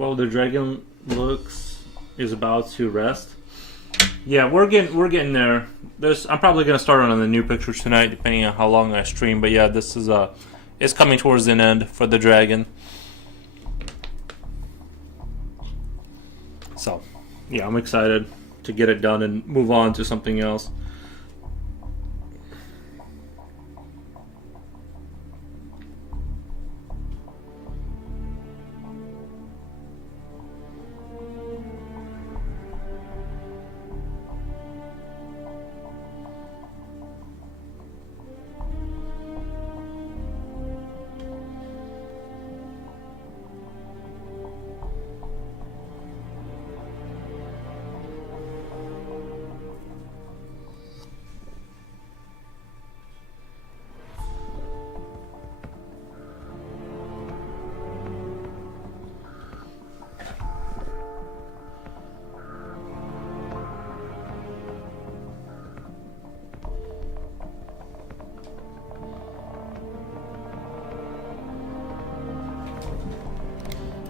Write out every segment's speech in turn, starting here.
Well, the dragon is about to rest. Yeah, we're getting there. I'm probably gonna start on the new pictures tonight, depending on how long I stream. But yeah, this is it's coming towards an end for the dragon. So, yeah, I'm excited to get it done and move on to something else.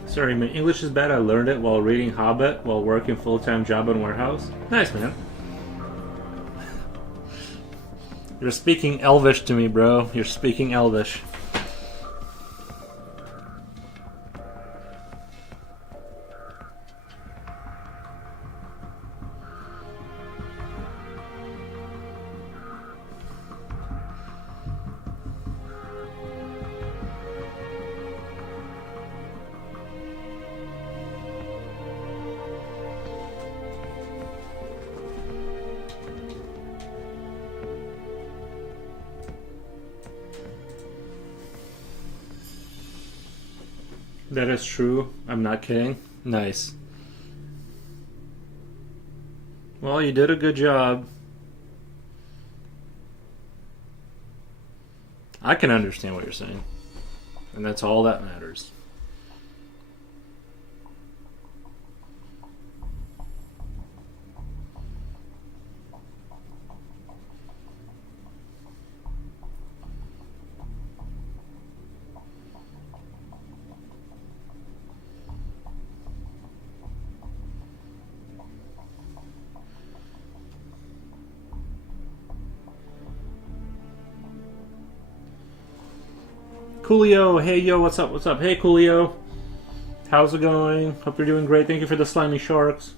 Sorry, my English is bad. I learned it while reading Hobbit while working full-time job in warehouse. Nice, man. You're speaking Elvish to me, bro. You're speaking Elvish. That is true. I'm not kidding. Nice. Well, you did a good job. I can understand what you're saying. And that's all that matters. Coolio, hey yo, what's up? What's up? Hey Coolio, how's it going? Hope you're doing great. Thank you for the slimy sharks.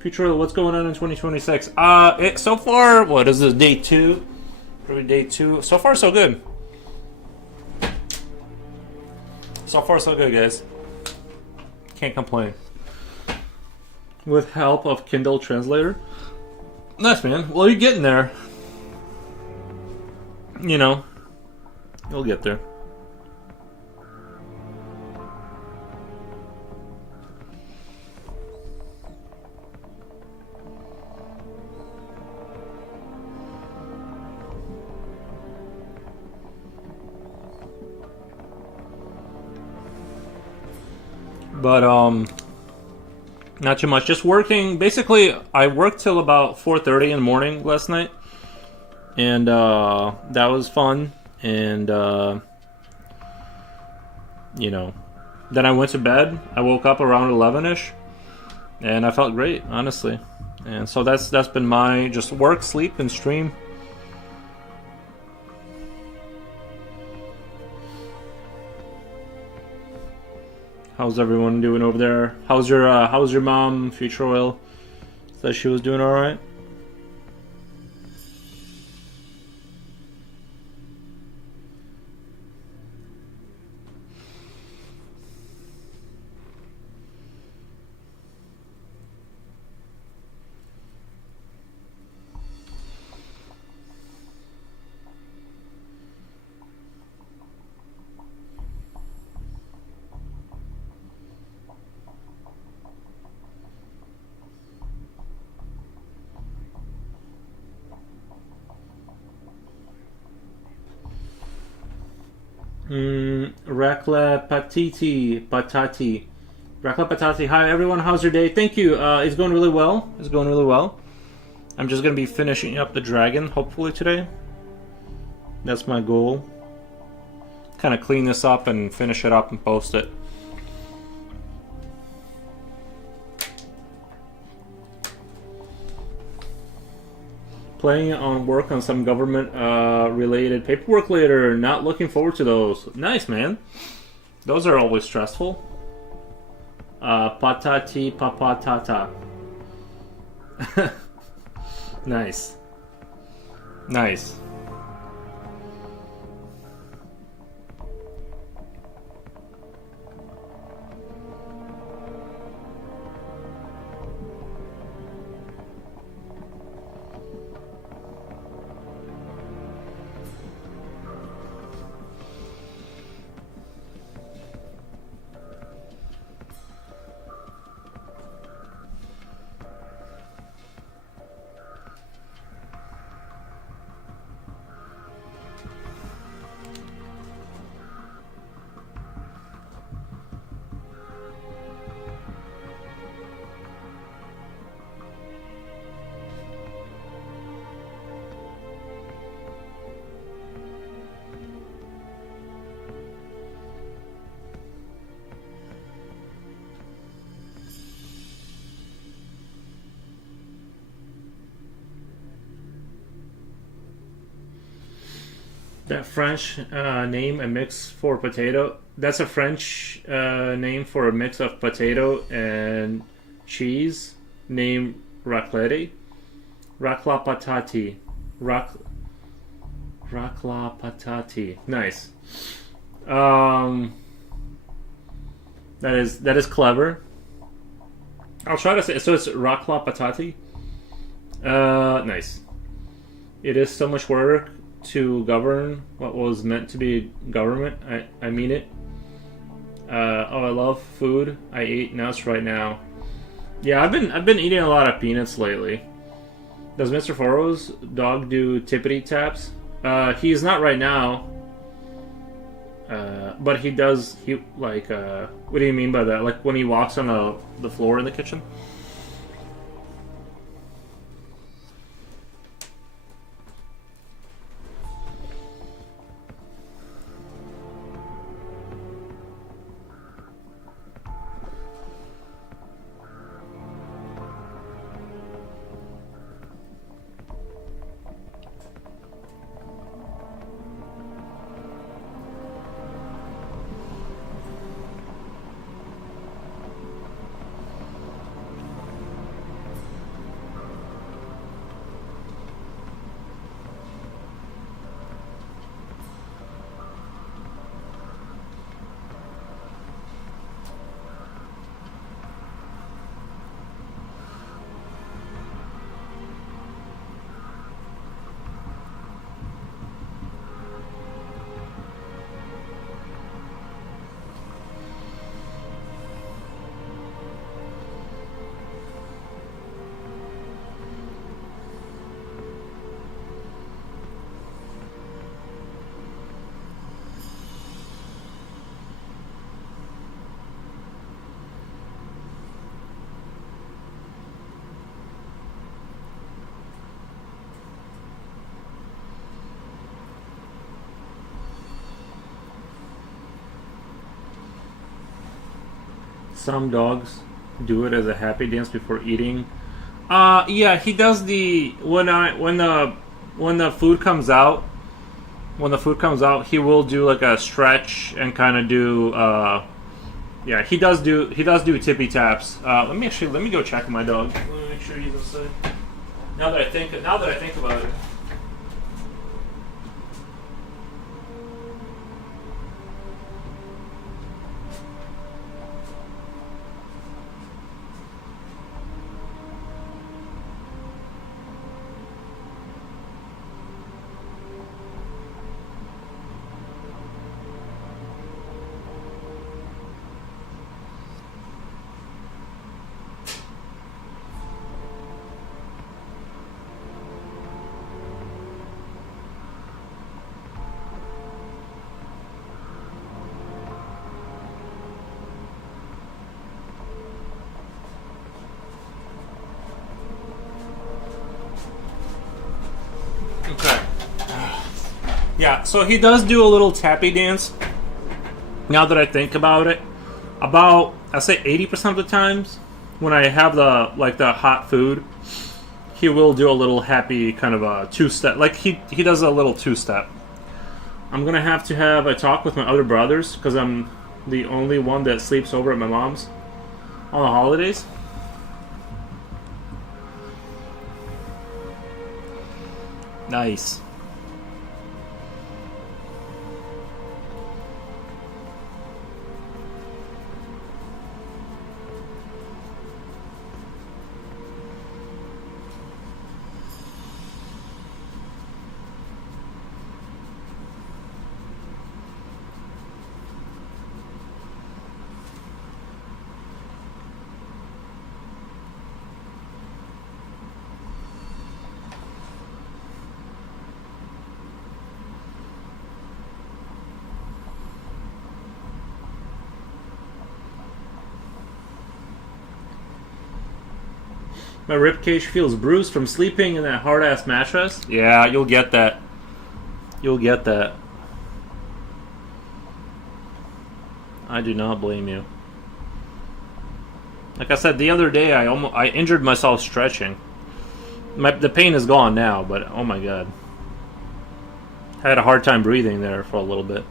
Future, what's going on in 2026? So far, what is this? Day 2? Probably day 2. So far, so good. So far, so good, guys. Can't complain. With help of Kindle Translator. Nice, man. Well, you're getting there. You know, you'll get there. But, not too much. Just working. Basically, I worked till about 4:30 in the morning last night. And, that was fun. And, you know, then I went to bed. I woke up around 11-ish. And I felt great, honestly. And so that's been my just work, sleep, and stream. How's everyone doing over there? How's your mom, Future Oil? Said she was doing all right. Rakla Patati. Rakla Patati. Hi everyone, how's your day? Thank you. It's going really well. It's going really well. I'm just gonna be finishing up the dragon, hopefully today. That's my goal. Kind of clean this up and finish it up and post it. Planning on work on some government related paperwork later. Not looking forward to those. Nice, man. Those are always stressful. Patati papatata. Nice. Nice. That French name, a mix for potato. That's a French name for a mix of potato and cheese, named raclette. Racla patati. Racla patati. Nice. That is clever. I'll try to say so. It's racla patati. Nice. It is so much work to govern what was meant to be government. I mean it. Oh, I love food. I ate nuts right now. Yeah, I've been eating a lot of peanuts lately. Does Mr. Foro's dog do tippity taps? He's not right now. But he does. He like. What do you mean by that? Like when he walks on the floor in the kitchen? Some dogs do it as a happy dance before eating. Yeah, he does the when the food comes out. When the food comes out, he will do like a stretch and kind of do. Yeah, he does do tippy taps. Let me go check my dog. Let me make sure he's asleep. Now that I think about it. Okay. Yeah, so he does do a little tappy dance. Now that I think about it, about I say 80% of the times when I have the hot food, he will do a little happy kind of a two-step. Like he does a little two-step. I'm gonna have to have a talk with my other brothers because I'm the only one that sleeps over at my mom's on the holidays. Nice. My ribcage feels bruised from sleeping in that hard-ass mattress. Yeah, you'll get that. You'll get that. I do not blame you. Like I said the other day, I injured myself stretching. The pain is gone now, but oh my god, I had a hard time breathing there for a little bit.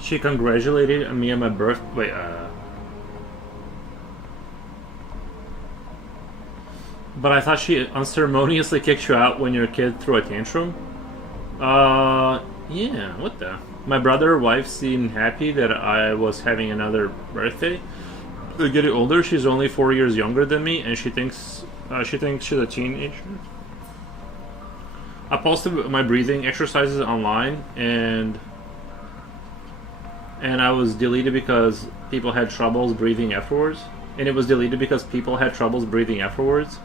She congratulated me on my birth. Wait, but I thought she unceremoniously kicked you out when your kid threw a tantrum. Yeah, what the? My brother, wife seemed happy that I was having another birthday. Getting older, she's only 4 years younger than me, and she thinks she's a teenager. I posted my breathing exercises online, and I was deleted because people had troubles breathing afterwards. And it was deleted because people had troubles breathing afterwards.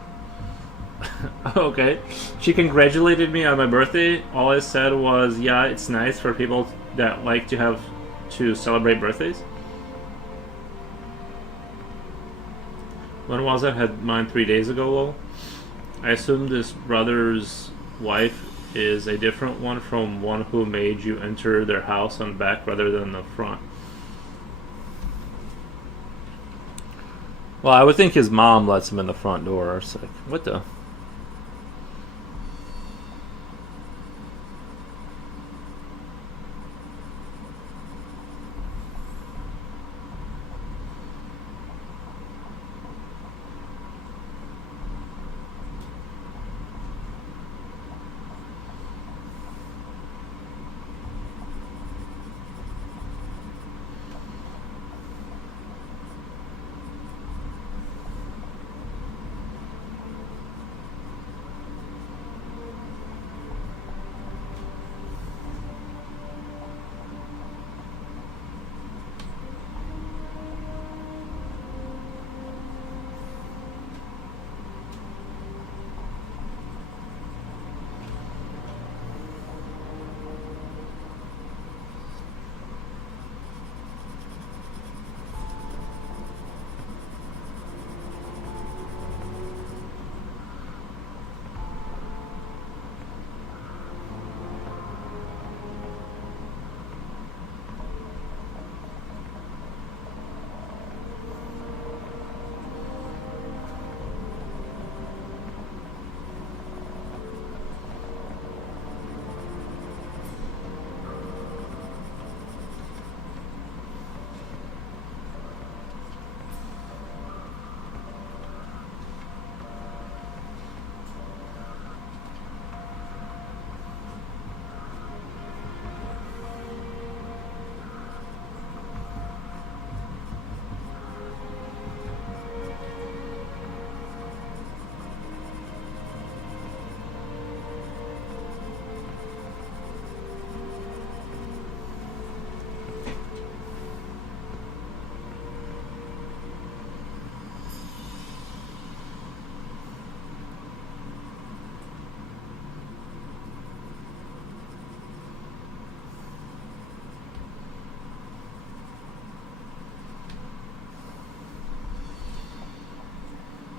Okay. She congratulated me on my birthday. All I said was, yeah, it's nice for people that like to celebrate birthdays. When was it? I had mine 3 days ago, lol. I assume this brother's wife is a different one from one who made you enter their house on the back rather than the front. Well, I would think his mom lets him in the front door. It's like, what the?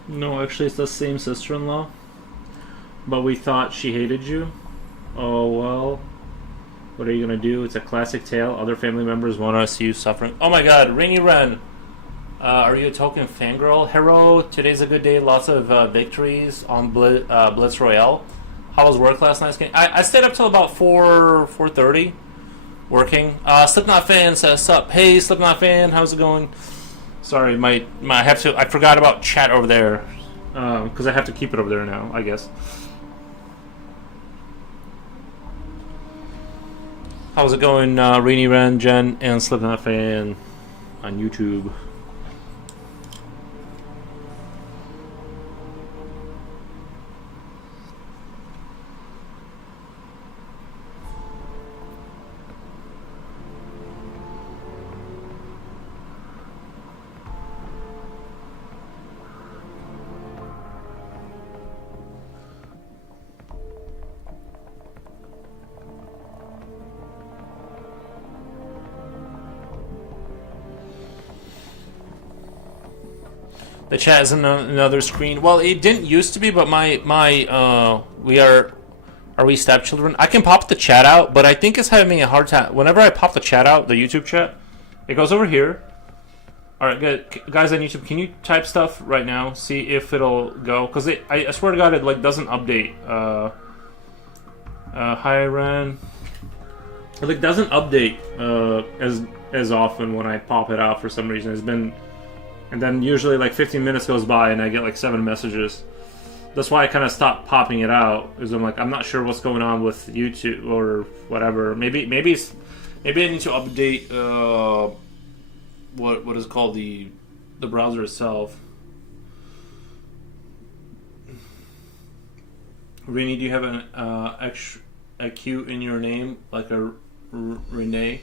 No, actually, it's the same sister-in-law. But we thought she hated you. Oh well. What are you gonna do? It's a classic tale. Other family members want to see you suffering. Oh my God, Rainy Wren. Are you a token fangirl? Hero, today's a good day. Lots of victories on Blitz Royale. How was work last night? I stayed up till about 4:30 working. Slipknot fan says sup. Hey Slipknot fan, how's it going? Sorry, I forgot about chat over there because I have to keep it over there now, I guess. How's it going, Rainy Ren, Jen, and Slipknot fan on YouTube? The chat is another screen. Well, it didn't used to be, but are we stepchildren? I can pop the chat out, but I think it's having me a hard time. Whenever I pop the chat out, the YouTube chat, it goes over here. All right, good guys on YouTube. Can you type stuff right now? See if it'll go, because I swear to God, it like doesn't update. Hi Ren. It like doesn't update as often when I pop it out for some reason. It's been. And then usually like 15 minutes goes by and I get like 7 messages. That's why I kind of stopped popping it out. Because I'm like, I'm not sure what's going on with YouTube or whatever. Maybe I need to update what is called the browser itself. Renee, do you have an a Q in your name like a Renee?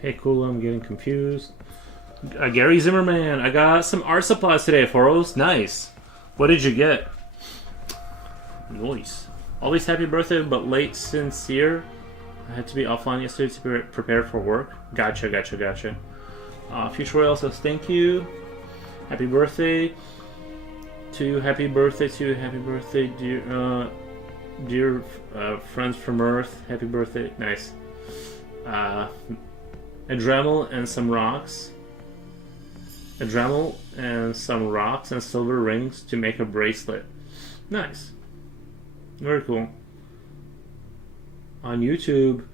Hey, cool. I'm getting confused. Gary Zimmerman. I got some art supplies today at Foros. Nice. What did you get? Nice. Always happy birthday, but late sincere. I had to be offline yesterday to prepare for work. Gotcha. Future Royal says thank you. Happy birthday to you. Happy birthday to you. Happy birthday, dear friends from Earth. Happy birthday. Nice. A Dremel and some rocks. A Dremel and some rocks and silver rings to make a bracelet. Nice. Very cool. On YouTube,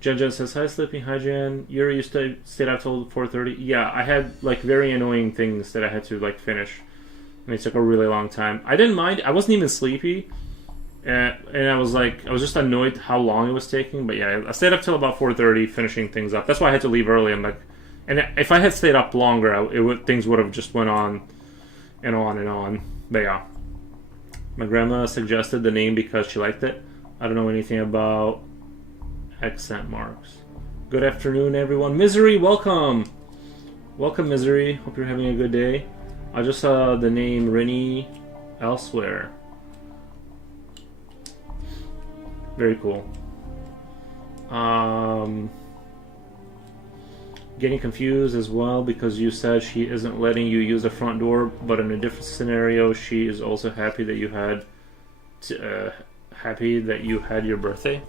Jen says, hi, Sleeping. Hi, Jen. Yuri, you stayed up till 4:30? Yeah, I had, like, very annoying things that I had to, like, finish. And it took a really long time. I didn't mind. I wasn't even sleepy. And I was, like, I was just annoyed how long it was taking. But, yeah, I stayed up till about 4:30 finishing things up. That's why I had to leave early. I'm like... And if I had stayed up longer, things would have just went on and on and on. But, yeah. My grandma suggested the name because she liked it. I don't know anything about accent marks. Good afternoon, everyone. Misery, welcome. Welcome, Misery. Hope you're having a good day. I just saw the name Rini elsewhere. Very cool. Getting confused as well because you said she isn't letting you use the front door, but in a different scenario, she is also happy that you had your birthday.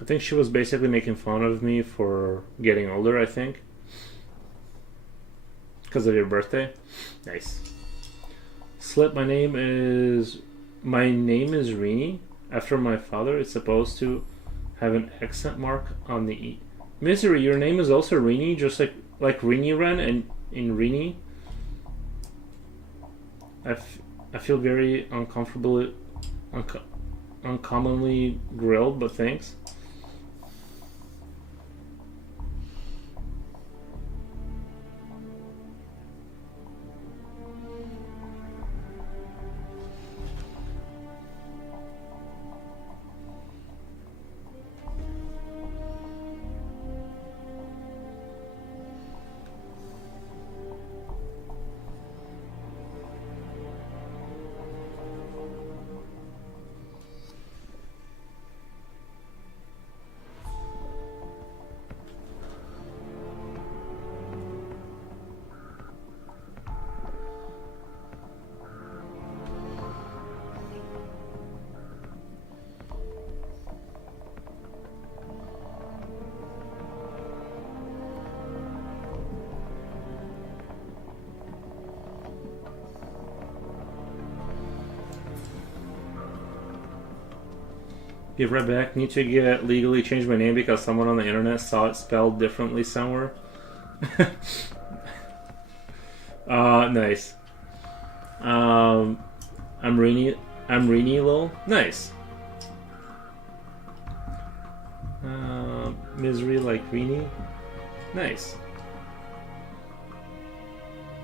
I think she was basically making fun of me for getting older, I think. Because of your birthday. Nice. Slip, my name is Rini. After my father, it's supposed to have an accent mark on the E. Misery, your name is also Rini, just like Rini Ren and in Rini. I feel very uncommonly grilled, but thanks. Give right back. Need to get legally change my name because someone on the internet saw it spelled differently somewhere. Nice. I'm Rini Lil. Nice. Misery like Rini. Nice.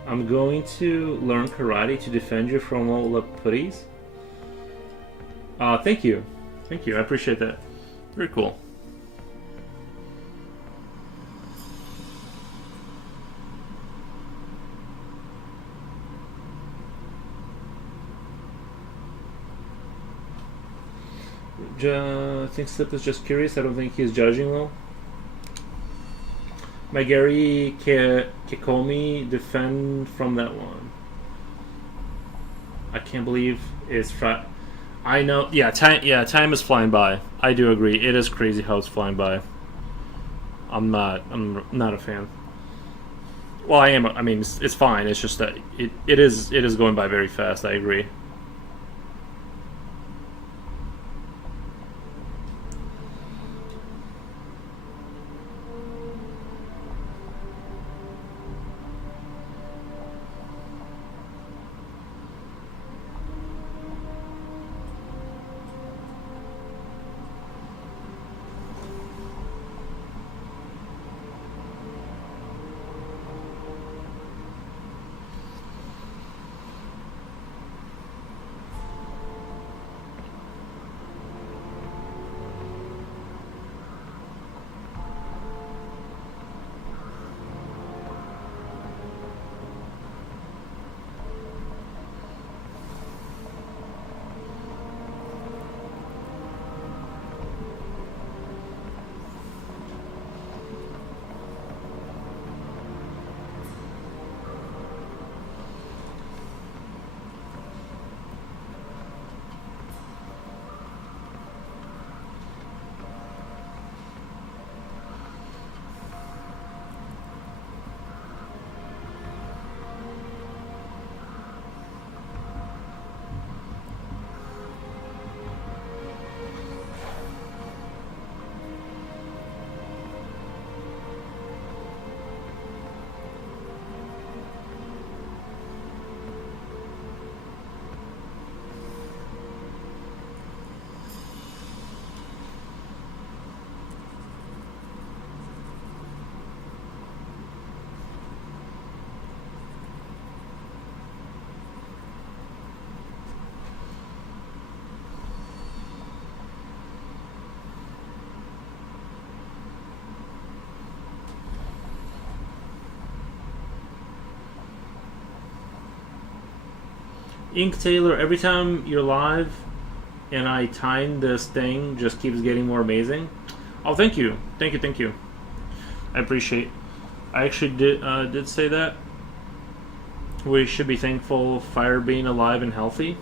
I'm going to learn karate to defend you from all the putties. Thank you. Thank you. I appreciate that. Very cool. I think Slip is just curious. I don't think he's judging though. My Gary Kikomi defend from that one. I can't believe it's I know. Yeah, time. Yeah, time is flying by. I do agree. It is crazy how it's flying by. I'm not a fan. Well, I am. I mean, it's fine. It's just that it is going by very fast. I agree. Ink Taylor, every time you're live and I time this thing, just keeps getting more amazing. Oh, thank you, thank you. I appreciate. I actually did say that. We should be thankful Fire being alive and healthy.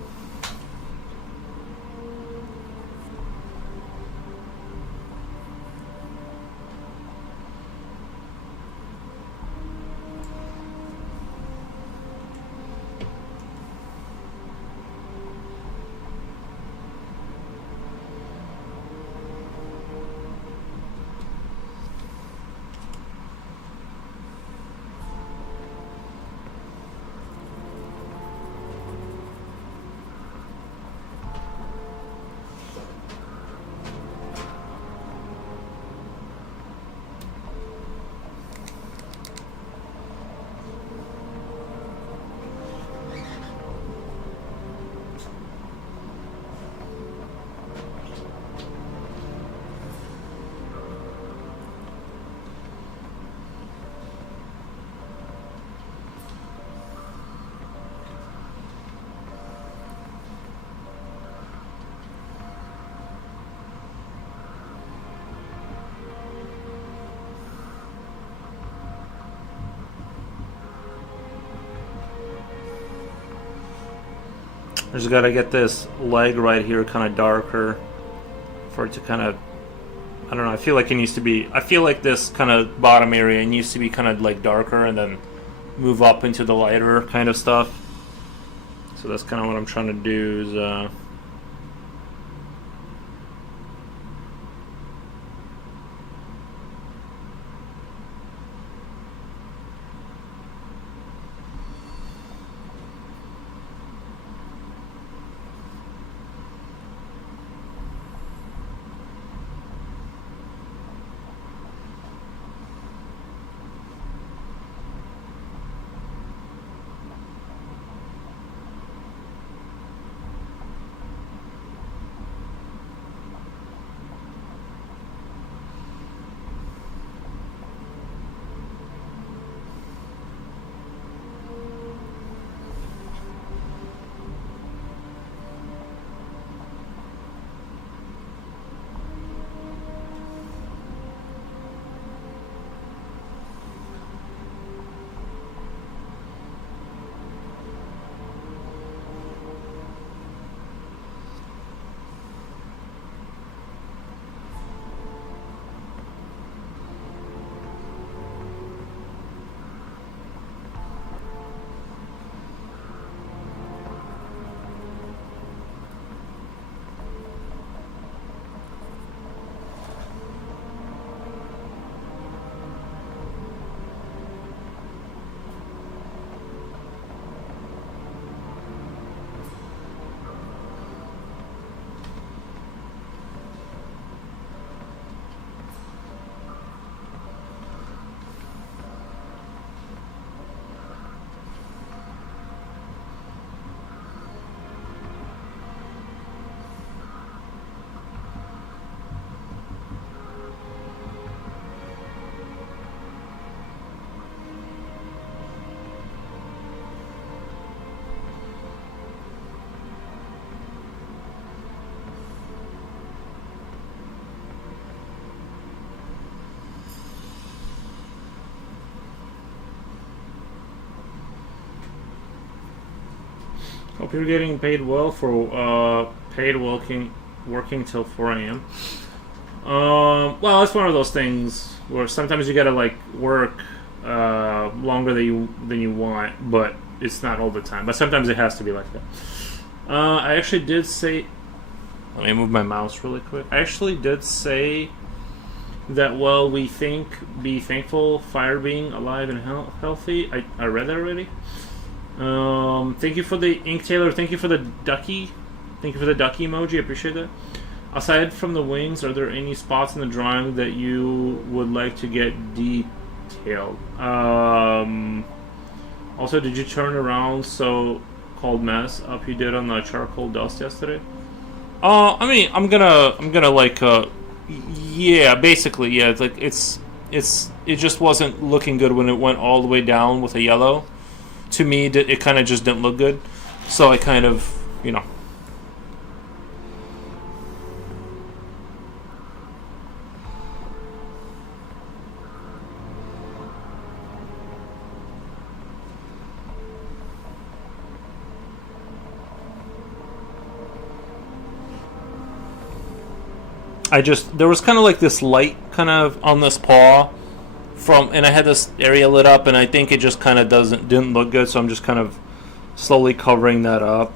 I just gotta get this leg right here kind of darker for it to kind of, I don't know, I feel like it needs to be, I feel like this kind of bottom area needs to be kind of like darker and then move up into the lighter kind of stuff. So that's kind of what I'm trying to do is Hope you're getting paid well for paid working till 4 a.m. Well, it's one of those things where sometimes you gotta like work longer than you want, but it's not all the time. But sometimes it has to be like that. I actually did say. Let me move my mouse really quick. I actually did say that while we be thankful, fire being alive and healthy. I read that already. Thank you for the Ink Taylor. Thank you for the ducky. Thank you for the ducky emoji. I appreciate that. Aside from the wings, are there any spots in the drawing that you would like to get detailed? Also, did you turn around so-called mess up you did on the charcoal dust yesterday? I mean, I'm gonna like, yeah, basically, yeah. It's like it just wasn't looking good when it went all the way down with a yellow. To me, it kind of just didn't look good, so I kind of, you know. There was kind of like this light kind of on this paw and I had this area lit up, and I think it just kind of didn't look good, so I'm just kind of slowly covering that up.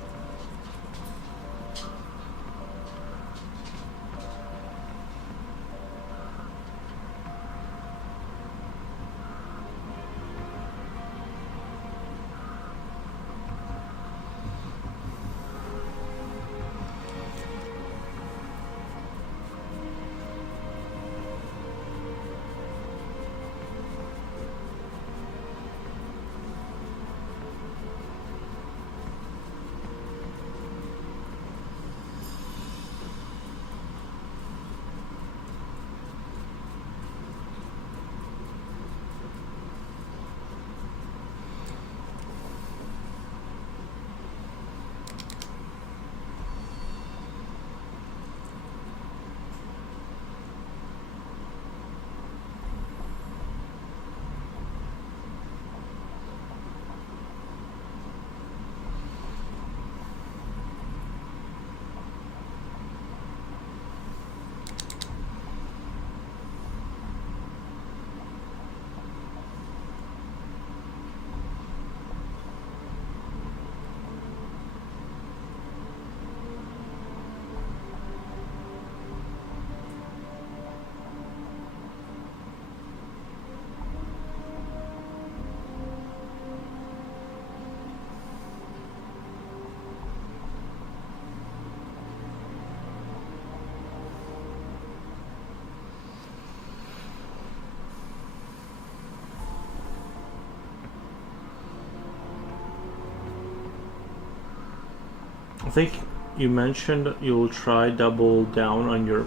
I think you mentioned you'll try double down on your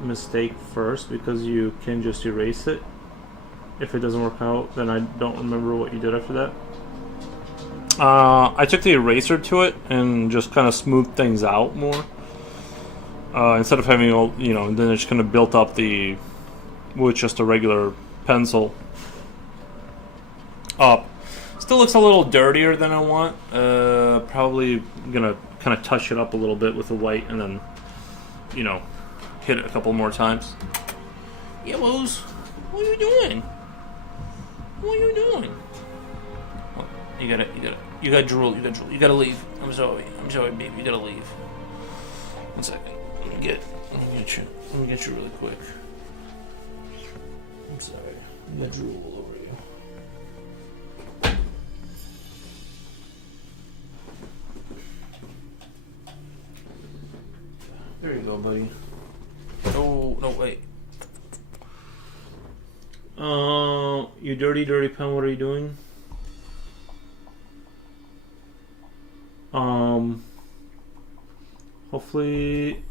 mistake first because you can just erase it. If it doesn't work out, then I don't remember what you did after that. I took the eraser to it and just kind of smoothed things out more. Instead of having all, then it just kind of built up with just a regular pencil up. Still looks a little dirtier than I want. Probably gonna kind of touch it up a little bit with the white and then, hit it a couple more times. Yellows, what are you doing? What are you doing? Oh, you gotta drool, you gotta leave. I'm sorry, babe, you gotta leave. 1 second, let me get you really quick. I'm sorry, I got drool all over you. There you go, buddy. No, wait. You dirty pen, what are you doing? Hopefully,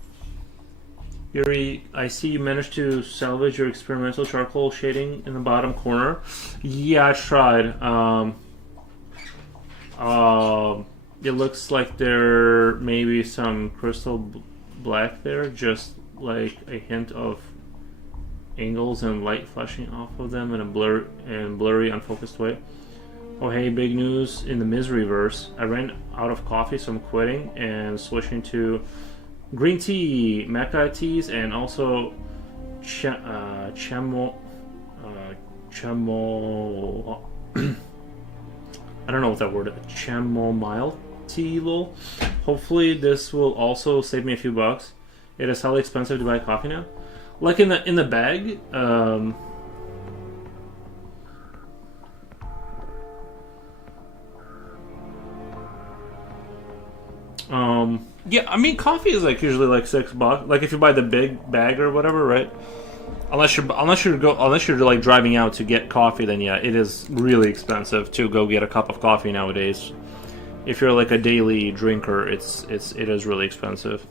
Yuri, I see you managed to salvage your experimental charcoal shading in the bottom corner. Yeah, I tried. It looks like there may be some crystal black there, just like a hint of angles and light flashing off of them in a blurry, unfocused way. Oh hey, big news in the Miseryverse. I ran out of coffee, so I'm quitting and switching to green tea, maca teas, and also chamo, chamo. I don't know what that word is. Chamomile tea, lol. Hopefully, this will also save me a few bucks. It is highly expensive to buy coffee now. Like in the bag. Yeah, I mean, coffee is like usually like $6. Like if you buy the big bag or whatever, right? Unless you're like driving out to get coffee, then yeah, it is really expensive to go get a cup of coffee nowadays. If you're like a daily drinker, it is really expensive.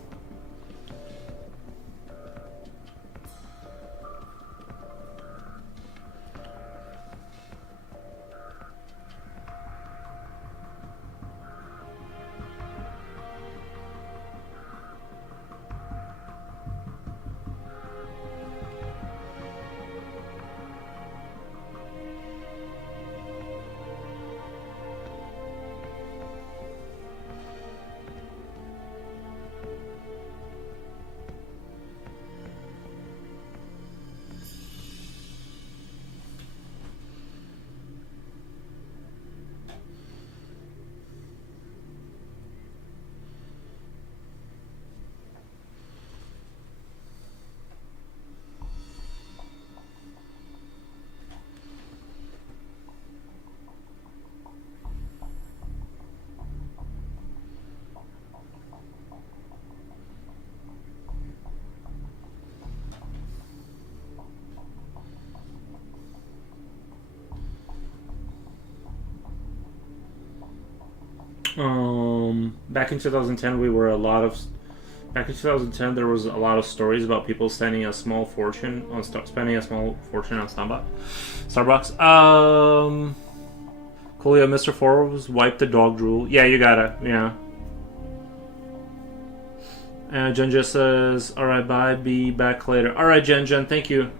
Back in 2010, we were a lot of. Back in 2010, there was a lot of stories about people spending a small fortune on Starbucks. Coolio, Mr. Forbes, wipe the dog drool. Yeah, you gotta. Yeah. Jen just says, "All right, bye. Be back later." All right, Jen. Thank you.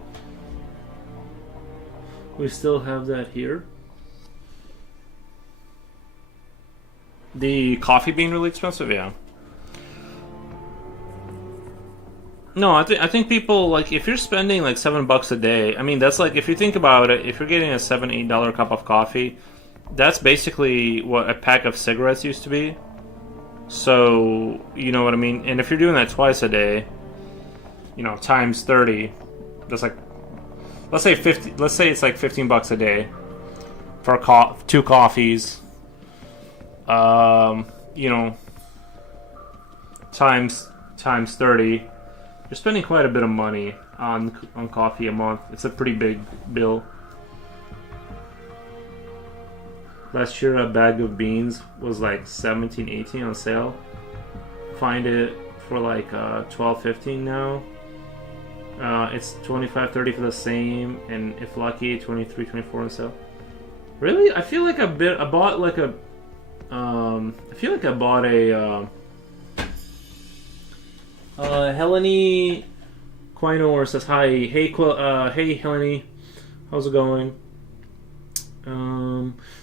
We still have that here. The coffee being really expensive, yeah. No, I think people like if you're spending like $7 a day. I mean, that's like if you think about it, if you're getting a $7-8 cup of coffee, that's basically what a pack of cigarettes used to be. So you know what I mean. And if you're doing that twice a day, times 30, that's like let's say 50. Let's say it's like $15 a day for two coffees. You know, times 30. You're spending quite a bit of money on coffee a month. It's a pretty big bill. Last year, a bag of beans was like 17, 18 on sale. Find it for like 12, 15 now. It's 25, 30 for the same, and if lucky, 23, 24 on sale. Really? I feel like I bought like a. I feel like I bought a. Helene Quinor says hi. Hey, hey Helene, how's it going?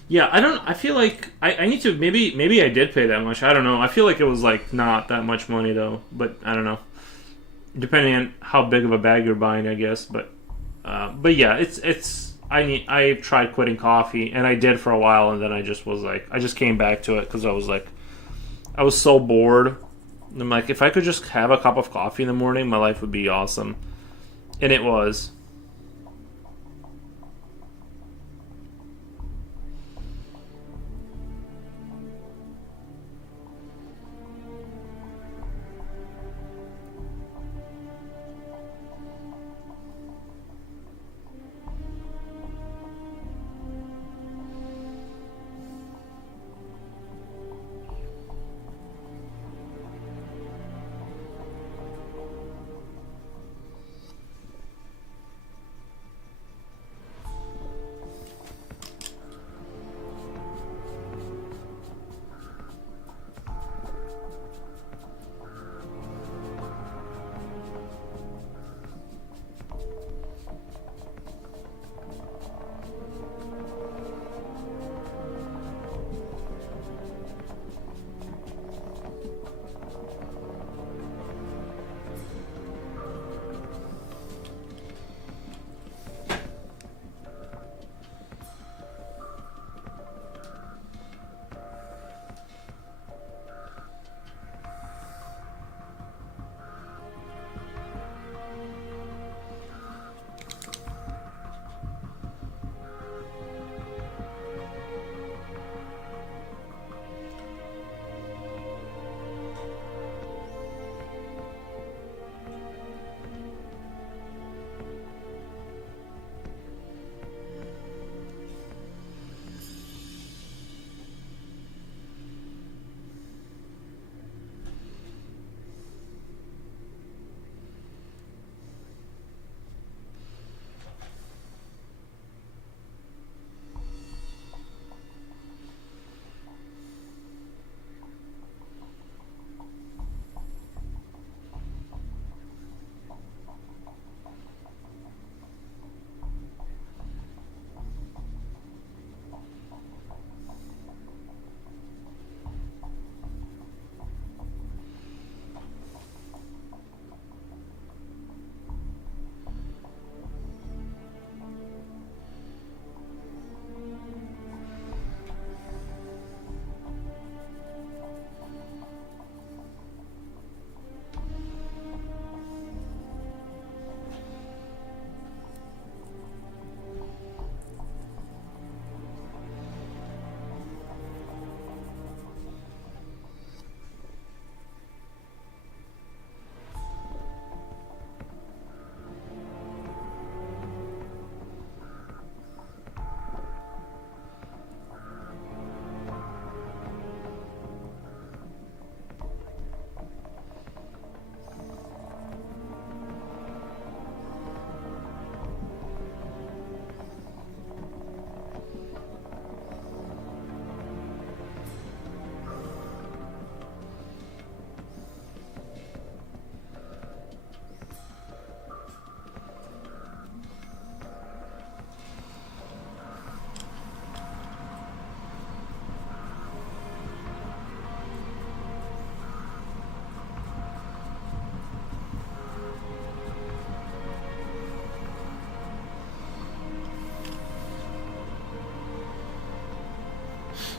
Yeah, I don't. I feel like I need to. Maybe I did pay that much. I don't know. I feel like it was like not that much money though. But I don't know. Depending on how big of a bag you're buying, I guess. But yeah, it's. I tried quitting coffee, and I did for a while, and then I just came back to it because I was so bored. I'm like, if I could just have a cup of coffee in the morning, my life would be awesome. And it was.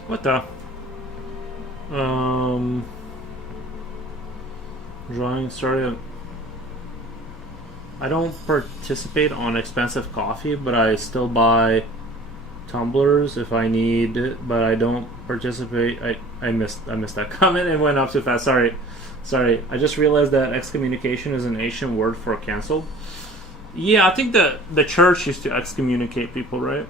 What the? Um, drawing started. I don't participate on expensive coffee, but I still buy tumblers if I need it. But I don't participate. I missed that comment. It went up too fast. Sorry. I just realized that excommunication is an Asian word for canceled. Yeah, I think the church used to excommunicate people, right?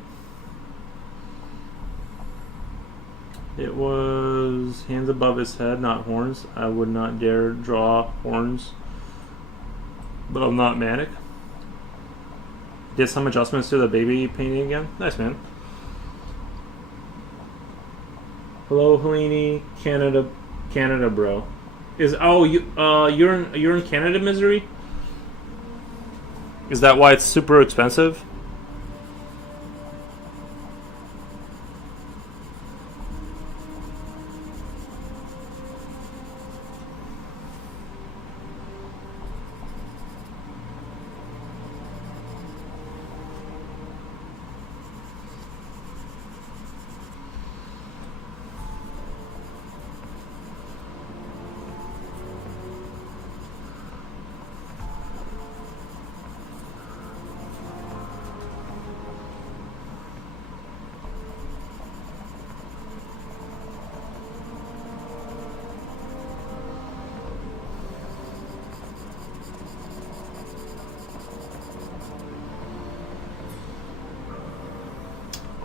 It was hands above his head, not horns. I would not dare draw horns, but I'm not manic. Did some adjustments to the baby painting again. Nice, man. Hello, Helene, Canada, bro. You're in Canada, Misery? Is that why it's super expensive?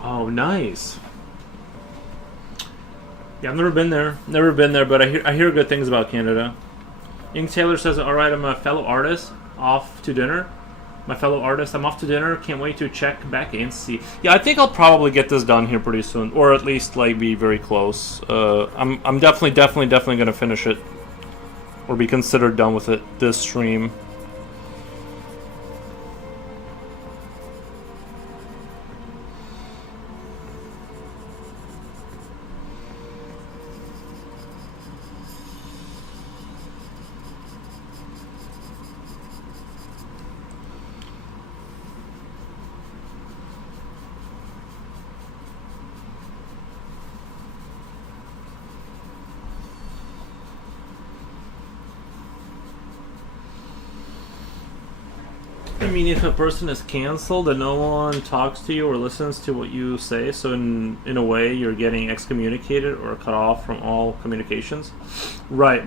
Oh, nice. Yeah, I've never been there. But I hear good things about Canada. Ink Taylor says, "All right, I'm a fellow artist. Off to dinner. My fellow artist, I'm off to dinner. Can't wait to check back and see." Yeah, I think I'll probably get this done here pretty soon, or at least like be very close. I'm definitely gonna finish it, or be considered done with it this stream. I mean, if a person is canceled and no one talks to you or listens to what you say, so in a way you're getting excommunicated or cut off from all communications. Right.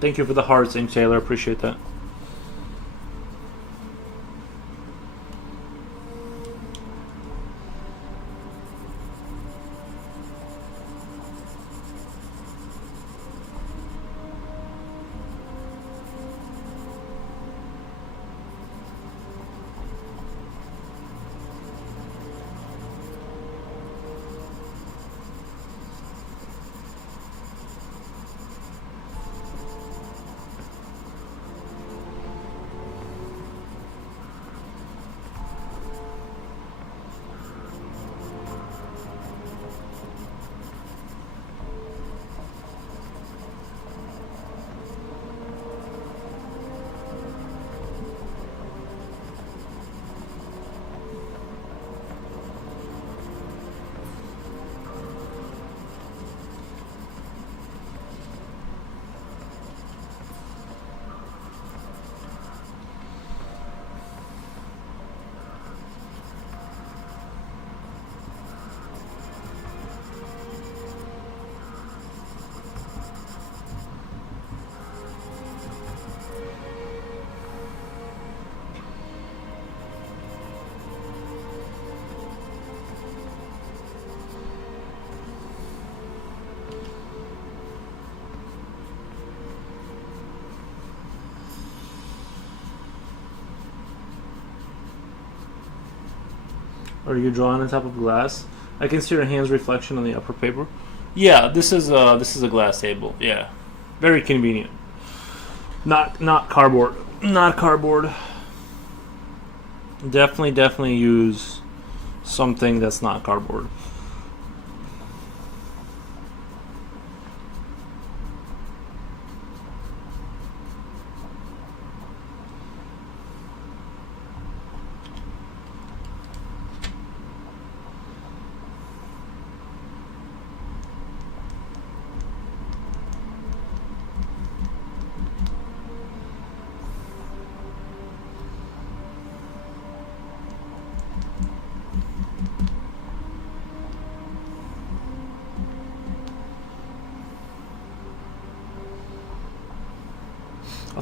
Thank you for the hearts, Ink Taylor. Appreciate that. Are you drawing on top of glass? I can see your hand's reflection on the upper paper. Yeah, this is a glass table. Yeah, very convenient. Not cardboard. Not cardboard. Definitely use something that's not cardboard.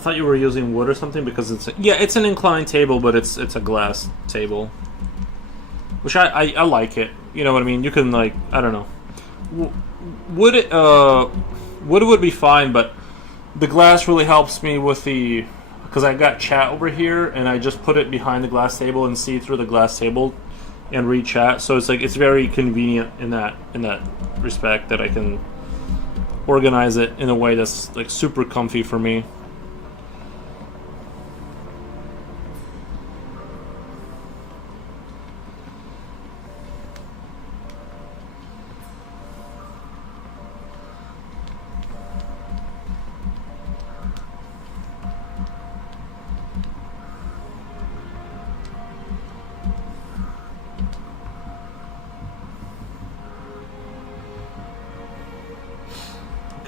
thought you were using wood or something because it's an inclined table, but it's a glass table, which I like it. You know what I mean? You can like I don't know, wood would be fine, but the glass really helps me with the because I got chat over here and I just put it behind the glass table and see through the glass table and read chat. So it's like it's very convenient in that respect that I can organize it in a way that's like super comfy for me.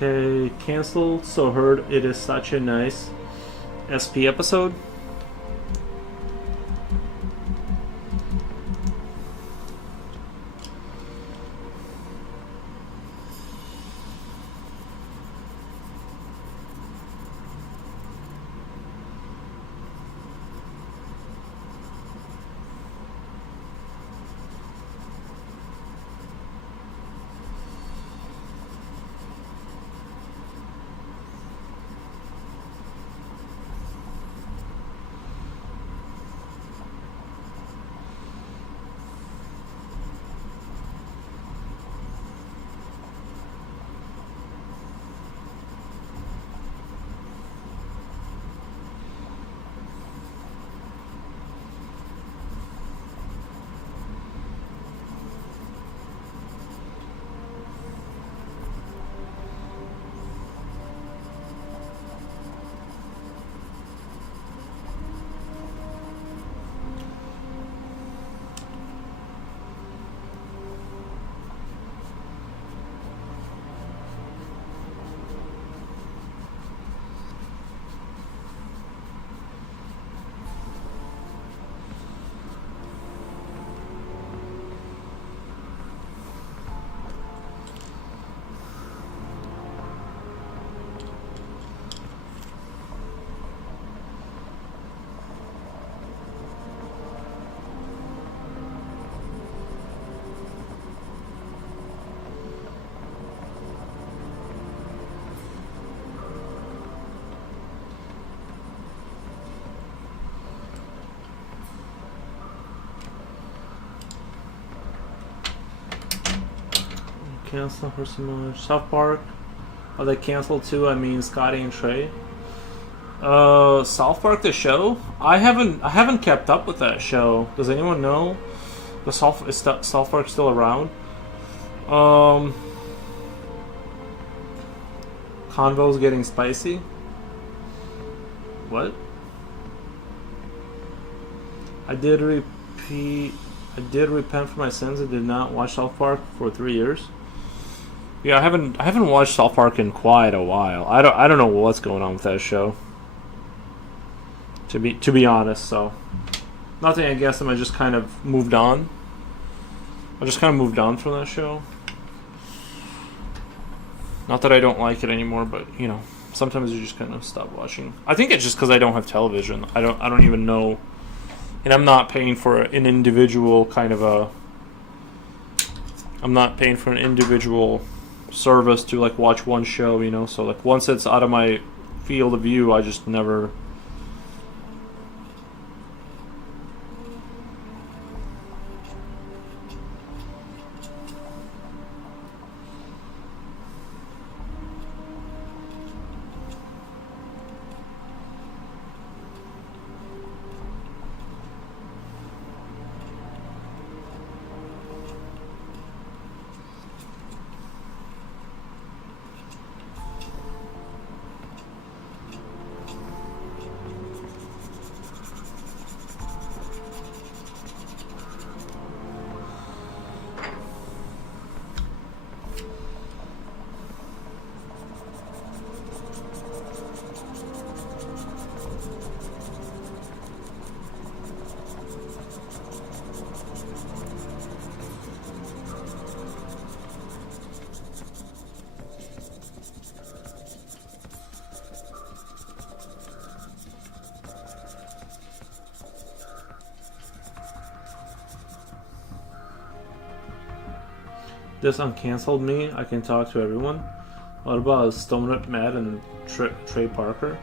Okay, canceled. So heard it is such a nice SP episode. Cancel for so much. South Park. Oh, they canceled too. I mean, Scotty and Trey. South Park the show. I haven't kept up with that show. Does anyone know? Is South Park still around? Convo's getting spicy. What? I did repent for my sins and did not watch South Park for 3 years. Yeah, I haven't watched South Park in quite a while. I don't know what's going on with that show. To be honest, so nothing against them. I just kind of moved on. I just kind of moved on from that show. Not that I don't like it anymore, but you know, sometimes you just kind of stop watching. I think it's just because I don't have television. I don't even know, and I'm not paying for an individual kind of a. I'm not paying for an individual service to like watch one show, you know. So like once it's out of my field of view, I just never. this uncanceled me, I can talk to everyone. What about Stonut Matt and Trey Parker?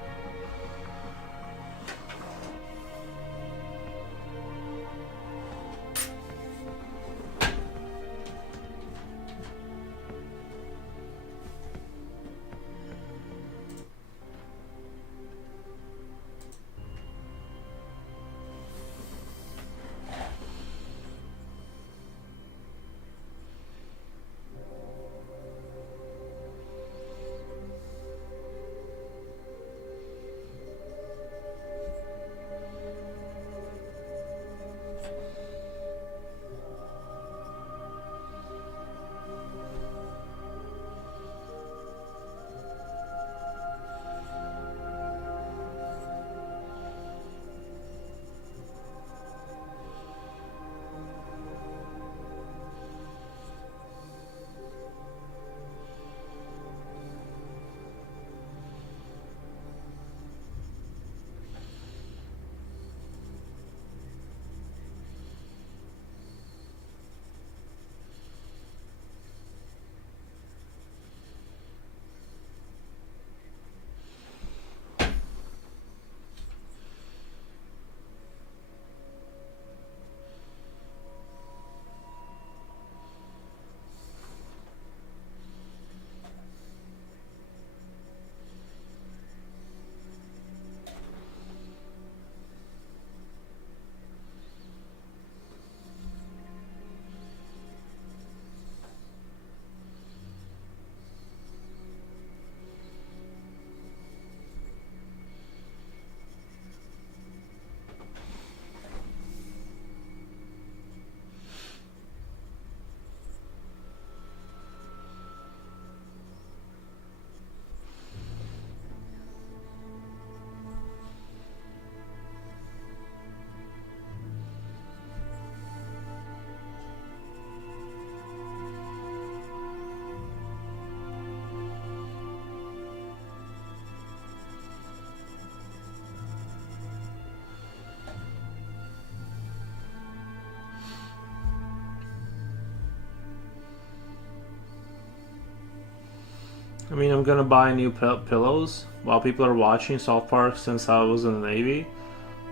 I mean, I'm gonna buy new pillows while people are watching South Park since I was in the Navy.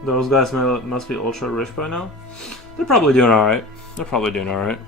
Those guys must be ultra rich by now. They're probably doing alright. They're probably doing alright.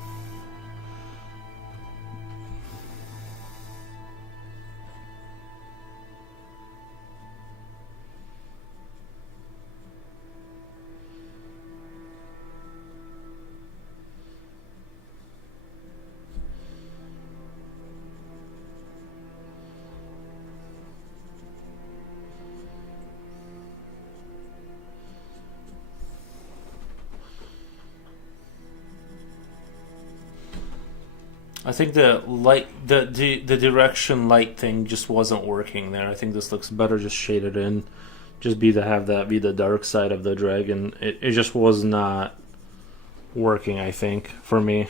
I think the light, the direction light thing just wasn't working there. I think this looks better just shaded in, just have that be the dark side of the dragon. It just was not working. I think for me.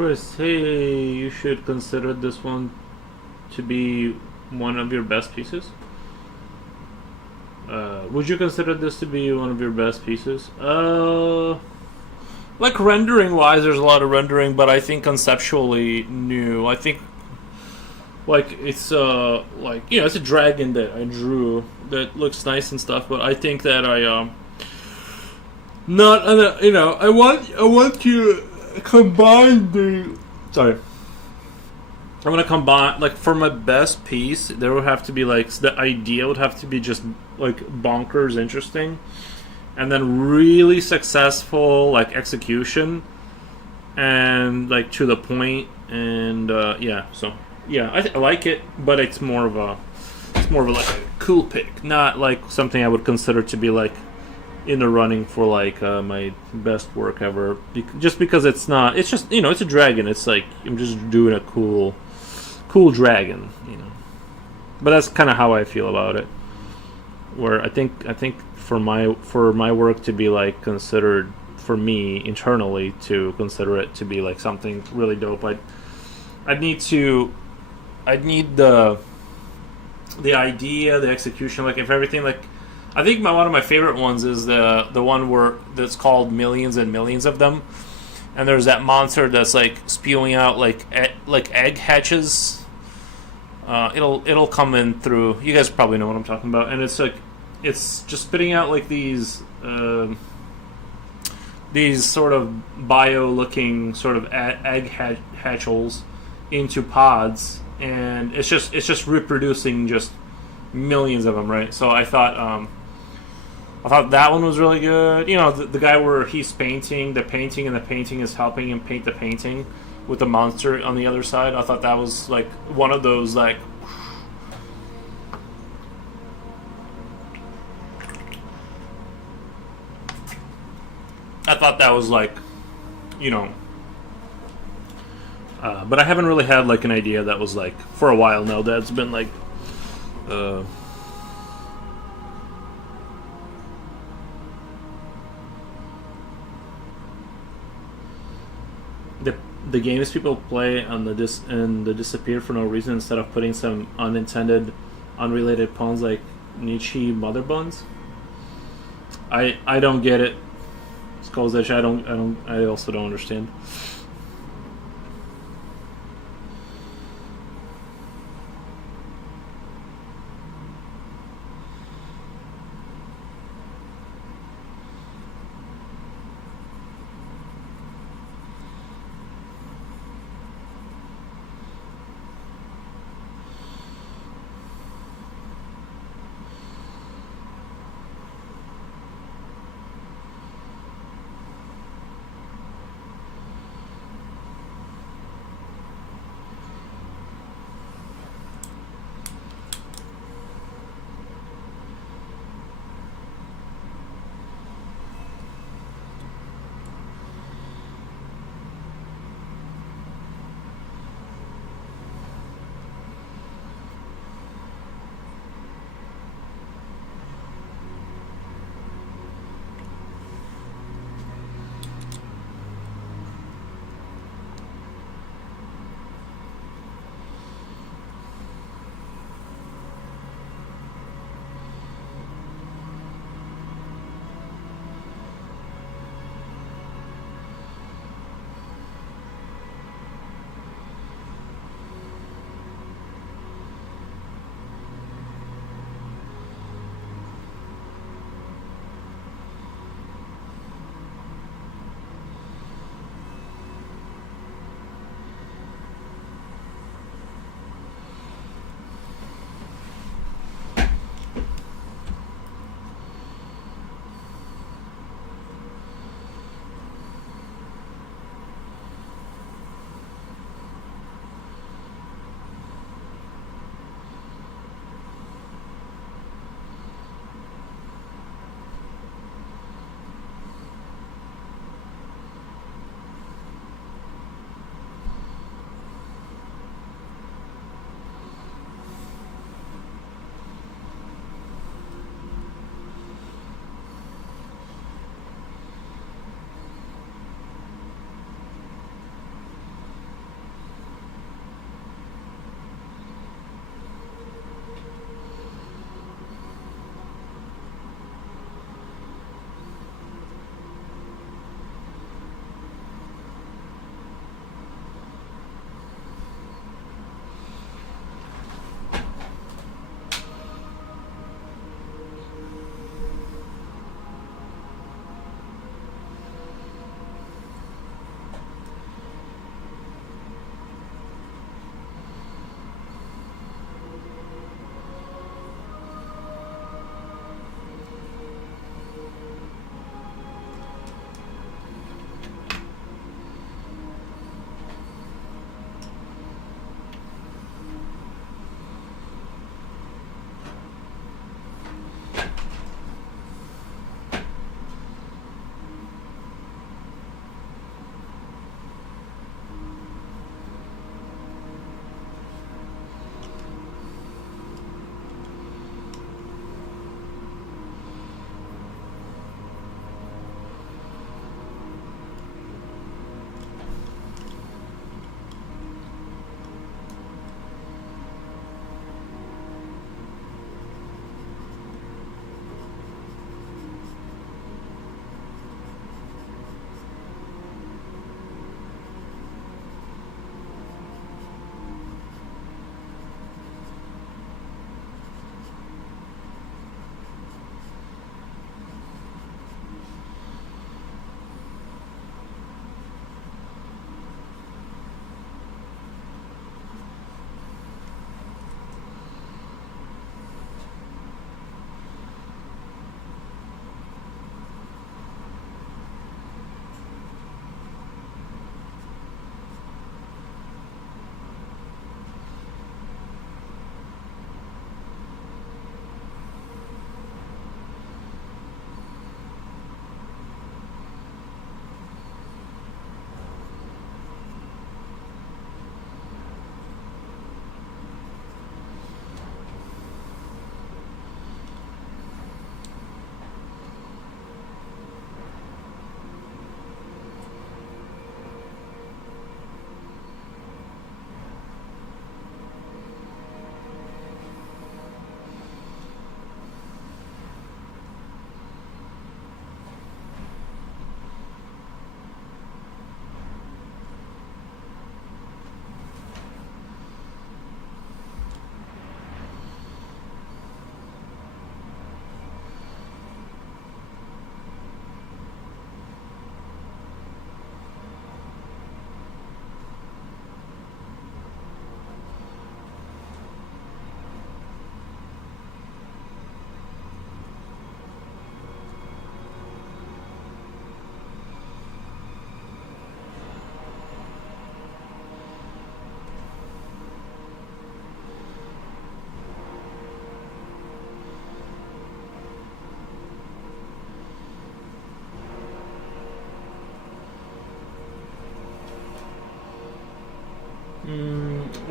Chris, hey, you should consider this one to be one of your best pieces. Would you consider this to be one of your best pieces? Like rendering wise, there's a lot of rendering, but I think conceptually new. I think like it's like it's a dragon that I drew that looks nice and stuff, but I think that I not I want to combine the sorry. I want to combine, like, for my best piece, there would have to be, like, the idea would have to be just, like, bonkers interesting. And then really successful, like, execution. And, like, to the point. And, yeah, so, yeah, I like it, but it's more of a, like, a cool pick. Not, like, something I would consider to be, like, in the running for, like, my best work ever. Just because it's not, it's just, it's a dragon. It's, like, I'm just doing a cool dragon, but that's kind of how I feel about it. Where I think for my work to be like considered, for me internally to consider it to be like something really dope, I'd need the idea, the execution, like if everything, like I think one of my favorite ones is the one where that's called Millions and Millions of Them, and there's that monster that's like spewing out like egg hatches. It'll come in through. You guys probably know what I'm talking about, and it's like it's just spitting out like these sort of bio-looking sort of egg hatchels into pods, and it's just reproducing just millions of them, right? So I thought that one was really good. The guy where he's painting the painting, and the painting is helping him paint the painting with the monster on the other side. I thought that was like one of those like I thought that was like but I haven't really had like an idea that was like for a while now that's been like the games people play on the disappear for no reason instead of putting some unintended, unrelated puns like Nietzsche mother buns. I don't get it. Skulls Edge, I also don't understand.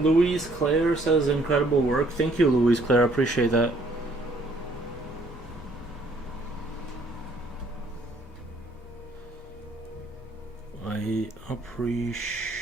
Louise Claire says incredible work. Thank you, Louise Claire. I appreciate that. I appreciate.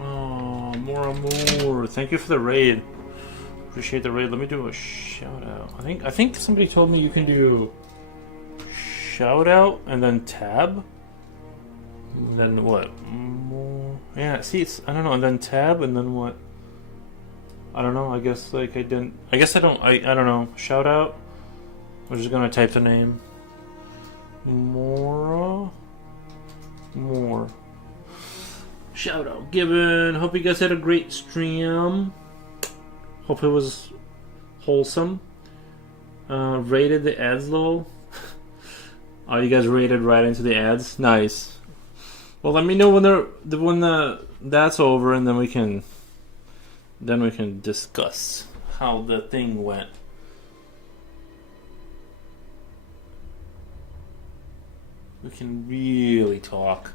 Oh, more. Thank you for the raid. Appreciate the raid. Let me do a shout out. I think somebody told me you can do shout out and then tab. And then what? More. Yeah, see, I don't know. And then tab and then what? I don't know. I guess like I didn't. I guess I don't. I don't know. Shout out. I'm just gonna type the name. More. Shout out given. Hope you guys had a great stream. Hope it was wholesome. Rated the ads, lol. Oh, you guys rated right into the ads. Nice. Well, let me know when that's over, and then we can discuss how the thing went. We can really talk.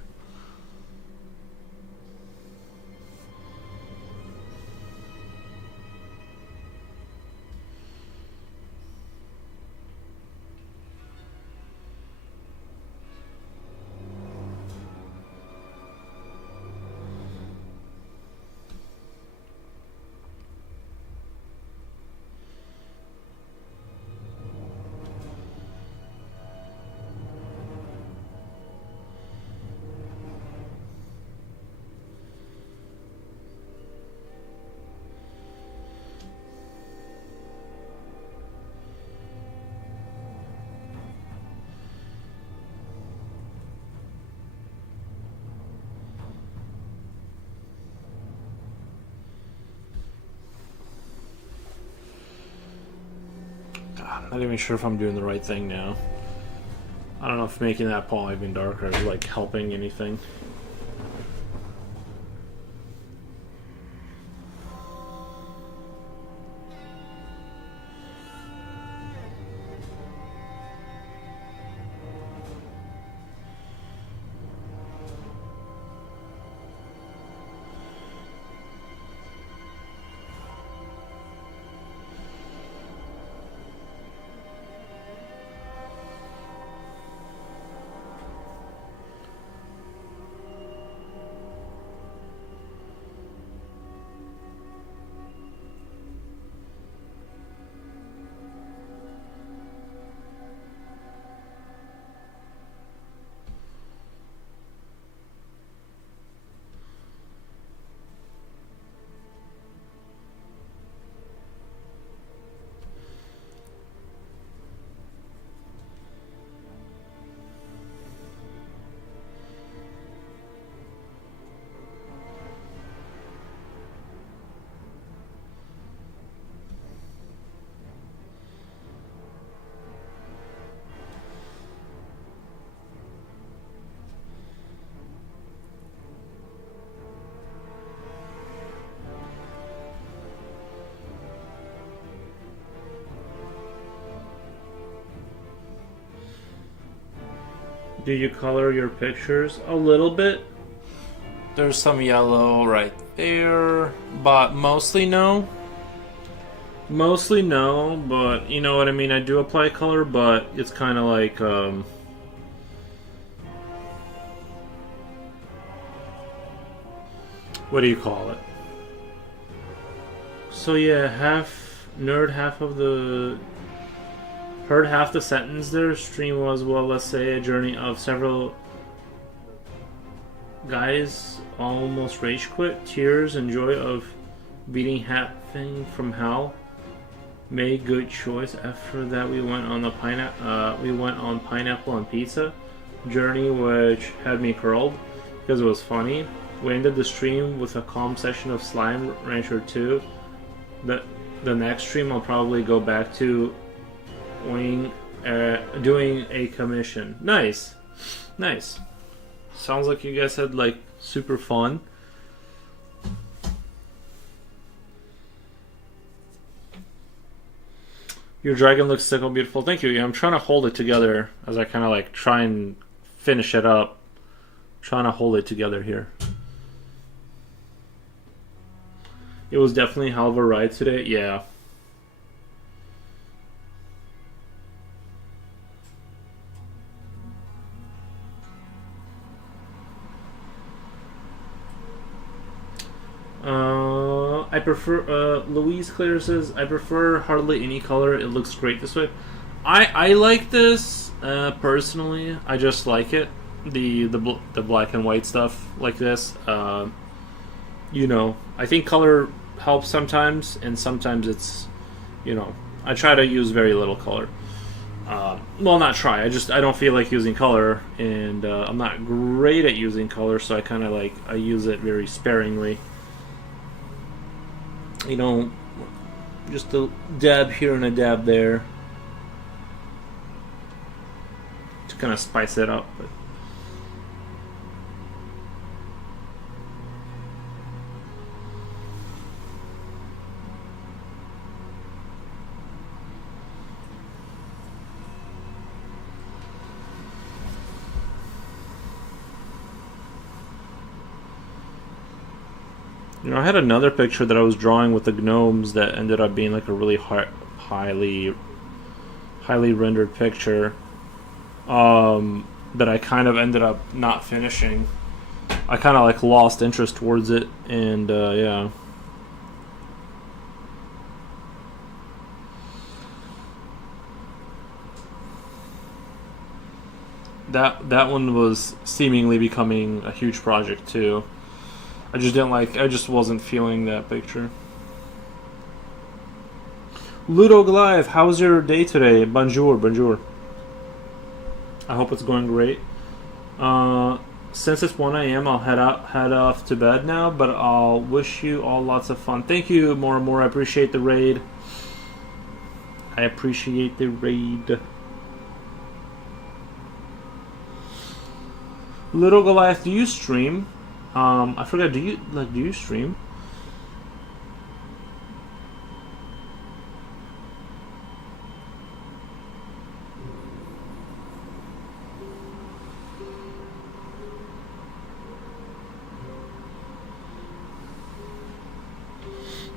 I'm not even sure if I'm doing the right thing now. I don't know if making that paw even darker is like helping anything. Do you color your pictures? A little bit. There's some yellow right there, but mostly no. Mostly no, but you know what I mean. I do apply color, but it's kind of like what do you call it? So yeah, half nerd, half of the heard half the sentence there. Stream was, well, let's say, a journey of several guys almost rage quit, tears and joy of beating Hatfing from hell. Made good choice. After that, we went on the pineapple on pizza journey, which had me curled because it was funny. We ended the stream with a calm session of Slime Rancher 2. The next stream, I'll probably go back to doing a commission. Nice, nice. Sounds like you guys had like super fun. Your dragon looks so beautiful. Thank you. Yeah, I'm trying to hold it together as I kind of like try and finish it up. Trying to hold it together here. It was definitely a hell of a ride today. Yeah. I prefer, Louise Claire says, I prefer hardly any color. It looks great this way. I like this, personally. I just like it. The black and white stuff like this. You know, I think color helps sometimes, and sometimes it's, you know, I try to use very little color. Well, not try. I don't feel like using color, and I'm not great at using color, so I kind of I use it very sparingly. You know, just a dab here and a dab there to kind of spice it up. But you know, I had another picture that I was drawing with the gnomes that ended up being like a really highly rendered picture that I kind of ended up not finishing. I kind of like lost interest towards it, and yeah. That one was seemingly becoming a huge project too. I just wasn't feeling that picture. Ludo Goliath, how's your day today? Bonjour, bonjour. I hope it's going great. Since it's 1 a.m., I'll head off to bed now, but I'll wish you all lots of fun. Thank you, more and more. I appreciate the raid. Little Goliath, do you stream? I forgot. Do you stream?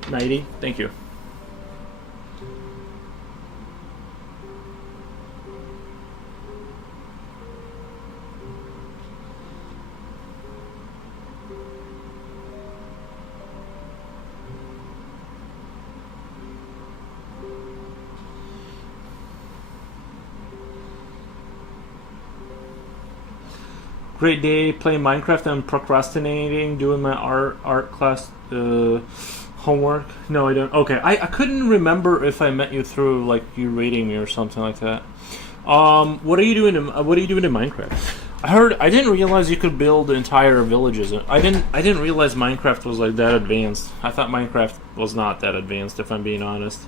Nighty, thank you. Great day playing Minecraft and procrastinating doing my art class homework. No, I don't. Okay, I couldn't remember if I met you through like you rating me or something like that. What are you doing? What are you doing in Minecraft? I didn't realize you could build entire villages. I didn't realize Minecraft was like that advanced. I thought Minecraft was not that advanced, if I'm being honest.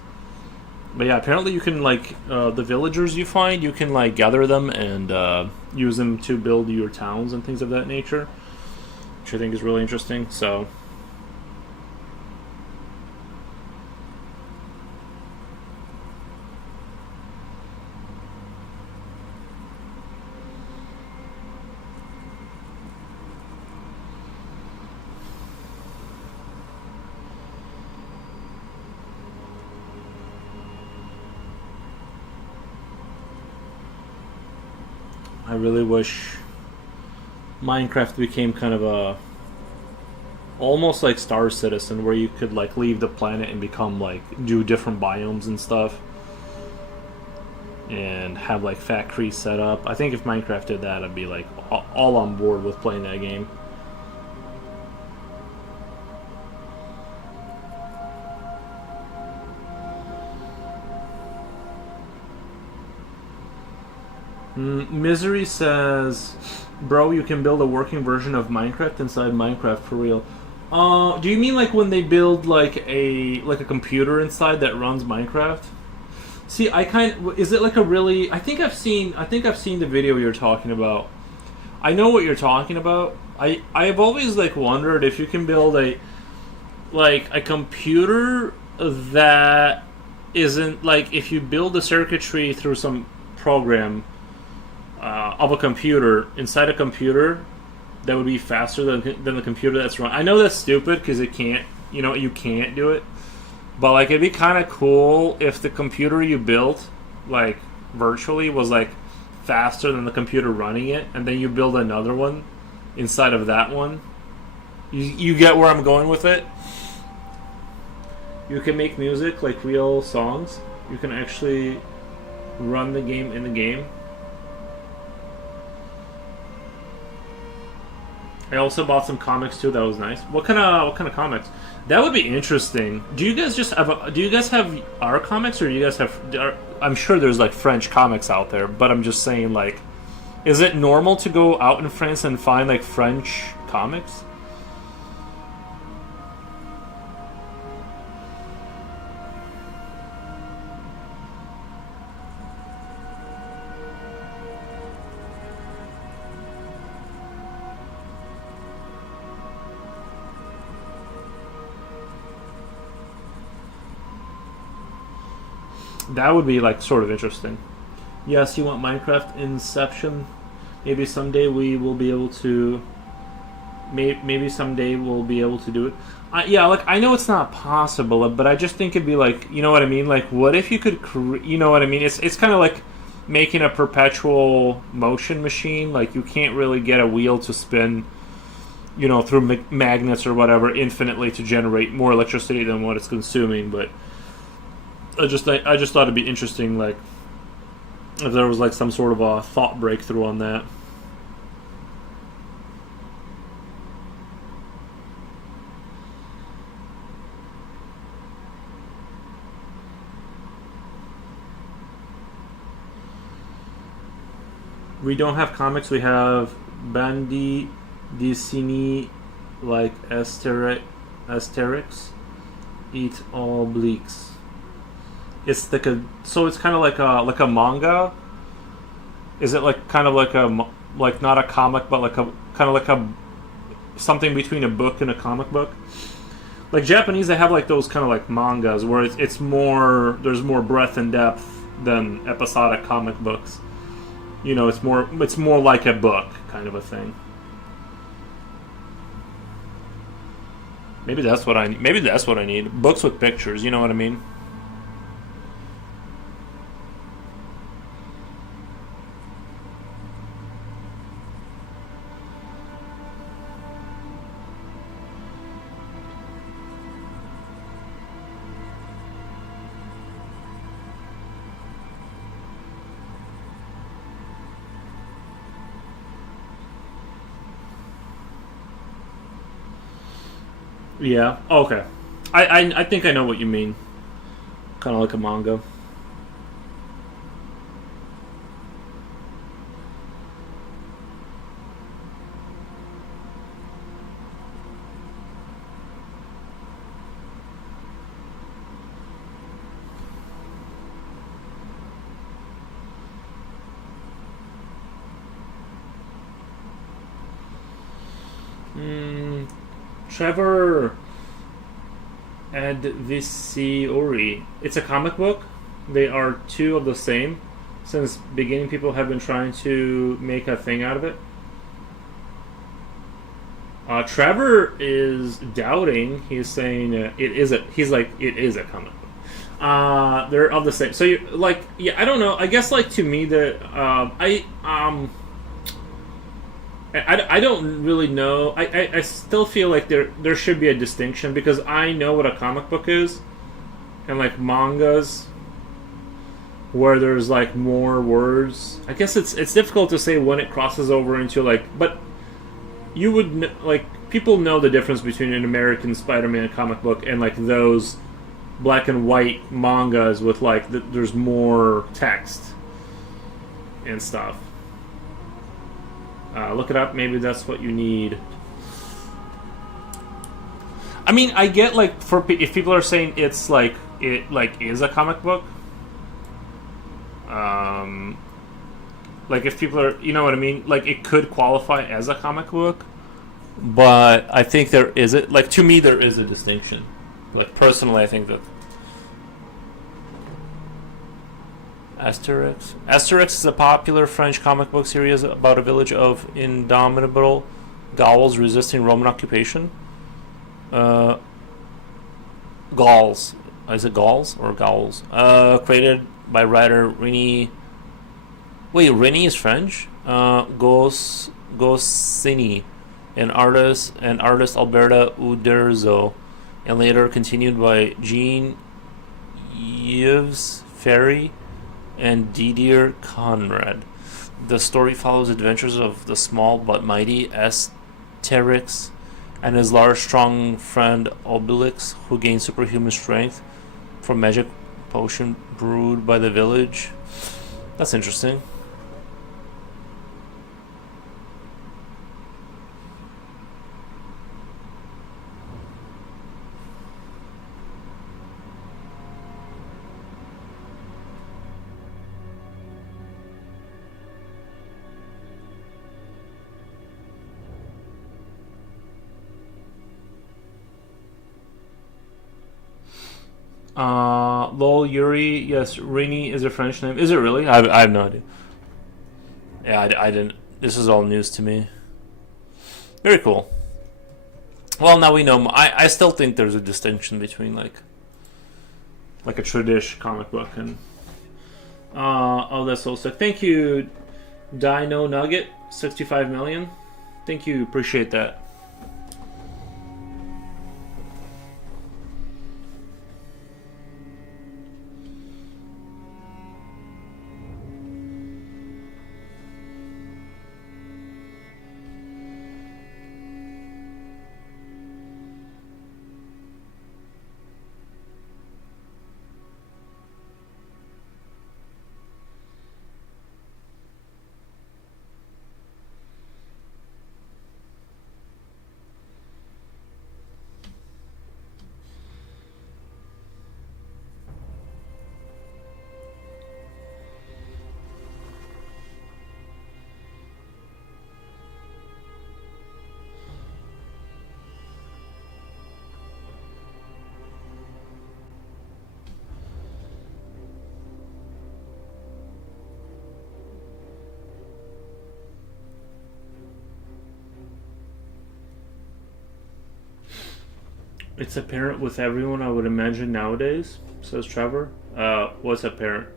But yeah, apparently you can like the villagers you find, you can like gather them and use them to build your towns and things of that nature, which I think is really interesting. So really wish Minecraft became kind of a almost like Star Citizen, where you could like leave the planet and become like do different biomes and stuff, and have like factories set up. I think if Minecraft did that, I'd be like all on board with playing that game. Misery says, "Bro, you can build a working version of Minecraft inside Minecraft for real." Do you mean like when they build like a computer inside that runs Minecraft? See, is it like a really? I think I've seen the video you're talking about. I know what you're talking about. I've always like wondered if you can build a computer that isn't like, if you build the circuitry through some program of a computer inside a computer, that would be faster than the computer that's run. I know that's stupid because it can't, you can't do it. But like, it'd be kind of cool if the computer you built, like virtually, was like faster than the computer running it, and then you build another one inside of that one. You get where I'm going with it? You can make music like real songs. You can actually run the game in the game. I also bought some comics too. That was nice. What kind of comics? That would be interesting. Do you guys have our comics, or do you guys have? I'm sure there's like French comics out there, but I'm just saying, like, is it normal to go out in France and find like French comics? That would be like sort of interesting. Yes, you want Minecraft Inception? Maybe someday we will be able to. Maybe someday we'll be able to do it. Yeah, like, I know it's not possible, but I just think it'd be like, you know what I mean? Like, what if you could, you know what I mean? It's kind of like making a perpetual motion machine. Like, you can't really get a wheel to spin, through magnets or whatever, infinitely to generate more electricity than what it's consuming. But I just thought it'd be interesting, like, if there was like some sort of a thought breakthrough on that. We don't have comics. We have Bandi Dicini, like Asterix, Eat All Bleaks. It's like so it's kind of like a manga. Is it like kind of like not a comic, but like a kind of like a something between a book and a comic book? Like Japanese, they have like those kind of like mangas where it's more, there's more breadth and depth than episodic comic books. It's more like a book kind of a thing. Maybe that's what I need. Books with pictures. You know what I mean? Yeah. Okay. I think I know what you mean. Kind of like a manga. Trevor Advisori. It's a comic book. They are two of the same. Since beginning, people have been trying to make a thing out of it. Trevor is doubting. He's saying it is a. He's like, it is a comic book. They're of the same. So you like, yeah. I don't know. I guess like to me I don't really know. I still feel like there should be a distinction because I know what a comic book is, and like mangas where there's like more words. I guess it's difficult to say when it crosses over into like, but you would like people know the difference between an American Spider-Man comic book and like those black and white mangas with like there's more text and stuff. Look it up. Maybe that's what you need. I mean, I get like for if people are saying it's like it like is a comic book. Um, like if people are, you know what I mean. Like it could qualify as a comic book, but I think there is it. Like to me, there is a distinction. Like personally, I think that Asterix. Asterix is a popular French comic book series about a village of indomitable Gauls resisting Roman occupation. Uh, Gauls. Is it Gauls or Gauls? Created by writer Rini. Wait, Rini is French? Goscinny, and artist Alberta Uderzo, and later continued by Jean Yves Ferry and Didier Conrad. The story follows adventures of the small but mighty Asterix and his large, strong friend Obelix, who gains superhuman strength from magic potion brewed by the village. That's interesting. Lol Yuri, yes, Rini is a French name. Is it really? I have no idea. Yeah, I didn't. This is all news to me. Very cool. Well, now we know. I still think there's a distinction between like a Tradish comic book and oh, that's so sick. Thank you, Dino Nugget, 65 million. Thank you, appreciate that. It's apparent with everyone, I would imagine, nowadays, says Trevor. What's apparent?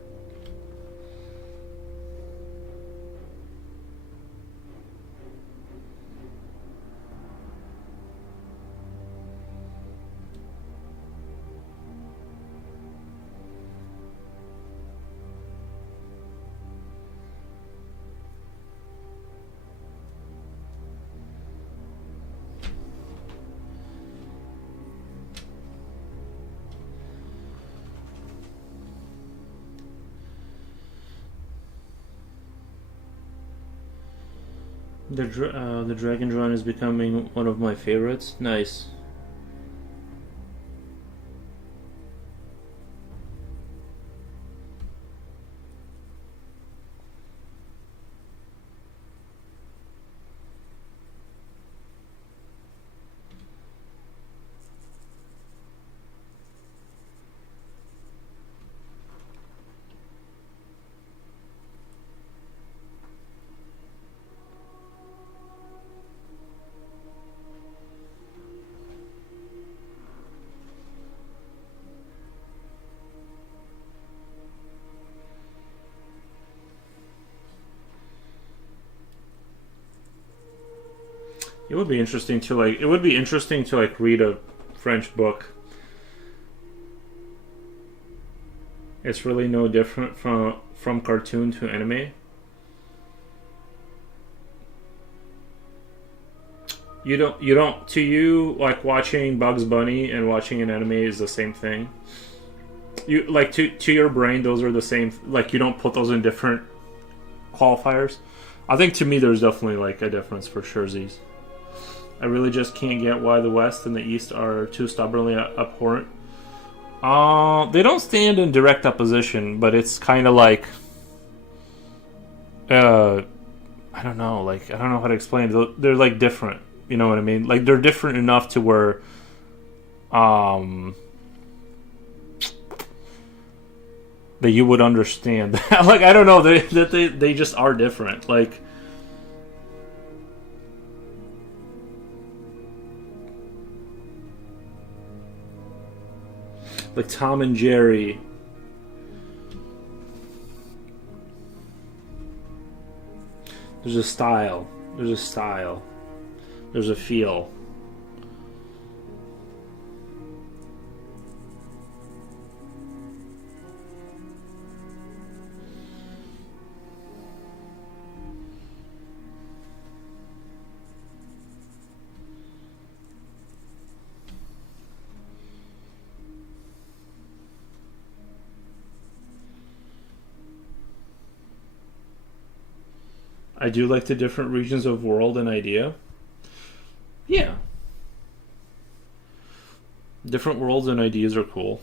The Dragon Drawing is becoming one of my favorites. Nice. It would be interesting to like. It would be interesting to like read a French book. It's really no different from cartoon to anime. You don't to you like watching Bugs Bunny and watching an anime is the same thing. You like to your brain those are the same, like you don't put those in different qualifiers. I think to me there's definitely like a difference for sure. I really just can't get why the West and the East are too stubbornly abhorrent. They don't stand in direct opposition, but it's kind of like I don't know, like I don't know how to explain it. They're like different. You know what I mean? Like they're different enough to where that you would understand. Like I don't know, they just are different. Like Tom and Jerry. There's a style. There's a feel. I do like the different regions of world and idea. Yeah. Different worlds and ideas are cool.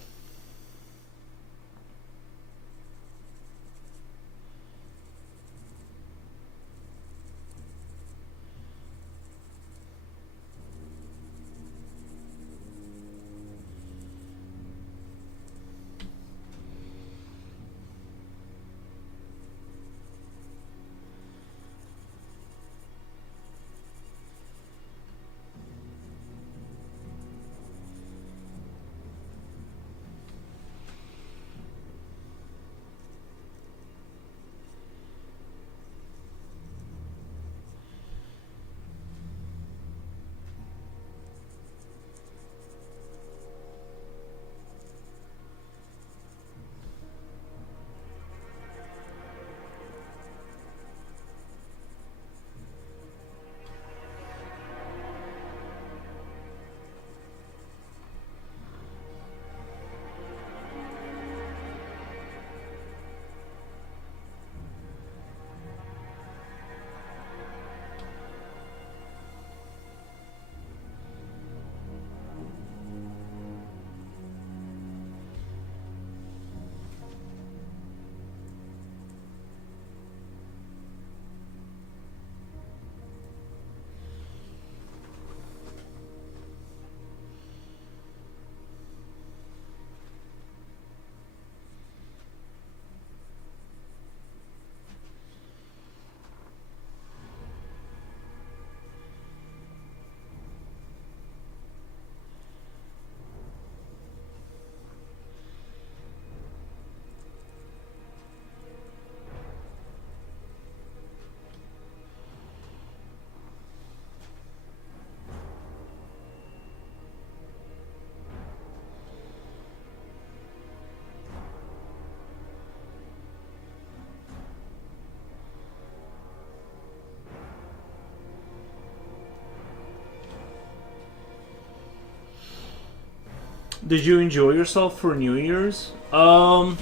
Did you enjoy yourself for New Year's? I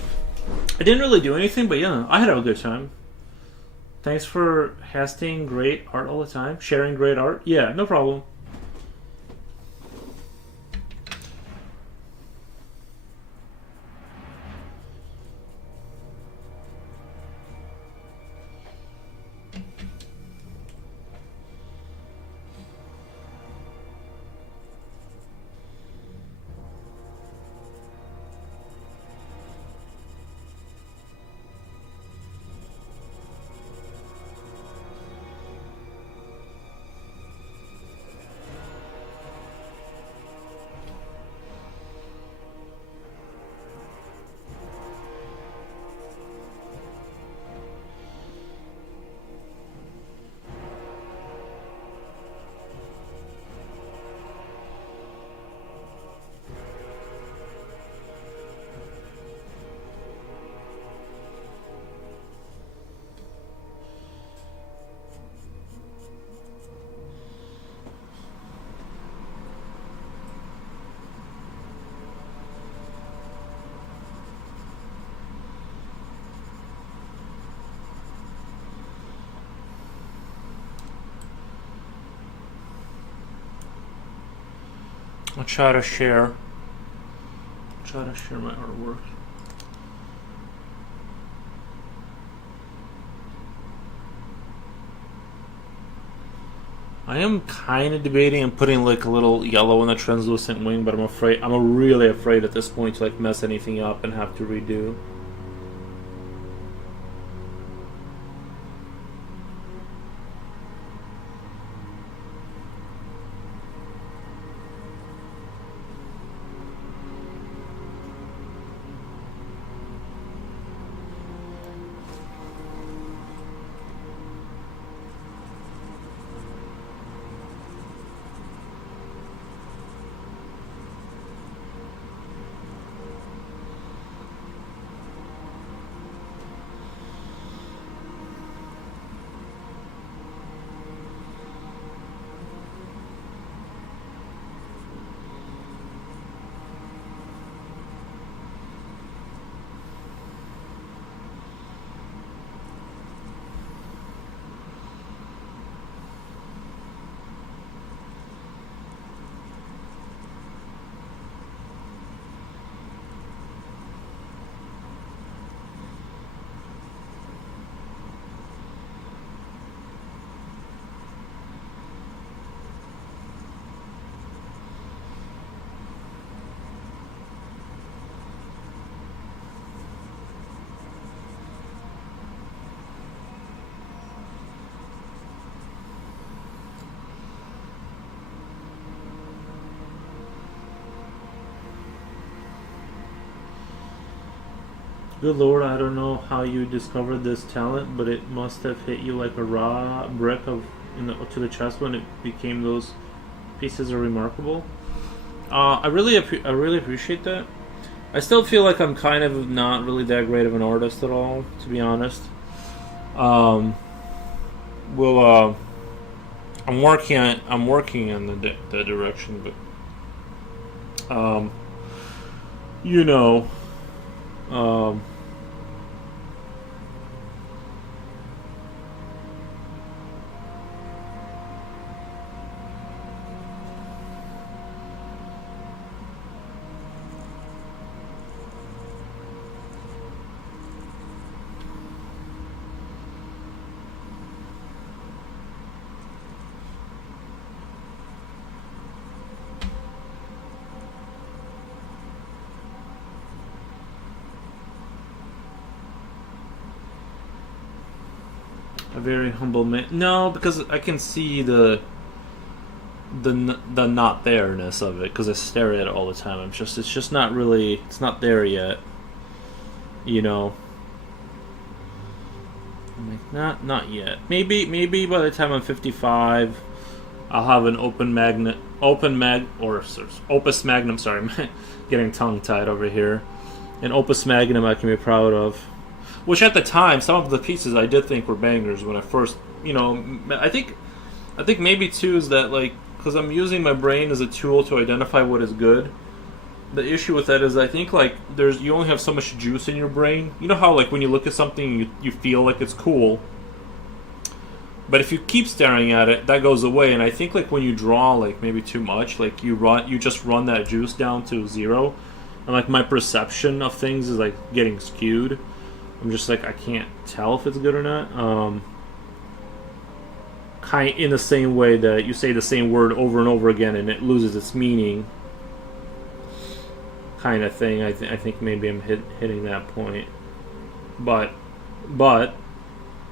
didn't really do anything, but yeah, I had a good time. Thanks for hasting great art all the time, sharing great art. Yeah, no problem. I'll try to share. Try to share my artwork. I am kind of debating on putting like a little yellow in the translucent wing, but I'm really afraid at this point to like mess anything up and have to redo. Good lord, I don't know how you discovered this talent, but it must have hit you like a raw brick to the chest when it became those pieces are remarkable. I really appreciate that. I still feel like I'm kind of not really that great of an artist at all, to be honest. Um, well, I'm working in the direction, but you know. Um, a very humble man. No, because I can see the not there-ness of it because I stare at it all the time. It's just not really. It's not there yet. You know. Like, not yet. Maybe by the time I'm 55, I'll have an opus magnum. Sorry, getting tongue tied over here. An opus magnum I can be proud of. Which at the time, some of the pieces I did think were bangers when I first, I think maybe too is that like because I'm using my brain as a tool to identify what is good. The issue with that is I think like you only have so much juice in your brain. You know how like when you look at something you feel like it's cool, but if you keep staring at it, that goes away. And I think like when you draw like maybe too much, like you just run that juice down to zero, and like my perception of things is like getting skewed. I'm just like I can't tell if it's good or not. Kind in the same way that you say the same word over and over again and it loses its meaning, kind of thing. I think maybe I'm hitting that point. But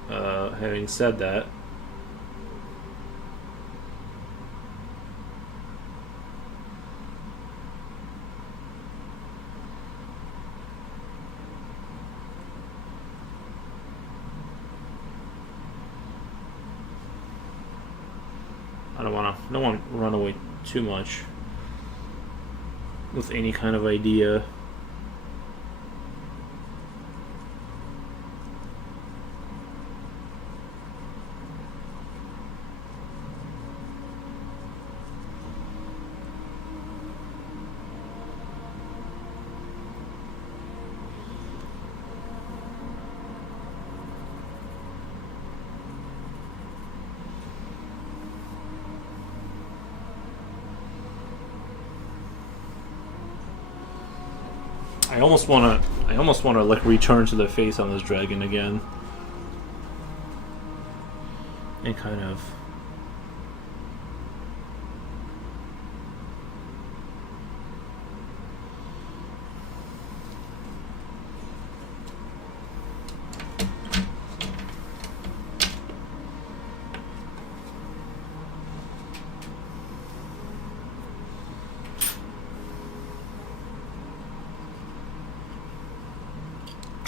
having said that, I don't want to run away too much with any kind of idea. I almost wanna like return to the face on this dragon again. And kind of.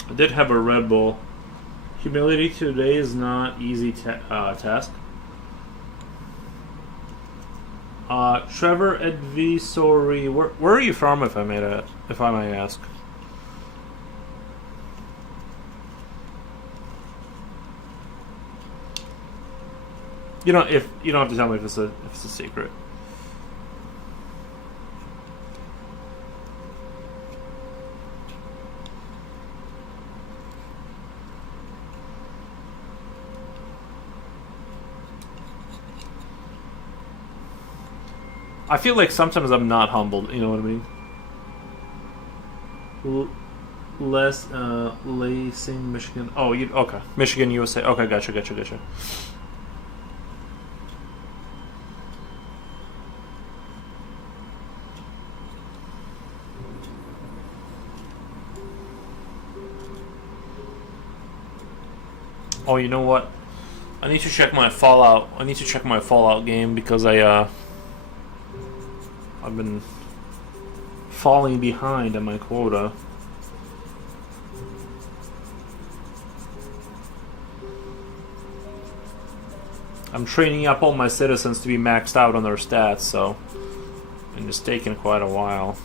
I did have a Red Bull. Humility today is not easy task. Trevor Advisory, where are you from, if I may ask? You don't have to tell me if it's a secret. I feel like sometimes I'm not humbled. You know what I mean? Lansing, Michigan. Oh, okay. Michigan, USA. Okay, gotcha. Oh, you know what? I need to check my Fallout game because I've been falling behind on my quota. I'm training up all my citizens to be maxed out on their stats, so it's taken quite a while.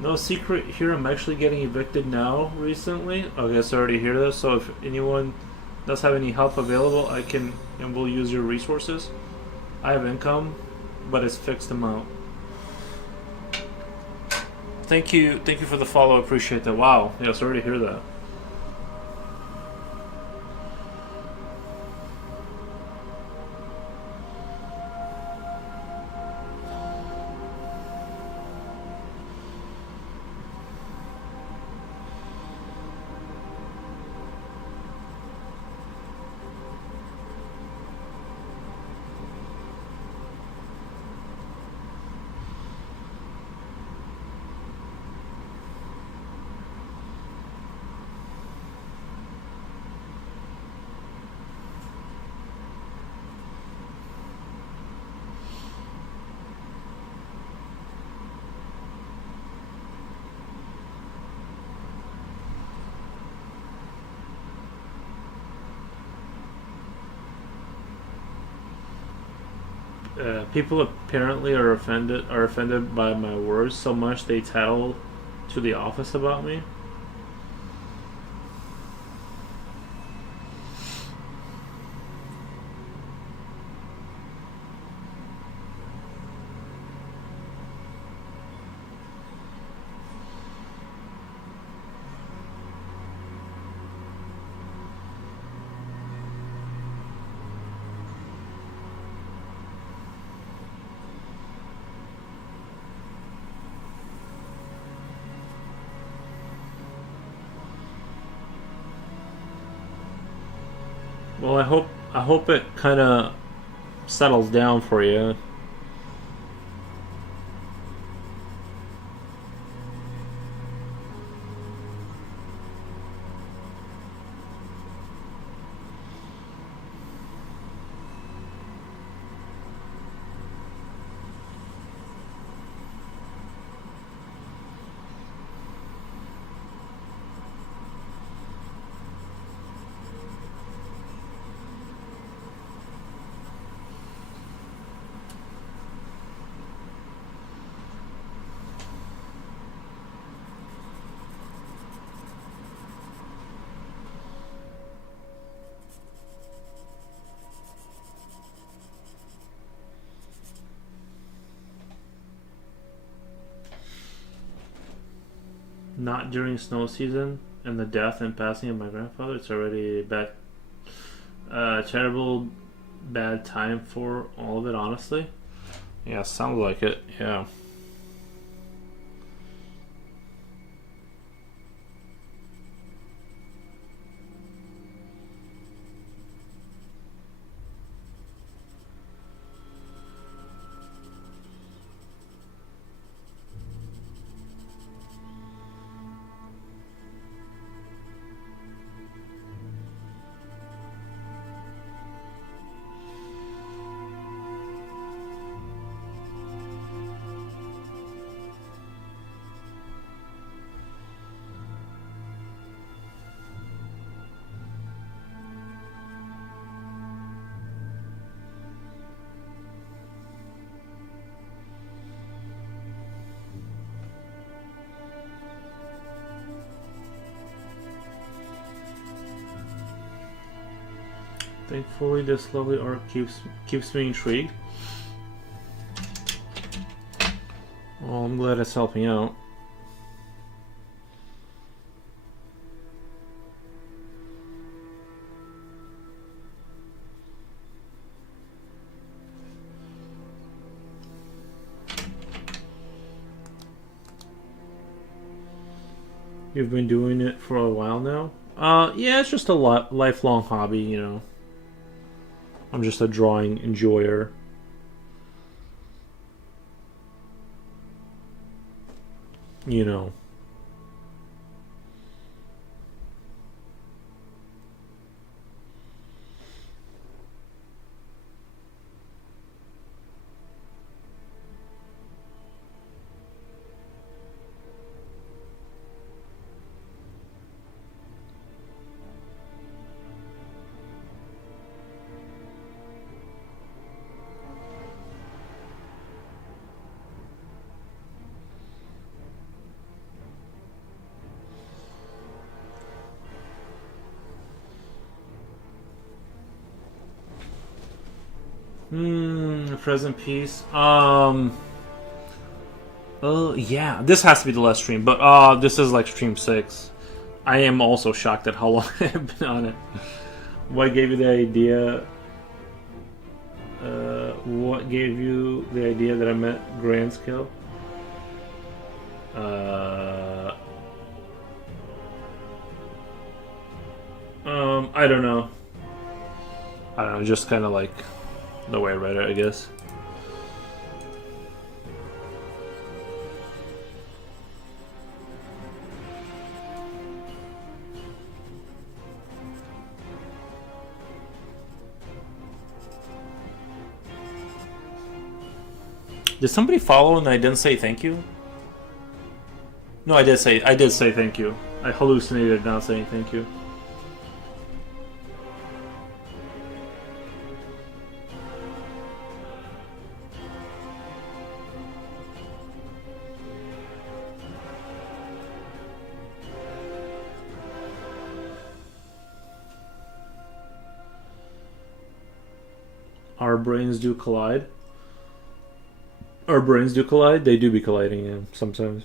No secret here, I'm actually getting evicted now recently. I guess I already hear this, so if anyone does have any help available, I can and will use your resources. I have income, but it's fixed amount. Thank you for the follow, appreciate that. Wow, yeah, sorry to hear that. People apparently are offended by my words so much they tattle to the office about me. Well, I hope it kind of settles down for you. not during snow season and the death and passing of my grandfather. It's already bad, terrible, bad time for all of it. Honestly, yeah, sounds like it. Yeah. Thankfully, this lovely art keeps me intrigued. Well, I'm glad it's helping out. You've been doing it for a while now? Yeah, it's just a lifelong hobby, you know. I'm just a drawing enjoyer. You know. Present piece. Oh yeah, this has to be the last stream, but this is like stream 6. I am also shocked at how long I've been on it. What gave you the idea? What gave you the idea that I met Grand Skill? I don't know. I don't know, just kind of like the way I read it, I guess. Did somebody follow and I didn't say thank you? No, I did say thank you. I hallucinated not saying thank you. Our brains do collide. Our brains do collide? They do be colliding, yeah, sometimes.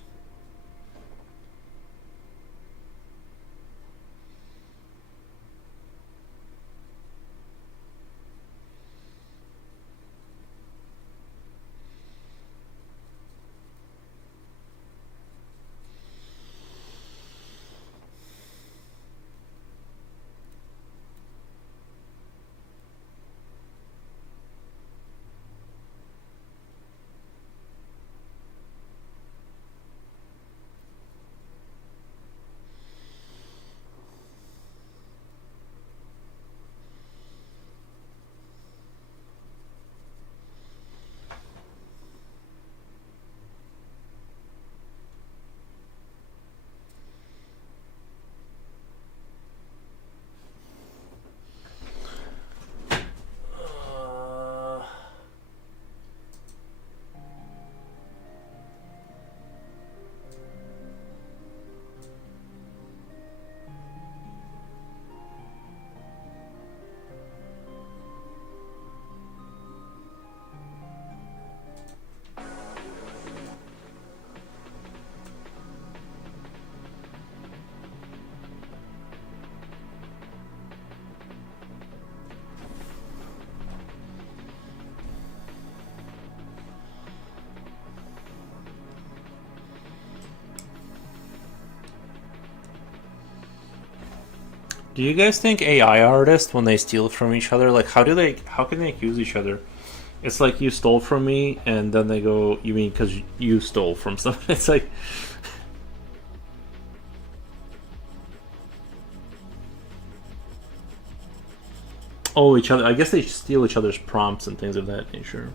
Do you guys think AI artists, when they steal from each other, like how can they accuse each other? It's like you stole from me, and then they go, "You mean because you stole from someone?" It's like, oh, each other. I guess they steal each other's prompts and things of that nature.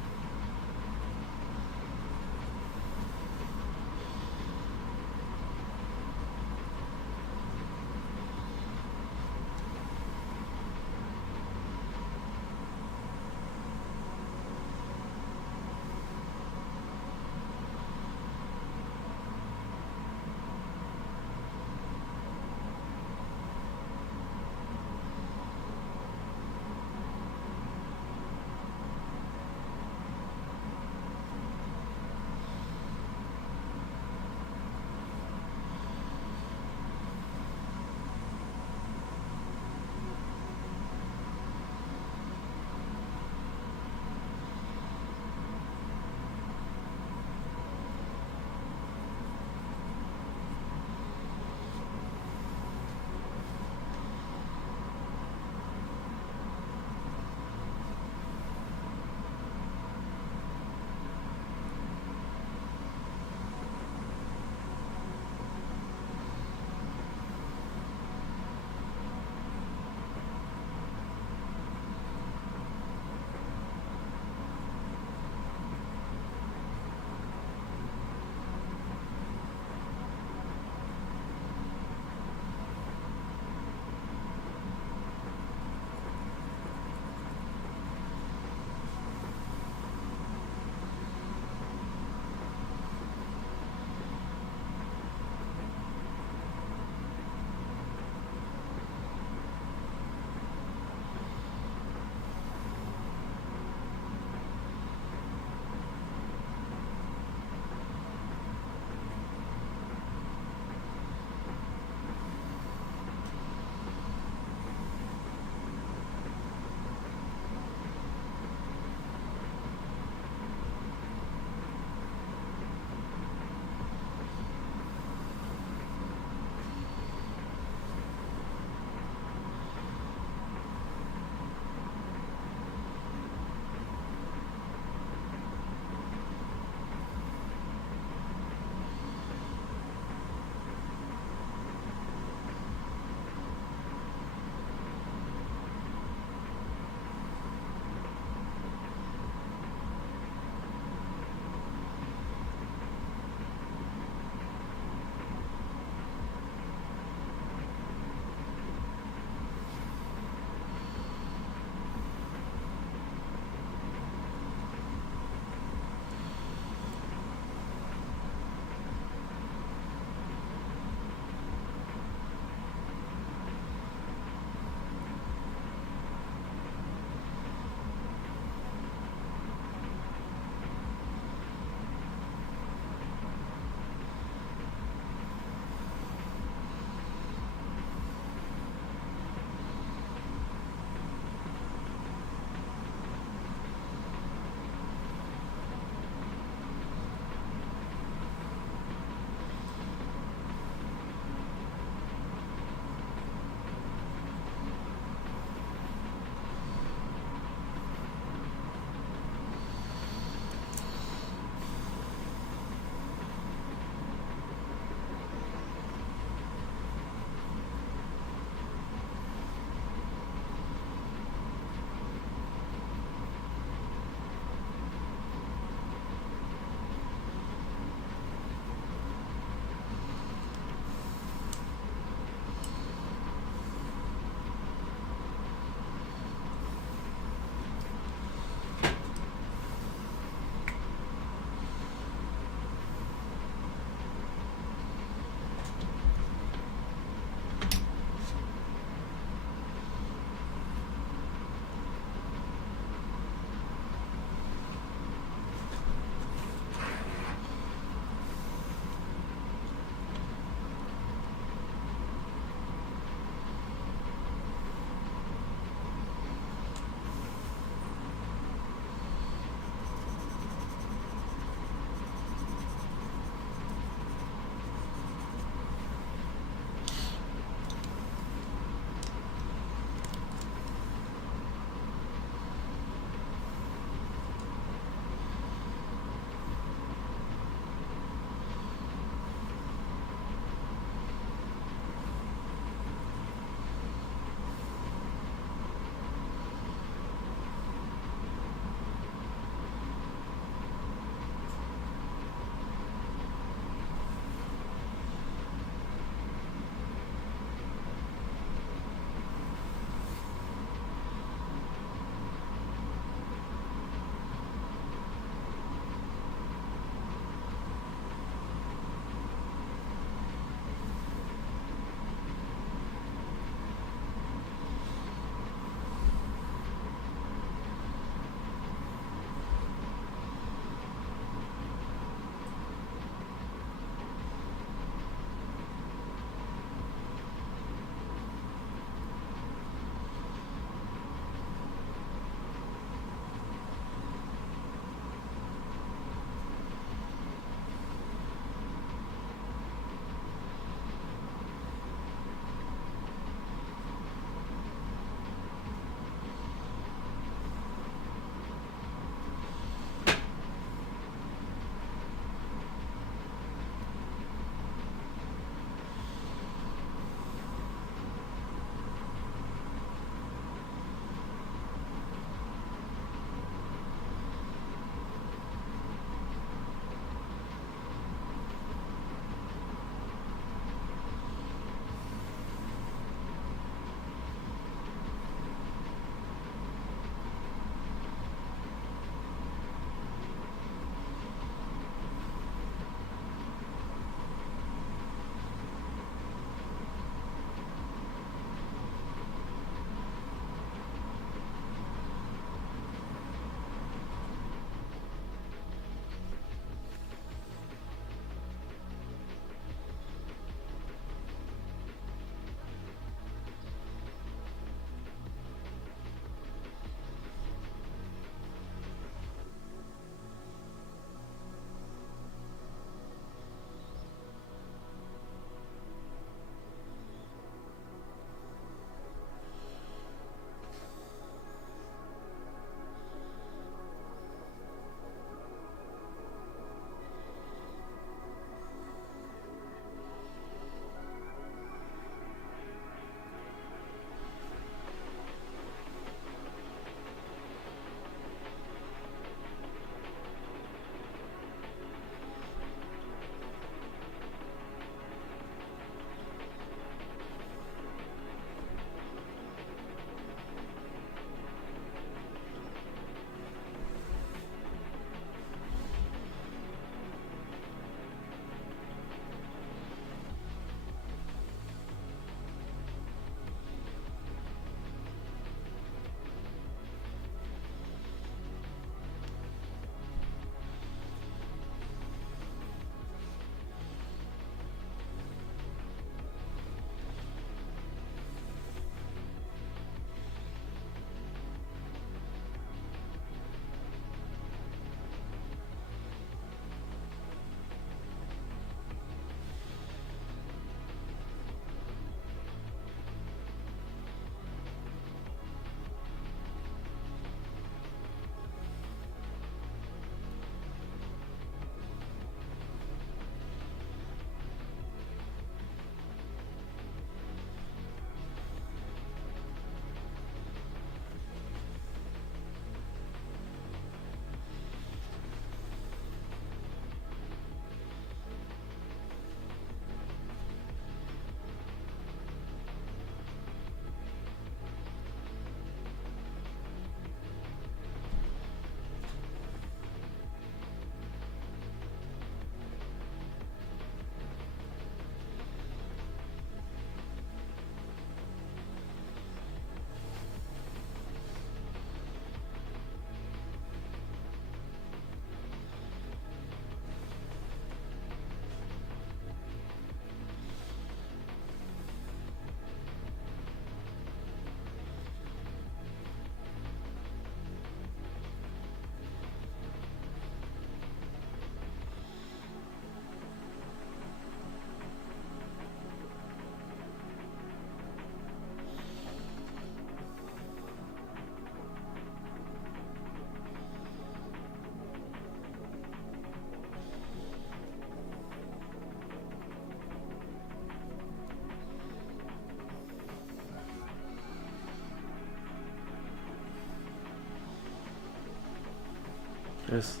Yes.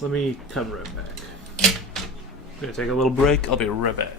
Let me come right back. I'm gonna take a little break. I'll be right back.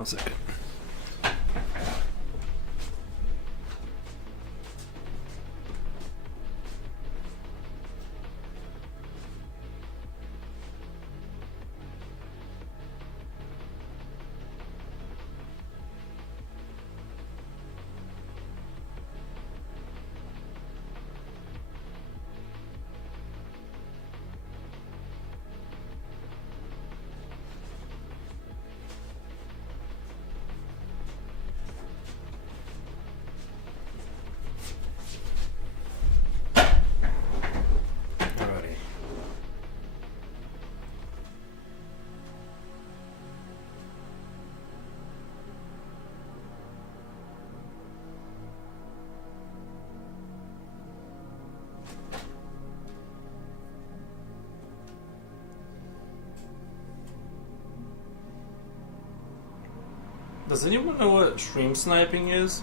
One second. Does anyone know what stream sniping is?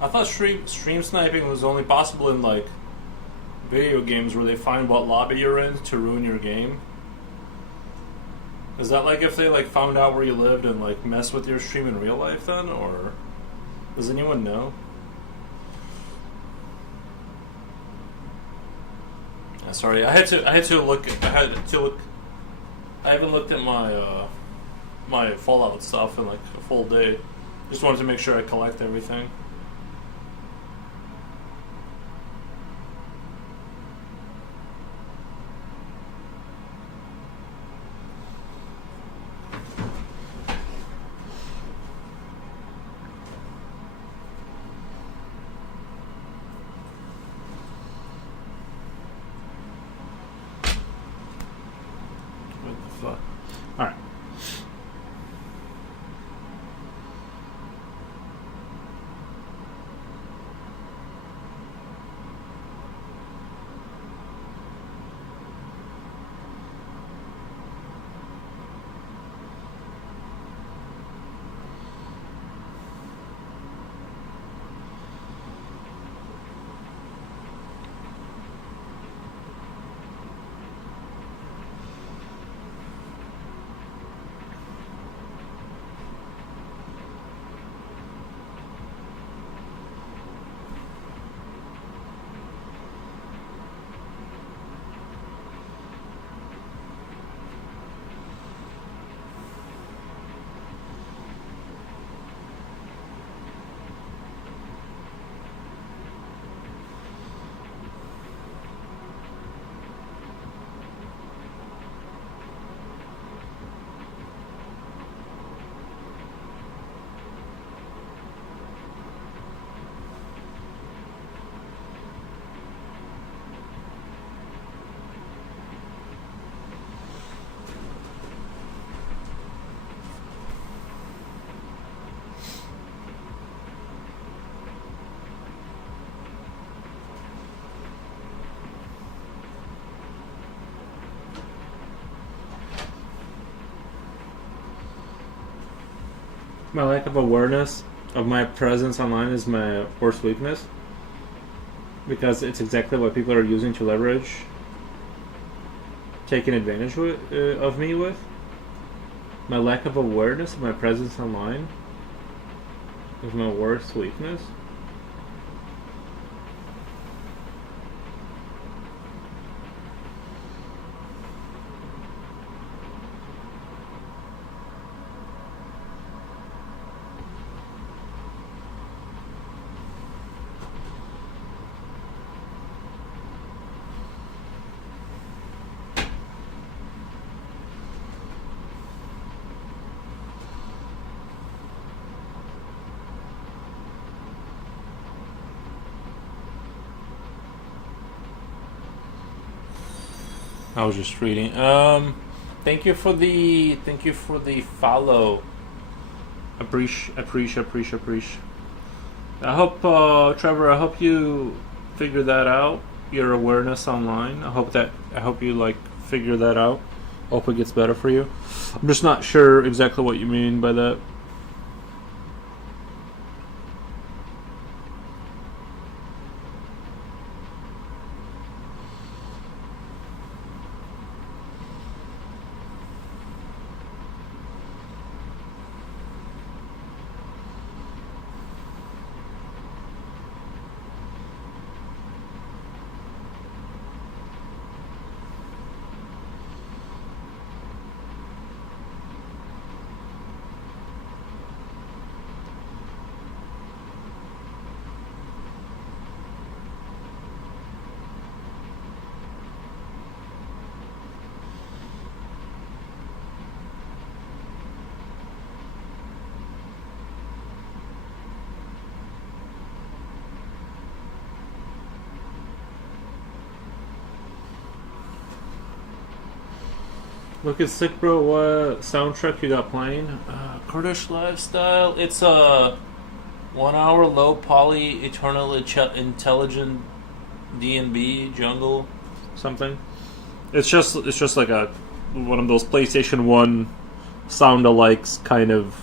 I thought stream sniping was only possible in like video games where they find what lobby you're in to ruin your game. Is that like if they like found out where you lived and like mess with your stream in real life then, or does anyone know? Sorry, I had to look. I haven't looked at my my Fallout stuff in like a full day. Just wanted to make sure I collect everything. My lack of awareness of my presence online is my worst weakness because it's exactly what people are using to leverage, taking advantage of me with. My lack of awareness of my presence online is my worst weakness. I was just reading. Thank you for the follow. Appreciate. I hope, Trevor. I hope you figure that out. Your awareness online. I hope you like figure that out. Hope it gets better for you. I'm just not sure exactly what you mean by that. Look at Sick Bro, what soundtrack you got playing? Kurdish Lifestyle. It's a 1 hour low poly eternal intelligent D&B jungle something. It's just like a one of those PlayStation 1 sound alikes kind of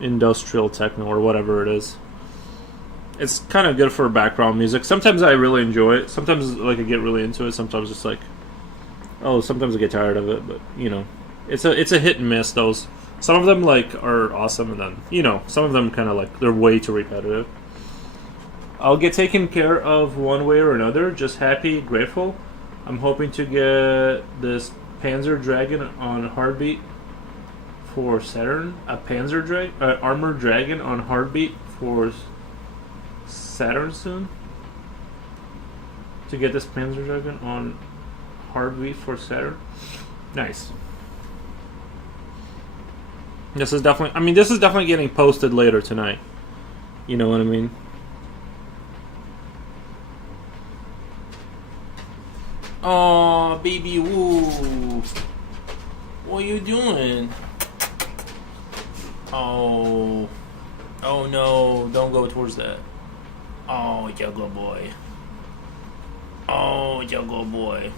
industrial techno or whatever it is. It's kind of good for background music. Sometimes I really enjoy it. Sometimes like I get really into it. Sometimes it's like, oh, sometimes I get tired of it, but it's a hit and miss. Those some of them like are awesome, and then some of them kind of like they're way too repetitive. I'll get taken care of one way or another. Just happy, grateful. I'm hoping to get this Panzer Dragon on Heartbeat for Saturn. A Armored Dragon on Heartbeat for Saturn soon. To get this Panzer Dragon on Heartbeat for Saturn. Nice. This is definitely getting posted later tonight. You know what I mean? Oh, baby, woo. What are you doing? Oh no, don't go towards that. Oh, Juggle Boy. Oh, Juggle Boy.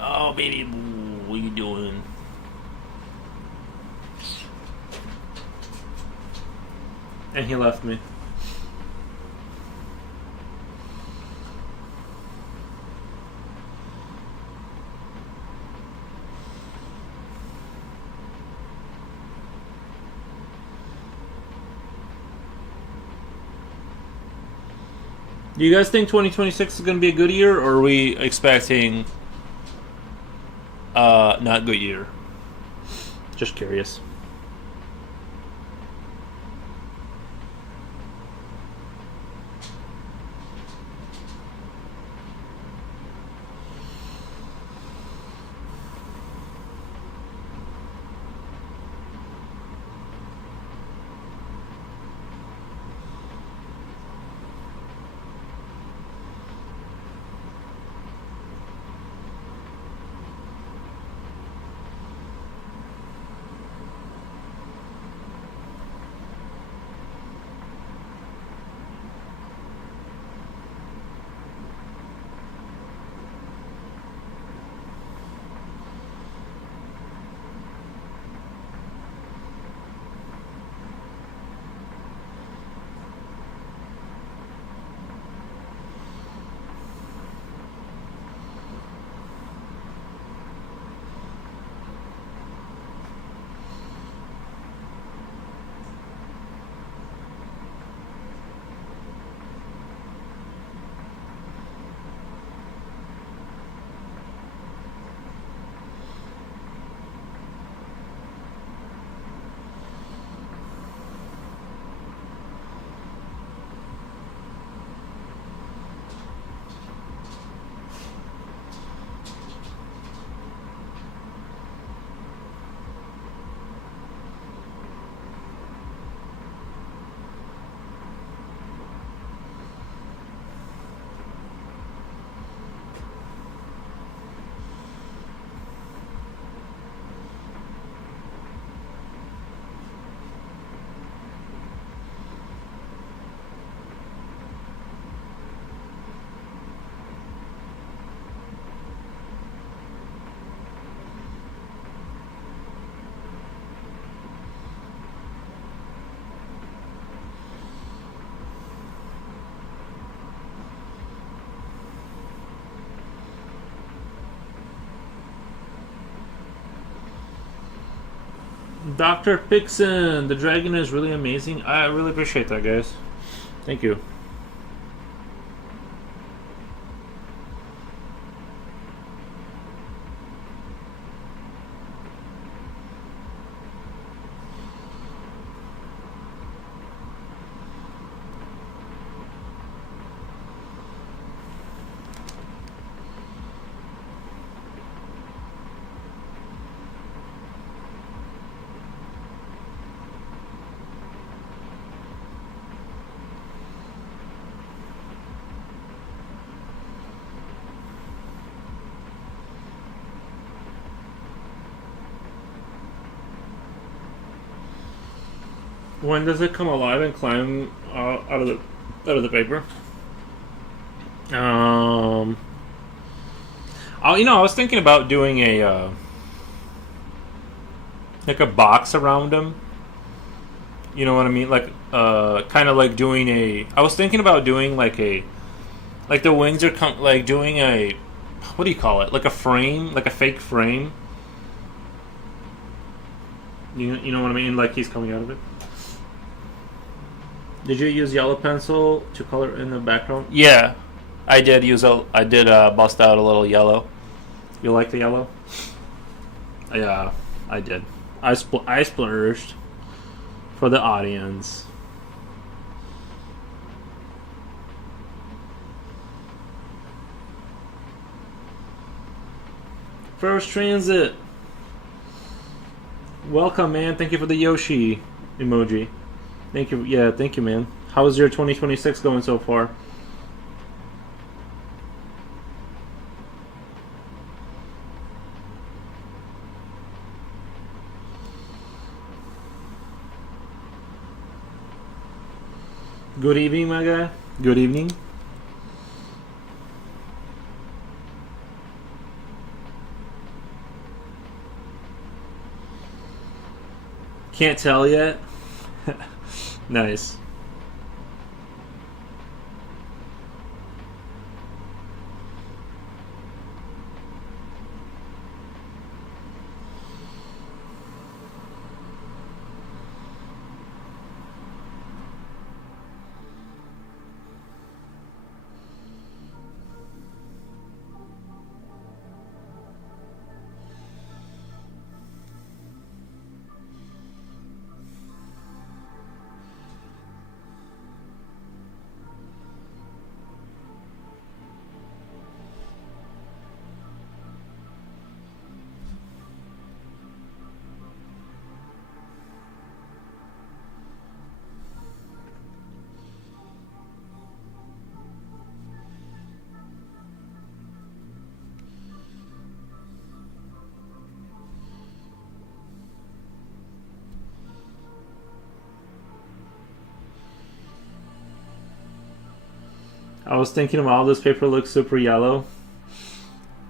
Oh, baby, what are you doing? And he left me. Do you guys think 2026 is going to be a good year, or are we expecting not good year? Just curious. Dr. Pixon, the dragon is really amazing. I really appreciate that, guys. Thank you. When does it come alive and climb out of the paper? I was thinking about doing a like a box around him. You know what I mean? Like kind of like doing a. I was thinking about doing like the wings are like doing a. What do you call it? Like a frame, like a fake frame. You know what I mean? Like he's coming out of it. Did you use yellow pencil to color in the background? Yeah, I did use I did bust out a little yellow. You like the yellow? Yeah, I did. I splurged for the audience. First transit. Welcome, man. Thank you for the Yoshi emoji. Thank you. Yeah, thank you, man. How's your 2026 going so far? Good evening, my guy. Good evening. Can't tell yet. Nice. I was thinking, wow, this paper looks super yellow.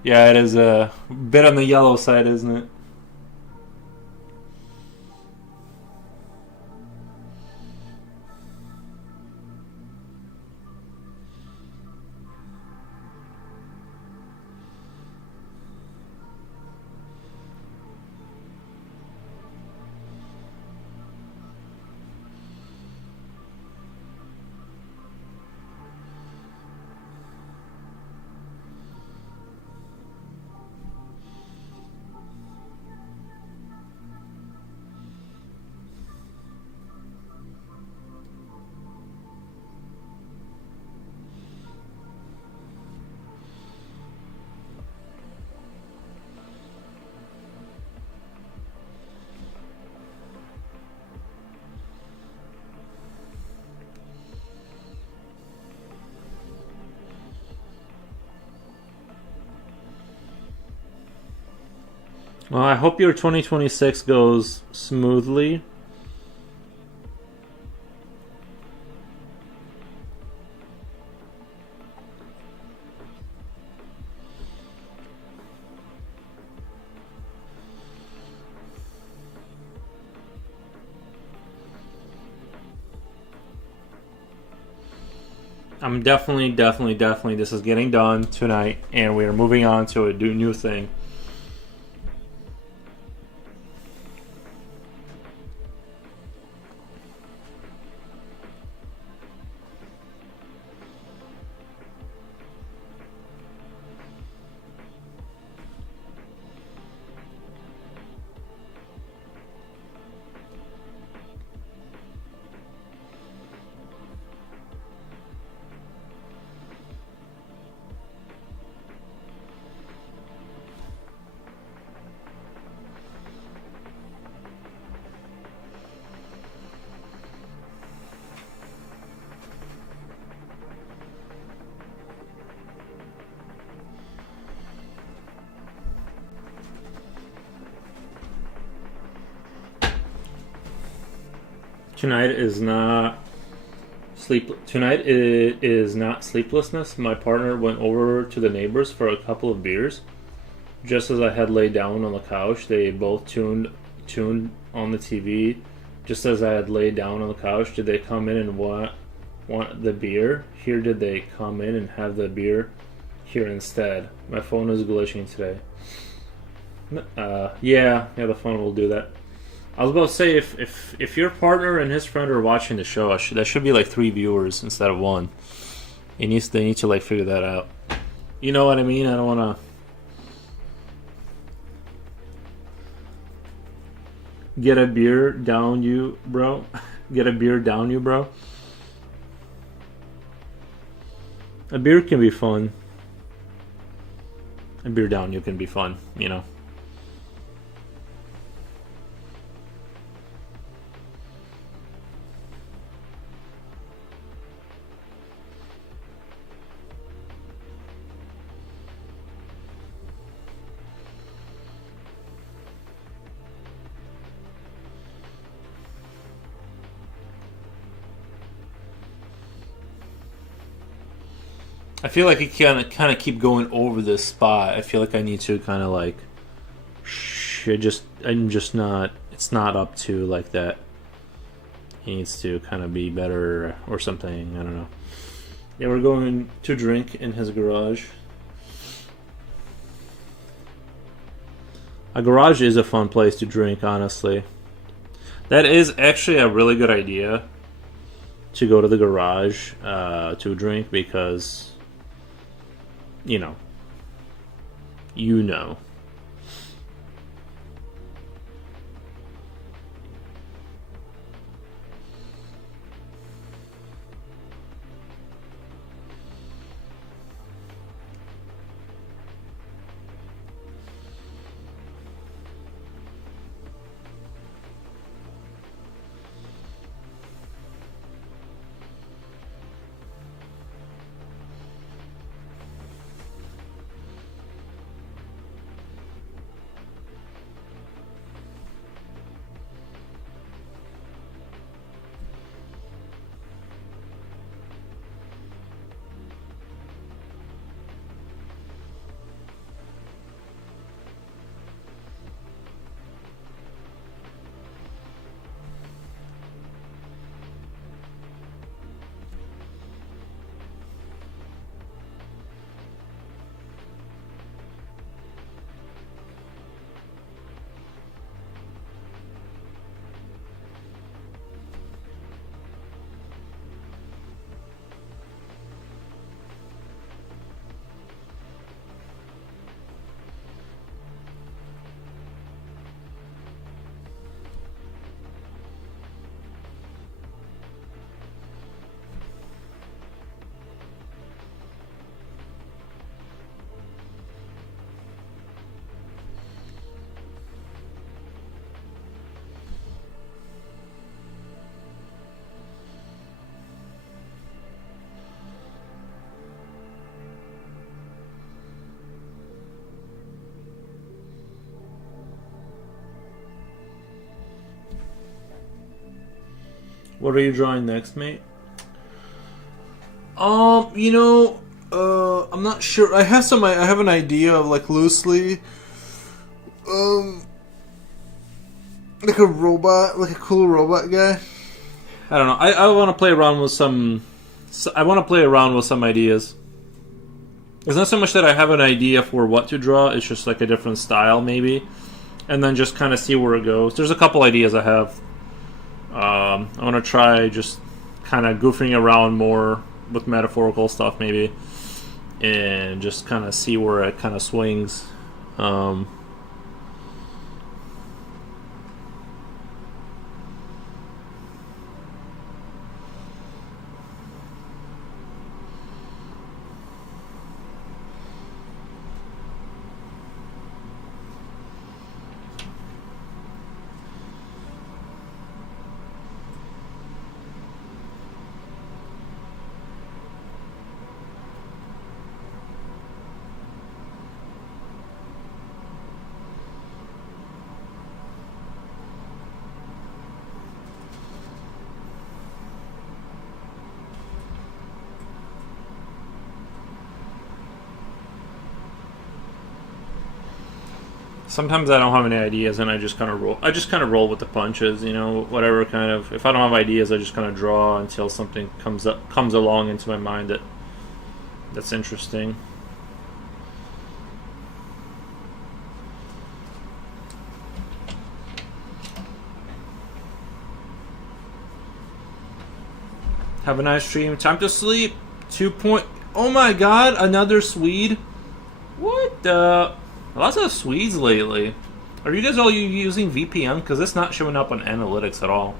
Yeah, it is a bit on the yellow side, isn't it? Well, I hope your 2026 goes smoothly. I'm definitely, this is getting done tonight, and we are moving on to a new thing. Tonight is not sleep. Tonight it is not sleeplessness. My partner went over to the neighbors for a couple of beers. Just as I had laid down on the couch, they both tuned on the TV. Just as I had laid down on the couch, did they come in and want the beer? Here did they come in and have the beer here instead? My phone is glitching today. Yeah, the phone will do that. I was about to say if your partner and his friend are watching the show, that should be like 3 viewers instead of 1. They need to like figure that out. You know what I mean? I don't want to get a beer down you, bro. Get a beer down you, bro. A beer can be fun. A beer down you can be fun, you know. I feel like I kind of keep going over this spot. I feel like I need to kind of like, I'm just not. It's not up to like that. He needs to kind of be better or something. I don't know. Yeah, we're going to drink in his garage. A garage is a fun place to drink, honestly. That is actually a really good idea to go to the garage to drink because. You know. What are you drawing next, mate? I'm not sure. I have an idea of like loosely, like a robot, like a cool robot guy. I don't know. I want to play around with some. I want to play around with some ideas. It's not so much that I have an idea for what to draw. It's just like a different style, maybe, and then just kind of see where it goes. There's a couple ideas I have. I want to try just kind of goofing around more with metaphorical stuff, maybe, and just kind of see where it kind of swings. sometimes I don't have any ideas, and I just kind of roll. I just kind of roll with the punches, you know. Whatever kind of. If I don't have ideas, I just kind of draw until something comes along into my mind that's interesting. Have a nice stream. Time to sleep. 2 point. Oh my God! Another Swede. What the? Lots of Swedes lately. Are you guys all using VPN? Because it's not showing up on analytics at all.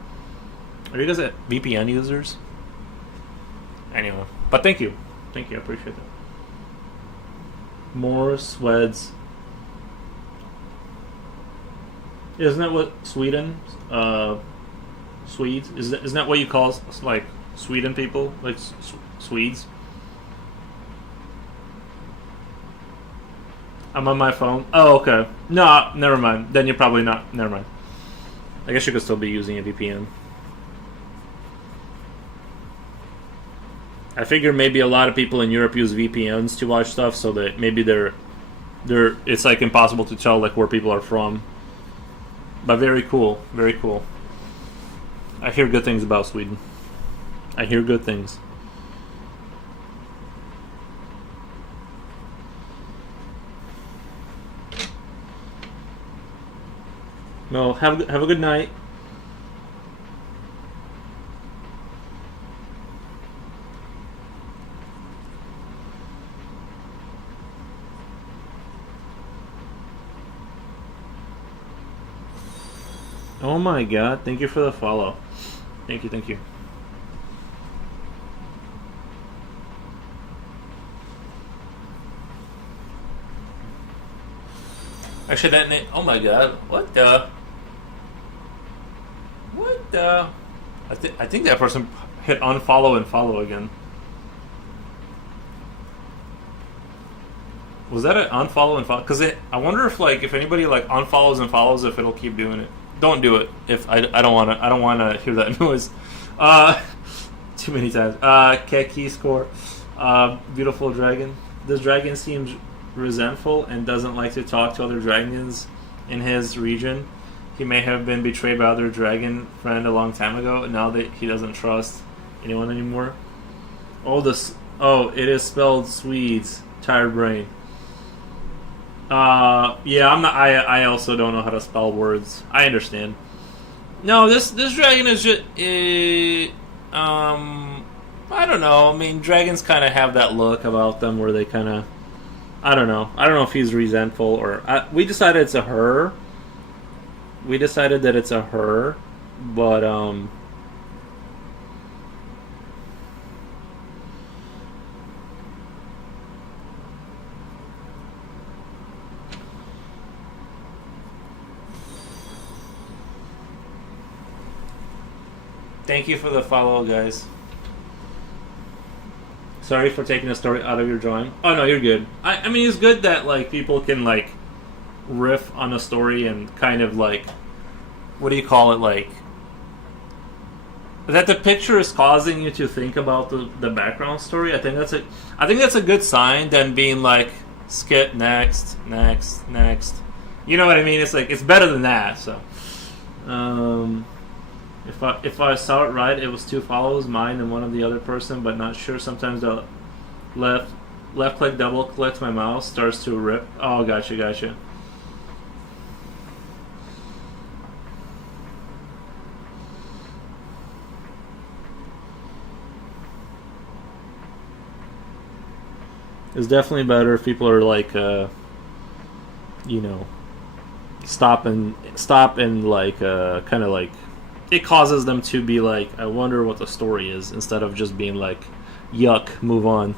Are you guys VPN users? Anyway, but thank you. Thank you. I appreciate that. More Sweds. Isn't that what Sweden? Swedes? Isn't that what you call like Sweden people? Like Swedes? I'm on my phone. Oh, okay. No, never mind. Then you're probably not. Never mind. I guess you could still be using a VPN. I figure maybe a lot of people in Europe use VPNs to watch stuff, so that maybe they're it's like impossible to tell like where people are from. But very cool, very cool. I hear good things about Sweden. I hear good things. Well, have a good night. Oh my God! Thank you for the follow. Thank you, thank you. Actually, that name. Oh my God! What the? What the? I think that person hit unfollow and follow again. Was that an unfollow and follow? Because I wonder if anybody like unfollows and follows, if it'll keep doing it. Don't do it. If I don't wanna hear that noise. Too many times. Keki score. Beautiful dragon. This dragon seems resentful and doesn't like to talk to other dragons in his region. He may have been betrayed by other dragon friend a long time ago. Now that he doesn't trust anyone anymore. It is spelled Swedes. Tired brain. Yeah, I'm not. I also don't know how to spell words. I understand. No, this dragon is just. I don't know. I mean, dragons kind of have that look about them where they kind of. I don't know. I don't know if he's resentful or. We decided it's a her. We decided that it's a her, but thank you for the follow, guys. Sorry for taking the story out of your drawing. Oh no, you're good. I mean, it's good that like people can like riff on a story and kind of like, what do you call it, like that the picture is causing you to think about the background story. I think that's a good sign than being like skip next. You know what I mean? It's like it's better than that. So if I saw it right, it was 2 follows, mine and one of the other person, but not sure. Sometimes the left click, double click my mouse starts to rip. Oh, gotcha. It's definitely better if people are like, stop and like, kind of like, it causes them to be like, I wonder what the story is, instead of just being like, yuck, move on.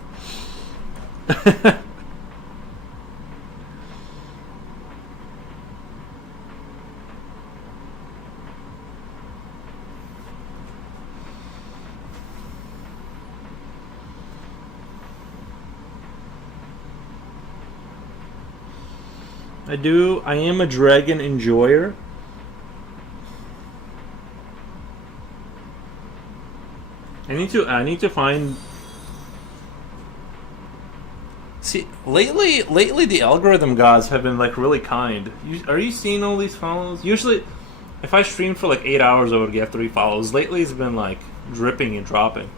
I am a dragon enjoyer. I need to find. See, lately the algorithm gods have been like really kind. Are you seeing all these follows? Usually, if I stream for like 8 hours, I would get 3 follows. Lately, it's been like dripping and dropping.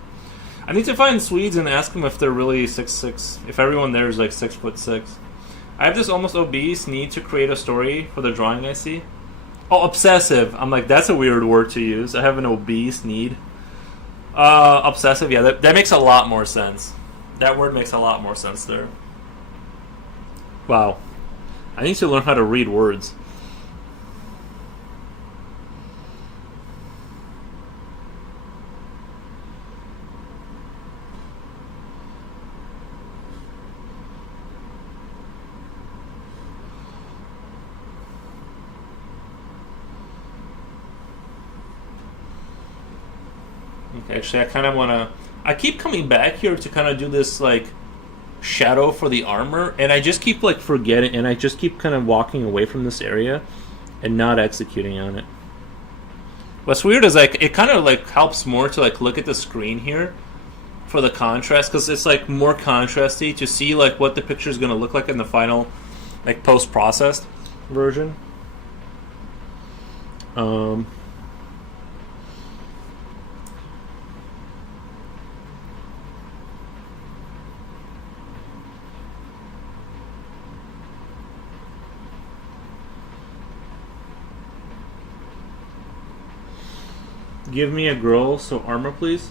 I need to find Swedes and ask them if they're really 6'6". If everyone there is like 6'6". I have this almost obese need to create a story for the drawing I see. Oh, obsessive. I'm like, that's a weird word to use. I have an obese need. Obsessive. Yeah, that makes a lot more sense. That word makes a lot more sense there. Wow. I need to learn how to read words. Okay, actually, I kind of want to... I keep coming back here to kind of do this, like, shadow for the armor, and I just keep, like, forgetting, and I just keep kind of walking away from this area and not executing on it. What's weird is, like, it kind of, like, helps more to, like, look at the screen here for the contrast, because it's, like, more contrasty to see, like, what the picture is going to look like in the final, like, post-processed version. Give me a girl, so armor, please.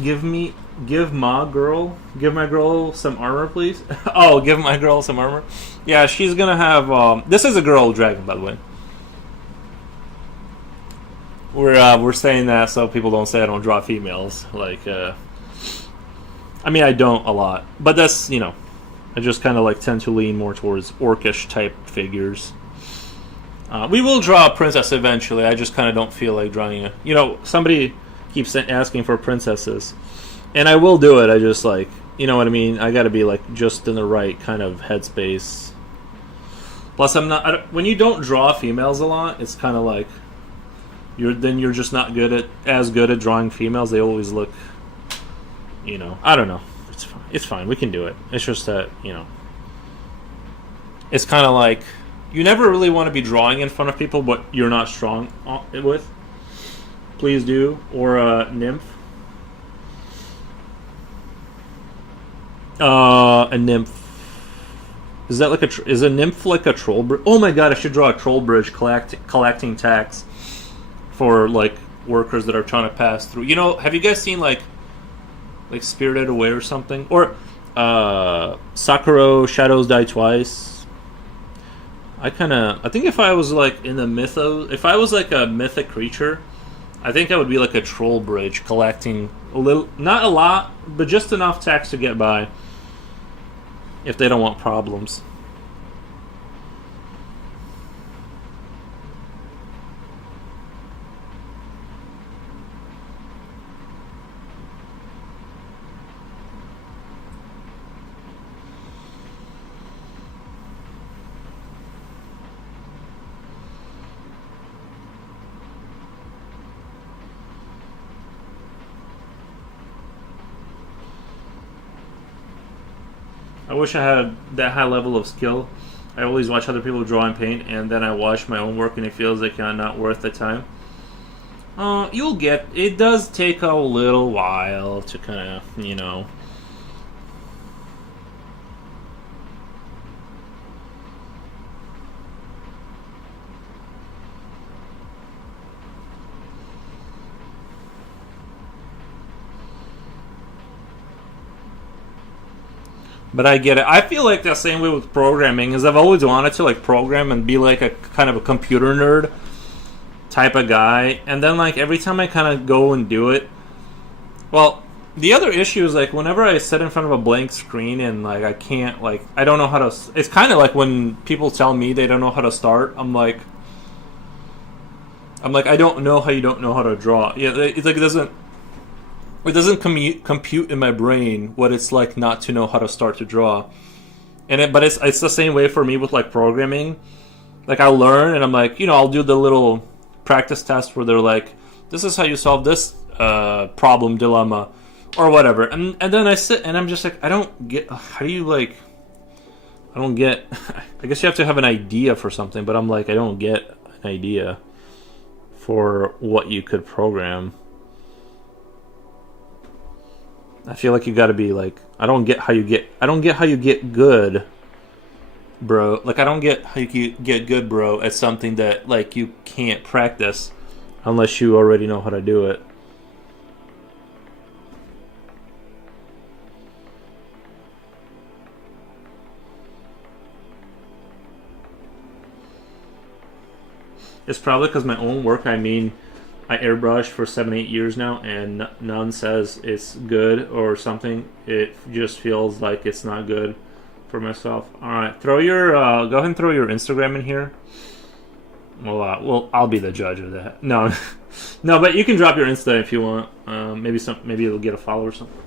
Give my girl some armor, please. Oh, give my girl some armor. Yeah, she's gonna have. This is a girl dragon, by the way. We're saying that so people don't say I don't draw females. Like, I mean, I don't a lot, but that's, you know, I just kind of like tend to lean more towards orcish type figures. We will draw a princess eventually. I just kind of don't feel like drawing a... You know, somebody keeps asking for princesses. And I will do it. I just, like... You know what I mean? I gotta be, like, just in the right kind of headspace. Plus, when you don't draw females a lot, it's kind of like... You're just not as good at drawing females. They always look... You know, I don't know. It's fine. It's fine. We can do it. It's just that, you know... It's kind of like... You never really want to be drawing in front of people what you're not strong with. Please do. Or a nymph. A nymph. Is that like is a nymph like a troll bridge? Oh my god, I should draw a troll bridge collecting tax for like workers that are trying to pass through. You know, have you guys seen like Spirited Away or something? Or Sakura Shadows Die Twice? I think if I was like in the mythos, if I was like a mythic creature, I think I would be like a troll bridge collecting a little, not a lot, but just enough tax to get by if they don't want problems. I wish I had that high level of skill. I always watch other people draw and paint, and then I watch my own work, and it feels like not worth the time. You'll get... It does take a little while to kind of, you know... But I get it. I feel like the same way with programming, is I've always wanted to like program and be like a kind of a computer nerd type of guy. And then like every time I kind of go and do it, well, the other issue is like whenever I sit in front of a blank screen and like I can't, like, I don't know how to... It's kind of like when people tell me they don't know how to start. I'm like, I don't know how you don't know how to draw. Yeah, it's like it doesn't compute in my brain what it's like not to know how to start to draw. But it's the same way for me with like programming. Like I'll learn and I'm like, you know, I'll do the little practice test where they're like, this is how you solve this problem dilemma. or whatever. And then I sit and I'm just like, I don't get, how do you like, I don't get, I guess you have to have an idea for something, but I'm like, I don't get an idea for what you could program. I feel like you got to be like, I don't get how you get good, bro. Like, I don't get how you get good, bro, at something that like you can't practice unless you already know how to do it. It's probably because my own work, I mean, I airbrush for 7-8 years now, and none says it's good or something. It just feels like it's not good for myself. All right, throw your go ahead and throw your Instagram in here. Well, I'll be the judge of that. No, no, but you can drop your Insta if you want. Maybe it'll get a follow or something.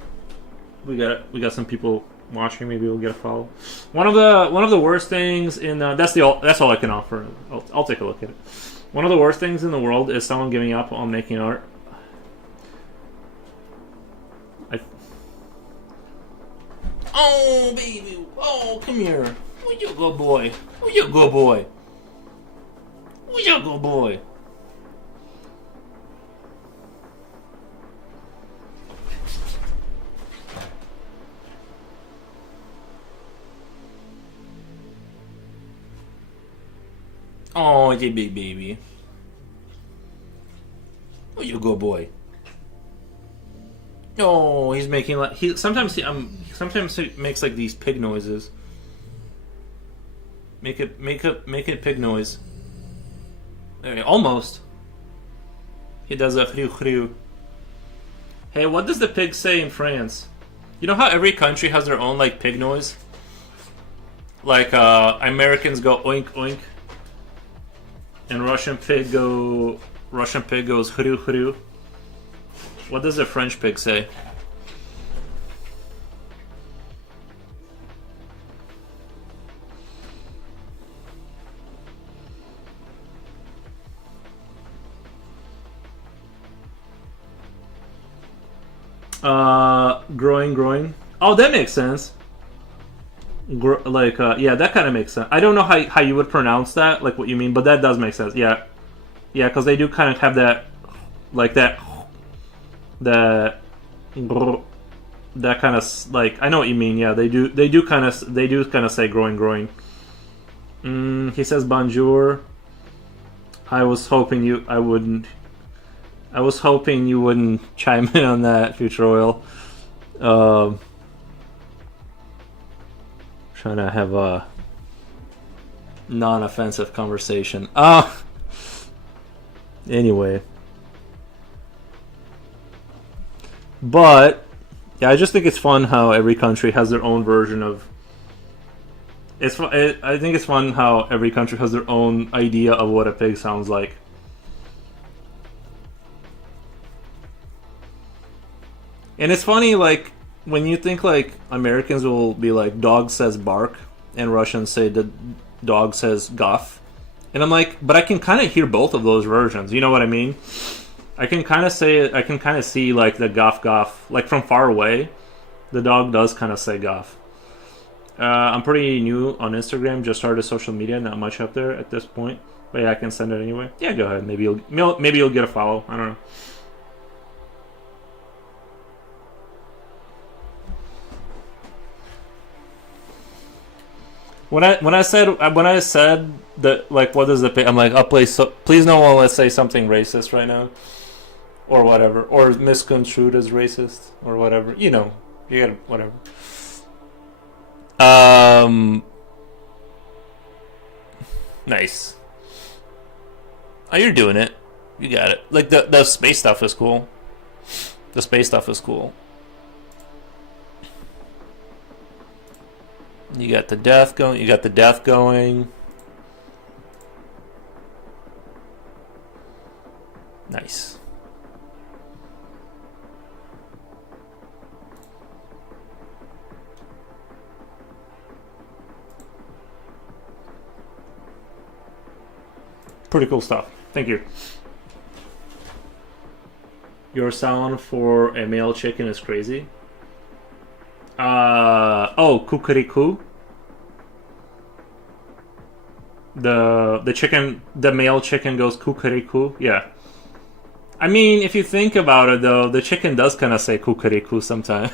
We got some people watching. Maybe we'll get a follow. One of the worst things in that's all I can offer. I'll take a look at it. One of the worst things in the world is someone giving up on making art. Oh, baby. Oh, come here. Who's your good boy? Who's your good boy? Who's your good boy? Oh, it's a big baby. Oh, you good boy. Oh, he's making like sometimes he makes like these pig noises. Make it pig noise. Almost. He does a khriu khriu. Hey, what does the pig say in France? You know how every country has their own like pig noise? Like Americans go oink oink. And Russian pig goes khru khru. What does a French pig say? Growing. Oh, that makes sense. Yeah, that kind of makes sense. I don't know how you would pronounce that, like what you mean, but that does make sense. Yeah, because they do kind of have that, like that kind of like, I know what you mean. Yeah, they do kind of say growing. He says bonjour. I was hoping you wouldn't chime in on that, Future Oil. Trying to have a non-offensive conversation. Anyway. But yeah, I just think it's fun how every country has their own version of. I think it's fun how every country has their own idea of what a pig sounds like. And it's funny, like, when you think, like, Americans will be like, dog says bark, and Russians say the dog says guff. And I'm like, but I can kind of hear both of those versions. You know what I mean? I can kind of see, like, the guff. Like, from far away, the dog does kind of say guff. I'm pretty new on Instagram, just started social media, not much up there at this point. But yeah, I can send it anyway. Yeah, go ahead. Maybe you'll get a follow. I don't know. When I said that, like, what is the pig? I'm like, please no one let's say something racist right now, or whatever, or misconstrued as racist, or whatever. You know, you get whatever. Nice. Oh, you're doing it. You got it. Like the space stuff is cool. The space stuff is cool. You got the death going. Nice. Pretty cool stuff. Thank you. Your sound for a male chicken is crazy. Oh, kukuriku. The chicken, the male chicken goes kukuriku. Yeah. I mean, if you think about it, though, the chicken does kind of say kukuriku sometimes.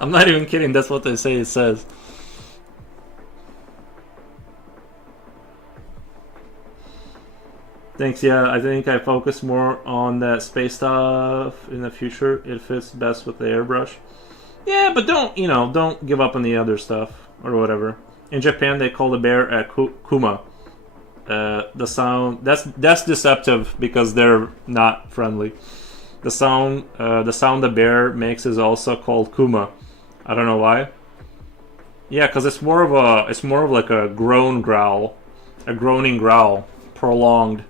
I'm not even kidding. That's what they say. It says. Thanks. Yeah, I think I focus more on that space stuff in the future. It fits best with the airbrush. Yeah, but don't give up on the other stuff or whatever. In Japan, they call the bear a kuma. The sound that's deceptive because they're not friendly. The sound the bear makes is also called kuma. I don't know why. Yeah, because it's more of like a groan growl, a groaning growl, prolonged.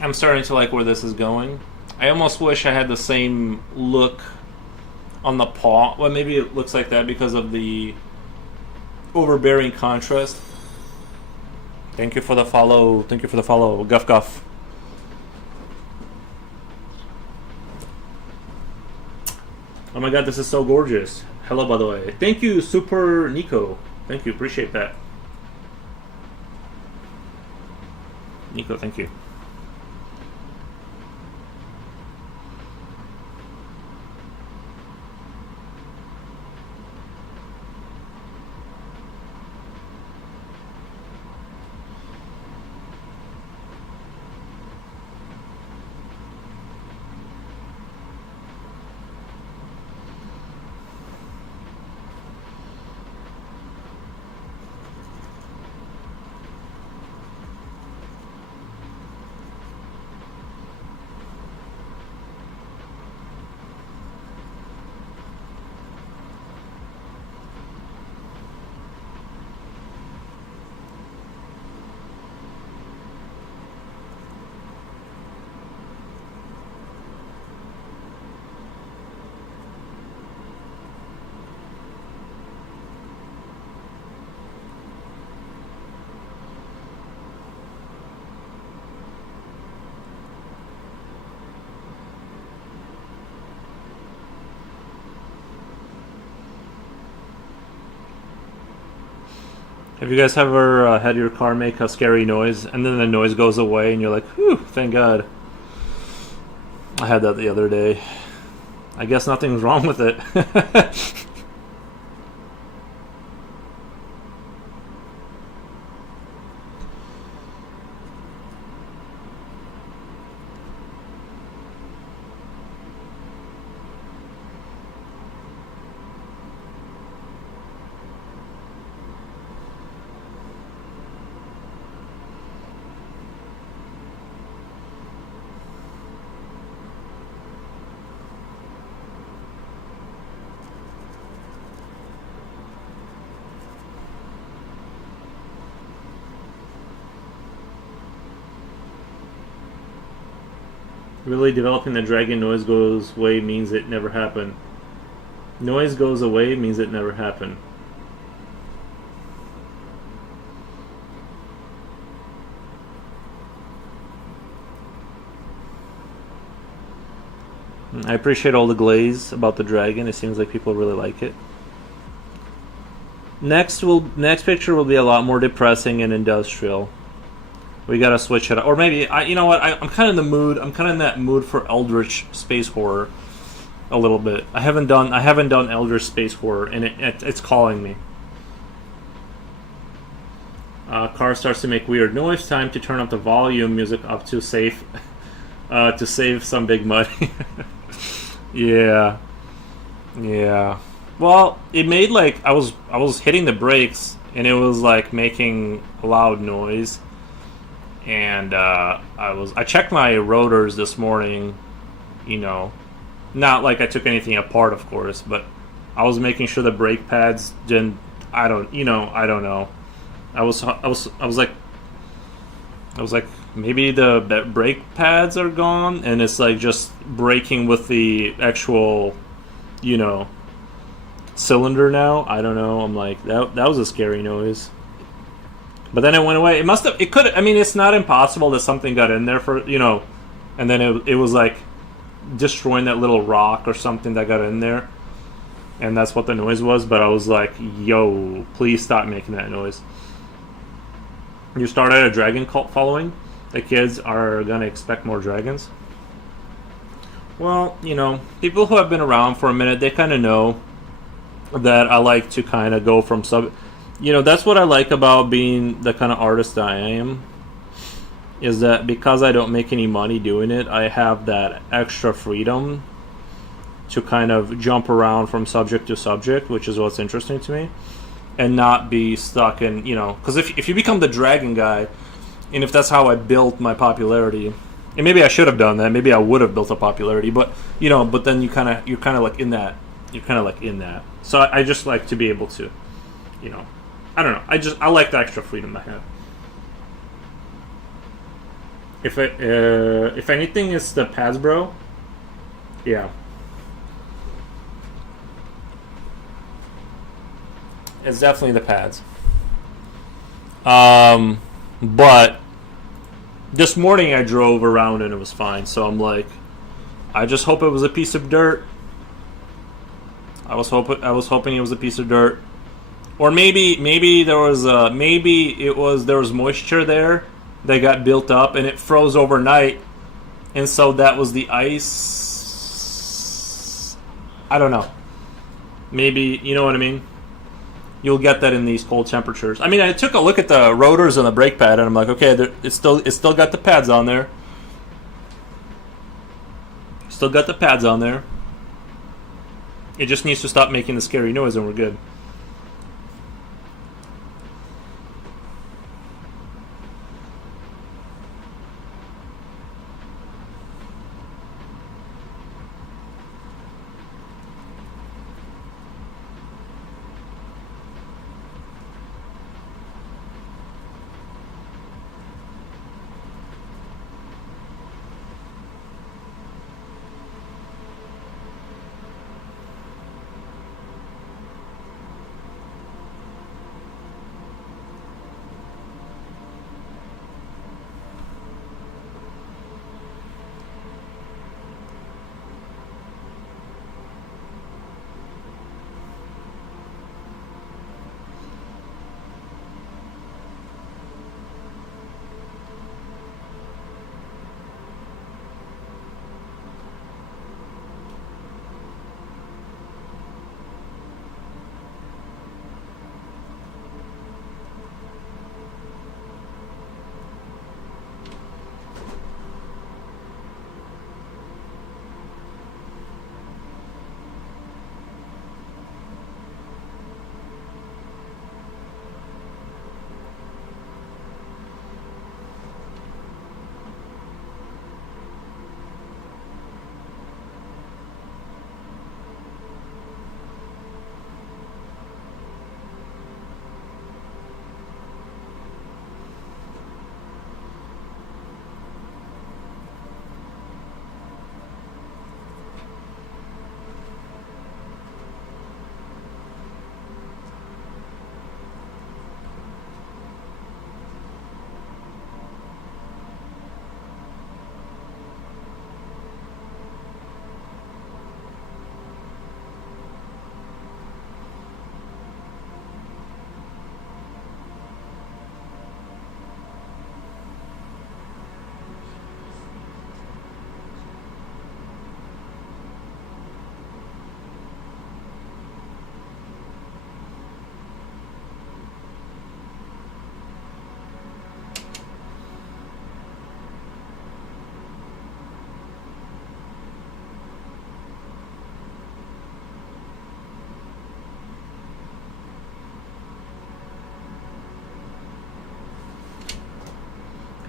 I'm starting to like where this is going. I almost wish I had the same look on the paw. Well, maybe it looks like that because of the overbearing contrast. Thank you for the follow. Thank you for the follow. Guff guff. Oh my god, this is so gorgeous. Hello, by the way. Thank you, Super Nico. Thank you, appreciate that. Nico, thank you. Have you guys ever had your car make a scary noise and then the noise goes away and you're like, whew, thank God. I had that the other day. I guess nothing's wrong with it. Really, developing the dragon noise goes away means it never happened. Noise goes away means it never happened. I appreciate all the glaze about the dragon. It seems like people really like it. Next picture will be a lot more depressing and industrial. We gotta switch it up, or maybe you know what? I'm kind of in the mood. I'm kind of in that mood for eldritch space horror, a little bit. I haven't done eldritch space horror, and it's calling me. Car starts to make weird noise. Time to turn up the volume music up to save some big money. Yeah. Well, it made like I was hitting the brakes and it was like making a loud noise. And I checked my rotors this morning, you know, not like I took anything apart, of course, but I was making sure the brake pads didn't. I don't know. I was like, maybe the brake pads are gone, and it's like just braking with the actual, cylinder now. I don't know. I'm like, that was a scary noise. But then it went away. It could. I mean, it's not impossible that something got in there and then it was like destroying that little rock or something that got in there, and that's what the noise was. But I was like, yo, please stop making that noise. You started a dragon cult following. The kids are gonna expect more dragons. Well, people who have been around for a minute, they kind of know that I like to kind of go from that's what I like about being the kind of artist I am, is that because I don't make any money doing it, I have that extra freedom to kind of jump around from subject to subject, which is what's interesting to me, and not be stuck in, because if you become the dragon guy, and if that's how I built my popularity, and maybe I should have done that, maybe I would have built a popularity, but then you're kind of like in that. So I just like to be able to, I don't know. I like the extra freedom I have. If anything, it's the pads, bro. Yeah. It's definitely the pads. But this morning I drove around and it was fine. So I'm like, I just hope it was a piece of dirt. I was hoping it was a piece of dirt. Or maybe there was there was moisture there that got built up and it froze overnight, and so that was the ice. I don't know. Maybe, you know what I mean? You'll get that in these cold temperatures. I mean, I took a look at the rotors and the brake pad, and I'm like, okay, it's still got the pads on there. Still got the pads on there. It just needs to stop making the scary noise, and we're good.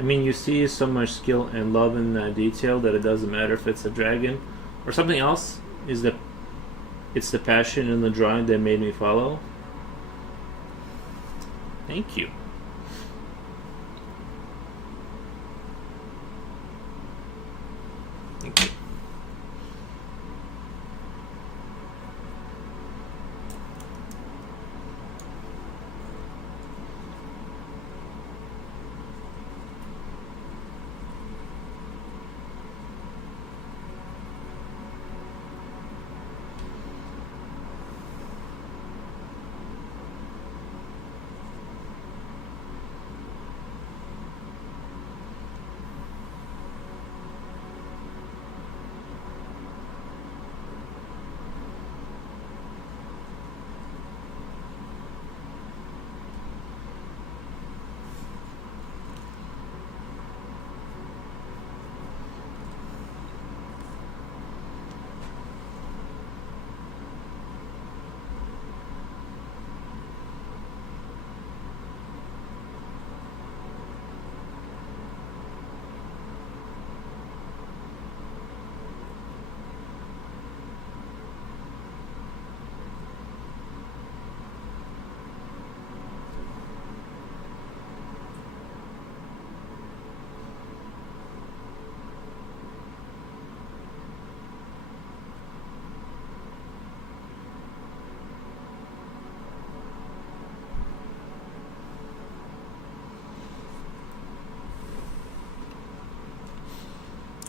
mean, you see so much skill and love in detail that it doesn't matter if it's a dragon or something else. It's the passion in the drawing that made me follow. Thank you. Thank you.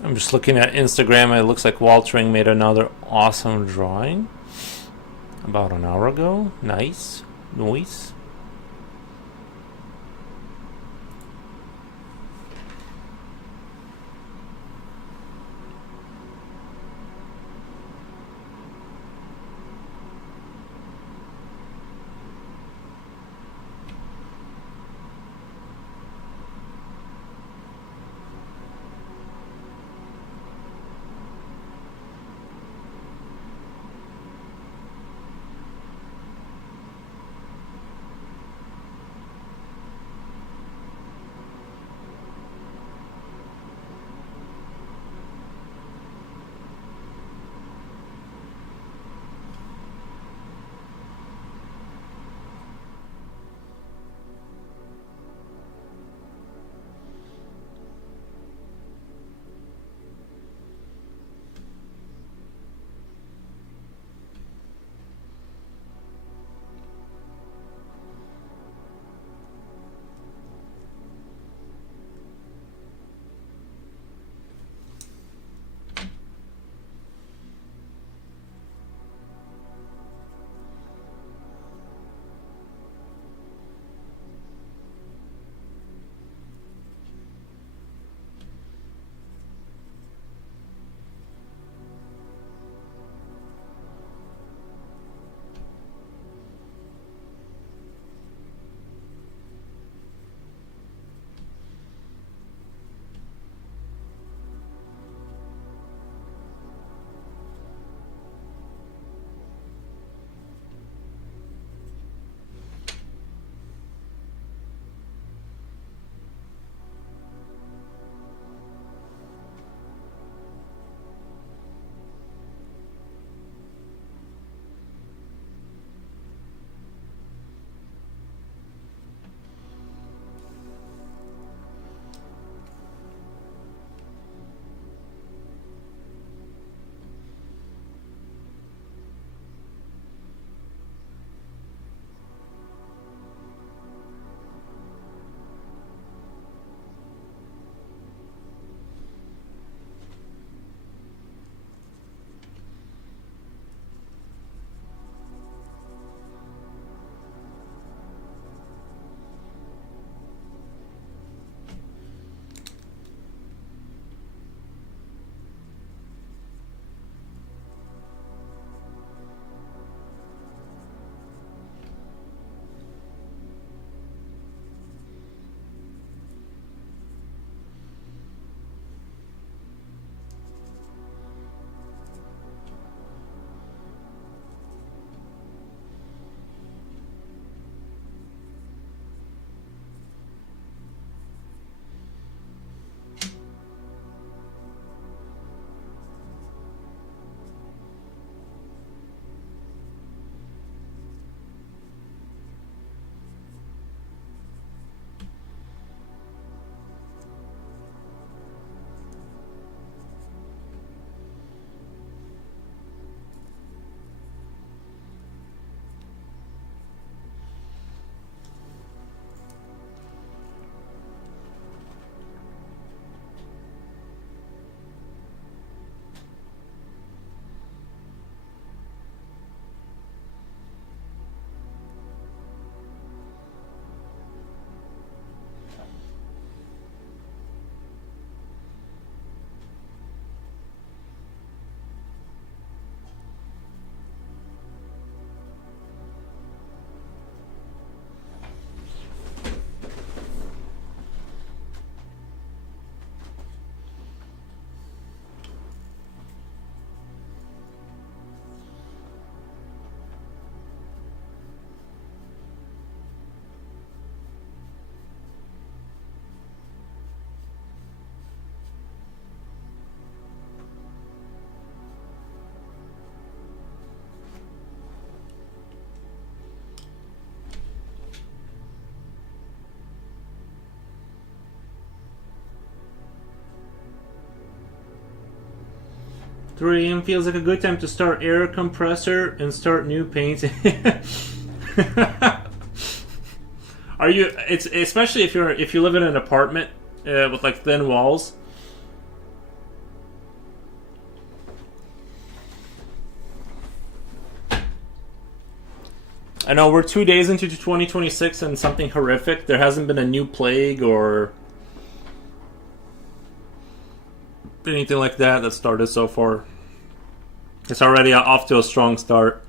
I'm just looking at Instagram and it looks like Waltering made another awesome drawing about an hour ago. Nice. Nice. 3 a.m. feels like a good time to start air compressor and start new painting. Are you? It's especially if you live in an apartment with like thin walls. I know we're 2 days into 2026 and something horrific. There hasn't been a new plague or anything like that started so far. It's already off to a strong start.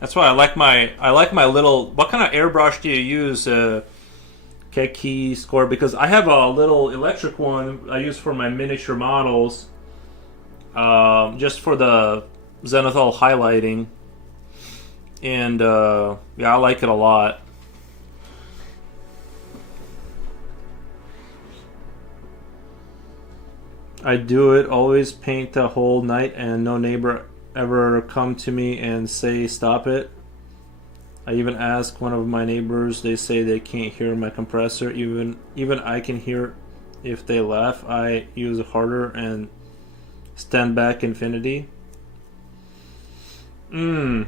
That's why I like my little. What kind of airbrush do you use, Keki Score? Because I have a little electric one I use for my miniature models, just for the zenithal highlighting, and yeah, I like it a lot. I do it. Always paint the whole night, and no neighbor ever come to me and say stop it. I even ask one of my neighbors. They say they can't hear my compressor. Even I can hear if they laugh. I use harder and stand back infinity. Yeah,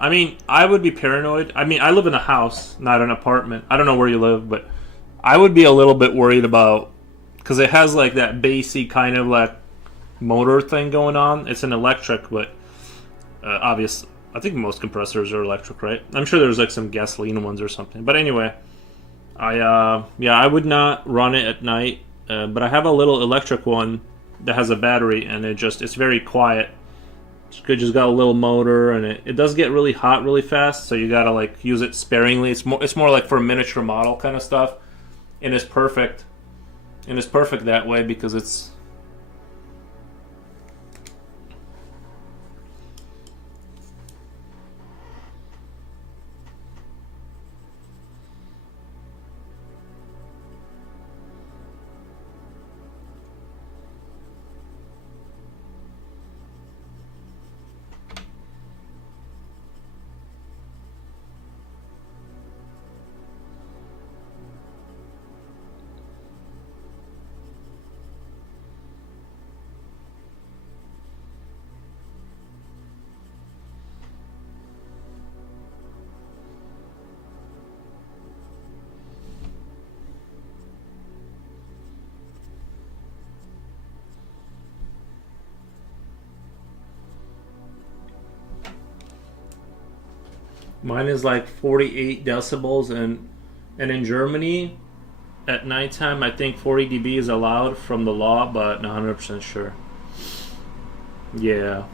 I mean, I would be paranoid. I mean, I live in a house, not an apartment. I don't know where you live, but I would be a little bit worried about, because it has like that bassy kind of like motor thing going on. It's an electric, but obvious. I think most compressors are electric, right? I'm sure there's like some gasoline ones or something. But anyway, I would not run it at night. But I have a little electric one that has a battery, and it's very quiet. It's just got a little motor, and it does get really hot really fast. So you gotta like use it sparingly. It's more like for a miniature model kind of stuff, and it's perfect. And it's perfect that way because it's. Mine is like 48 decibels, and in Germany, at nighttime, I think 40 dB is allowed from the law, but not 100% sure. Yeah,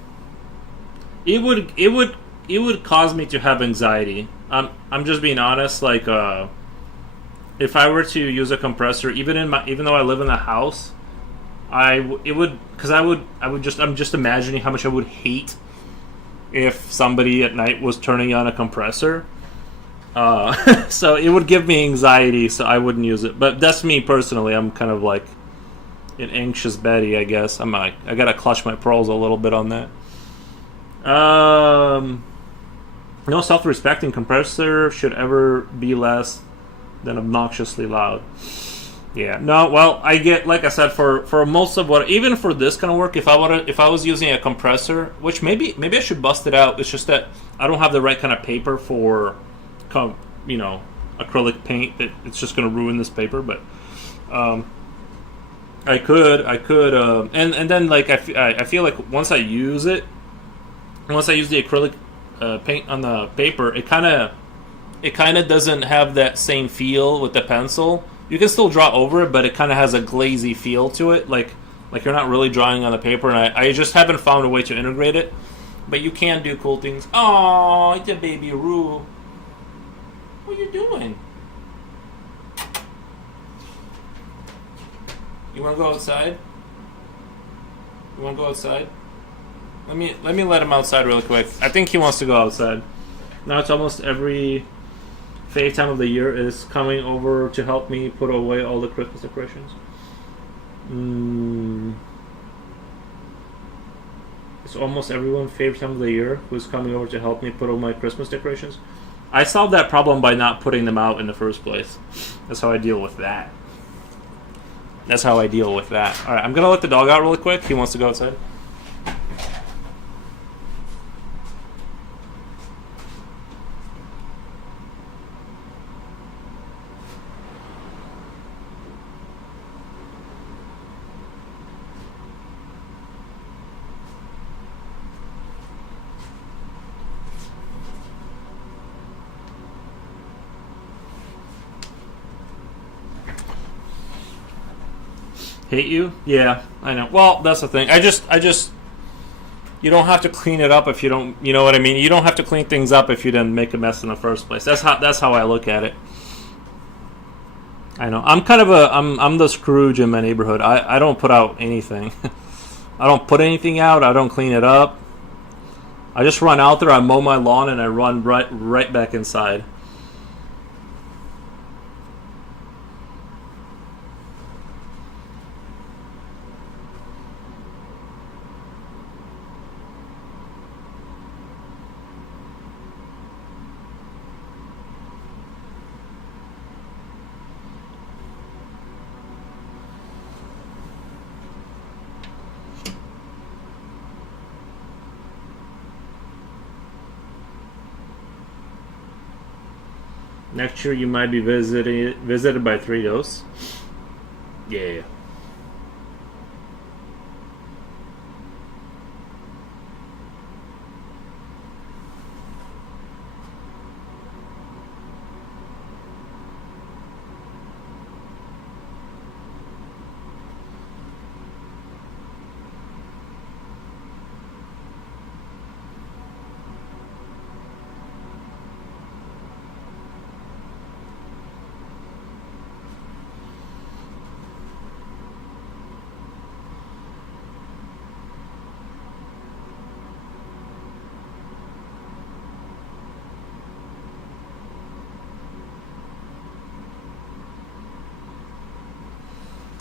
it would cause me to have anxiety. I'm just being honest. Like, if I were to use a compressor, even though I live in the house, I'm just imagining how much I would hate if somebody at night was turning on a compressor. So it would give me anxiety, so I wouldn't use it. But that's me personally. I'm kind of like an anxious Betty, I guess. I gotta clutch my pearls a little bit on that. No self-respecting compressor should ever be less than obnoxiously loud. Yeah, no, well, I get, like I said, for most of what, even for this kind of work, if I was using a compressor, which maybe I should bust it out. It's just that I don't have the right kind of paper for, acrylic paint. That it's just going to ruin this paper. But I could, and then like I feel like once I use the acrylic paint on the paper, it kind of doesn't have that same feel with the pencil. You can still draw over it, but it kind of has a glazy feel to it, like you're not really drawing on the paper. And I just haven't found a way to integrate it. But you can do cool things. Oh, it's a baby Roo. What are you doing? You want to go outside? You want to go outside? Let me let him outside real quick. I think he wants to go outside. Now it's almost every fave time of the year is coming over to help me put away all the Christmas decorations. It's almost everyone's favorite time of the year who's coming over to help me put away my Christmas decorations. I solved that problem by not putting them out in the first place. That's how I deal with that. Alright, I'm gonna let the dog out really quick. He wants to go outside. Hate you? Yeah, I know. Well, that's the thing. I just, you don't have to clean it up if you don't. You know what I mean? You don't have to clean things up if you didn't make a mess in the first place. That's how I look at it. I know. I'm kind of I'm the Scrooge in my neighborhood. I don't put out anything. I don't put anything out. I don't clean it up. I just run out there. I mow my lawn and I run right back inside. Next year you might be visited by 3 ghosts. Yeah.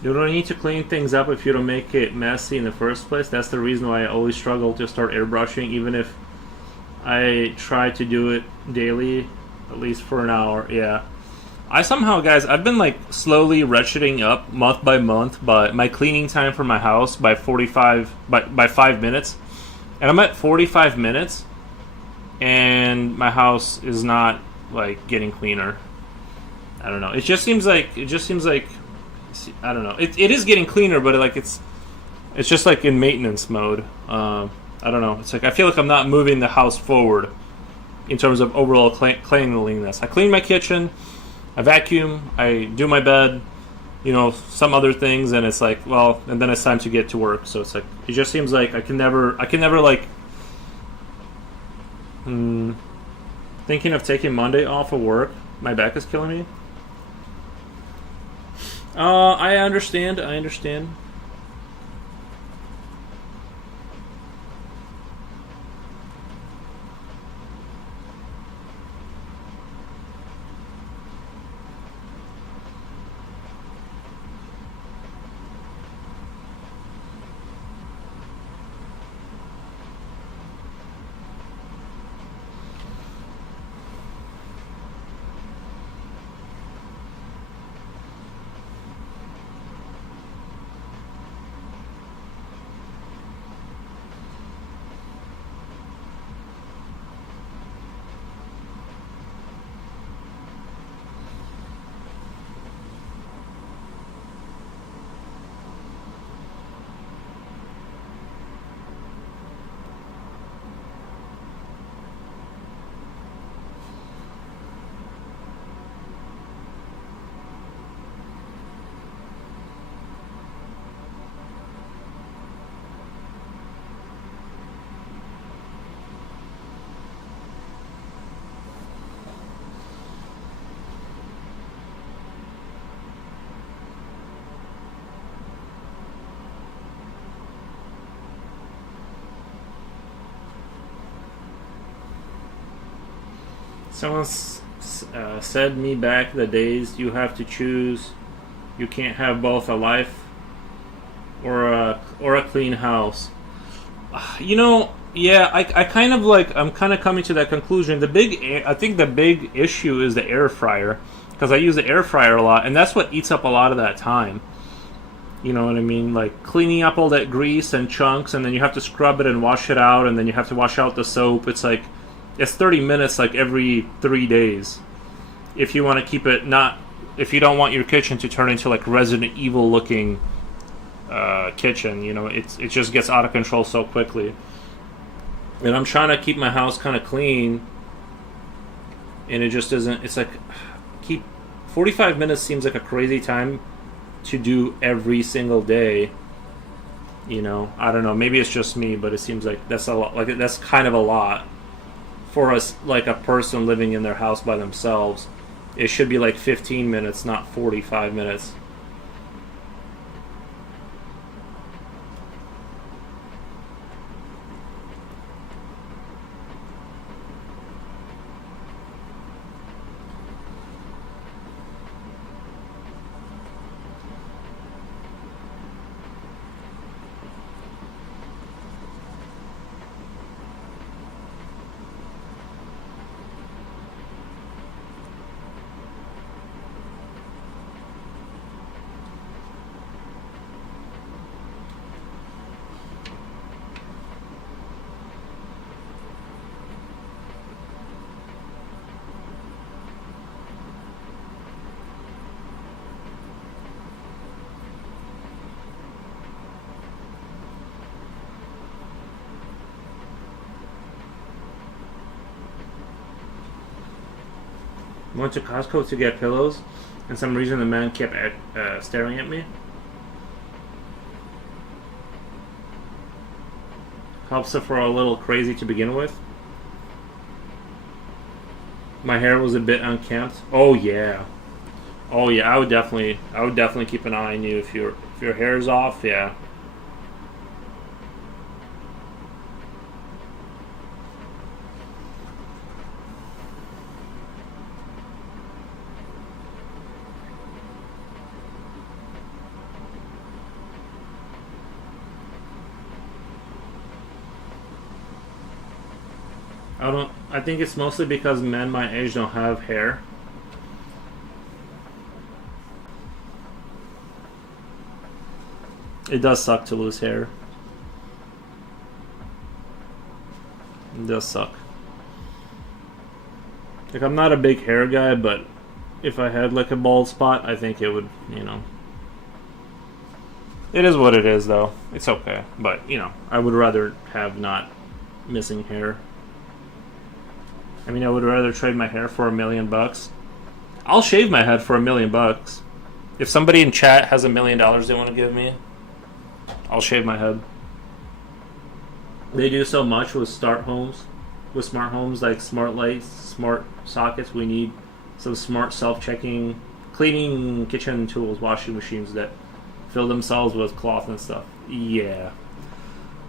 You don't need to clean things up if you don't make it messy in the first place. That's the reason why I always struggle to start airbrushing, even if I try to do it daily, at least for an hour. Yeah. I somehow, guys, I've been like slowly ratcheting up month by month, but my cleaning time for my house by 5 minutes. And I'm at 45 minutes, and my house is not like getting cleaner. I don't know. It just seems like I don't know. It is getting cleaner, but it's just like in maintenance mode. I don't know. It's like I feel like I'm not moving the house forward in terms of overall cleanliness. I clean my kitchen, I vacuum, I do my bed, some other things, and it's like, well, and then it's time to get to work. So it's like it just seems like I can never like thinking of taking Monday off of work. My back is killing me. I understand. said me back the days you have to choose. You can't have both a life or a clean house. Yeah, I kind of like I'm kind of coming to that conclusion. I think the big issue is the air fryer because I use the air fryer a lot, and that's what eats up a lot of that time. You know what I mean? Like cleaning up all that grease and chunks, and then you have to scrub it and wash it out, and then you have to wash out the soap. It's 30 minutes like every 3 days. If you want to keep it not, if you don't want your kitchen to turn into like Resident Evil looking kitchen, it just gets out of control so quickly. And I'm trying to keep my house kind of clean, and it just isn't. It's like keep 45 minutes seems like a crazy time to do every single day. I don't know. Maybe it's just me, but it seems like that's a lot. Like that's kind of a lot for us, like a person living in their house by themselves. It should be like 15 minutes, not 45 minutes. Went to Costco to get pillows, and some reason the man kept staring at me. Helps if we're a little crazy to begin with. My hair was a bit unkempt. Oh yeah, oh yeah. I would definitely keep an eye on you if your hair's off. Yeah. I don't. I think it's mostly because men my age don't have hair. It does suck to lose hair. It does suck. Like I'm not a big hair guy, but if I had like a bald spot, I think it would. It is what it is, though. It's okay, but I would rather have not missing hair. I mean, I would rather trade my hair for $1,000,000. I'll shave my head for $1,000,000. If somebody in chat has $1,000,000 they want to give me, I'll shave my head. They do so much with smart homes like smart lights, smart sockets. We need some smart self-checking, cleaning kitchen tools, washing machines that fill themselves with cloth and stuff. Yeah.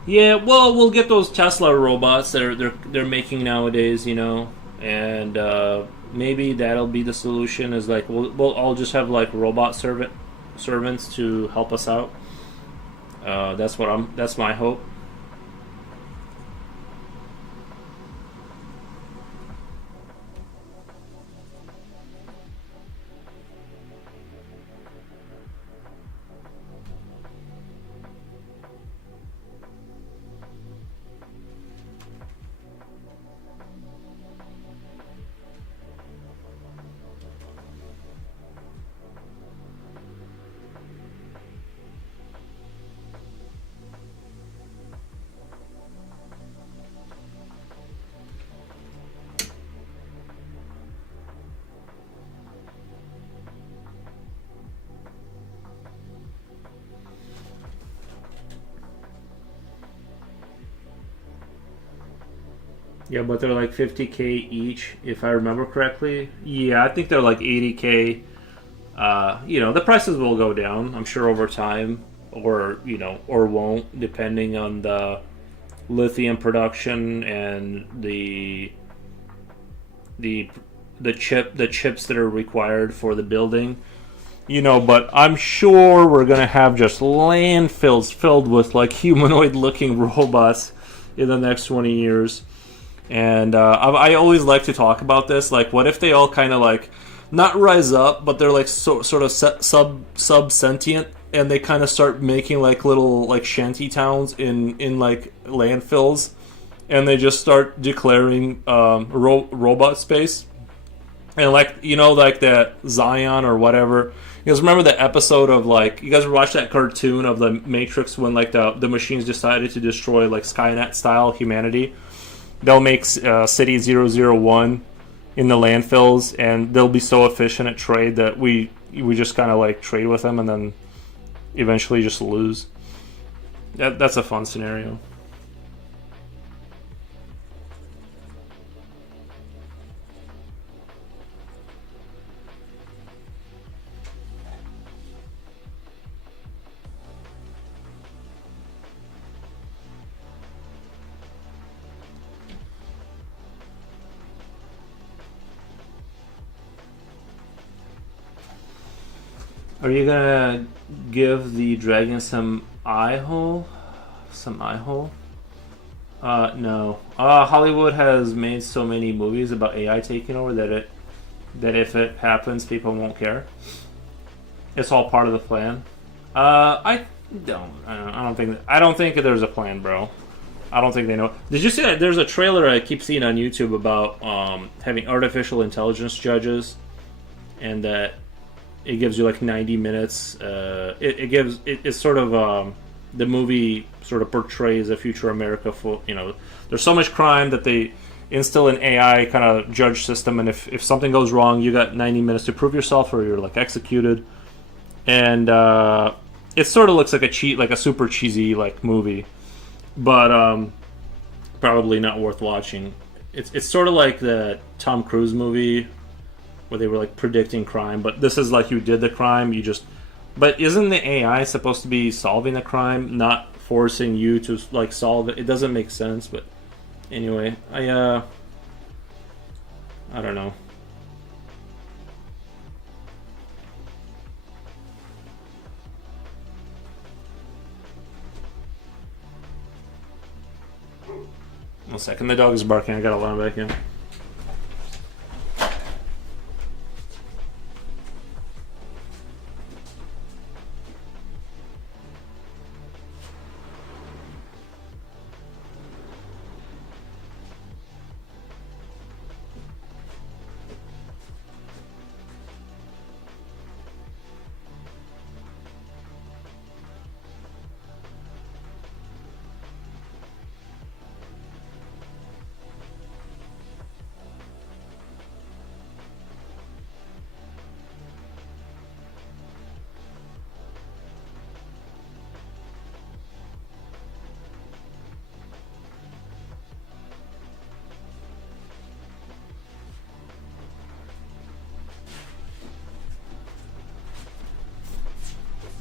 Yeah, well, we'll get those Tesla robots that they're making nowadays, and maybe that'll be the solution. Is like we'll all just have like robot servants to help us out. That's my hope. Yeah, but they're like 50K each, if I remember correctly. Yeah, I think they're like 80K. The prices will go down, I'm sure, over time, or won't, depending on the lithium production and the the the chips that are required for the building. But I'm sure we're gonna have just landfills filled with like humanoid-looking robots in the next 20 years. And I always like to talk about this. Like, what if they all kind of like not rise up, but they're like sort of sub sentient, and they kind of start making like little like shanty towns in like landfills, and they just start declaring robot space, and like like that Zion or whatever. You guys remember the episode of like you guys watched that cartoon of the Matrix when like the machines decided to destroy like Skynet style humanity? They'll make City 001 in the landfills, and they'll be so efficient at trade that we just kind of like trade with them and then eventually just lose. That's a fun scenario. Are you gonna give the dragon some eye hole? Some eye hole? No. Hollywood has made so many movies about AI taking over that if it happens, people won't care. It's all part of the plan. I don't think there's a plan, bro. I don't think they know. Did you see that? There's a trailer I keep seeing on YouTube about having artificial intelligence judges, and that it gives you like 90 minutes. It's sort of the movie sort of portrays a future America full. There's so much crime that they instill an AI kind of judge system, and if something goes wrong, you got 90 minutes to prove yourself, or you're like executed. And it sort of looks like a super cheesy like movie, but probably not worth watching. It's sort of like the Tom Cruise movie where they were like predicting crime, but this is like you did the crime, but isn't the AI supposed to be solving the crime, not forcing you to like solve it? It doesn't make sense, but anyway, I don't know. One second, the dog is barking. I gotta let him back in.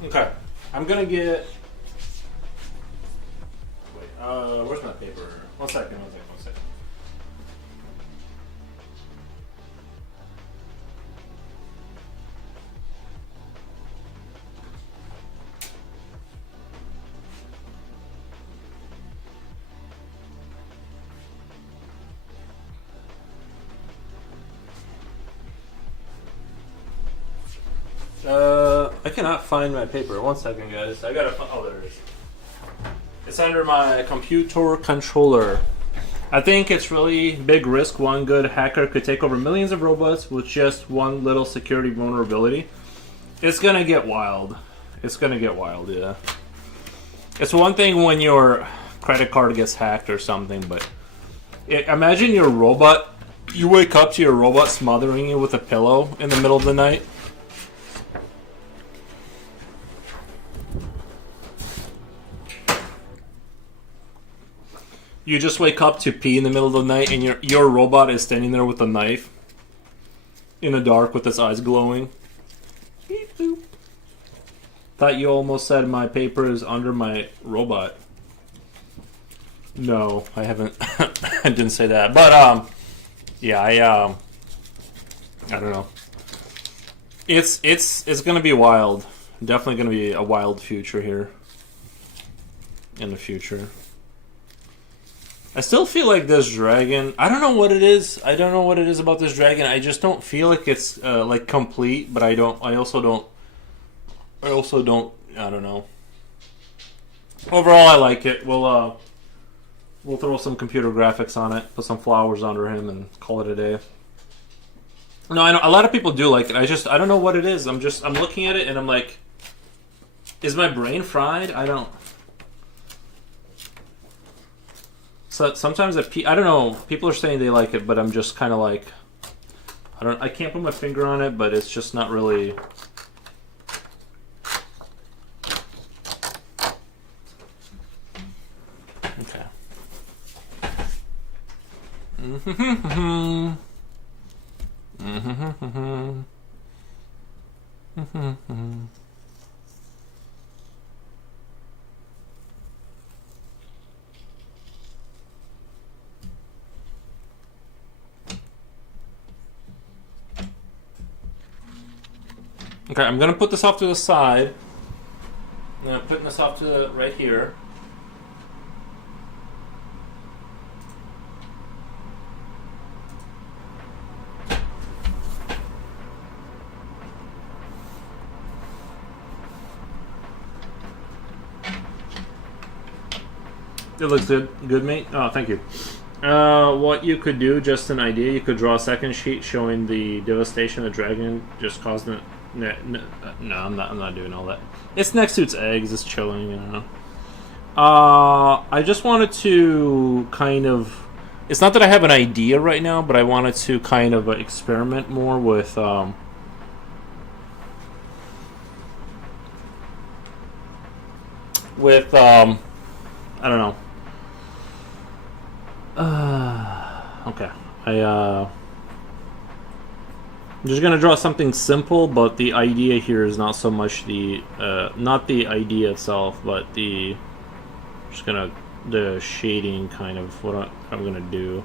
Okay, I'm gonna get. Wait, where's my paper? One second. I cannot find my paper. One second, guys. I gotta. Oh, there it is. It's under my computer controller. I think it's really big risk. One good hacker could take over millions of robots with just one little security vulnerability. It's gonna get wild. Yeah. It's one thing when your credit card gets hacked or something, but imagine your robot. You wake up to your robot smothering you with a pillow in the middle of the night. You just wake up to pee in the middle of the night, and your robot is standing there with a knife in the dark with its eyes glowing. Beep, boop. Thought you almost said my paper is under my robot. No, I haven't. I didn't say that. But Yeah, I don't know. It's gonna be wild. Definitely gonna be a wild future here. In the future. I still feel like this dragon. I don't know what it is. I don't know what it is about this dragon. I just don't feel like it's like complete. But I don't. I also don't. I also don't. I don't know. Overall, I like it. We'll throw some computer graphics on it, put some flowers under him, and call it a day. No, I know a lot of people do like it. I don't know what it is. I'm looking at it and I'm like, is my brain fried? I don't. So sometimes I don't know. People are saying they like it, but I'm just kind of like, I can't put my finger on it, but it's just not really. Okay. Okay, I'm gonna put this off to the side. I'm putting this off to right here. It looks good, mate. Oh, thank you. What you could do, just an idea, you could draw a second sheet showing the devastation the dragon just caused. No, I'm not doing all that. It's next to its eggs. It's chilling, you know. I just wanted to kind of. It's not that I have an idea right now, but I wanted to kind of experiment more with. I don't know. Okay. I'm just gonna draw something simple, but the idea here is not so much not the idea itself, but the shading kind of what I'm gonna do.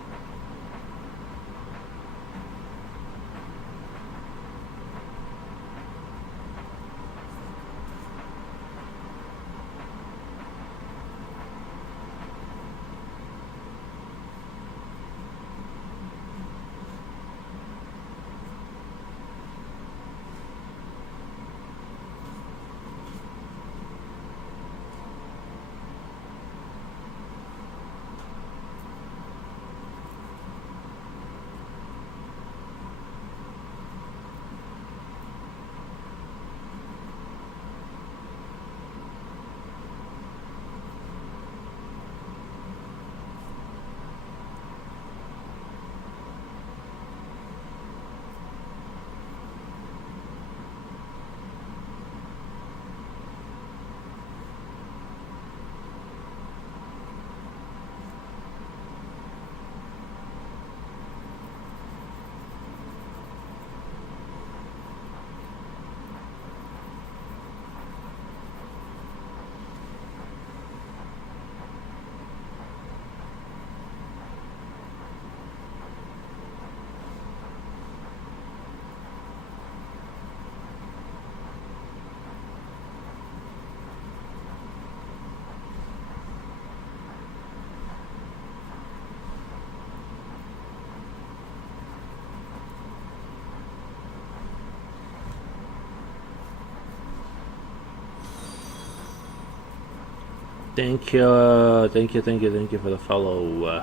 Thank you for the follow.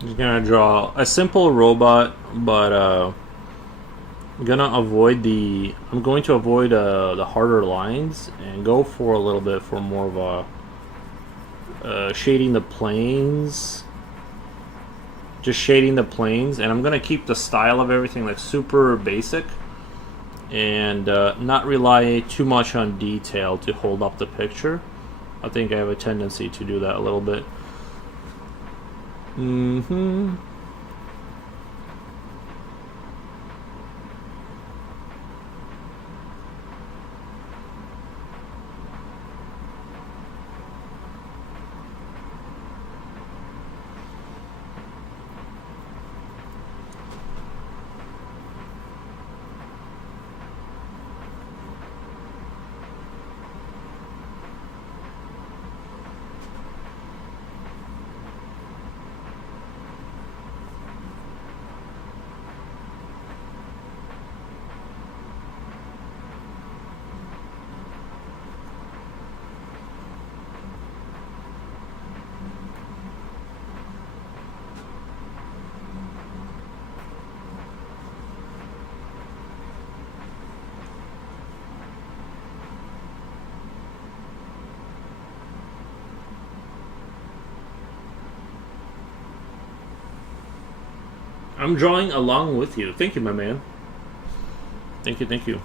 Just gonna draw a simple robot, but I'm going to avoid the harder lines and go for a little bit for more of a shading the planes just shading the planes, and I'm gonna keep the style of everything like super basic, and not rely too much on detail to hold up the picture. I think I have a tendency to do that a little bit. I'm drawing along with you. Thank you, my man. Thank you, thank you.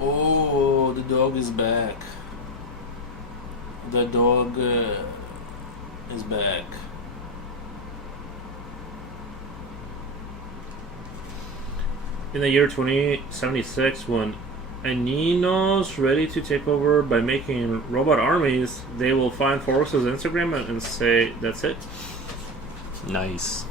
Oh, the dog is back. The dog is back. In the year 2076, when Anino's ready to take over by making robot armies, they will find Forrest's Instagram and say, that's it. Nice.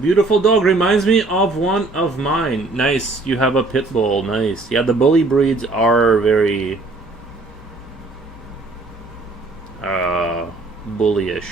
Beautiful dog, reminds me of one of mine. Nice, you have a pit bull. Nice. Yeah, the bully breeds are very bullyish.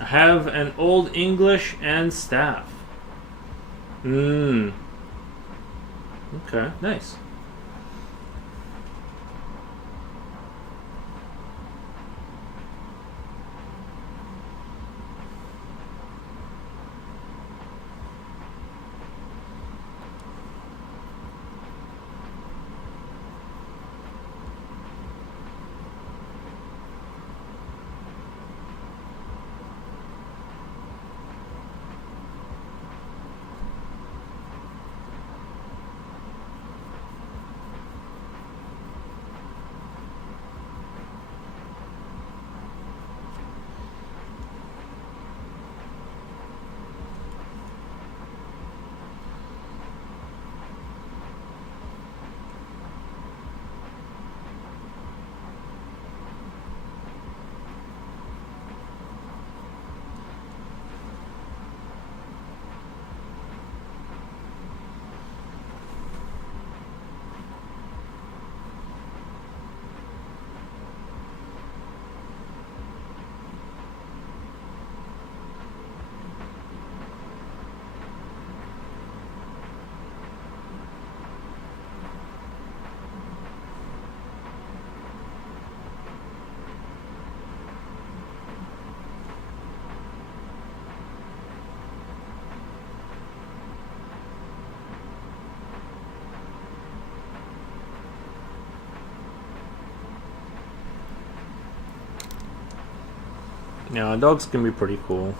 I have an old English and staff. Okay, nice. Yeah, dogs can be pretty cool.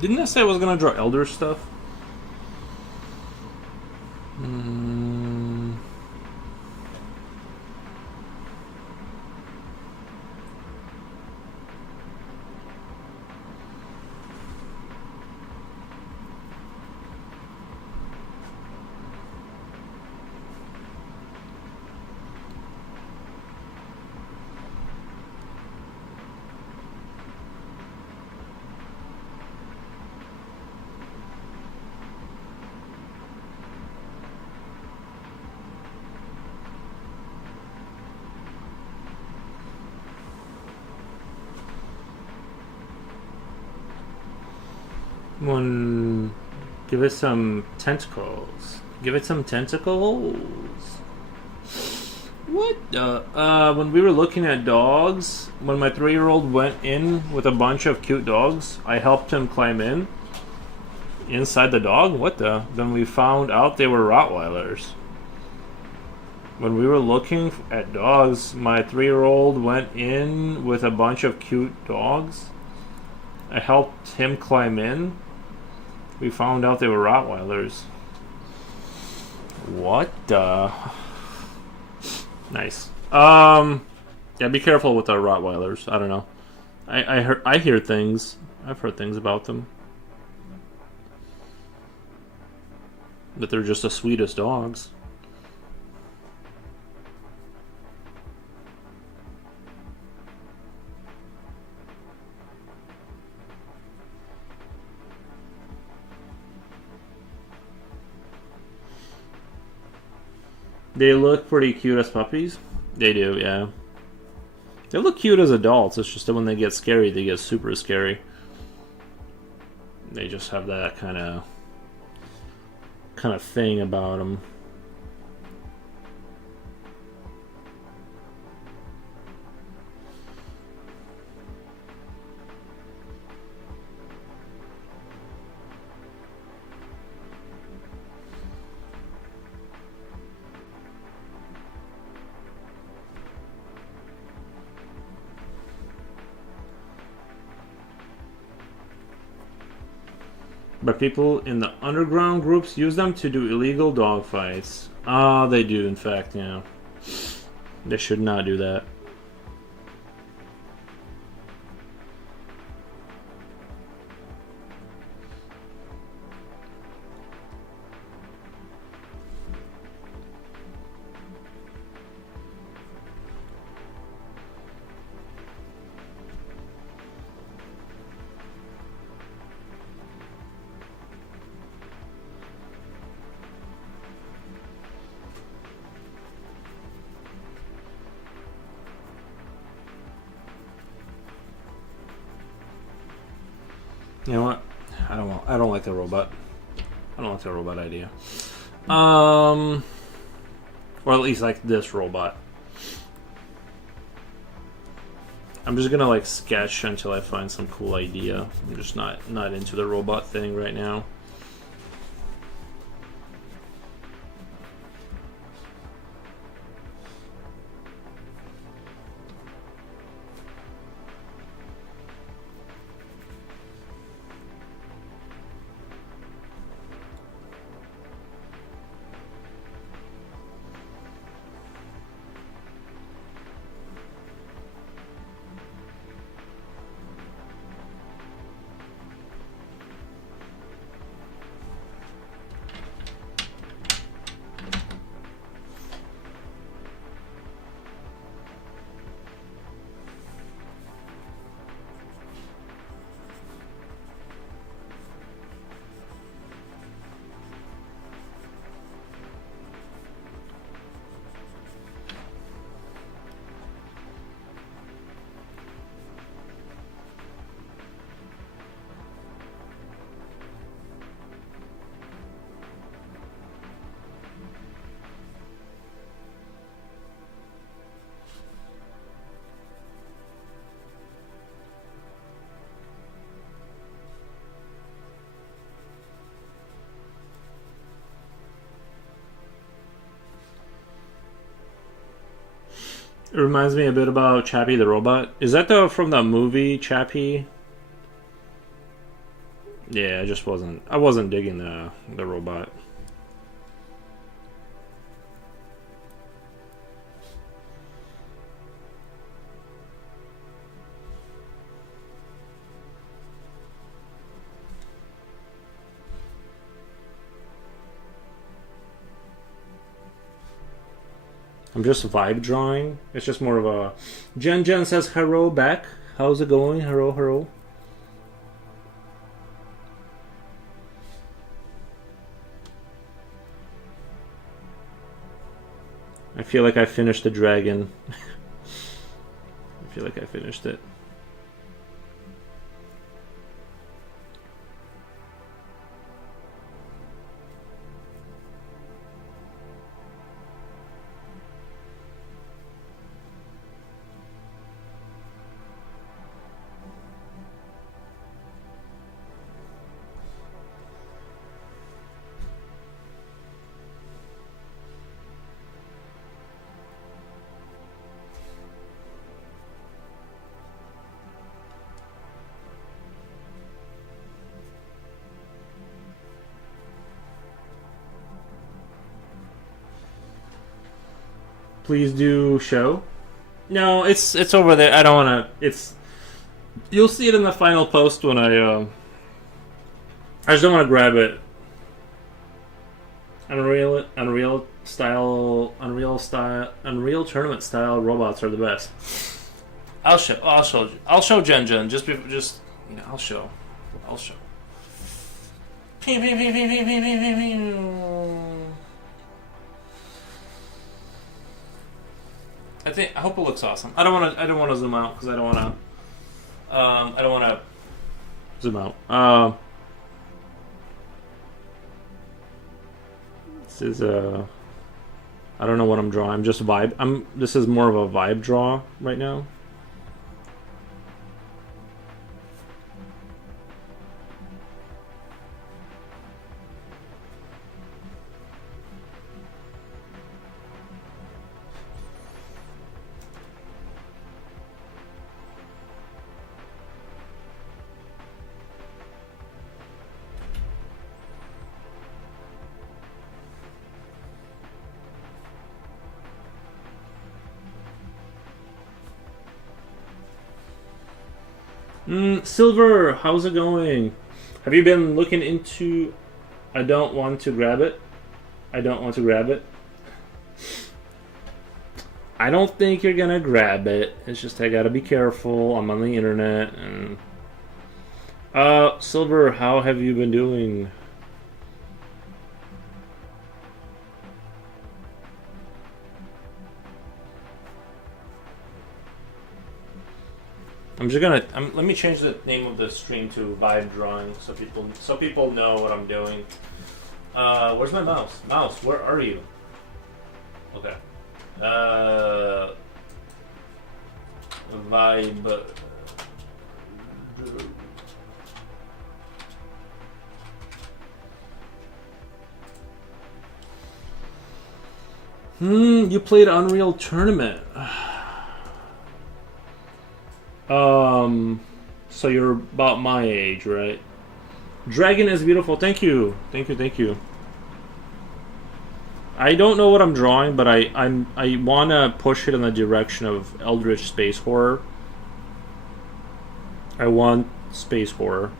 Didn't I say I was gonna draw Elder stuff? One, give it some tentacles. Give it some tentacles. What? When we were looking at dogs, when my 3-year-old went in with a bunch of cute dogs, I helped him climb in. Inside the dog? What the? Then we found out they were Rottweilers. When we were looking at dogs, my 3-year-old went in with a bunch of cute dogs. I helped him climb in. We found out they were Rottweilers. What the? Nice. Yeah, be careful with our Rottweilers. I don't know. I hear things. I've heard things about them. But they're just the sweetest dogs. They look pretty cute as puppies. They do, yeah. They look cute as adults. It's just that when they get scary, they get super scary. They just have that kind of thing about them. But people in the underground groups use them to do illegal dogfights. Ah, they do, in fact, yeah. They should not do that. You know what? I don't like the robot. I don't like the robot idea. Or at least like this robot. I'm just gonna like sketch until I find some cool idea. I'm just not into the robot thing right now. It reminds me a bit about Chappie the Robot. Is that from the movie Chappie? Yeah, I wasn't digging the robot. I'm just vibe drawing. It's just more of a... Jen says hello back. How's it going? Hello. I feel like I finished the dragon. I feel like I finished it. Please do show. No, it's over there. I don't want to. It's you'll see it in the final post when I just don't want to grab it. Unreal tournament style robots are the best. I'll show Jen. I'll show. I hope it looks awesome. I don't want to zoom out because I don't want to zoom out. This is I don't know what I'm drawing. I'm just vibe. This is more of a vibe draw right now. Silver, how's it going? Have you been looking into... I don't want to grab it. I don't think you're gonna grab it. It's just I gotta be careful. I'm on the internet. And Silver, how have you been doing? I'm just gonna. let me change the name of the stream to Vibe Drawing so people know what I'm doing. Where's my mouse? Mouse, where are you? Okay. vibe. You played Unreal Tournament. So you're about my age, right? Dragon is beautiful. Thank you. Thank you, thank you. I don't know what I'm drawing, but I wanna push it in the direction of Eldritch Space Horror. I want space horror.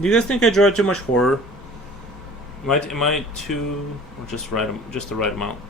Do you guys think I draw too much horror? Am I too, or just the right amount?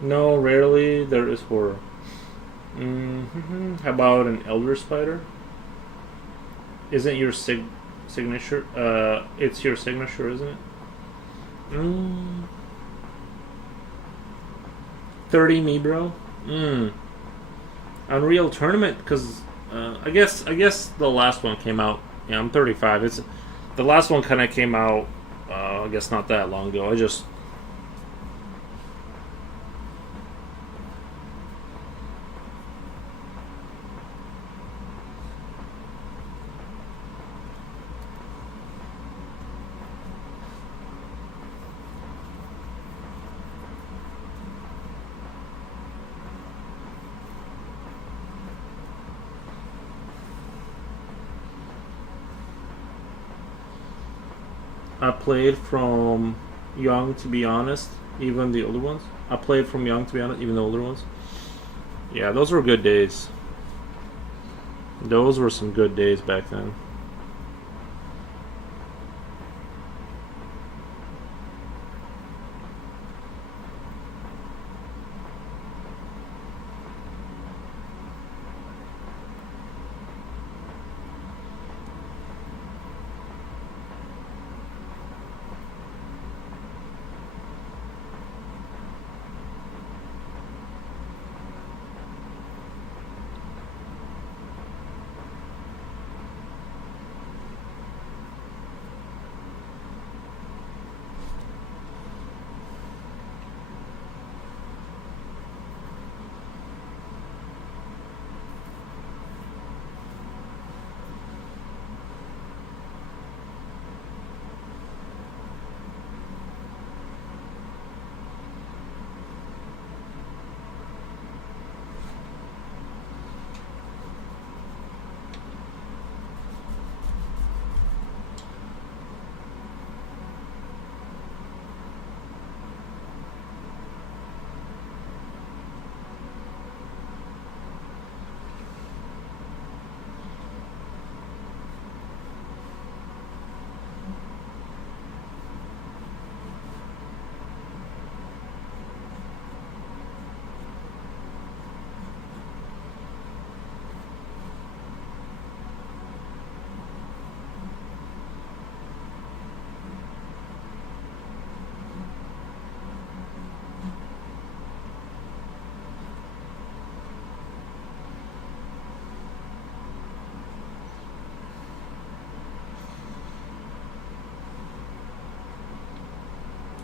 No, rarely there is horror. How about an Elder Spider? Isn't your signature? It's your signature, isn't it? 30 me, bro. Unreal Tournament, because I guess the last one came out. Yeah, I'm 35. It's the last one kind of came out. I guess not that long ago. I played from young, to be honest, even the older ones. I played from young, to be honest, even the older ones. Yeah, those were good days. Those were some good days back then.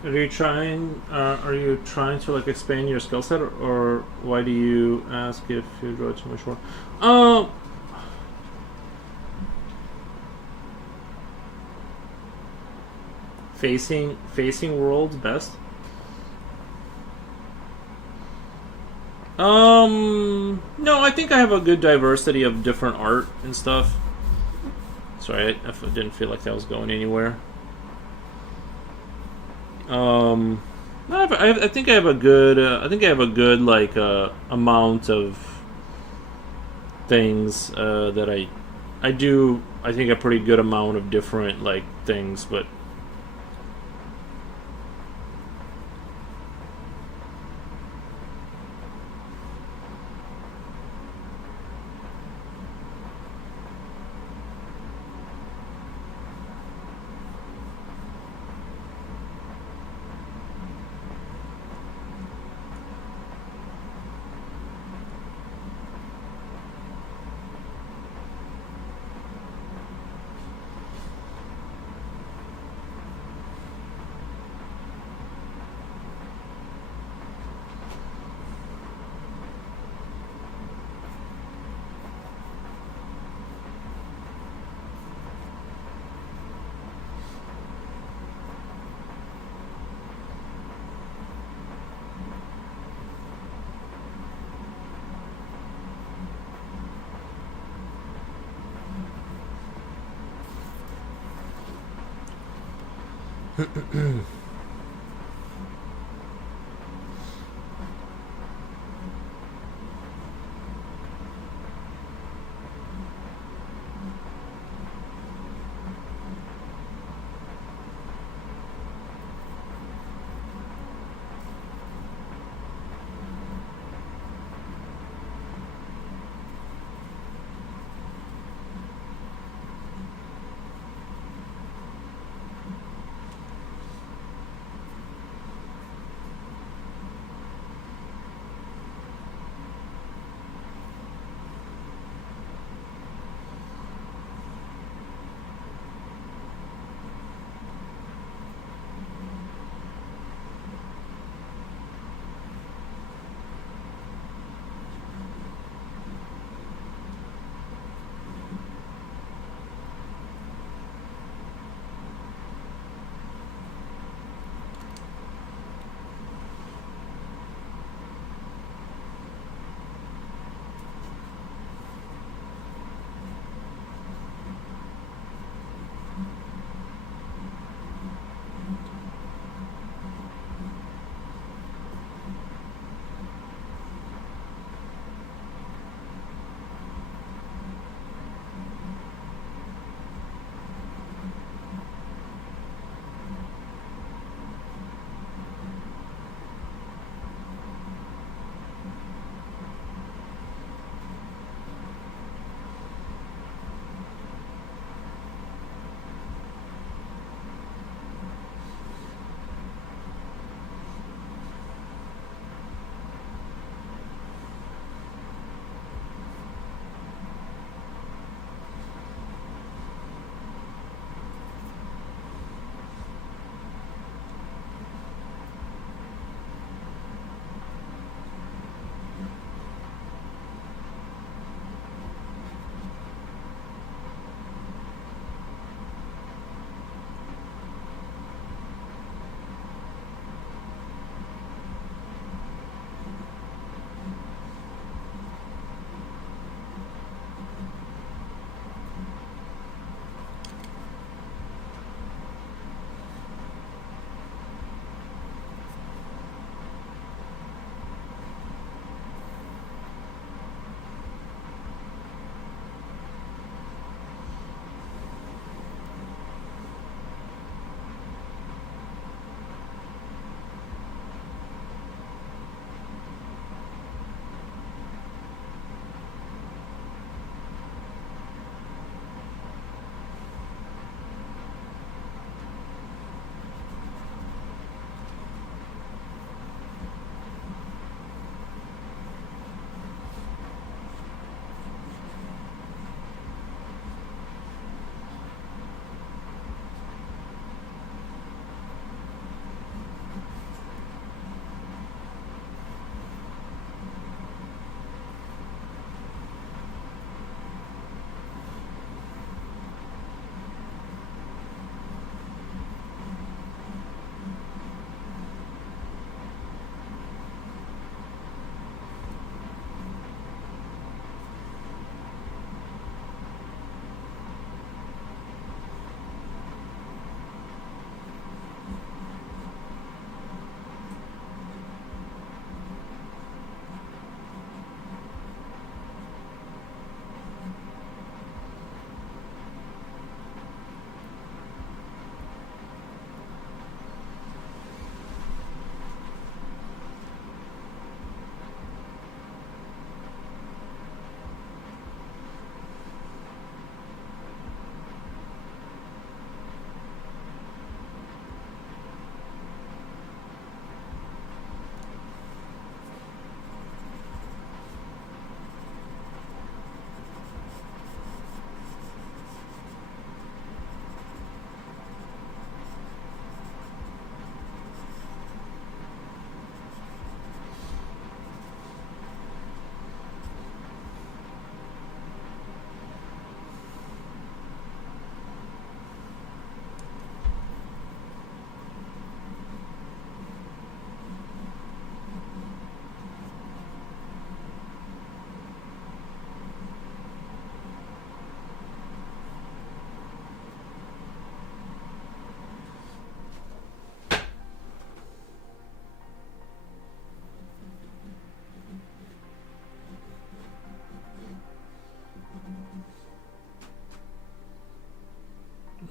Are you trying to like expand your skill set, or why do you ask if you draw too much more? Um, facing worlds best. No, I think I have a good diversity of different art and stuff. Sorry, I didn't feel like that was going anywhere. Um, I think I have a good. I think I have a good like amount of things that I do. I think a pretty good amount of different like things, but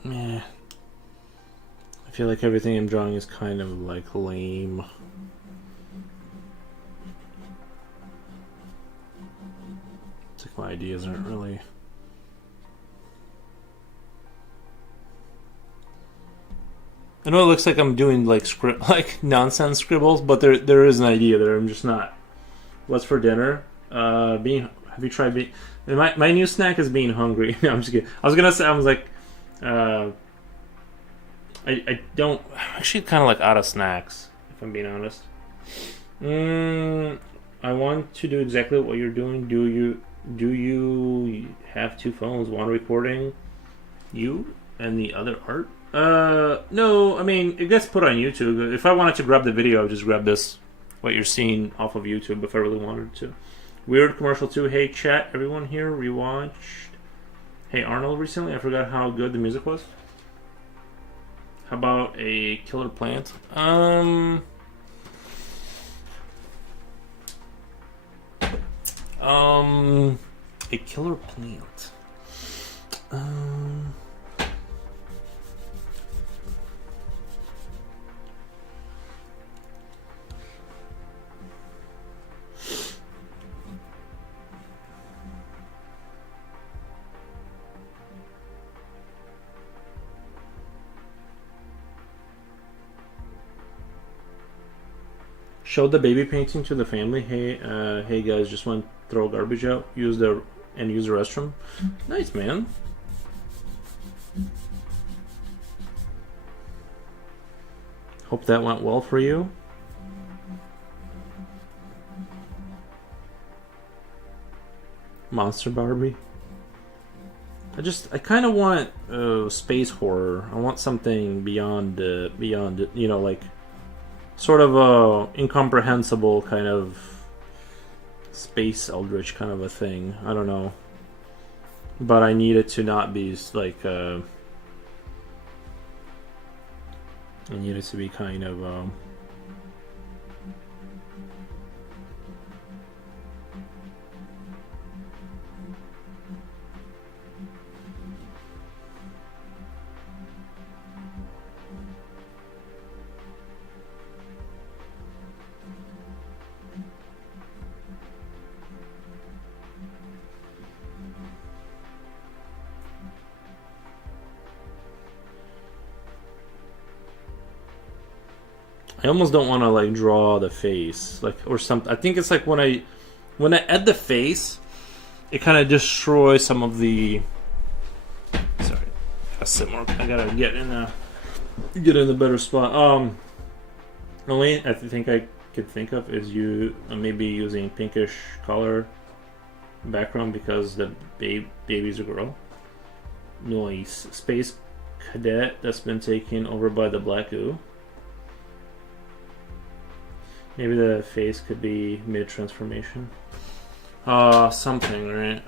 meh. I feel like everything I'm drawing is kind of like lame. It's like my ideas aren't really. I know it looks like I'm doing like like nonsense scribbles, but there is an idea there. I'm just not. What's for dinner? Being. Have you tried being? My new snack is being hungry. No, I'm just kidding. I was gonna say I was like, I don't I'm actually kind of like out of snacks if I'm being honest. I want to do exactly what you're doing. Do you have two phones? One recording you and the other art? No. I mean, it gets put on YouTube. If I wanted to grab the video, I would just grab this, what you're seeing off of YouTube. If I really wanted to. Weird commercial too. Hey chat, everyone here rewatched. Hey Arnold recently. I forgot how good the music was. How about a killer plant? A killer plant. Showed the baby painting to the family. Hey guys, just want to throw garbage out. Use the restroom. Nice, man. Hope that went well for you. Monster Barbie. I kind of want space horror. I want something beyond like sort of a incomprehensible kind of space eldritch kind of a thing. I don't know, but I need it to not be like I need it to be kind of I almost don't want to like draw the face like or something. I think it's like when I add the face, it kind of destroys some of the. Sorry, gotta sit more. I gotta get in a better spot. The only I think I could think of is you maybe using pinkish color background because the baby's a girl. Noise space cadet that's been taken over by the black goo. Maybe the face could be mid-transformation. Something, right?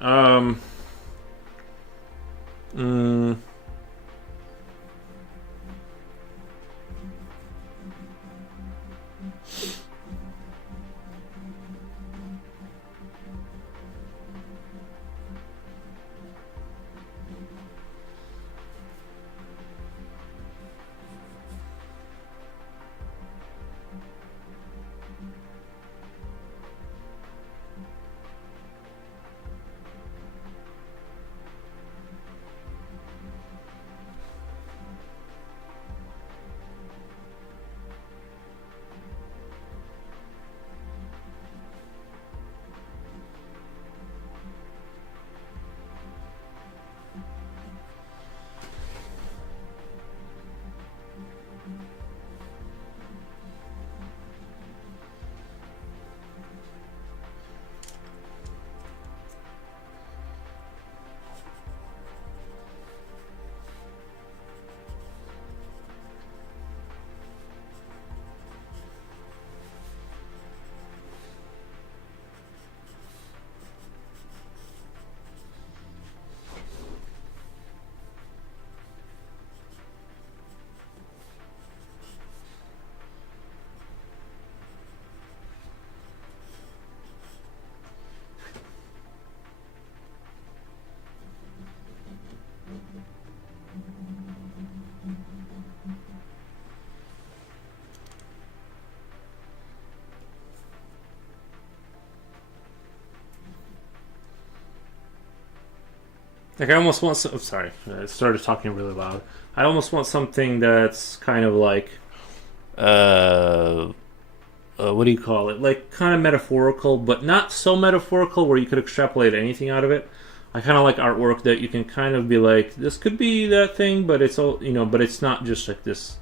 Like I almost want some. Sorry, I started talking really loud. I almost want something that's kind of like, uh, what do you call it? Like kind of metaphorical, but not so metaphorical where you could extrapolate anything out of it. I kind of like artwork that you can kind of be like, this could be that thing, but it's all but it's not just like this.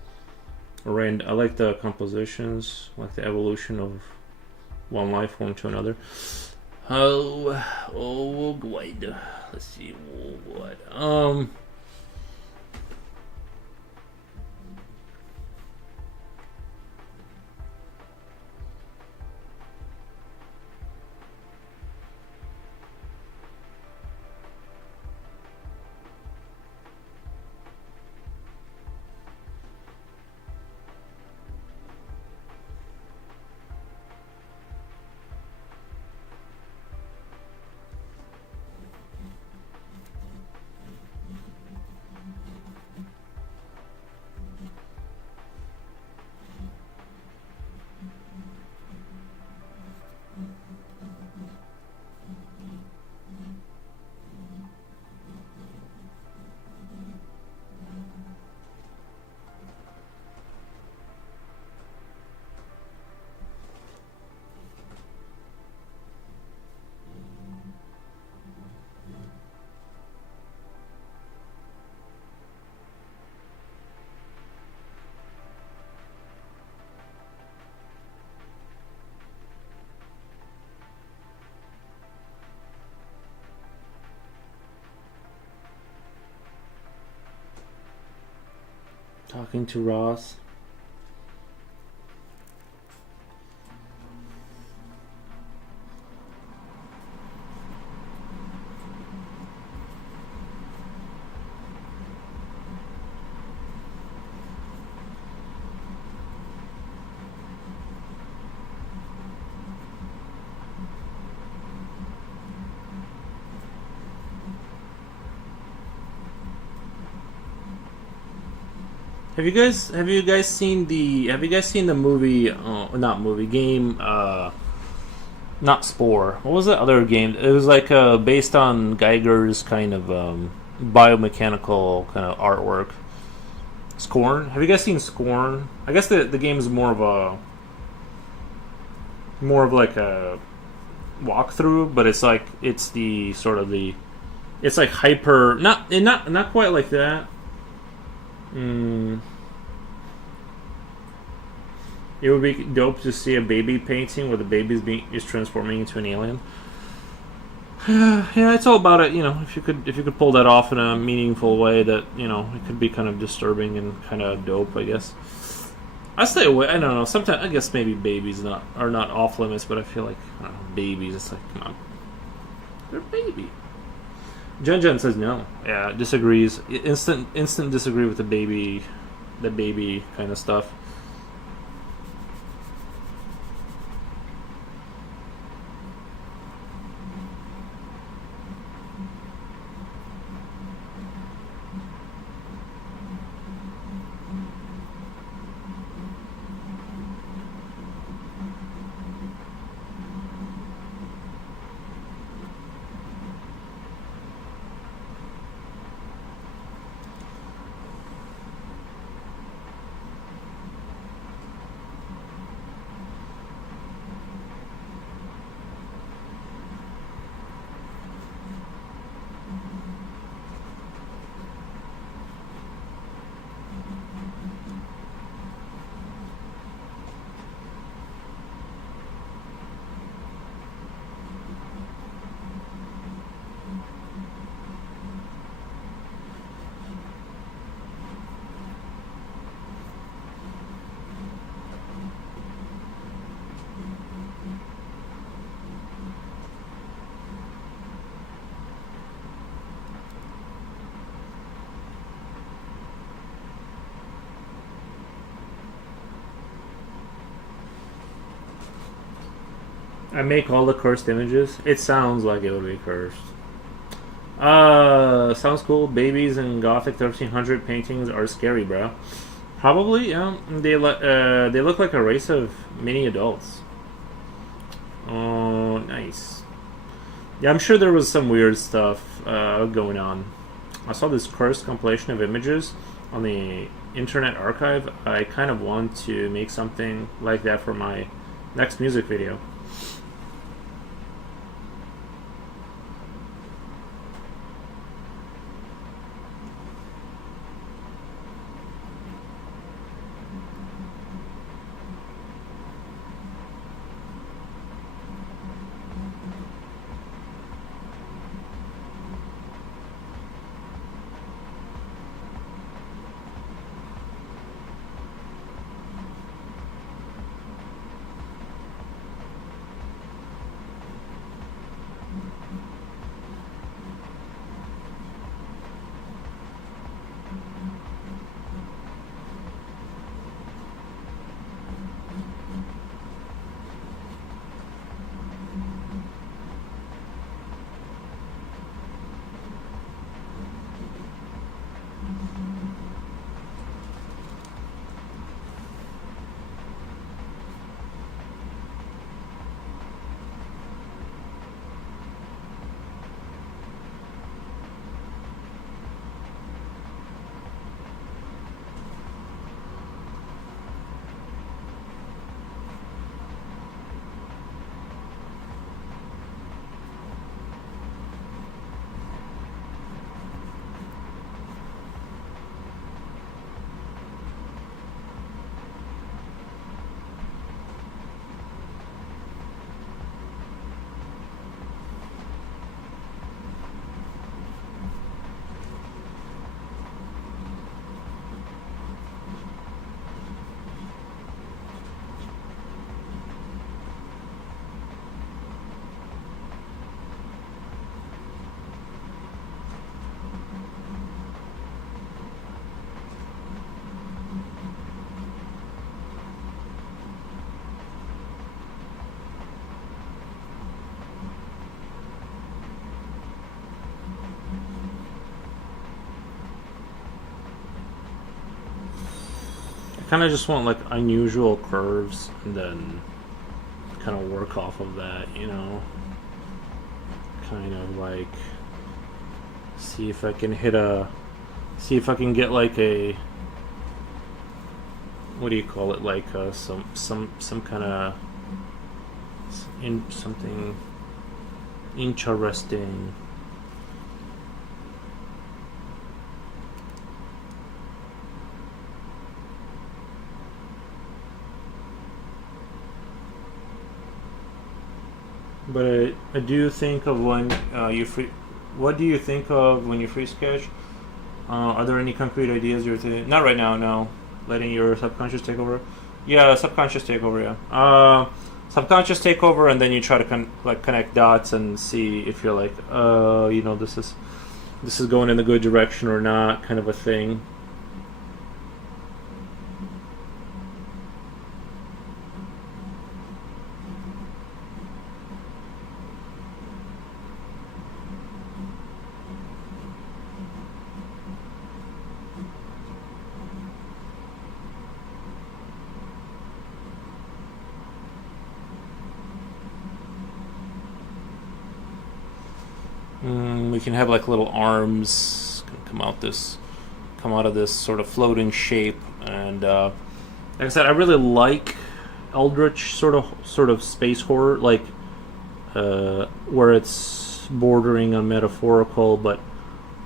I like the compositions, like the evolution of one life form to another. Oh, God. Let's see, what? Talking to Ross. Have you guys seen the movie, not movie, game, not Spore. What was that other game? It was like based on Geiger's kind of biomechanical kind of artwork. Scorn. Have you guys seen Scorn? I guess the game is more of like a walkthrough, but it's the sort of the it's like hyper, not quite like that. Mm, it would be dope to see a baby painting where the baby is transforming into an alien. Yeah, it's all about it. If you could pull that off in a meaningful way, that it could be kind of disturbing and kind of dope. I guess I stay away. I don't know. Sometimes I guess maybe babies are not off limits, but I feel like I don't know, babies. It's like, come on, they're a baby. Jen says no. Yeah, disagrees. Instant disagree with the baby kind of stuff. I make all the cursed images. It sounds like it would be cursed. Sounds cool. Babies in Gothic 1300 paintings are scary, bro. Probably, yeah. They look like a race of mini adults. Oh, nice. Yeah, I'm sure there was some weird stuff going on. I saw this cursed compilation of images on the Internet Archive. I kind of want to make something like that for my next music video. I kind of just want like unusual curves and then kind of work off of that, you know? Kind of like see if I can see if I can get like a, what do you call it, like some kind of something interesting. But I do think of when you free. What do you think of when you free sketch? Are there any concrete ideas you're thinking? Not right now, no. Letting your subconscious take over. Yeah, subconscious takeover. Yeah. Subconscious takeover, and then you try to connect dots and see if you're like, you know, this is going in the good direction or not, kind of a thing. We can have like little arms come out of this sort of floating shape, and like I said, I really like Eldritch sort of space horror, like where it's bordering on metaphorical, but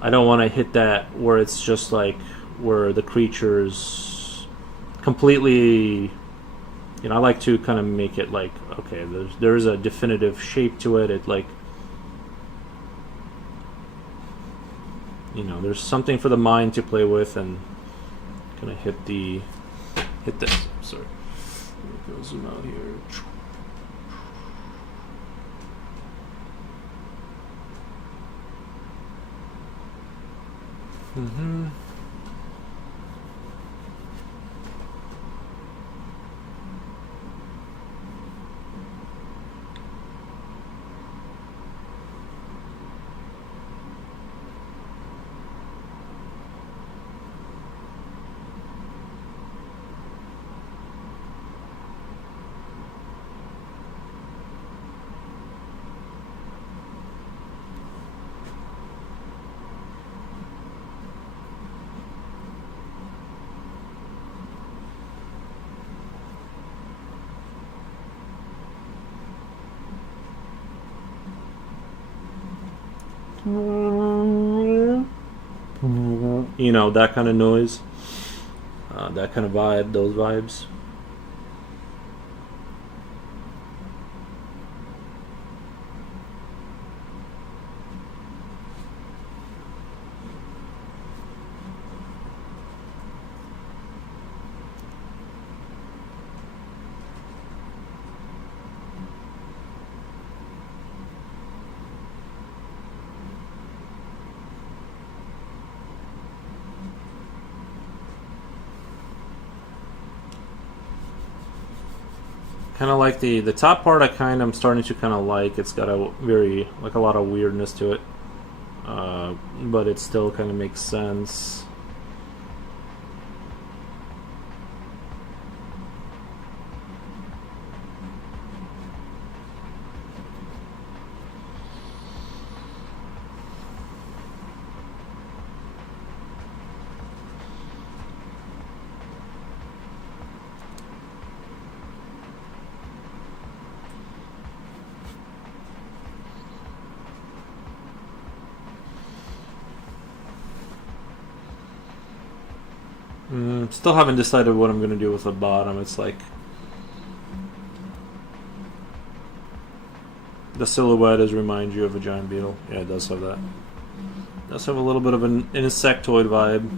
I don't want to hit that where it's just like where the creatures completely. You know, I like to kind of make it like, okay, there's a definitive shape to it. It like, you know, there's something for the mind to play with, and gonna hit this. Sorry, go zoom out here. You know, that kind of noise, that kind of vibe, those vibes. Kind of like the top part. I'm starting to kind of like. It's got a very like a lot of weirdness to it, but it still kind of makes sense. Still haven't decided what I'm gonna do with the bottom. It's like the silhouette does remind you of a giant beetle. Yeah, it does have that. It does have a little bit of an insectoid vibe.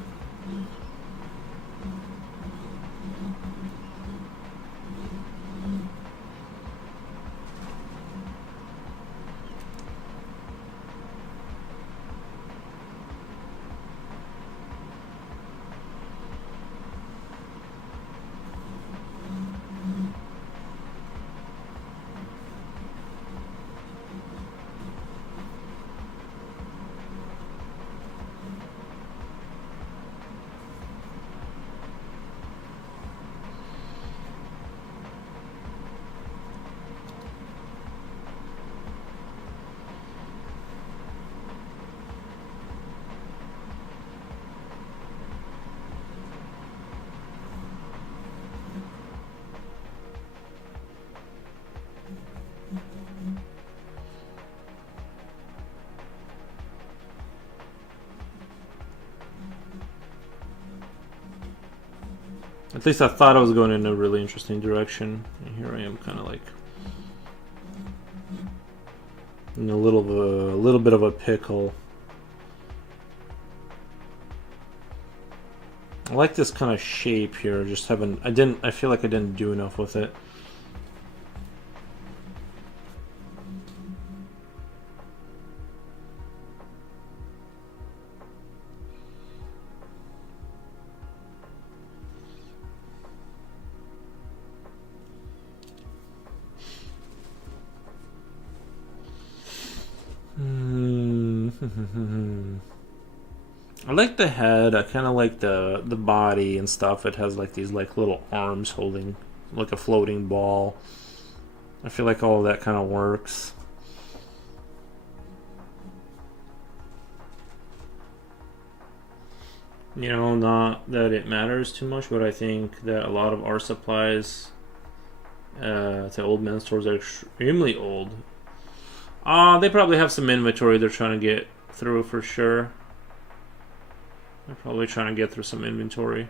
At least I thought I was going in a really interesting direction, and here I am, kind of like in a little bit of a pickle. I like this kind of shape here. Just haven't. I feel like I didn't do enough with it. I like the head. I kind of like the body and stuff. It has like these like little arms holding like a floating ball. I feel like all of that kind of works. You know, not that it matters too much, but I think that a lot of art supplies to old men's stores are extremely old. They probably have some inventory they're trying to get through for sure. They're probably trying to get through some inventory.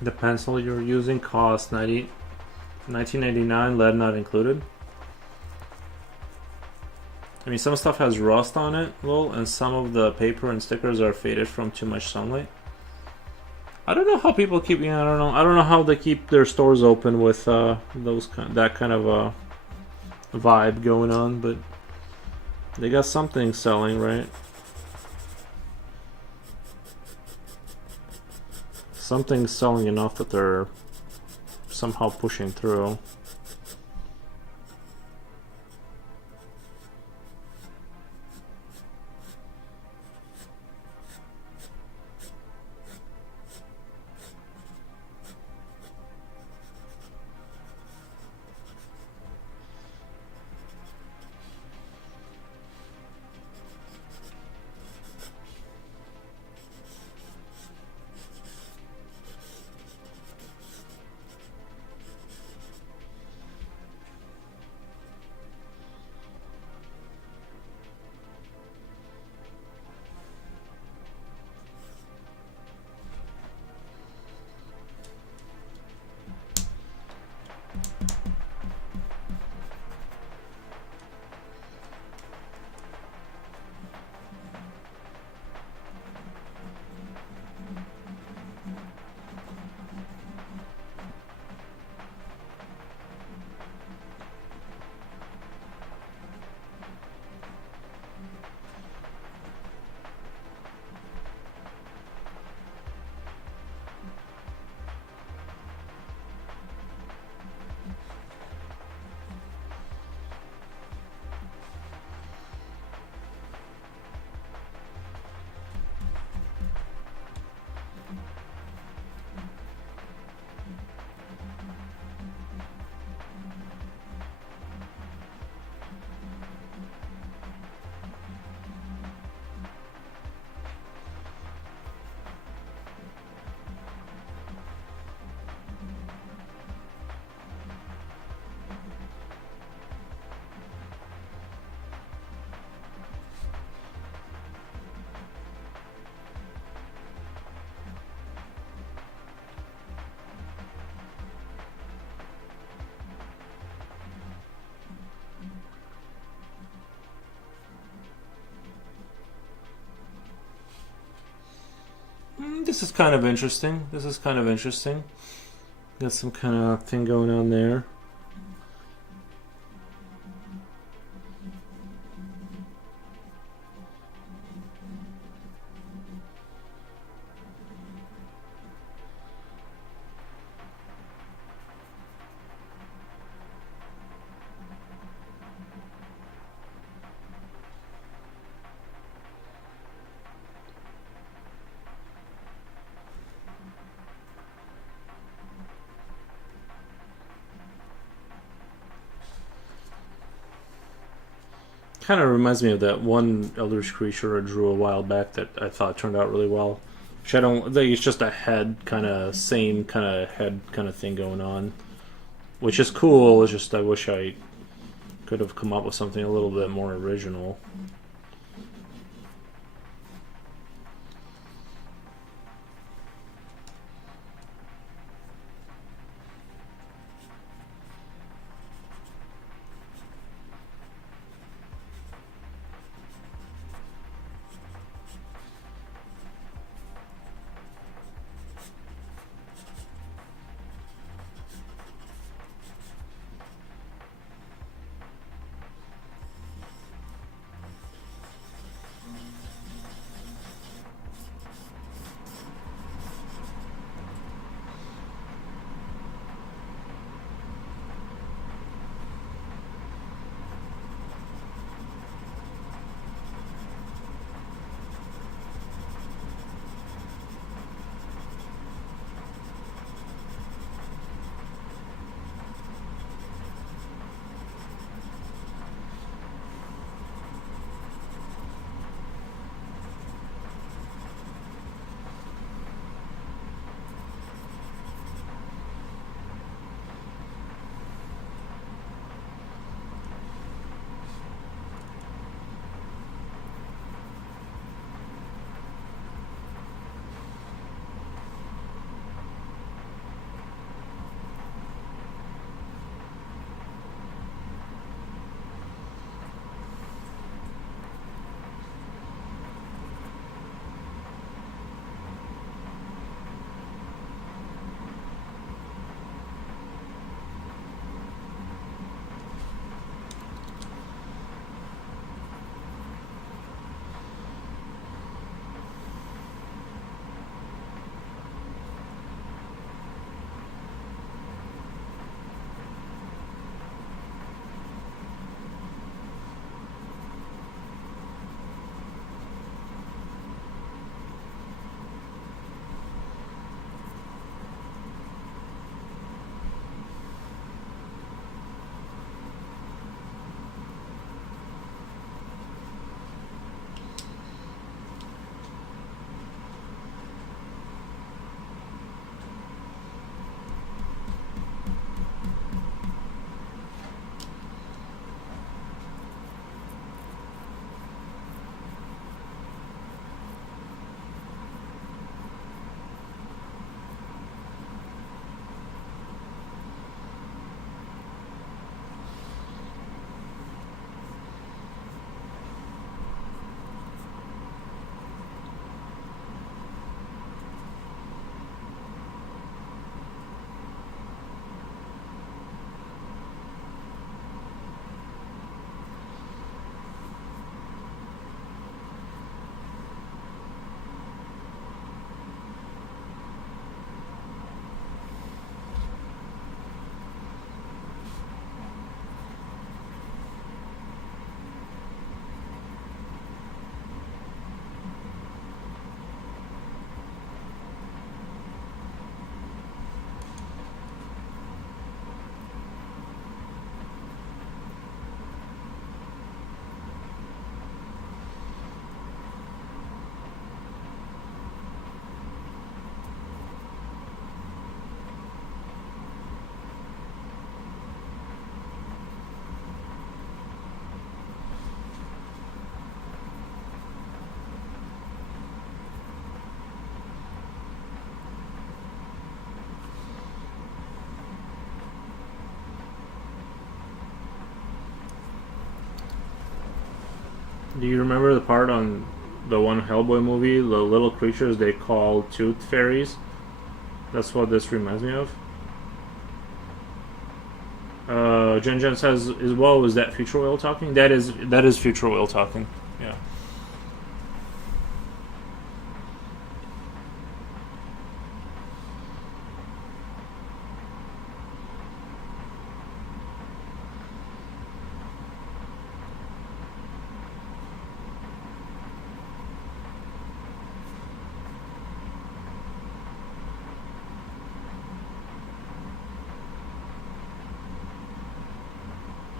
The pencil you're using costs 19.99, lead not included. I mean, some stuff has rust on it, well, and some of the paper and stickers are faded from too much sunlight. I don't know how people keep. Yeah, I don't know. I don't know how they keep their stores open with that kind of vibe going on, but they got something selling, right? Something's selling enough that they're somehow pushing through. This is kind of interesting. This is kind of interesting. Got some kind of thing going on there. Kind of reminds me of that one Eldritch creature I drew a while back that I thought turned out really well. Which I don't think it's just a head kind of same kind of head kind of thing going on, which is cool. It's just I wish I could have come up with something a little bit more original. Do you remember the part on the one Hellboy movie, the little creatures they call tooth fairies? That's what this reminds me of. Jen Jen says, "Is well, is that Future Will talking?" That is Future Will talking. Yeah.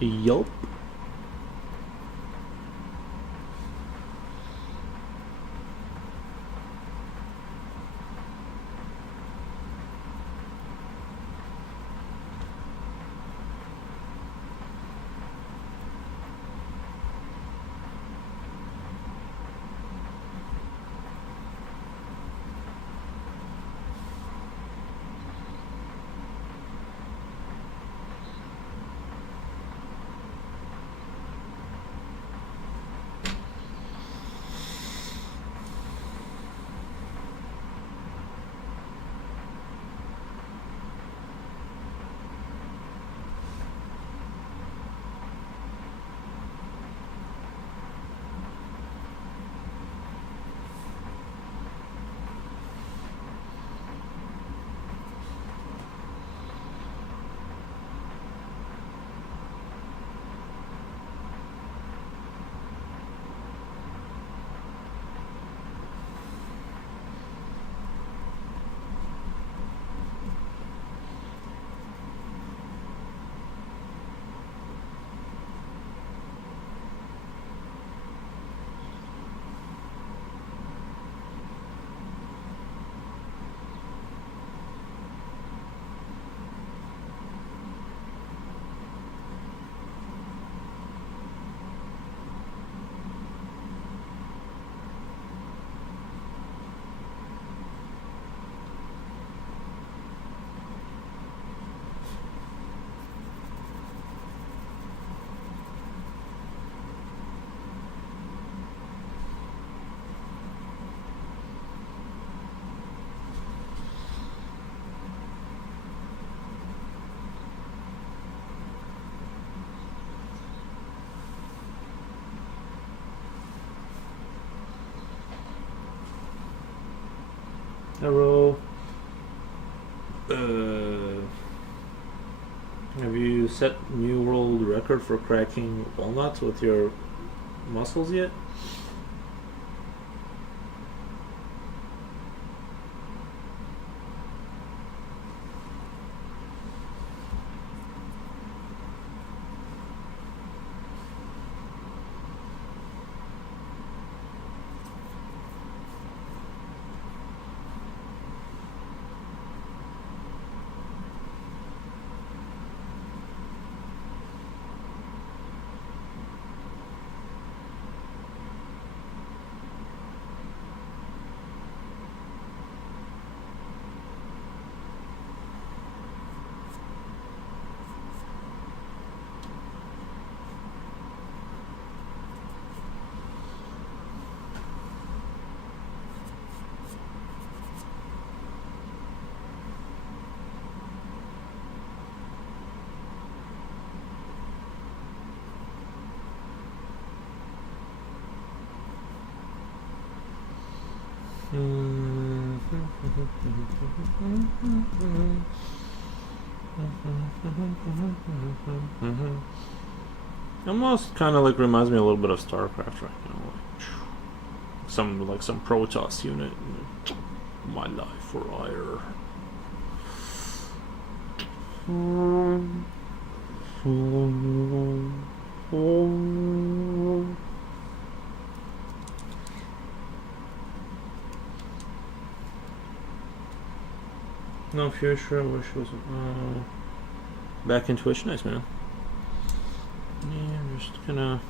Yup. Hello. Have you set new world record for cracking walnuts with your muscles yet? Almost kind of like reminds me a little bit of StarCraft right now, like some Protoss unit. My life for ire. No future. I wish it was back in Twitch. Nice, man. Yeah, I'm just gonna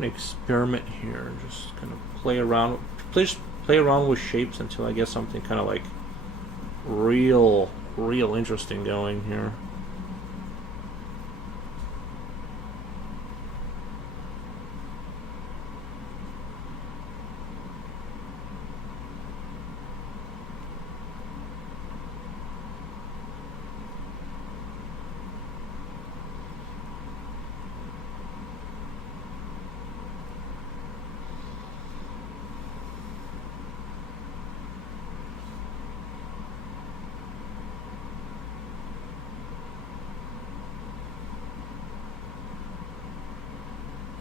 experiment here. Just kind of play around with shapes until I get something kind of like real interesting going here.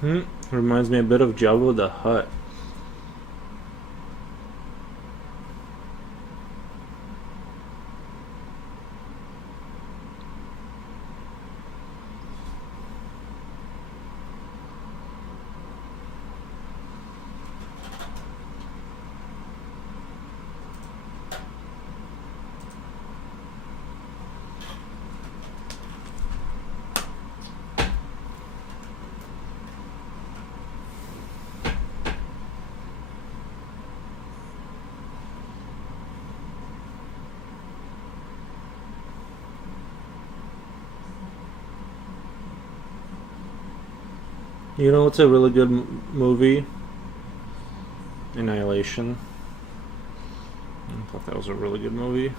Reminds me a bit of Jabba the Hutt. You know what's a really good movie? Annihilation. I thought that was a really good movie.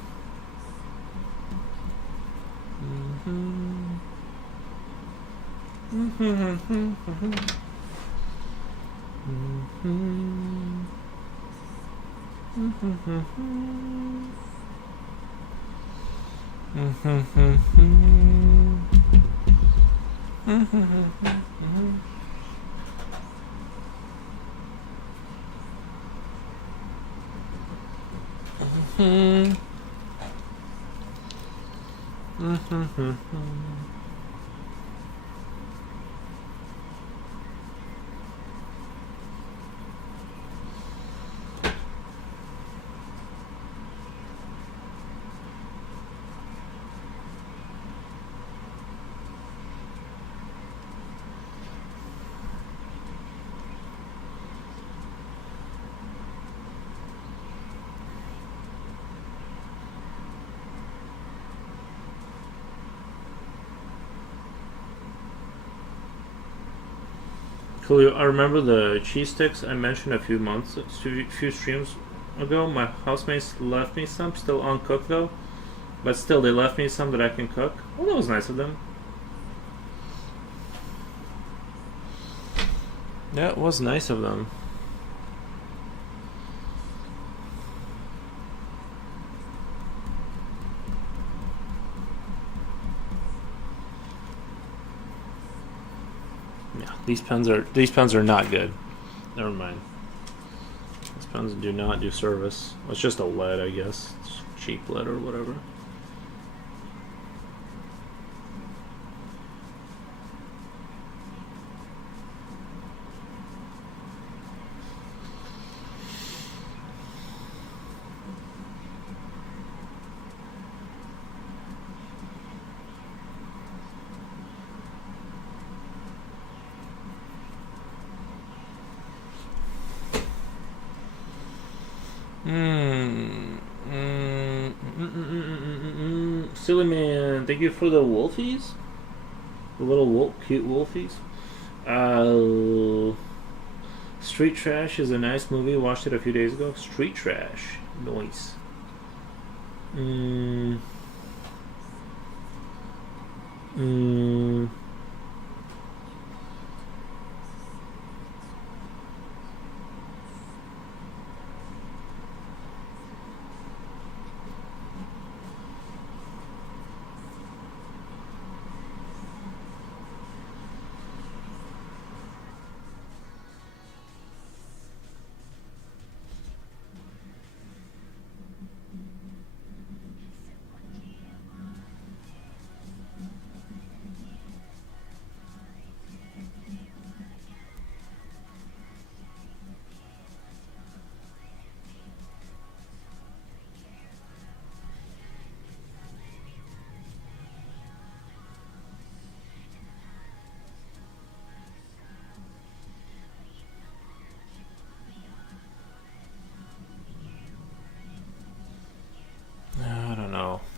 Coolio, I remember the cheese sticks I mentioned a few streams ago. My housemates left me some, still uncooked though. But still, they left me some that I can cook. Well, that was nice of them. That was nice of them. Yeah, these pens are not good. Never mind. These pens do not do service. It's just a lead, I guess. It's cheap lead or whatever. Silly man, thank you for the wolfies. The little cute wolfies. Street Trash is a nice movie. Watched it a few days ago. Street Trash, nice. Mm. Mm.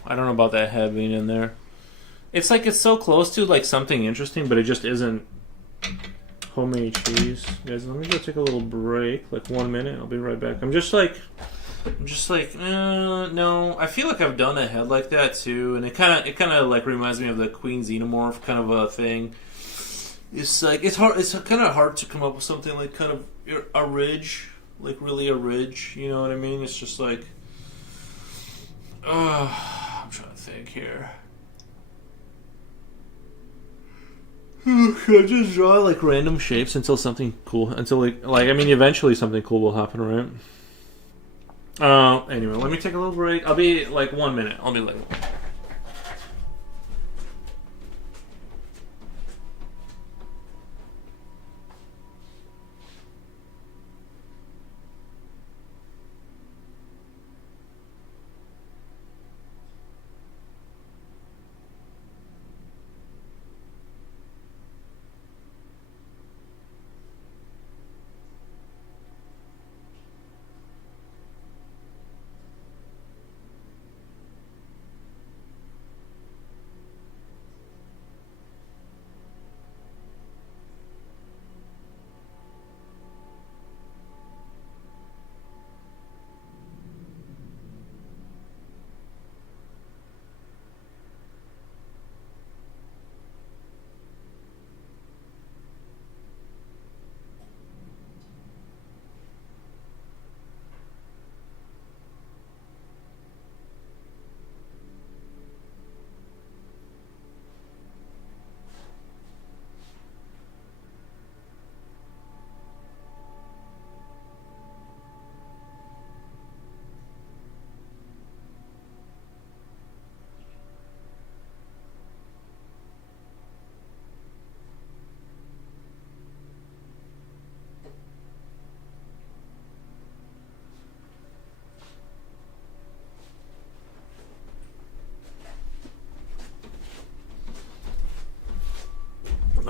I don't know about that head being in there. It's like it's so close to like something interesting, but it just isn't homemade cheese. Guys, let me go take a little break, like 1 minute. I'll be right back. I'm just like, no. I feel like I've done a head like that too, and it kind of like reminds me of the Queen Xenomorph kind of a thing. It's like it's hard. It's kind of hard to come up with something like kind of a ridge, like really a ridge. You know what I mean? It's just like, I'm trying to think here. Should I just draw like random shapes until something cool, until like I mean, eventually something cool will happen, right? Anyway, let me take a little break. I'll be like 1 minute. I'll be like.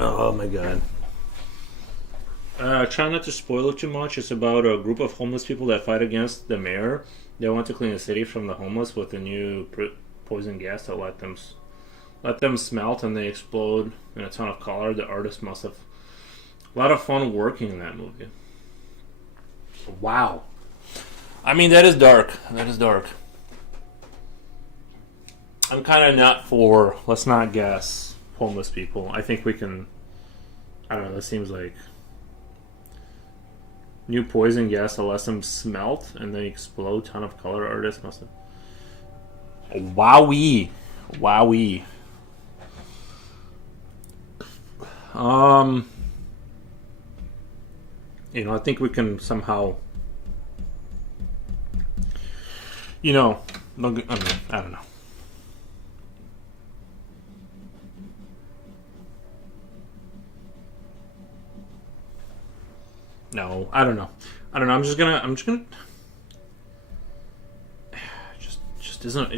Oh my god. Try not to spoil it too much. It's about a group of homeless people that fight against the mayor. They want to clean the city from the homeless with a new poison gas that let them smelt and they explode in a ton of color. The artist must have a lot of fun working in that movie. Wow. I mean, that is dark. That is dark. I'm kind of not for, let's not guess, homeless people. I think we can, I don't know, that seems like new poison gas that lets them smelt and they explode. Ton of color. Artists must have. Wowee. Wowee. I think we can somehow, I don't know. No, I don't know. I'm just gonna. It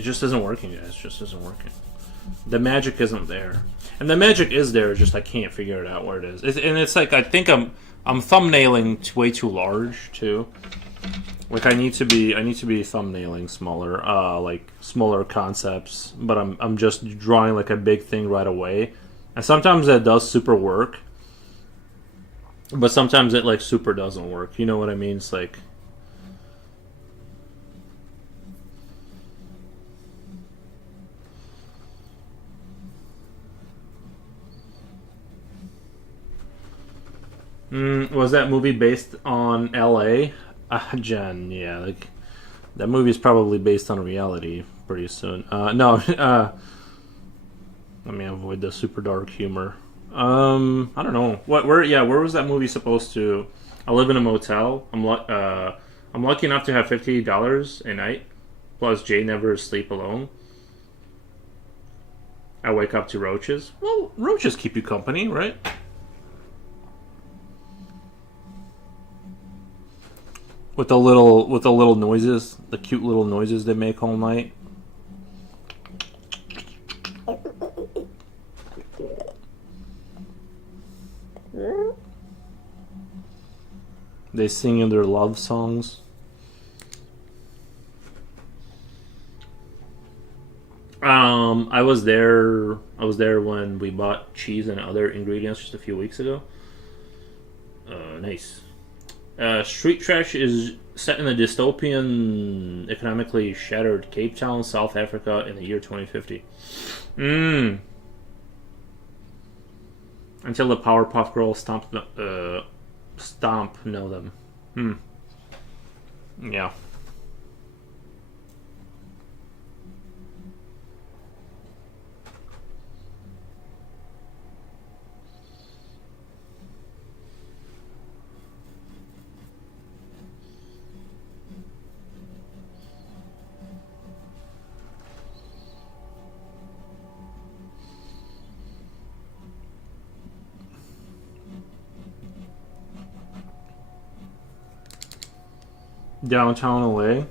just isn't working, guys. It just isn't working. The magic isn't there, and the magic is there. Just I can't figure it out where it is. And it's like I think I'm thumbnailing way too large too. Like I need to be thumbnailing smaller, like smaller concepts. But I'm just drawing like a big thing right away, and sometimes that does super work. But sometimes it like super doesn't work. You know what I mean? It's like was that movie based on L.A.? Jen, yeah, like that movie is probably based on reality pretty soon. No, let me avoid the super dark humor. I don't know. Where was that movie supposed to? I live in a motel. I'm lucky enough to have $50 a night. Plus, Jay never sleep alone. I wake up to roaches. Well, roaches keep you company, right? With the little noises, the cute little noises they make all night. They sing in their love songs. I was there. When we bought cheese and other ingredients just a few weeks ago. Nice. Street Trash is set in a dystopian, economically shattered Cape Town, South Africa, in the year 2050. Until the Powerpuff Girls stomp know them. Yeah. Downtown LA.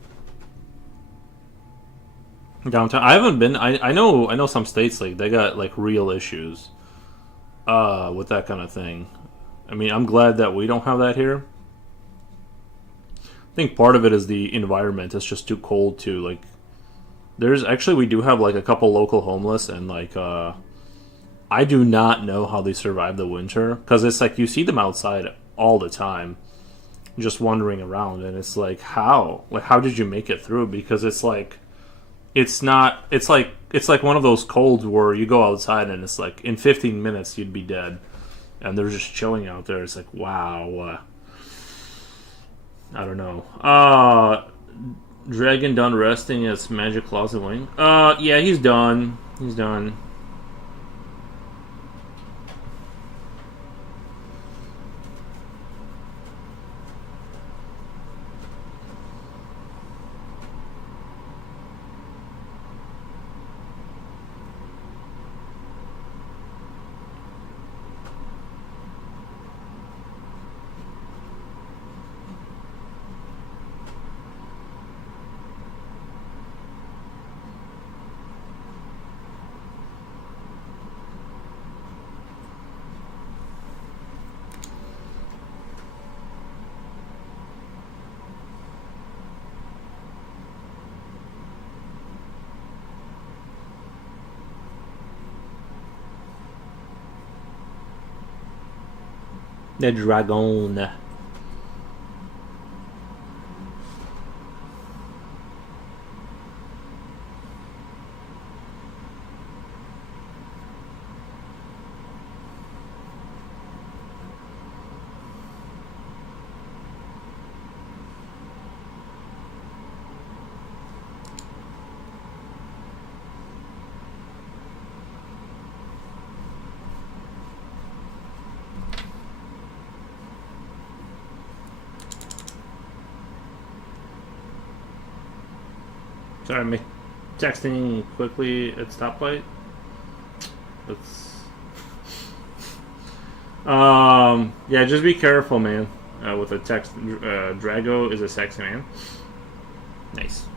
Downtown. I haven't been. I know some states like they got like real issues with that kind of thing. I mean, I'm glad that we don't have that here. I think part of it is the environment. It's just too cold to like. There's actually we do have like a couple local homeless and like I do not know how they survive the winter because it's like you see them outside all the time, just wandering around, and it's like how did you make it through? Because it's like it's not it's like one of those colds where you go outside and it's like in 15 minutes you'd be dead, and they're just chilling out there. It's like wow. I don't know. Dragon done resting as Magic Closet Wing. Yeah, he's done. He's done. The dragon. Sorry, I'm texting quickly at stoplight. That's yeah, just be careful, man. With a text, Drago is a sexy man. Nice.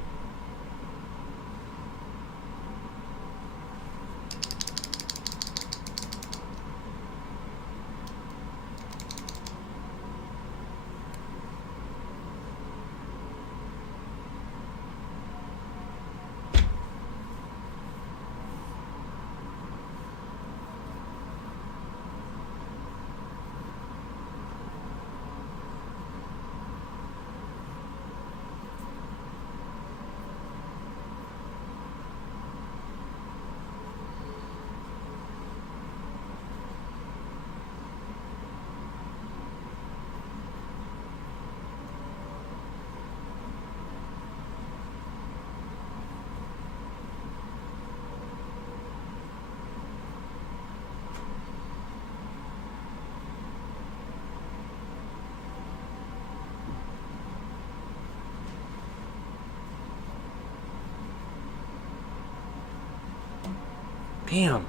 Damn.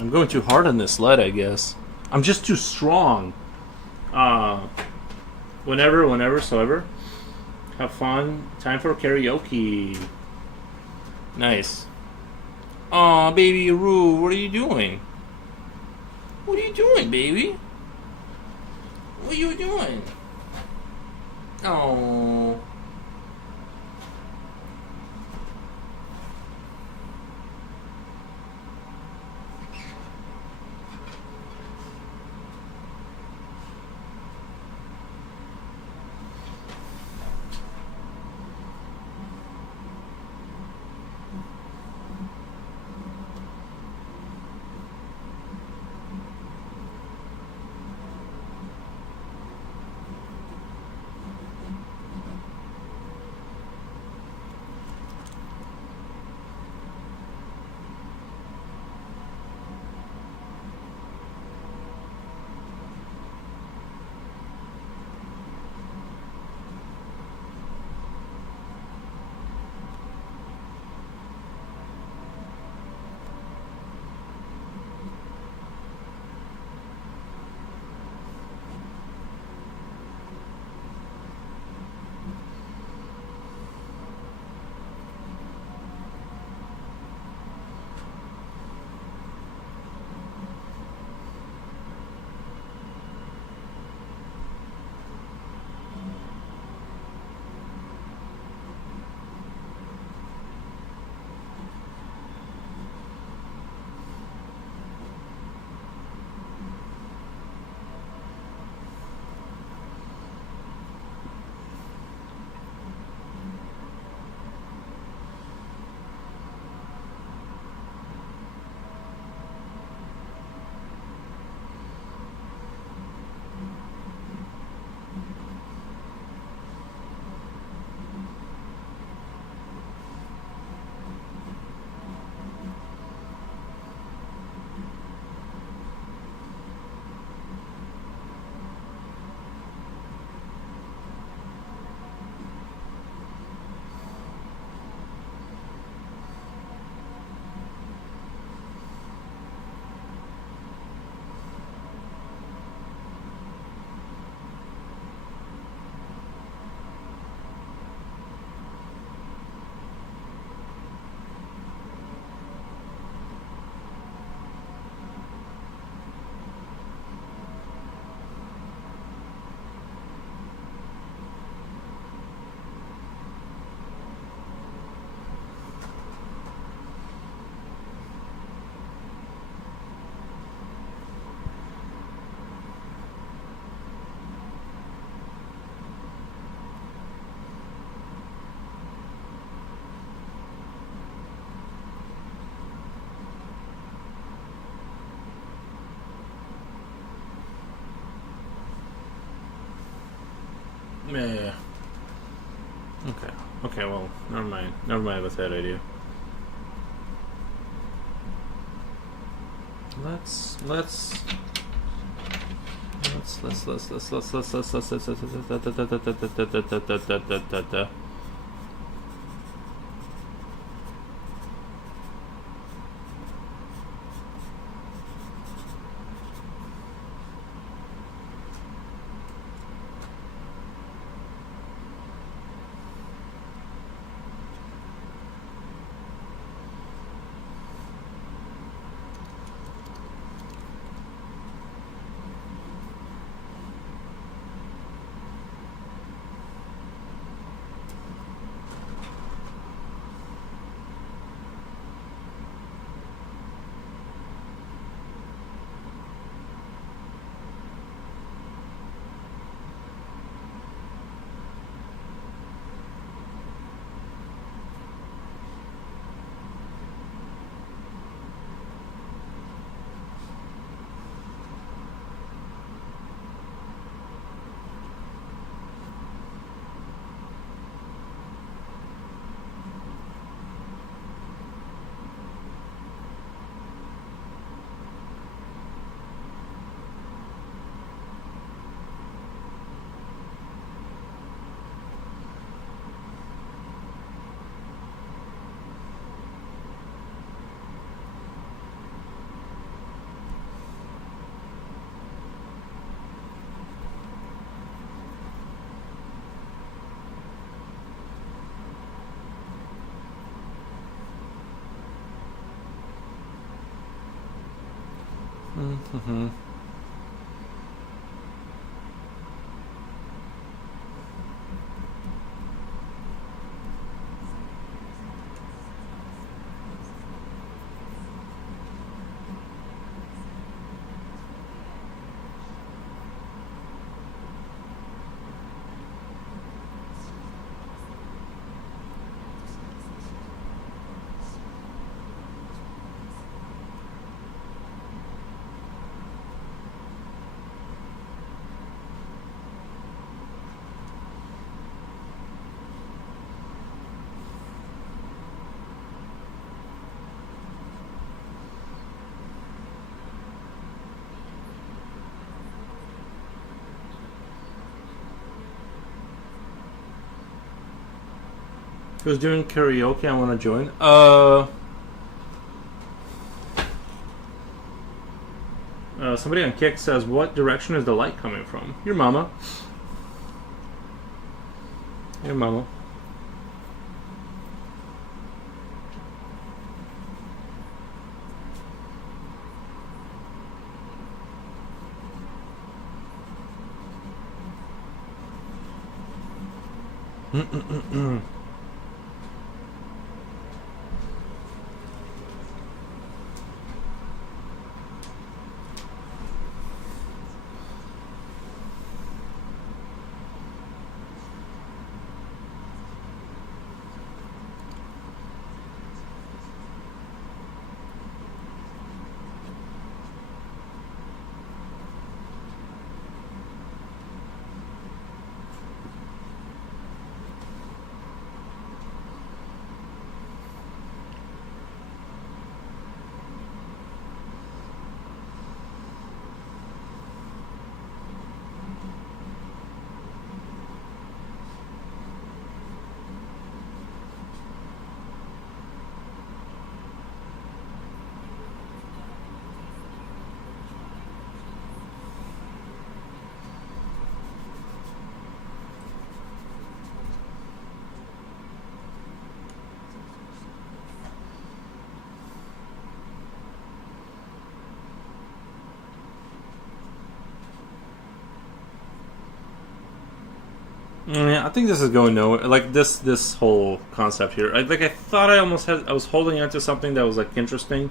I'm going too hard on this lead, I guess. I'm just too strong. Whenever, soever. Have fun. Time for karaoke. Nice. Aw, baby Roo, what are you doing? What are you doing, baby? What are you doing? Oh. Okay, well, never mind. Never mind with that idea. Let's Mm-hmm. Who's doing karaoke? I want to join. Somebody on Kick says, "What direction is the light coming from?" Your mama. Your mama. Yeah, I think this is going nowhere. Like this whole concept here. I thought I was holding on to something that was like interesting.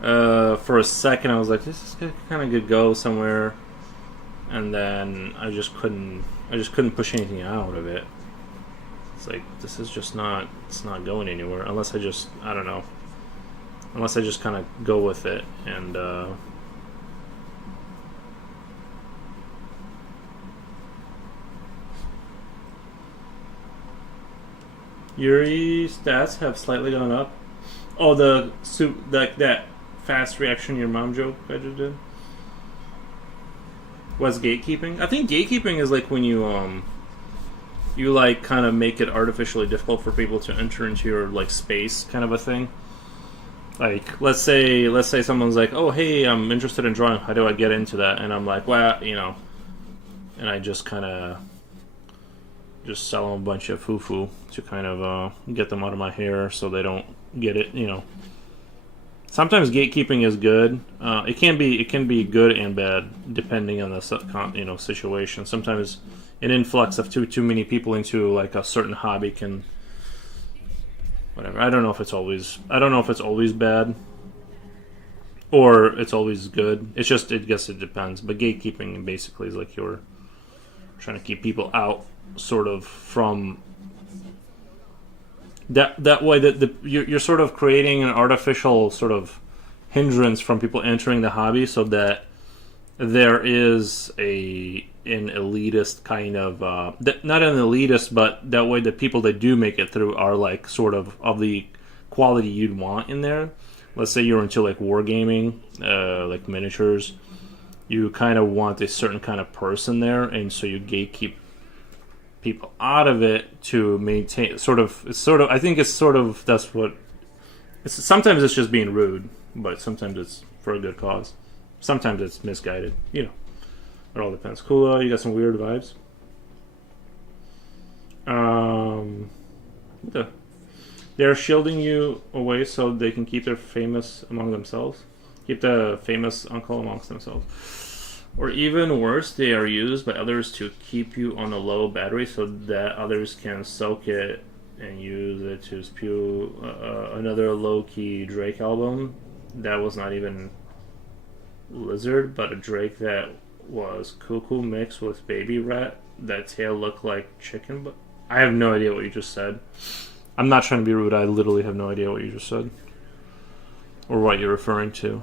For a second, I was like, this is kind of good go somewhere, and then I just couldn't. I just couldn't push anything out of it. It's like this is just not. It's not going anywhere unless I don't know. Unless I just kind of go with it and. Yuri stats have slightly gone up. Oh, the like that fast reaction your mom joke I just did was gatekeeping. I think gatekeeping is like when you like kind of make it artificially difficult for people to enter into your like space, kind of a thing. Like let's say someone's like, oh hey, I'm interested in drawing. How do I get into that? And I'm like, well, and I just kind of just sell them a bunch of foo-foo to kind of get them out of my hair so they don't get it. Sometimes gatekeeping is good. It can be good and bad depending on the situation. Sometimes an influx of too many people into like a certain hobby can whatever. I don't know if it's always bad or it's always good. It's just I guess it depends. But gatekeeping basically is like you're trying to keep people out sort of from that way that you're sort of creating an artificial sort of hindrance from people entering the hobby so that there is an elitist kind of not an elitist, but that way the people that do make it through are like sort of the quality you'd want in there. Let's say you're into like wargaming, like miniatures, you kind of want a certain kind of person there, and so you gatekeep people out of it to maintain I think it's sort of that's what it's sometimes it's just being rude, but sometimes it's for a good cause. Sometimes it's misguided. It all depends. Cool, you got some weird vibes. They're shielding you away so they can keep their famous among themselves. Keep the famous uncle amongst themselves. Or even worse, they are used by others to keep you on a low battery so that others can soak it and use it to spew another low-key Drake album that was not even Lizard, but a Drake that was cuckoo mixed with baby rat. That tail looked like chicken, but I have no idea what you just said. I'm not trying to be rude, I literally have no idea what you just said. Or what you're referring to.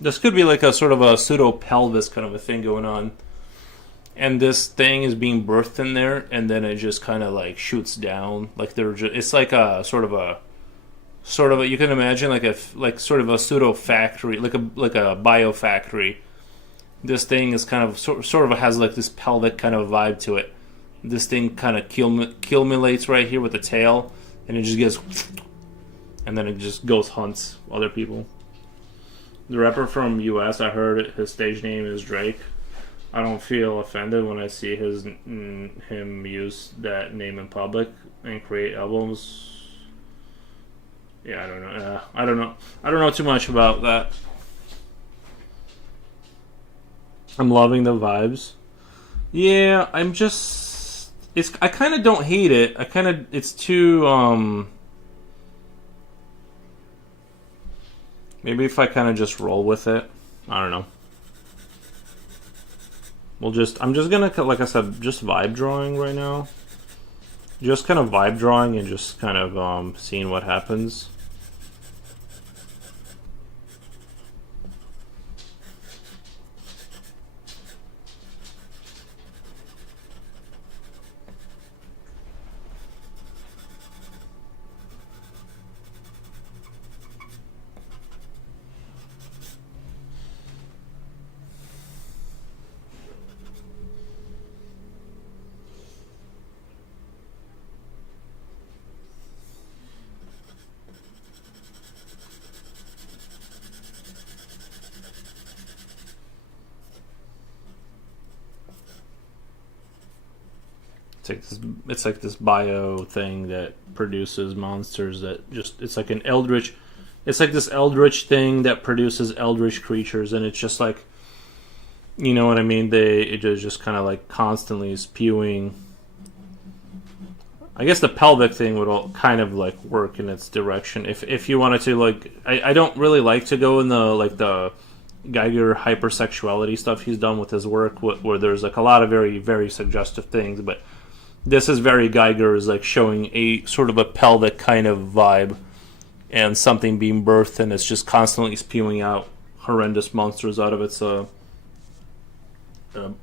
This could be like a sort of a pseudo pelvis kind of a thing going on, and this thing is being birthed in there, and then it just kind of like shoots down. Like it's like a sort of a, you can imagine like sort of a pseudo factory, like a bio factory. This thing is kind of sort of has like this pelvic kind of vibe to it. This thing kind of accumulates right here with the tail, and it just gets, and then it just goes hunts other people. The rapper from US, I heard his stage name is Drake. I don't feel offended when I see him use that name in public and create albums. Yeah, I don't know. I don't know too much about that. I'm loving the vibes. Yeah, I'm just. I kind of don't hate it. It's too Maybe if I kind of just roll with it. I don't know. I'm just gonna, like I said, just vibe drawing right now. Just kind of vibe drawing and just kind of seeing what happens. It's like this bio thing that produces monsters that just, it's like an eldritch It's like this eldritch thing that produces eldritch creatures, and it's just like, you know what I mean? It is just kind of like constantly spewing. I guess the pelvic thing would all kind of like work in its direction if you wanted to like. I don't really like to go in the Geiger hypersexuality stuff he's done with his work, where there's like a lot of very very suggestive things, but this is very Geiger is like showing a sort of a pelvic kind of vibe and something being birthed, and it's just constantly spewing out horrendous monsters out of its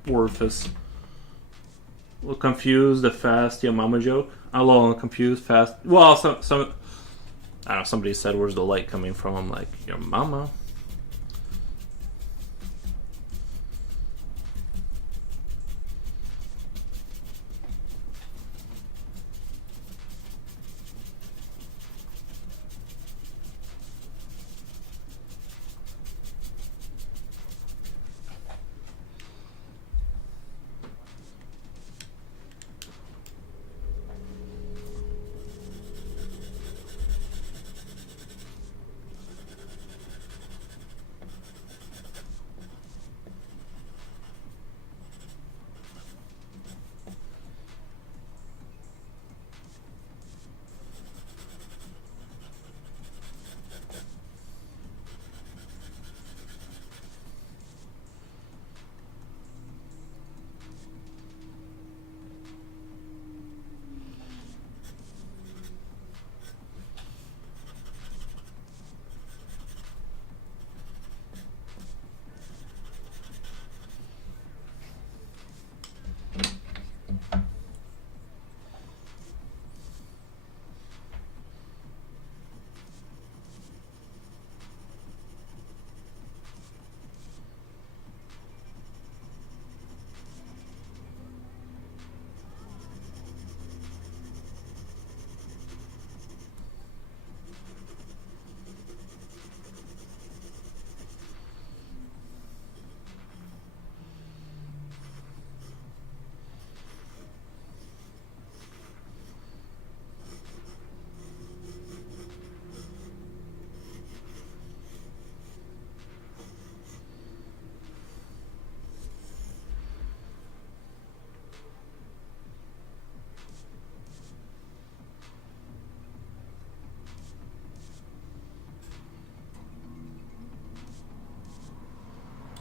orifice. A little confused, the fast Yo Mama joke. I'm a little confused, fast. Well, some I don't know. Somebody said, "Where's the light coming from?" I'm like, "Your mama."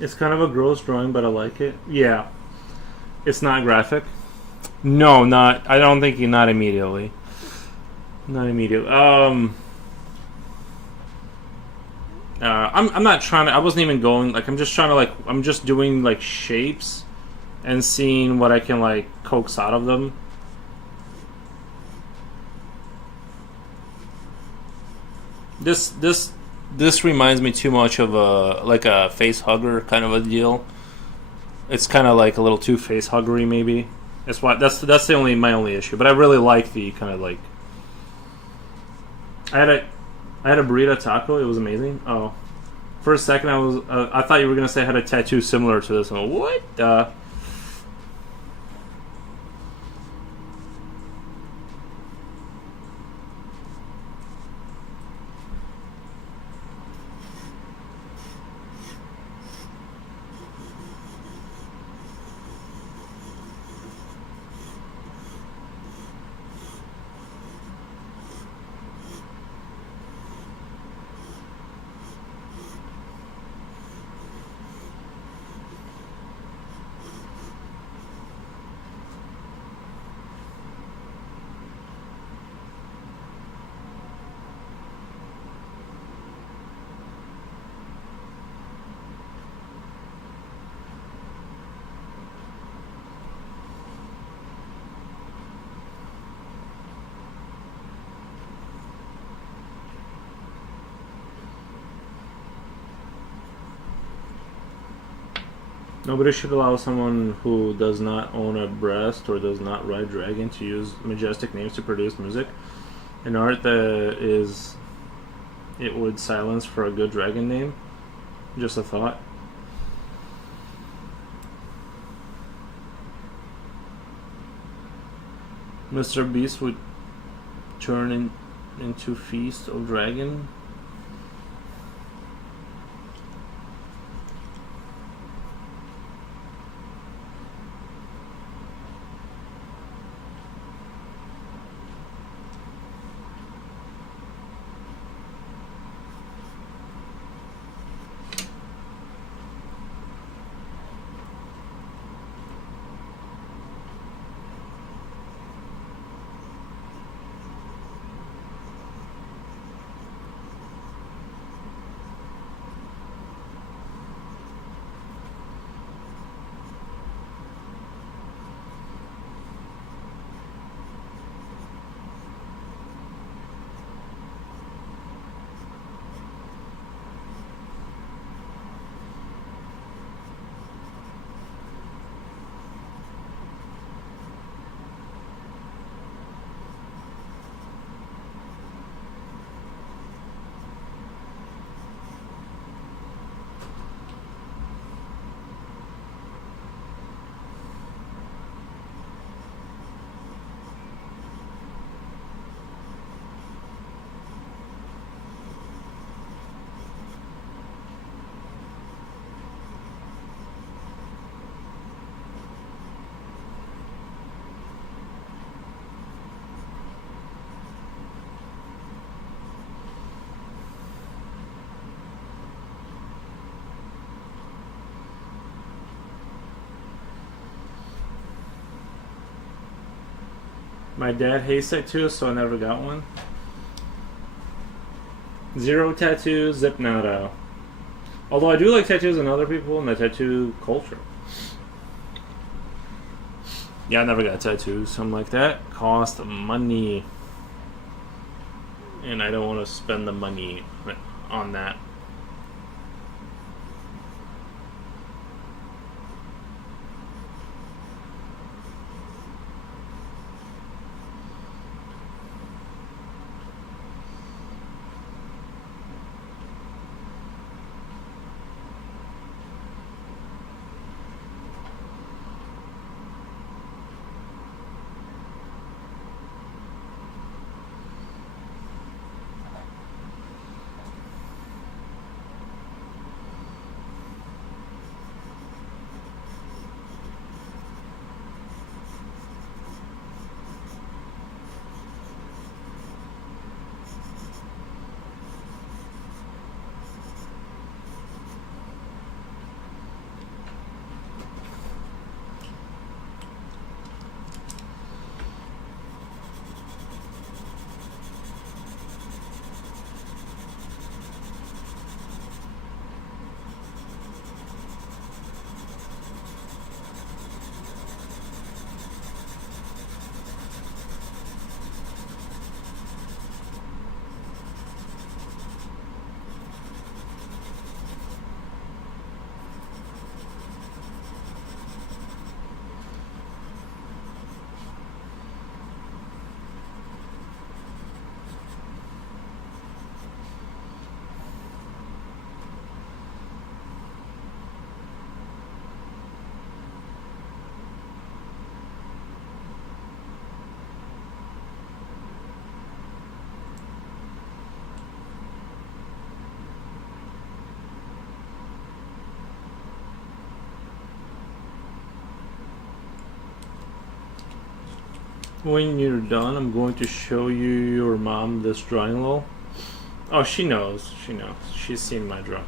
It's kind of a gross drawing, but I like it. Yeah, it's not graphic. No, not. I don't think not immediately. Not immediately. I'm not trying to. I wasn't even going. Like, I'm just trying to like. I'm just doing like shapes, and seeing what I can like coax out of them. This reminds me too much of a face hugger kind of a deal. It's kind of like a little too face huggery maybe. That's the only my only issue. But I really like the kind of like. I had a burrito taco. It was amazing. Oh, for a second I thought you were gonna say I had a tattoo similar to this one. What? Nobody should allow someone who does not own a breast or does not ride dragon to use majestic names to produce music. An art that is it would silence for a good dragon name. Just a thought. Mr. Beast would turn into Feast of Dragon. My dad hates tattoos, so I never got one. Zero tattoos, zip nada. Although I do like tattoos in other people in the tattoo culture. Yeah, I never got tattoos. Something like that cost money. And I don't want to spend the money on that. When you're done, I'm going to show you your mom this drawing, lol. Oh, she knows. She knows. She's seen my drawing.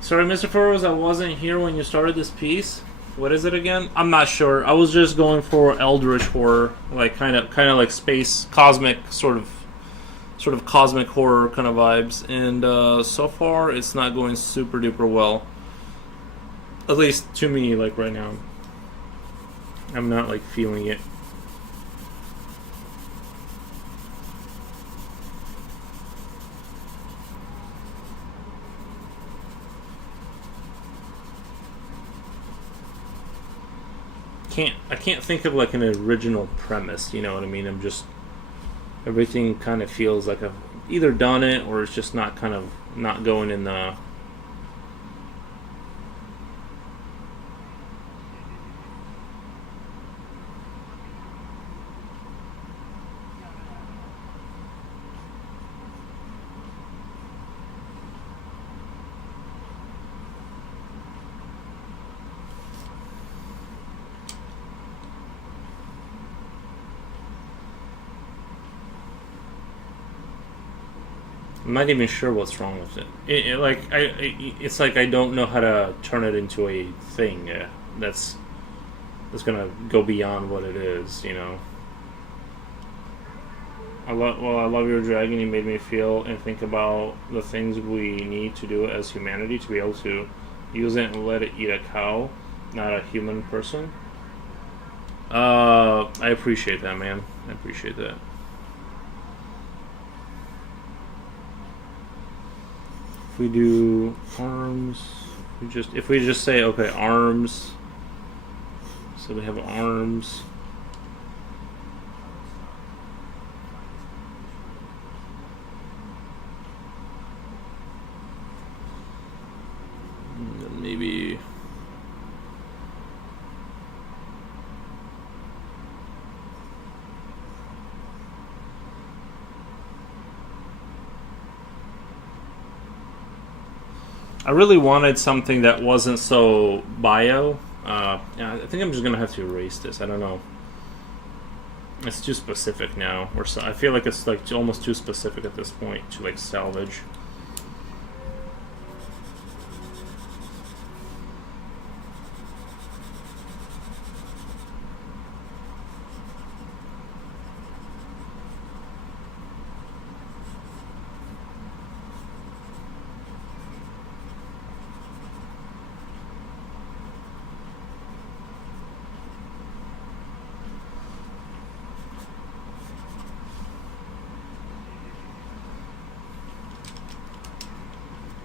Sorry, Mr. Furrows, I wasn't here when you started this piece. What is it again? I'm not sure. I was just going for eldritch horror, like kind of like space, cosmic sort of cosmic horror kind of vibes. And so far, it's not going super duper well. At least to me, like right now, I'm not like feeling it. I can't think of like an original premise, you know what I mean? I'm just, everything kind of feels like I've either done it or it's just not going in the I'm not even sure what's wrong with it. It's like I don't know how to turn it into a thing that's gonna go beyond what it is. You know. I love your dragon. You made me feel and think about the things we need to do as humanity to be able to use it and let it eat a cow, not a human person. I appreciate that, man. I appreciate that. We do arms. If we just say okay, arms. So we have arms. Maybe. I really wanted something that wasn't so bio. Yeah, I think I'm just gonna have to erase this. I don't know. It's too specific now. Or so, I feel like it's like almost too specific at this point to like salvage.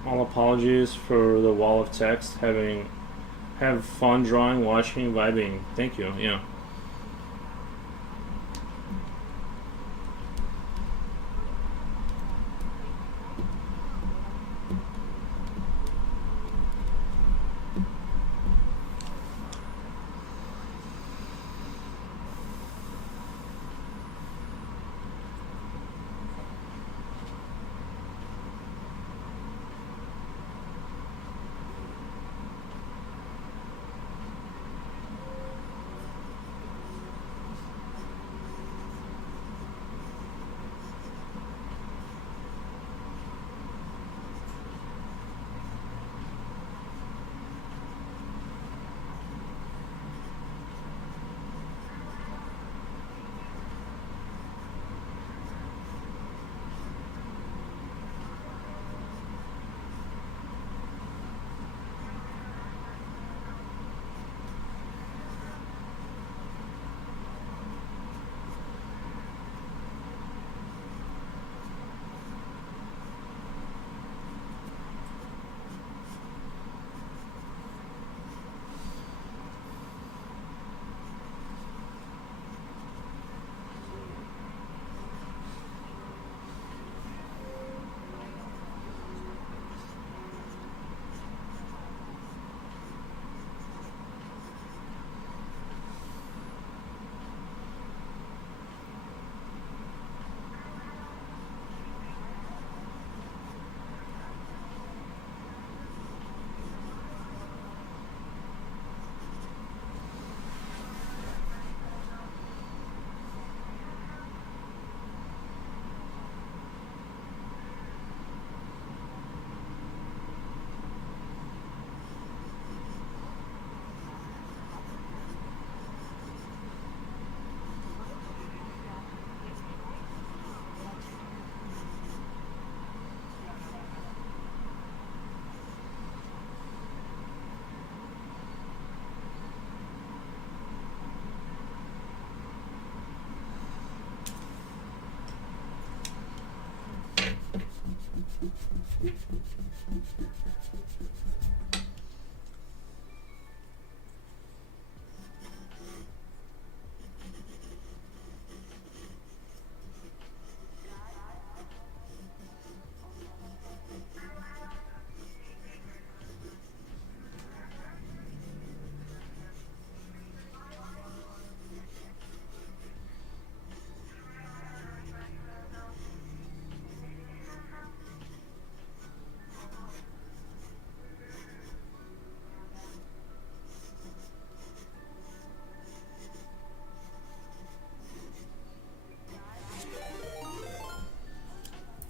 All apologies for the wall of text. Have fun drawing, watching, vibing. Thank you. Yeah.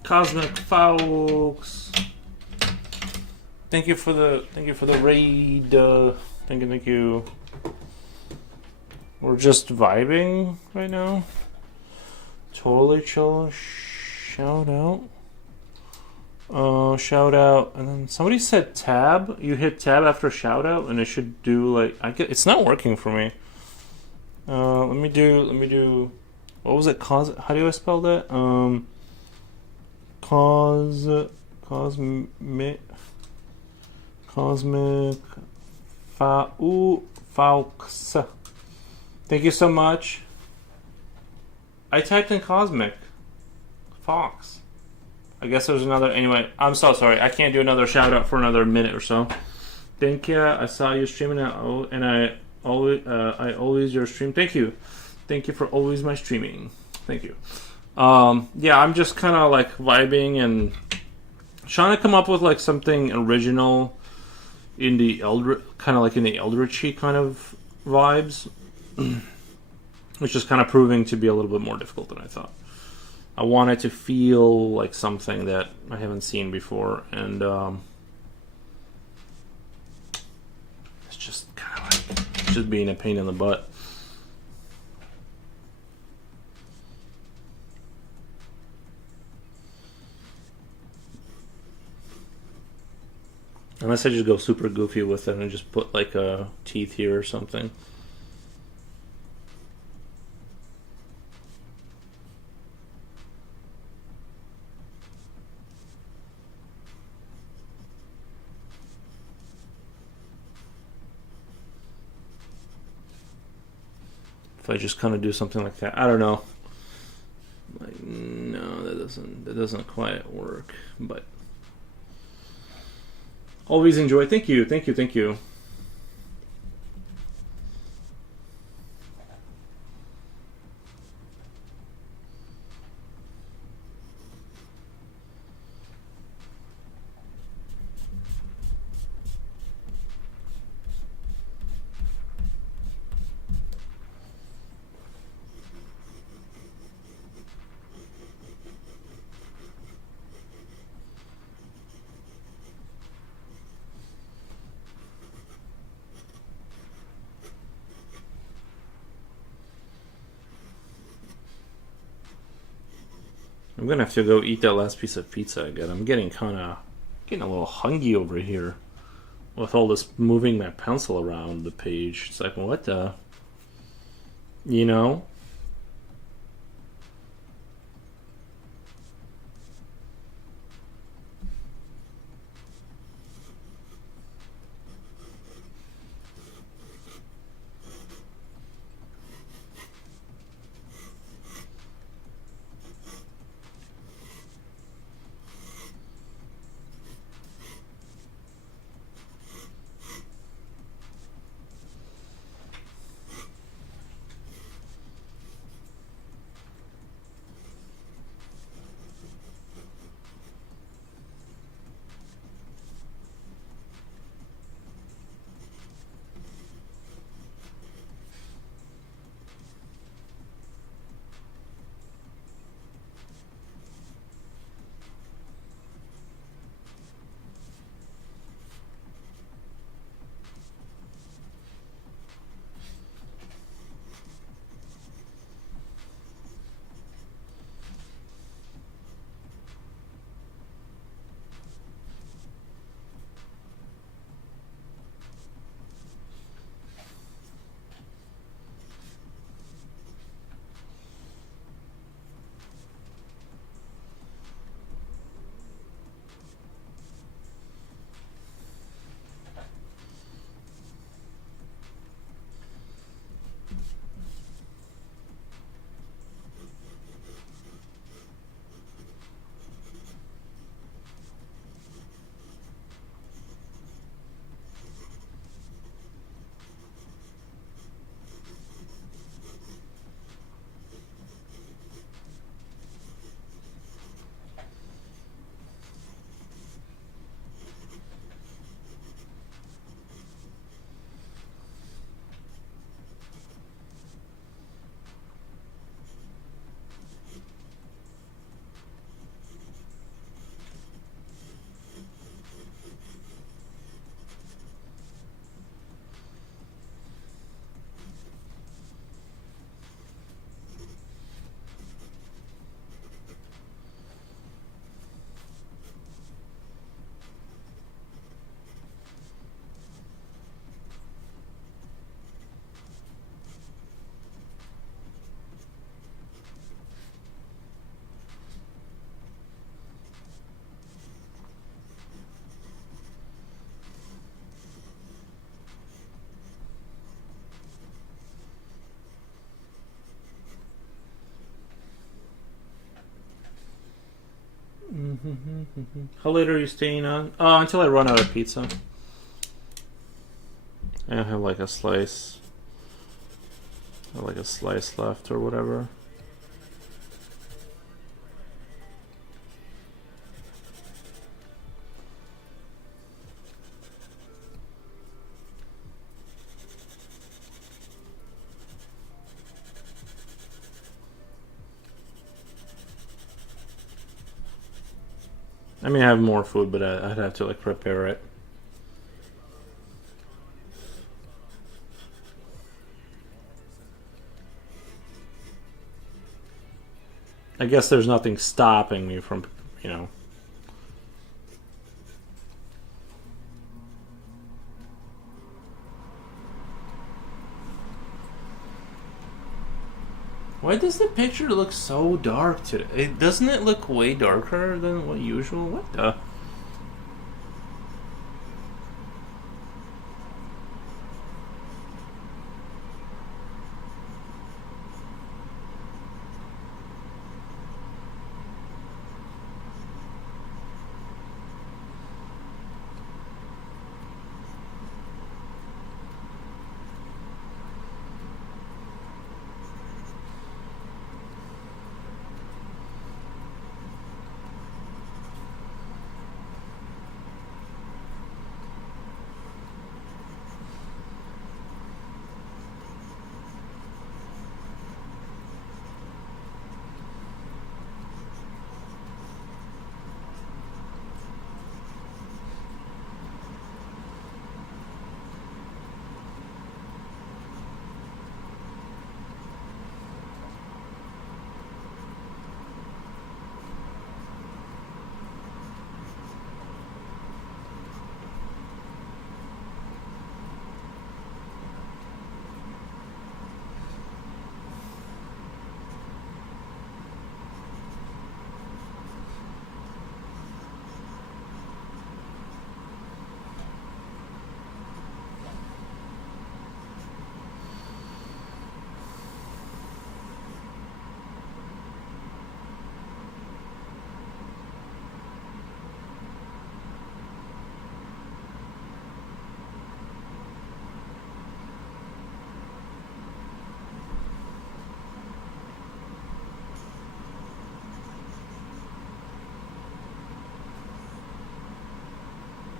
Cosmic folks. Thank you for the raid. Thank you. We're just vibing right now. Totally chill. Shout out. Shout out, and then somebody said tab. You hit tab after shout out, and it should do like it's not working for me. Let me do. What was it? How do I spell that? Cosmic Faux. Thank you so much. I typed in Cosmic Fox. I guess there's another. Anyway, I'm so sorry. I can't do another shout out for another minute or so. Thank you. I saw you streaming, and I always your stream. Thank you for always my streaming. Thank you. Yeah, I'm just kind of like vibing and trying to come up with like something original in the kind of like in the Eldritchy kind of vibes, which is kind of proving to be a little bit more difficult than I thought. I want it to feel like something that I haven't seen before, and it's just kind of like just being a pain in the butt. Unless I just go super goofy with it and just put like a teeth here or something. if I just kind of do something like that. I don't know. Like, no, that doesn't quite work. But always enjoy. Thank you. I'm gonna have to go eat that last piece of pizza again. I'm getting a little hungry over here with all this moving my pencil around the page. It's like, what the, you know? How late are you staying on? Until I run out of pizza. I have like a slice. Like a slice left or whatever. I mean, I have more food, but I'd have to like prepare it. I guess there's nothing stopping me from, you know. Why does the picture look so dark today? Doesn't it look way darker than what usual? What the?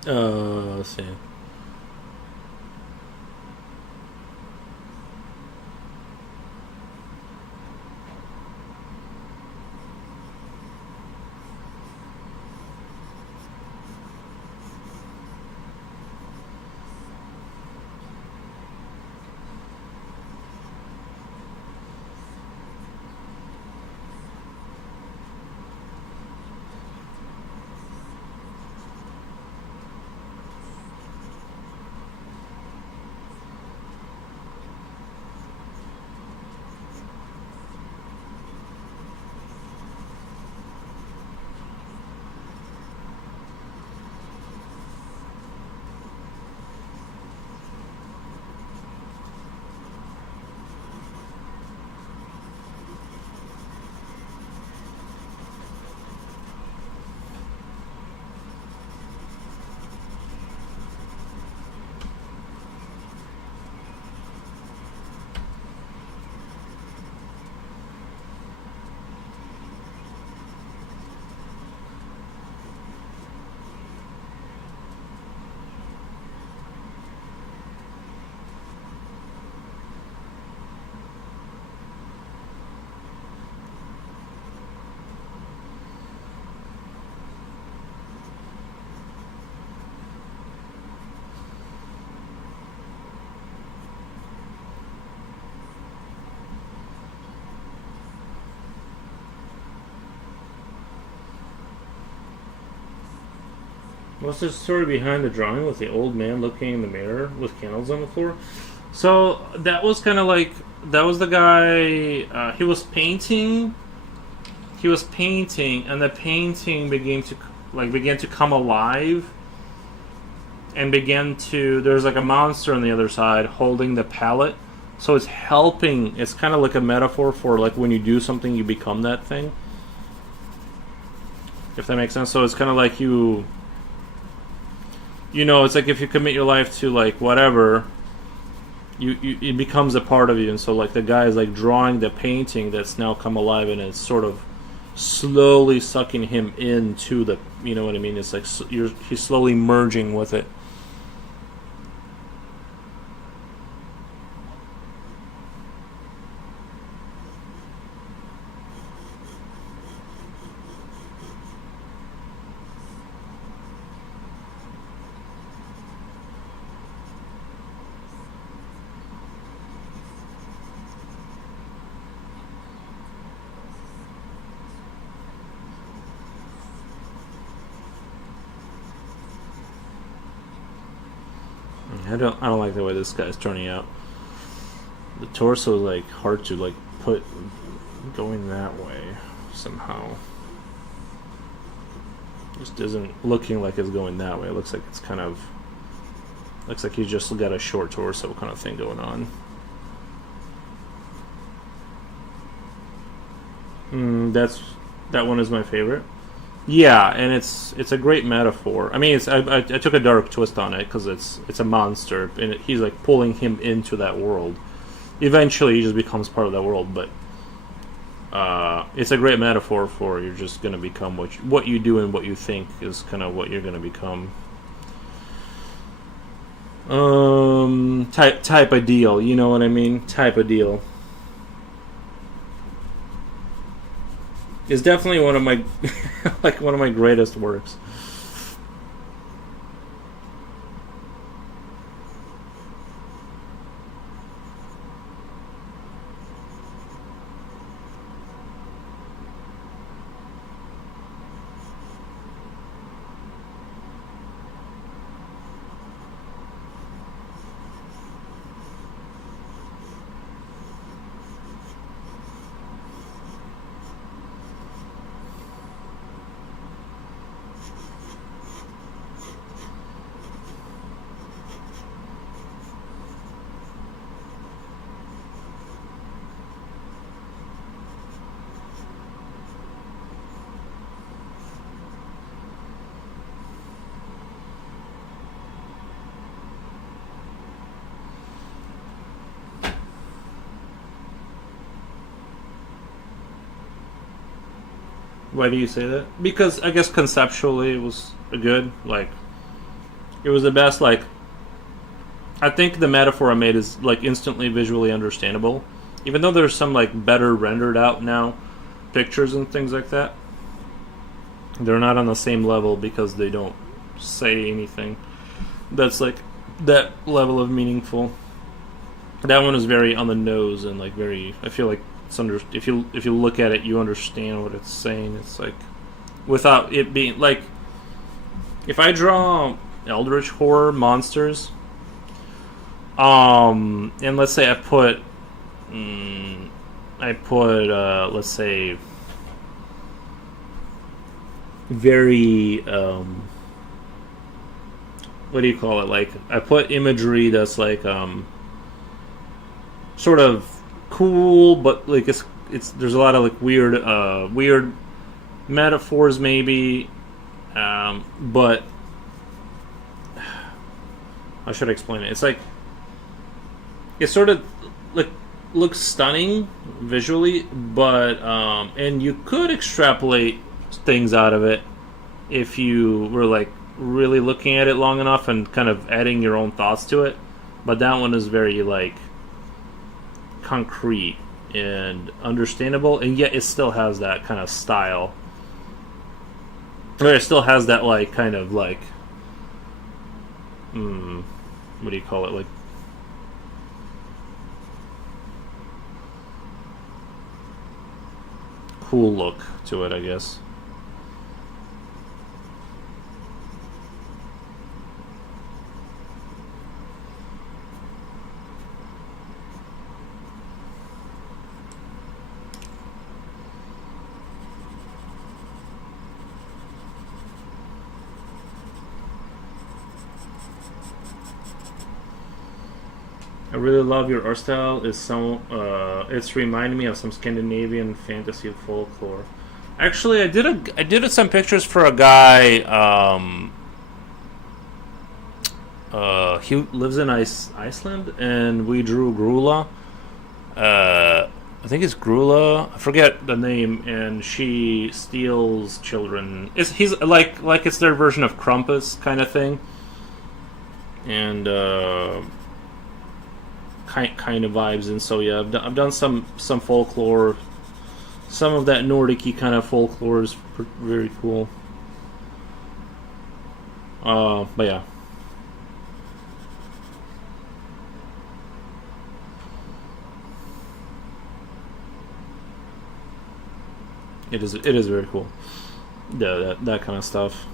Let's see. What's the story behind the drawing with the old man looking in the mirror with candles on the floor? So that was kind of like that was the guy. He was painting. He was painting, and the painting began to come alive, and began to. There's like a monster on the other side holding the palette. So it's helping. It's kind of like a metaphor for like when you do something, you become that thing. If that makes sense. So it's kind of like you know, it's like if you commit your life to like whatever, you it becomes a part of you, and so like the guy is like drawing the painting that's now come alive, and it's sort of slowly sucking him into the, you know what I mean? It's like he's slowly merging with it. I don't like the way this guy's turning out. The torso is like hard to like put going that way somehow. Just isn't looking like it's going that way. It looks like it's kind of looks like he's just got a short torso kind of thing going on. That one is my favorite. Yeah, and it's a great metaphor. I mean, I took a dark twist on it because it's a monster, and he's like pulling him into that world. Eventually, he just becomes part of that world. But it's a great metaphor for you're just gonna become what you do and what you think is kind of what you're gonna become. Type of deal. You know what I mean? Type of deal. It's definitely one of my like one of my greatest works. Why do you say that? Because I guess conceptually it was good. Like It was the best. Like, I think the metaphor I made is like instantly visually understandable, even though there's some like better rendered out now pictures and things like that. They're not on the same level because they don't say anything that's like that level of meaningful. That one is very on the nose and like very. I feel like it's if you look at it, you understand what it's saying. It's like without it being like if I draw eldritch horror monsters, and let's say let's say very what do you call it? Like I put imagery that's like sort of cool, but like it's there's a lot of like weird metaphors maybe, but how should I explain it? It's like it sort of like looks stunning visually, but and you could extrapolate things out of it if you were like really looking at it long enough and kind of adding your own thoughts to it. But that one is very like concrete and understandable, and yet it still has that kind of style. Or it still has that like kind of like what do you call it? Like cool look to it, I guess. I really love your art style. It's reminding me of some Scandinavian fantasy folklore. Actually, I did some pictures for a guy. He lives in Iceland, and we drew Grula. I think it's Grula. I forget the name, and she steals children. He's like it's their version of Krampus kind of thing, and kind of vibes. And so yeah, I've done some folklore. Some of that Nordic-y kind of folklore is very cool. But yeah. It is very cool. Yeah, that kind of stuff.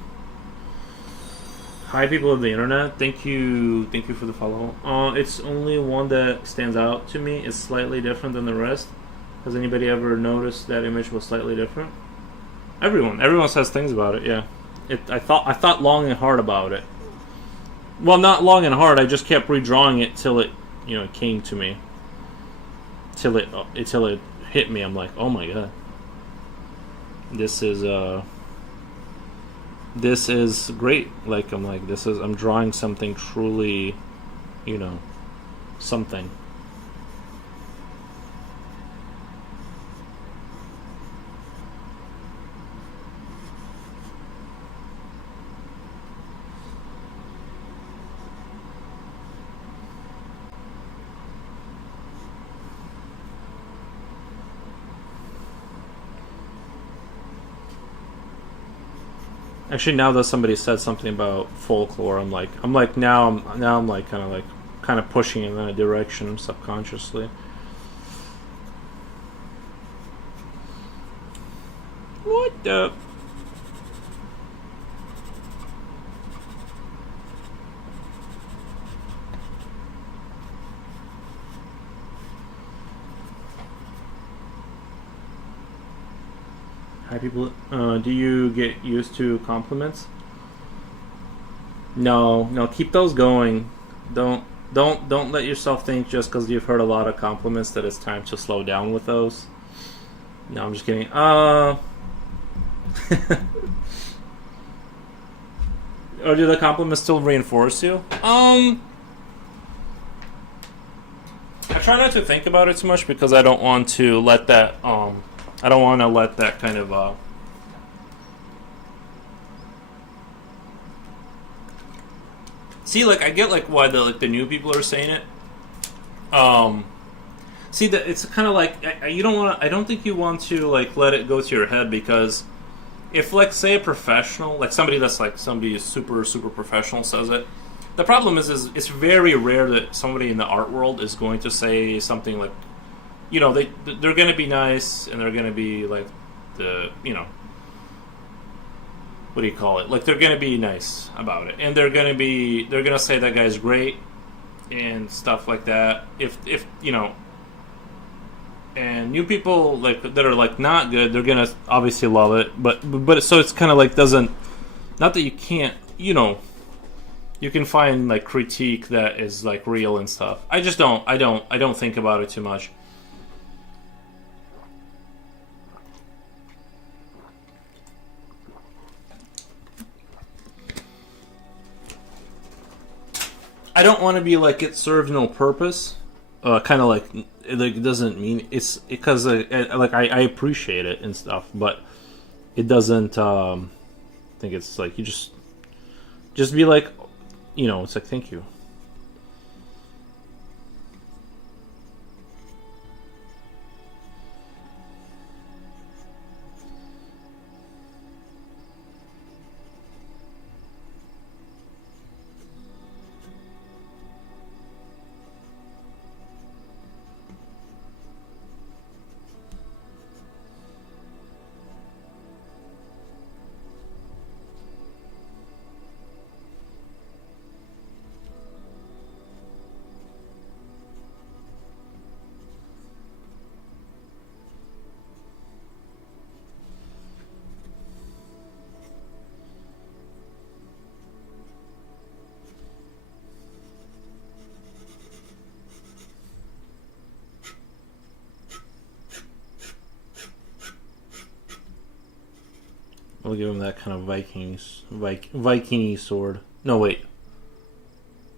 Hi, people of the internet. Thank you for the follow. It's only one that stands out to me. It's slightly different than the rest. Has anybody ever noticed that image was slightly different? Everyone says things about it. Yeah, I thought long and hard about it. Well, not long and hard. I just kept redrawing it till it came to me. Till it hit me. I'm like, oh my god. This is great. Like I'm drawing something truly, something. Actually, now that somebody said something about folklore, I'm like now I'm like kind of pushing in that direction subconsciously. What the? Hi, people. Do you get used to compliments? No. Keep those going. Don't let yourself think just because you've heard a lot of compliments that it's time to slow down with those. No, I'm just kidding. Or do the compliments still reinforce you? I try not to think about it too much because I don't want to let that kind of See, like I get like why the new people are saying it. Um, See that it's kind of like you don't want. I don't think you want to like let it go to your head because if like say a professional, like somebody that's like somebody super professional says it, the problem is it's very rare that somebody in the art world is going to say something like, they're going to be nice and they're going to be like what do you call it? Like they're going to be nice about it and they're going to say that guy's great and stuff like that. If and new people like that are like not good, they're gonna obviously love it, but so it's kind of like doesn't, not that you can't, you can find like critique that is like real and stuff. I don't think about it too much. I don't want to be like it serves no purpose. Kind of like it doesn't mean it's because like I appreciate it and stuff, but it doesn't. Think it's like you just be like, it's like thank you. I'll give him that kind of Viking sword. No, wait.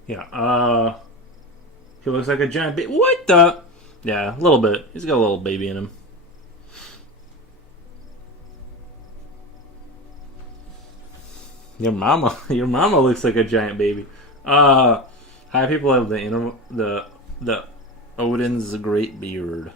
Yeah. He looks like a giant baby. What the? Yeah, a little bit. He's got a little baby in him. Your mama looks like a giant baby. High people have the Odin's great beard.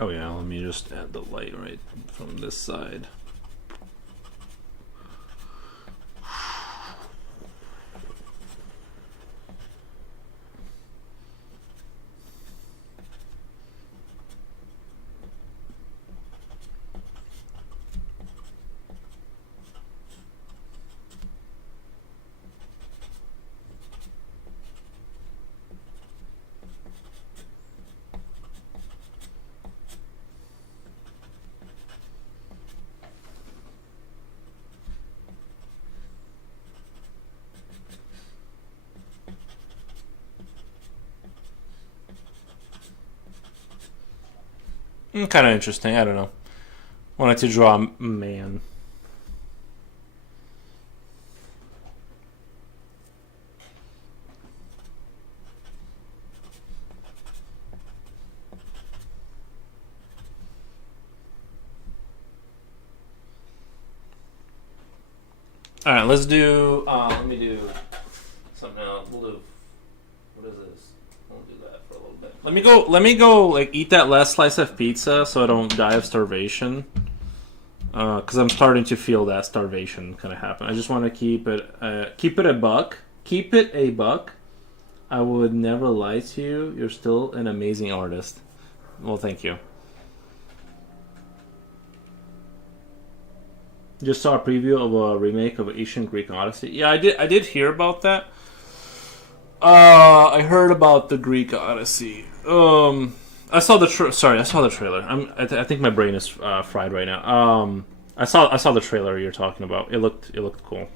Oh yeah, let me just add the light right from this side. Kind of interesting. I don't know. Wanted to draw a man. All right, let's do. Let me do something else. We'll do. What is this? We'll do that for a little bit. Let me go. Like eat that last slice of pizza, so I don't die of starvation. Because I'm starting to feel that starvation kind of happen. I just want to keep it a buck. Keep it a buck. I would never lie to you. You're still an amazing artist. Well, thank you. Just saw a preview of a remake of Ancient Greek Odyssey. Yeah, I did hear about that. I heard about the Greek Odyssey. I saw the trailer. I think my brain is fried right now. I saw the trailer you're talking about. It looked cool.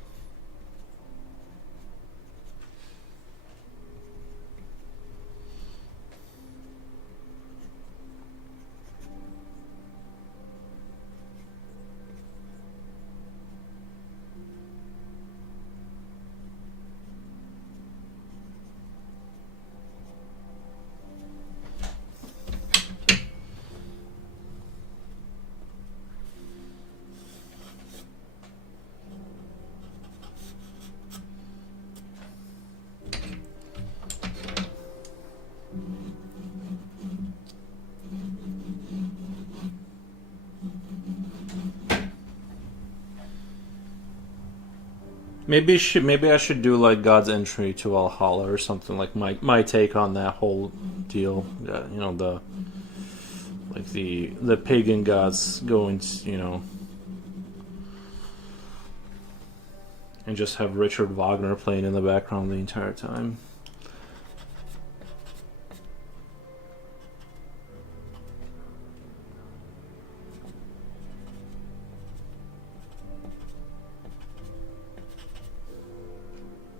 Maybe I should do like God's entry to Valhalla or something, like my take on that whole deal. You know, the pagan gods going to, you know, and just have Richard Wagner playing in the background the entire time.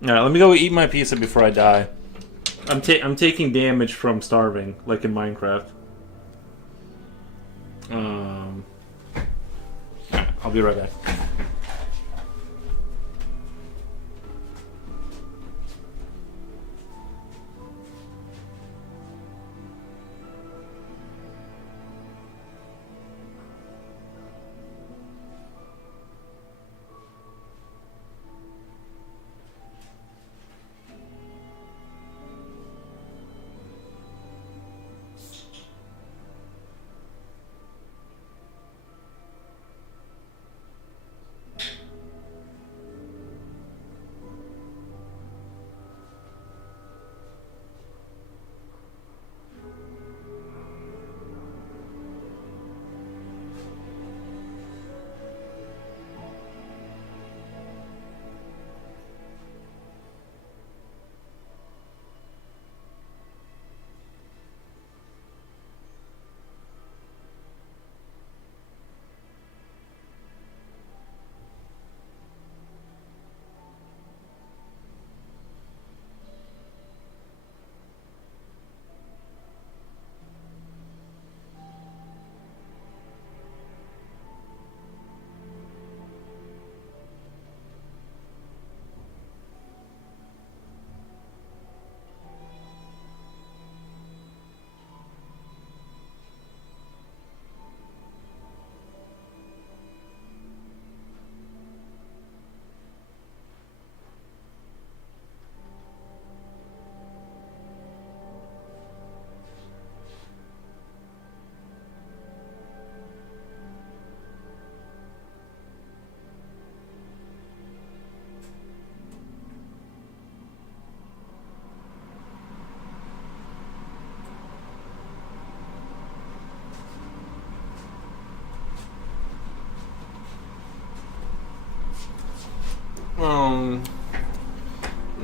Alright, let me go eat my pizza before I die. I'm taking damage from starving, like in Minecraft. I'll be right back.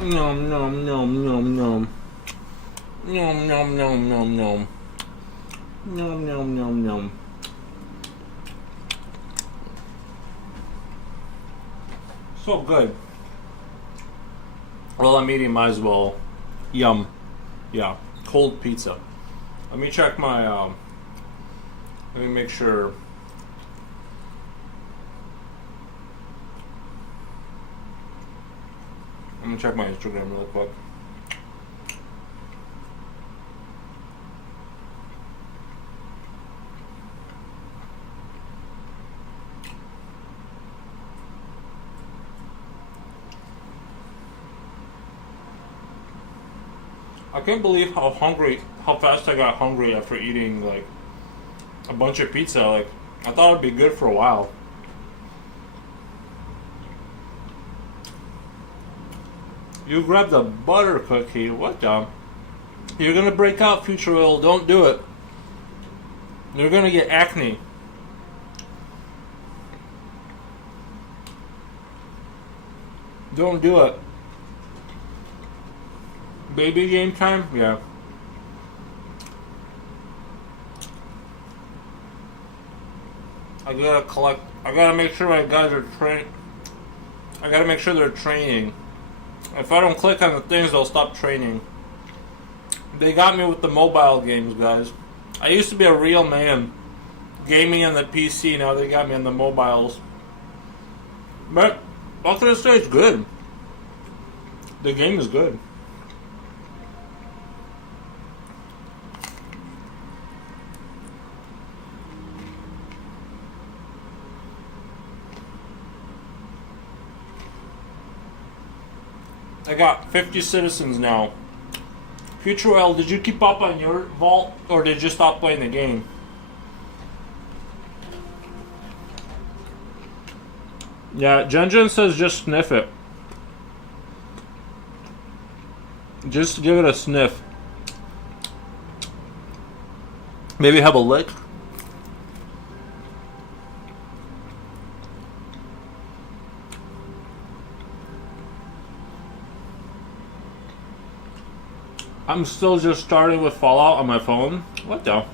Nom nom nom nom nom. Nom nom nom nom nom. Nom nom nom nom. So good. Well, I'm eating, might as well. Yum. Yeah, cold pizza. Let me check my, let me make sure. Let me check my Instagram really quick. I can't believe how fast I got hungry after eating like a bunch of pizza. Like, I thought it'd be good for a while. You grabbed a butter cookie. What the? You're gonna break out, Future Oil. Don't do it. You're gonna get acne. Don't do it. Baby game time? Yeah. I gotta make sure my guys are I gotta make sure they're training. If I don't click on the things, they'll stop training. They got me with the mobile games, guys. I used to be a real man. Gaming on the PC, now they got me on the mobiles. But, what can I say? It's good. The game is good. I got 50 citizens now. Future L, did you keep up on your vault, or did you stop playing the game? Yeah, Jen says just sniff it. Just give it a sniff. Maybe have a lick. I'm still just starting with Fallout on my phone. What the?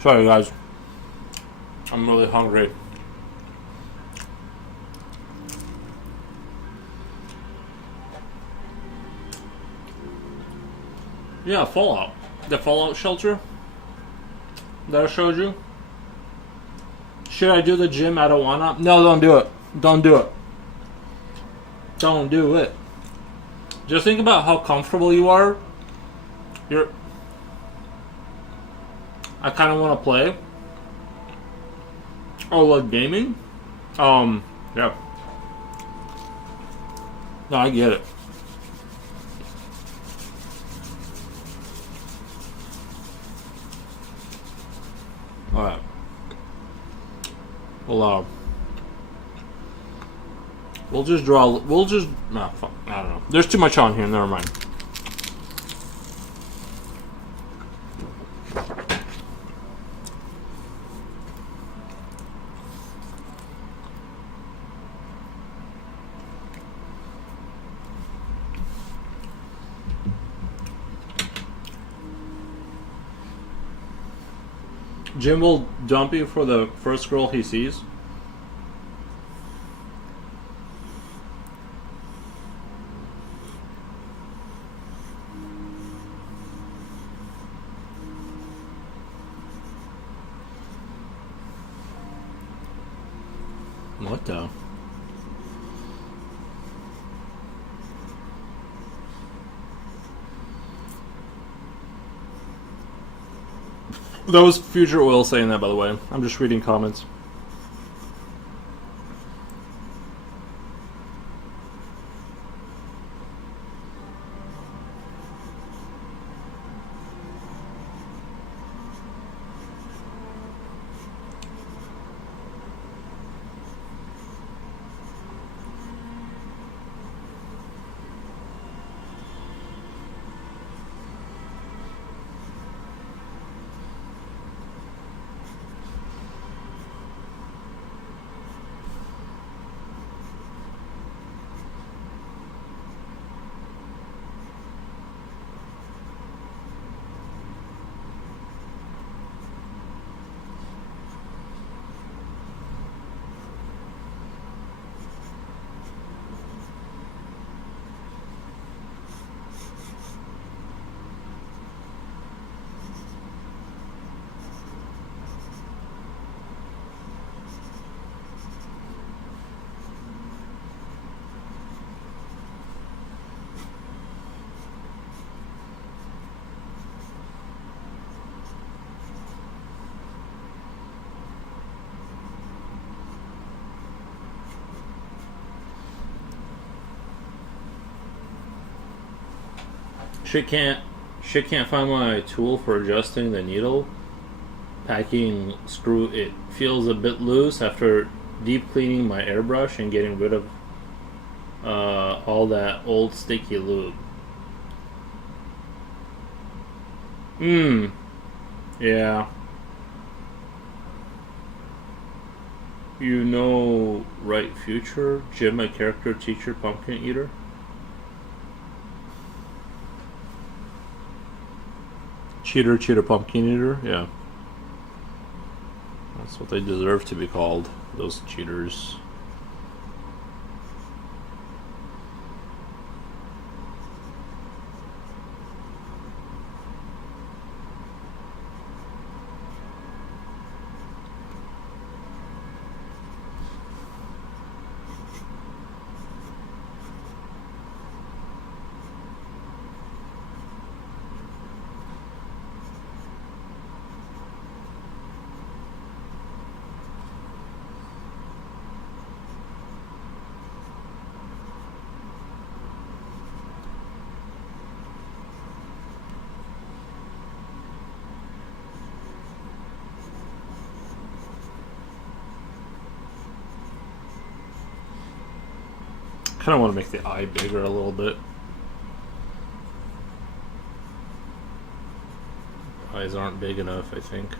Sorry, guys. I'm really hungry. Yeah, Fallout. The Fallout shelter that I showed you. Should I do the gym? I don't wanna. No, don't do it. Don't do it. Don't do it. Just think about how comfortable you are. I kind of want to play. Oh, like gaming? Yeah. No, I get it. Alright. Well, we'll just draw. We'll just. Nah, fuck. I don't know. There's too much on here. Never mind. Jim will dump you for the first girl he sees. What the? That was Future Oil saying that, by the way. I'm just reading comments. Shit can't find my tool for adjusting the needle packing screw. It feels a bit loose after deep cleaning my airbrush and getting rid of all that old sticky lube. Yeah. You know, right? Future Jim, my character teacher, pumpkin eater. Cheater, pumpkin eater. Yeah. That's what they deserve to be called. Those cheaters. kind of want to make the eye bigger a little bit. Eyes aren't big enough, I think.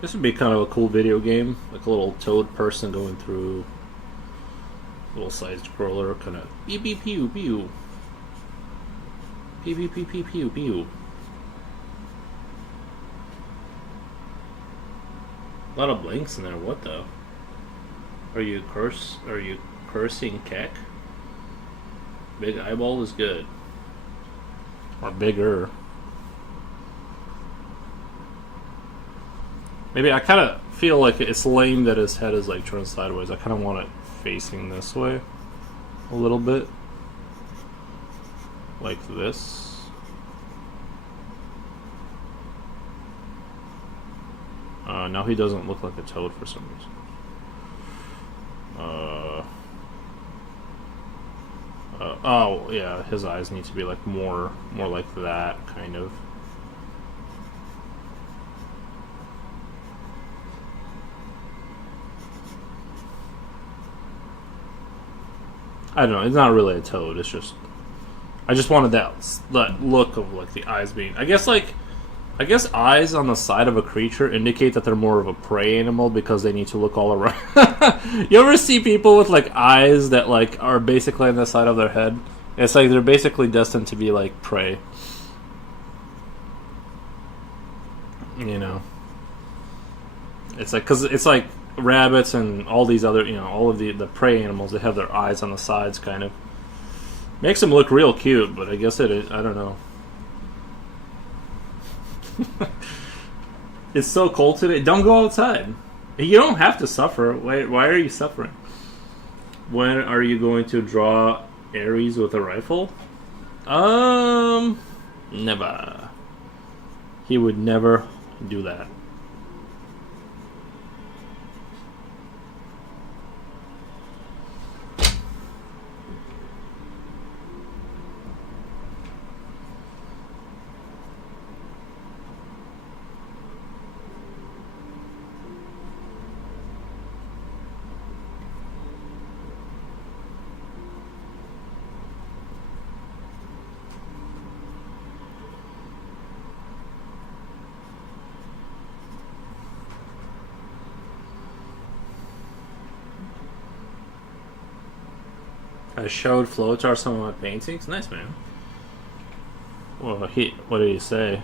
This would be kind of a cool video game, like a little toad person going through a little side scroller, kind of pew pew pew pew pew pew pew pew pew pew. A lot of blinks in there. What the? Are you cursing Keck? Big eyeball is good, or bigger. Maybe I kind of feel like it's lame that his head is like turned sideways. I kind of want it facing this way a little bit. Like this. Now he doesn't look like a toad for some reason. Oh, yeah, his eyes need to be like more like that, kind of. I don't know. It's not really a toad. It's just I just wanted that look of like the eyes being. I guess eyes on the side of a creature indicate that they're more of a prey animal because they need to look all around. You ever see people with like eyes that like are basically on the side of their head? It's like they're basically destined to be like prey. You know. It's like because it's like rabbits and all these other, all of the prey animals that have their eyes on the sides, kind of makes them look real cute. But I guess it is, I don't know. It's so cold today. Don't go outside. You don't have to suffer. Why are you suffering? When are you going to draw Aries with a rifle? Never. He would never do that. I showed Flotar some of my paintings. Nice, man. Well, what did he say?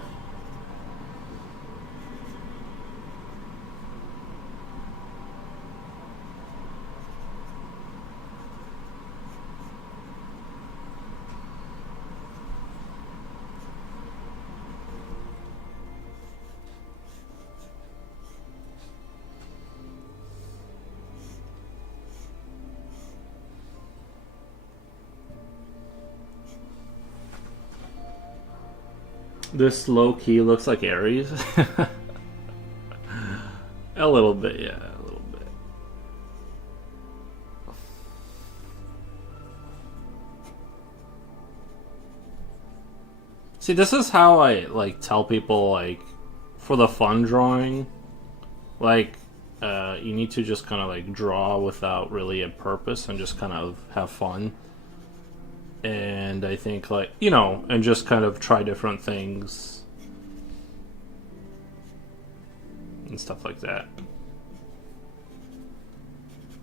This low key looks like Aries. A little bit, yeah, a little bit. See, this is how I like tell people, like, for the fun drawing, like, you need to just kind of like draw without really a purpose and just kind of have fun. And I think, like, and just kind of try different things and stuff like that.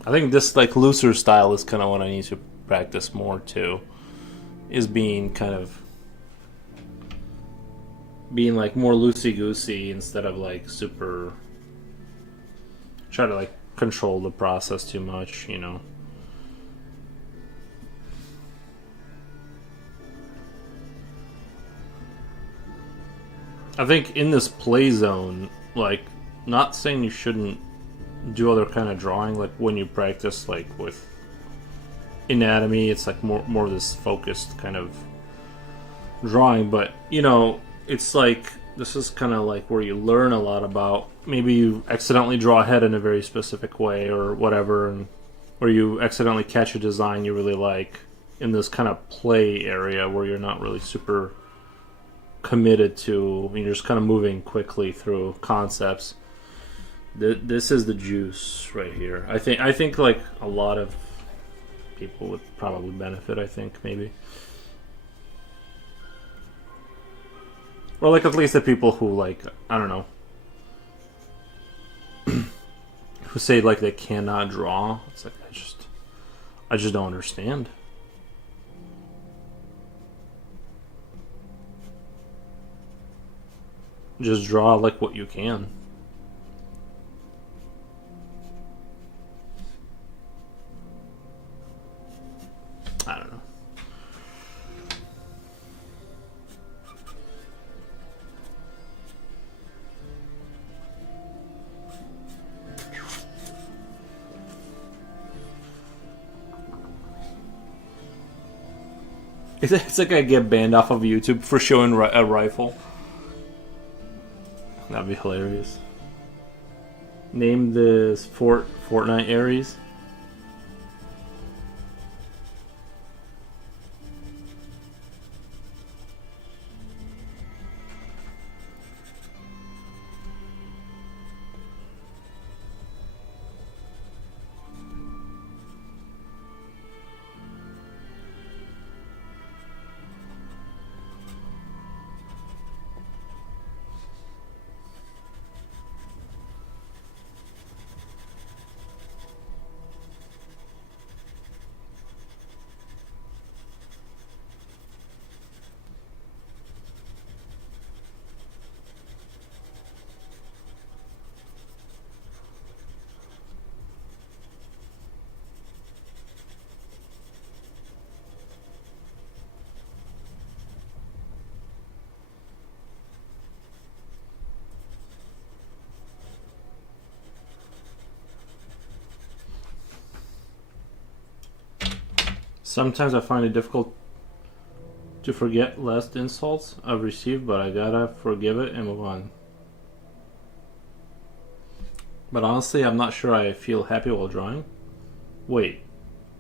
I think this, like, looser style is kind of what I need to practice more too. Is being like more loosey-goosey instead of like super try to like control the process too much, I think in this play zone, like, not saying you shouldn't do other kind of drawing, like when you practice, like with anatomy. It's like more of this focused kind of drawing. But you know, it's like this is kind of like where you learn a lot about. Maybe you accidentally draw a head in a very specific way or whatever, and or you accidentally catch a design you really like in this kind of play area where you're not really super committed to, you're just kind of moving quickly through concepts. This is the juice right here. I think like a lot of people would probably benefit. I think maybe, or like at least the people who like, I don't know, who say like they cannot draw. It's like I just don't understand. Just draw like what you can. I don't know. It's like I get banned off of YouTube for showing a rifle. That'd be hilarious. Name this Fortnite Ares. Sometimes I find it difficult to forget last insults I've received, but I gotta forgive it and move on. But honestly, I'm not sure I feel happy while drawing. Wait,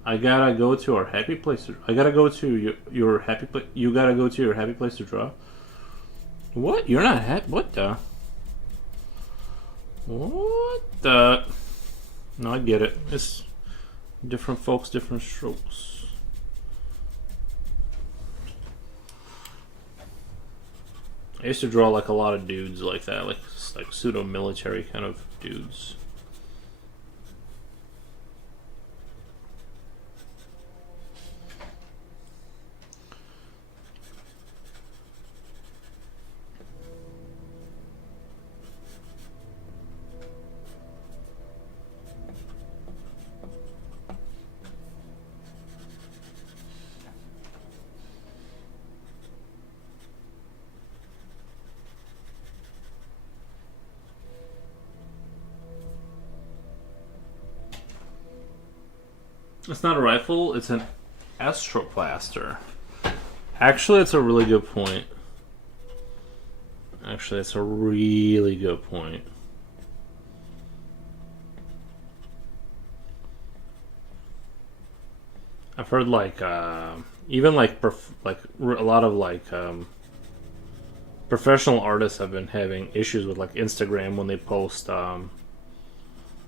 I gotta go to our happy place. I gotta go to your happy place. You gotta go to your happy place to draw. What? You're not happy? What the? What the? No, I get it. It's different folks, different strokes. I used to draw like a lot of dudes like that, like pseudo-military kind of dudes. It's not a rifle, it's an astroplaster. Actually, it's a really good point. I've heard like even like a lot of like professional artists have been having issues with like Instagram when they post their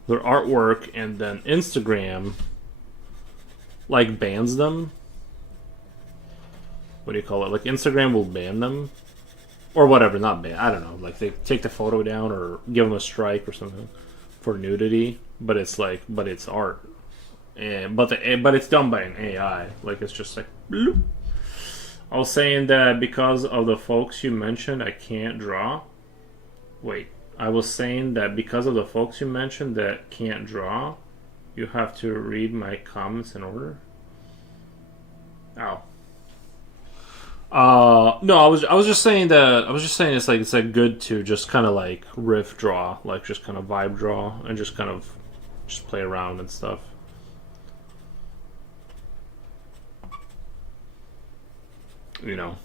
artwork, and then Instagram like bans them. What do you call it? Like Instagram will ban them or whatever, not ban. I don't know. Like they take the photo down or give them a strike or something for nudity, but it's art, but it's done by an AI. Like it's just like bloop. I was saying that because of the folks you mentioned, I can't draw. Wait, I was saying that because of the folks you mentioned that can't draw, you have to read my comments in order. Oh. No, I was just saying it's like good to just kind of like riff draw, like just kind of vibe draw, and just kind of just play around and stuff. you know.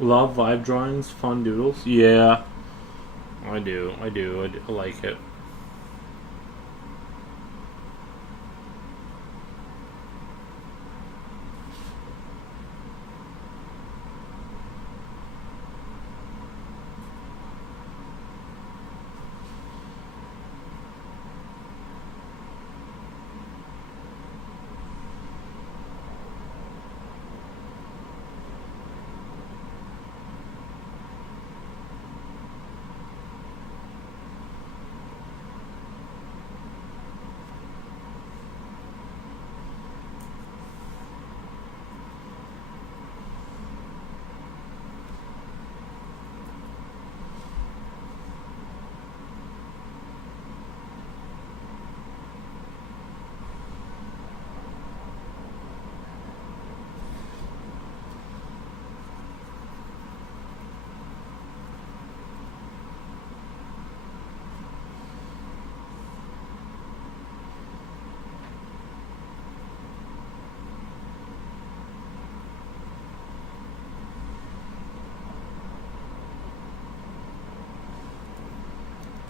Love vibe drawings, fun doodles. Yeah, I do. I like it.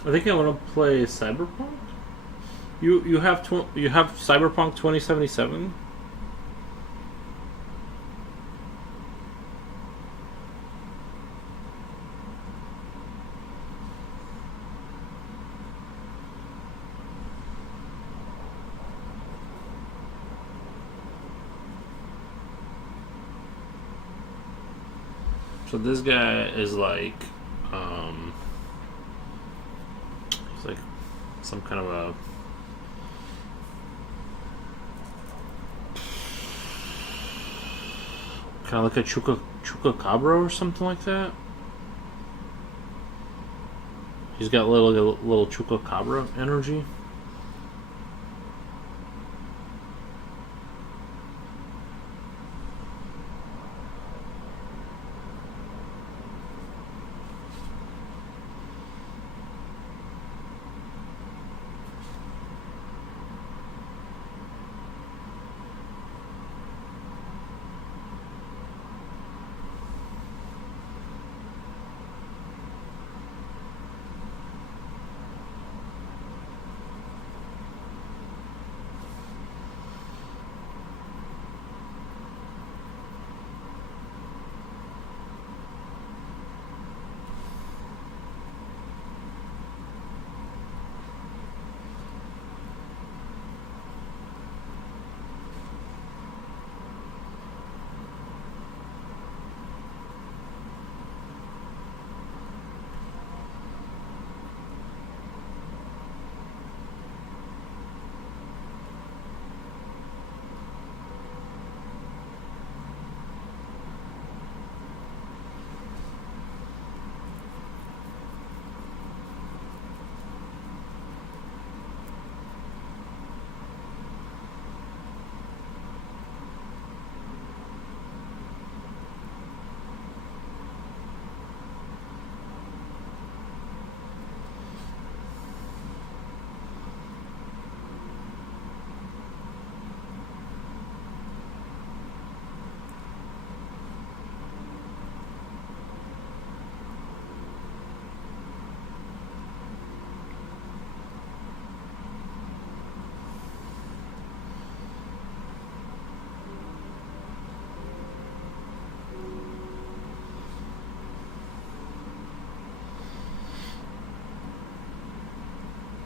I think I want to play Cyberpunk. You have Cyberpunk 2077. So this guy is like, he's like some kind of a like a chupacabra or something like that. He's got little chupacabra energy.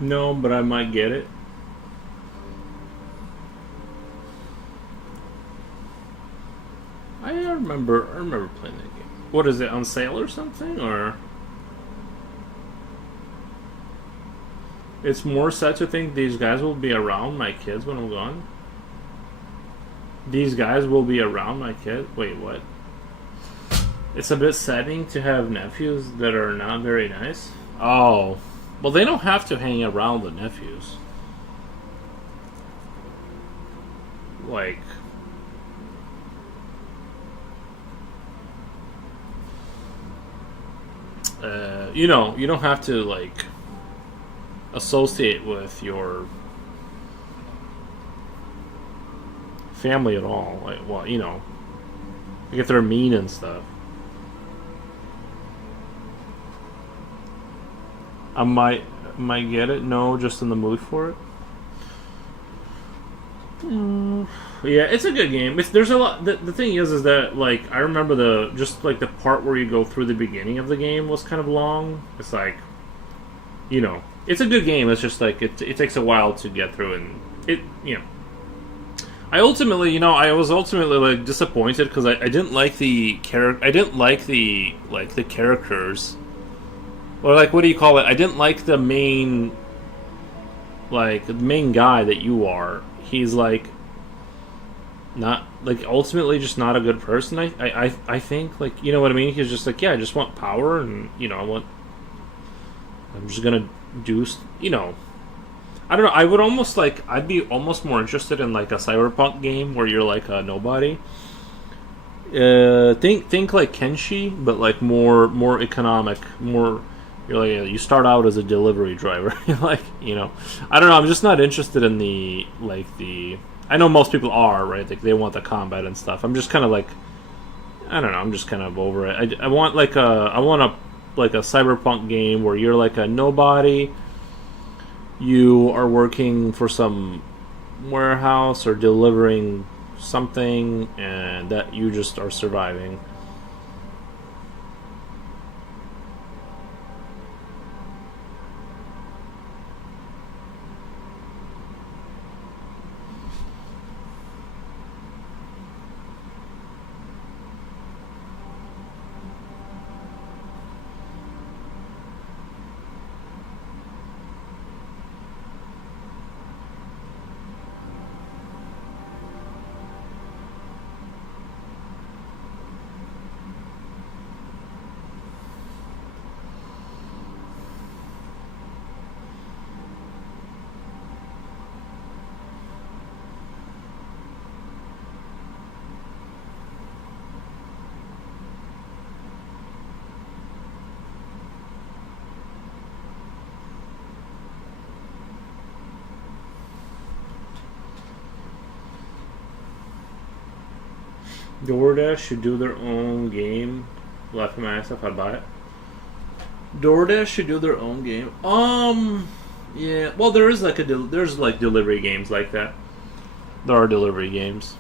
No, but I might get it. I remember playing that game. What is it, on sale or something, or? It's more sad to think these guys will be around my kids when I'm gone. These guys will be around my kids. Wait, what? It's a bit saddening to have nephews that are not very nice. Oh, well, they don't have to hang around the nephews. Like, you don't have to like associate with your family at all. Like, well, like if they're mean and stuff. I might get it. No, just in the mood for it. Yeah, it's a good game. There's a lot. The thing is that like I remember the part where you go through the beginning of the game was kind of long. It's like, it's a good game. It's just like it takes a while to get through, and I was ultimately like disappointed because I didn't like the character. I didn't like the characters, or like, what do you call it? I didn't like the main guy that you are. He's like not like ultimately just not a good person. I think, like, you know what I mean. He's just like, yeah, I just want power, and I'm just gonna do I don't know. I would almost like. I'd be almost more interested in like a cyberpunk game where you're like a nobody. Think like Kenshi, but like more economic. More, you're like, you start out as a delivery driver. Like, I don't know. I'm just not interested in the. I know most people are, right. Like, they want the combat and stuff. I'm just kind of like, I don't know. I'm just kind of over it. I want like a cyberpunk game where you're like a nobody. You are working for some warehouse or delivering something, and that you just are surviving. DoorDash should do their own game. Laughing my ass off, I'd buy it. DoorDash should do their own game. Yeah. Well, there is like there's like delivery games like that. There are delivery games.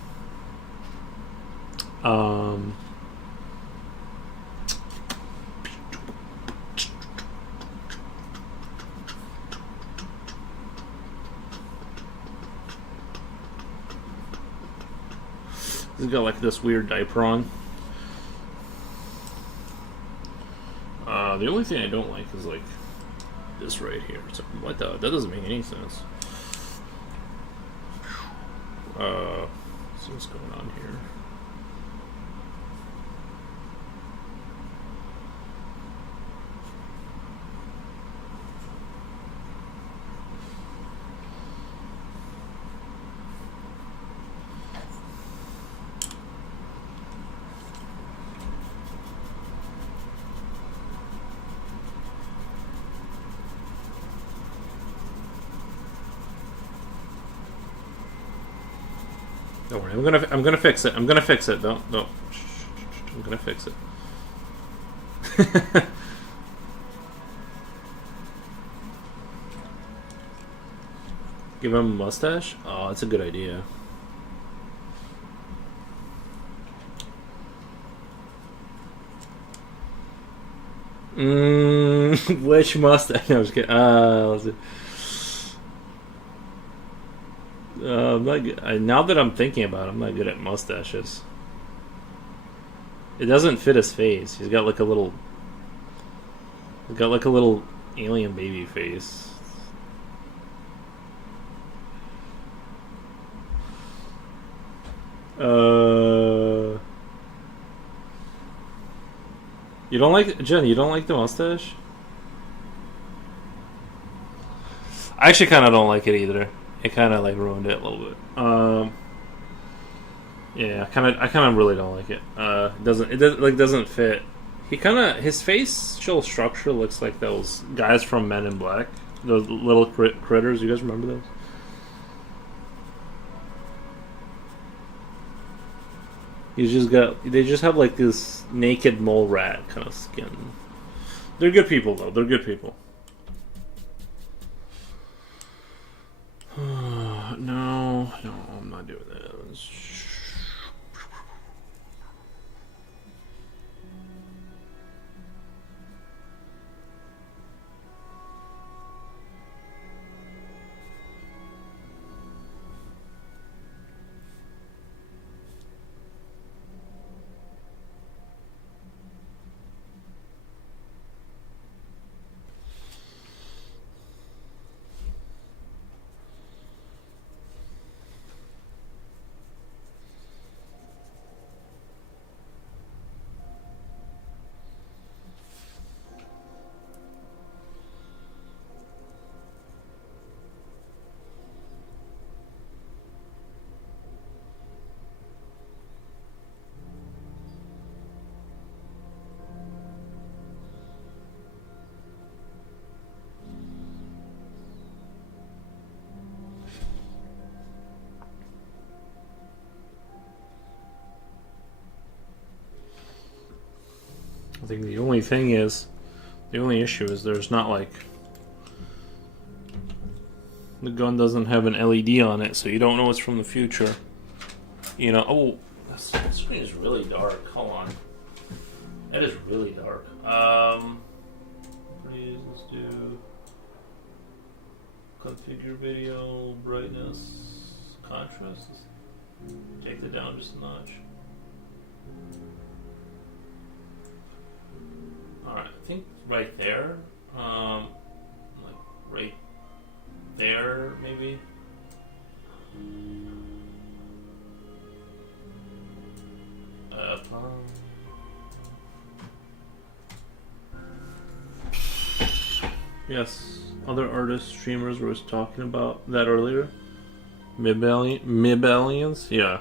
He's got like this weird diaper on. The only thing I don't like is like this right here. So what the? That doesn't make any sense. So what's going on here? Don't worry, I'm gonna fix it. I'm gonna fix it. Don't. I'm gonna fix it. Give him a mustache? Oh, that's a good idea. Which mustache? No, I'm just kidding. Let's see. I'm not good. Now that I'm thinking about it, I'm not good at mustaches. It doesn't fit his face. He's got like a little. He's got like a little alien baby face. You don't like Jen? You don't like the mustache? I actually kind of don't like it either. It kind of like ruined it a little bit. Yeah, I kind of really don't like it. Doesn't fit. His facial structure looks like those guys from Men in Black. Those little critters. You guys remember those? They just have like this naked mole rat kind of skin. They're good people though. They're good people. No, I'm not doing that. I think the only issue is there's not like the gun doesn't have an LED on it, so you don't know it's from the future. You know, oh, this screen is really dark. Hold on, that is really dark. Please let's do configure video brightness contrast. Take that down just a notch. Alright, I think right there. Like right there, maybe. Yes, other artists, streamers were talking about that earlier. Mibellians? Yeah.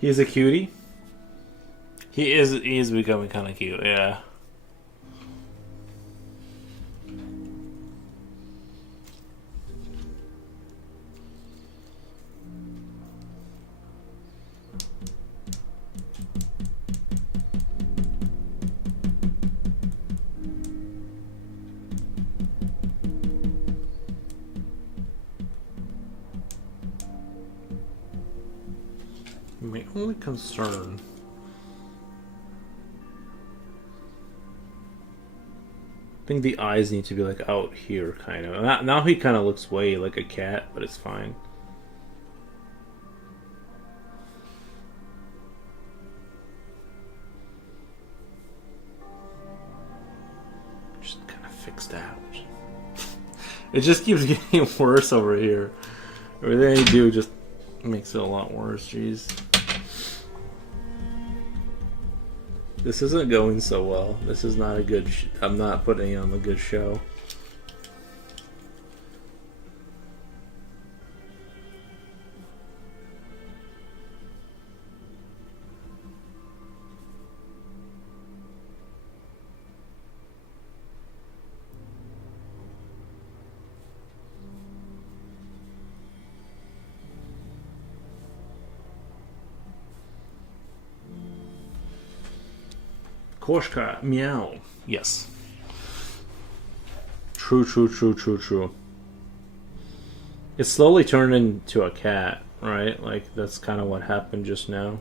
He's a cutie. He is. He's becoming kind of cute. Yeah. My only concern. I think the eyes need to be like out here, kind of. Now he kind of looks way like a cat, but it's fine. Just kind of fixed out. It just keeps getting worse over here. Everything I do just makes it a lot worse. Jeez. This isn't going so well. This is not a good... I'm not putting on a good show. Koshka, meow. Yes. True. It slowly turned into a cat, right? Like, that's kind of what happened just now.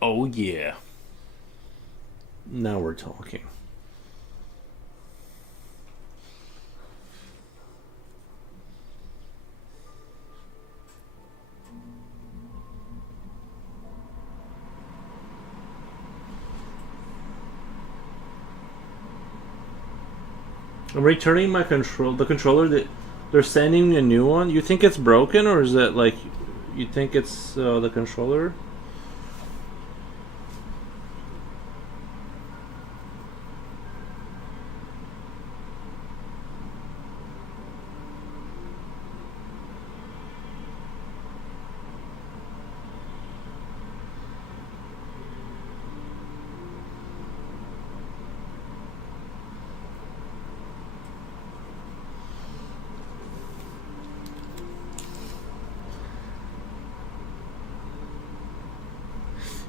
Oh yeah. Now we're talking. I'm returning my the controller that they're sending me a new one. You think it's broken, or is it like you think it's the controller?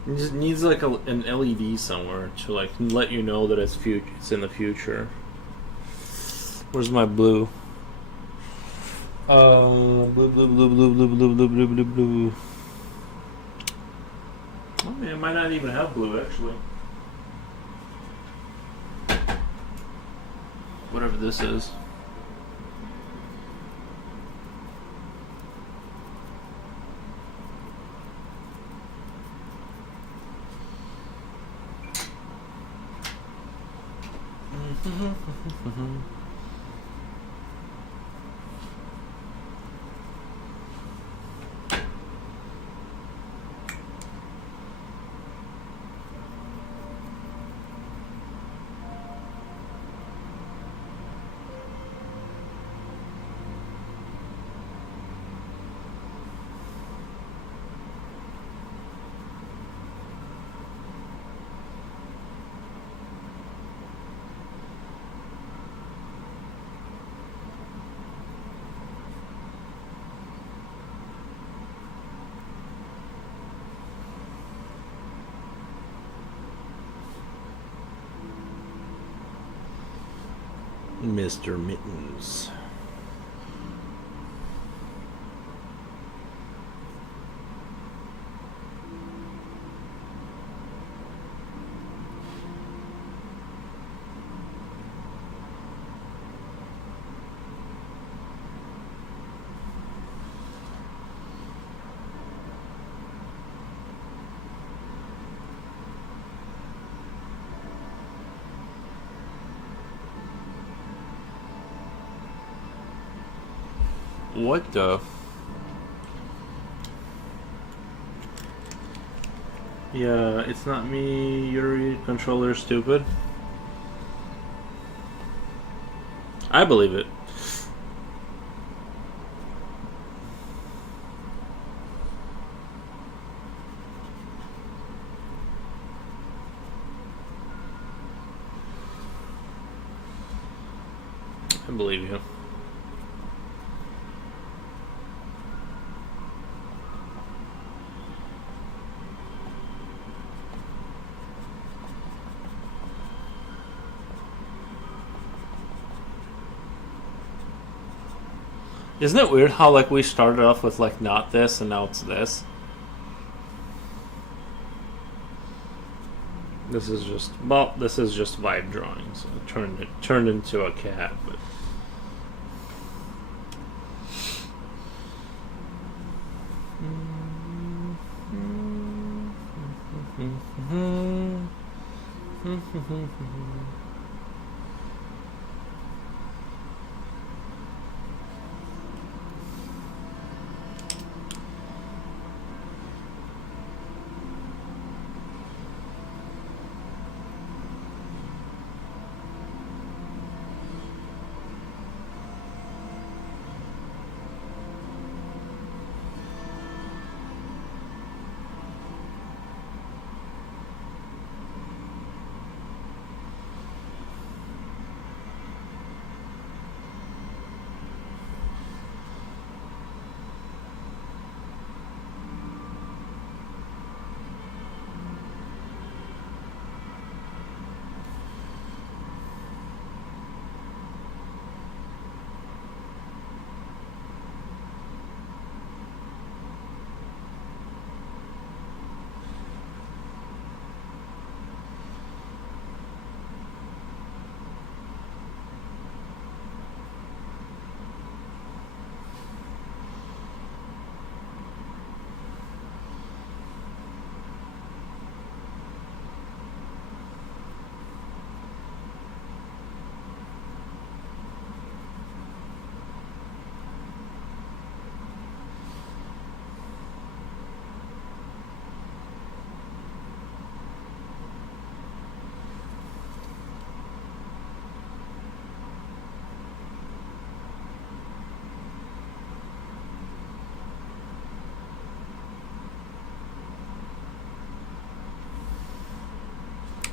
It just needs like an LED somewhere to like let you know that it's in the future. Where's my blue? Blue. Oh man, it might not even have blue actually. Whatever this is. Mr. Mittens. What the? Yeah, it's not me. Your controller's stupid. I believe it. I believe you. Isn't it weird how like we started off with like not this and now it's this? This is just vibe drawing, so it turned into a cat, but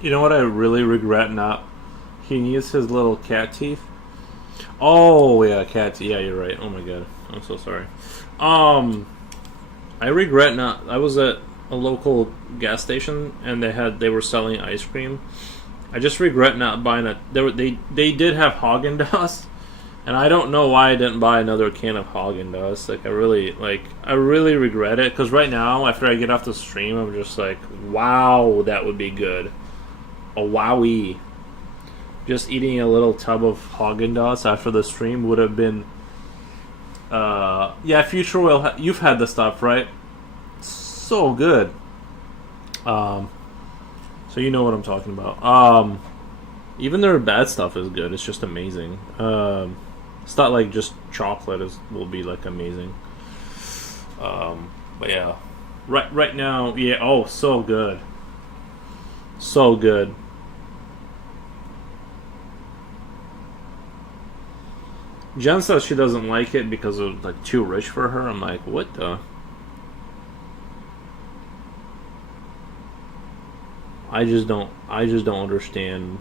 you know what I really regret not. He needs his little cat teeth. Oh yeah, cat teeth. Yeah, you're right. Oh my god, I'm so sorry. I regret not. I was at a local gas station and they were selling ice cream. I just regret not buying it. They did have Haagen-Dazs, and I don't know why I didn't buy another can of Haagen-Dazs. I really regret it because right now after I get off the stream, I'm just like, wow, that would be good. A wowie. Just eating a little tub of Haagen-Dazs after the stream would have been. Yeah, Future Will. You've had the stuff, right? So good. So you know what I'm talking about. Even their bad stuff is good. It's just amazing. It's not like just chocolate will be like amazing. But yeah, right now, yeah. Oh, so good, so good. Jen says she doesn't like it because it's like too rich for her. I'm like, what the? I just don't understand.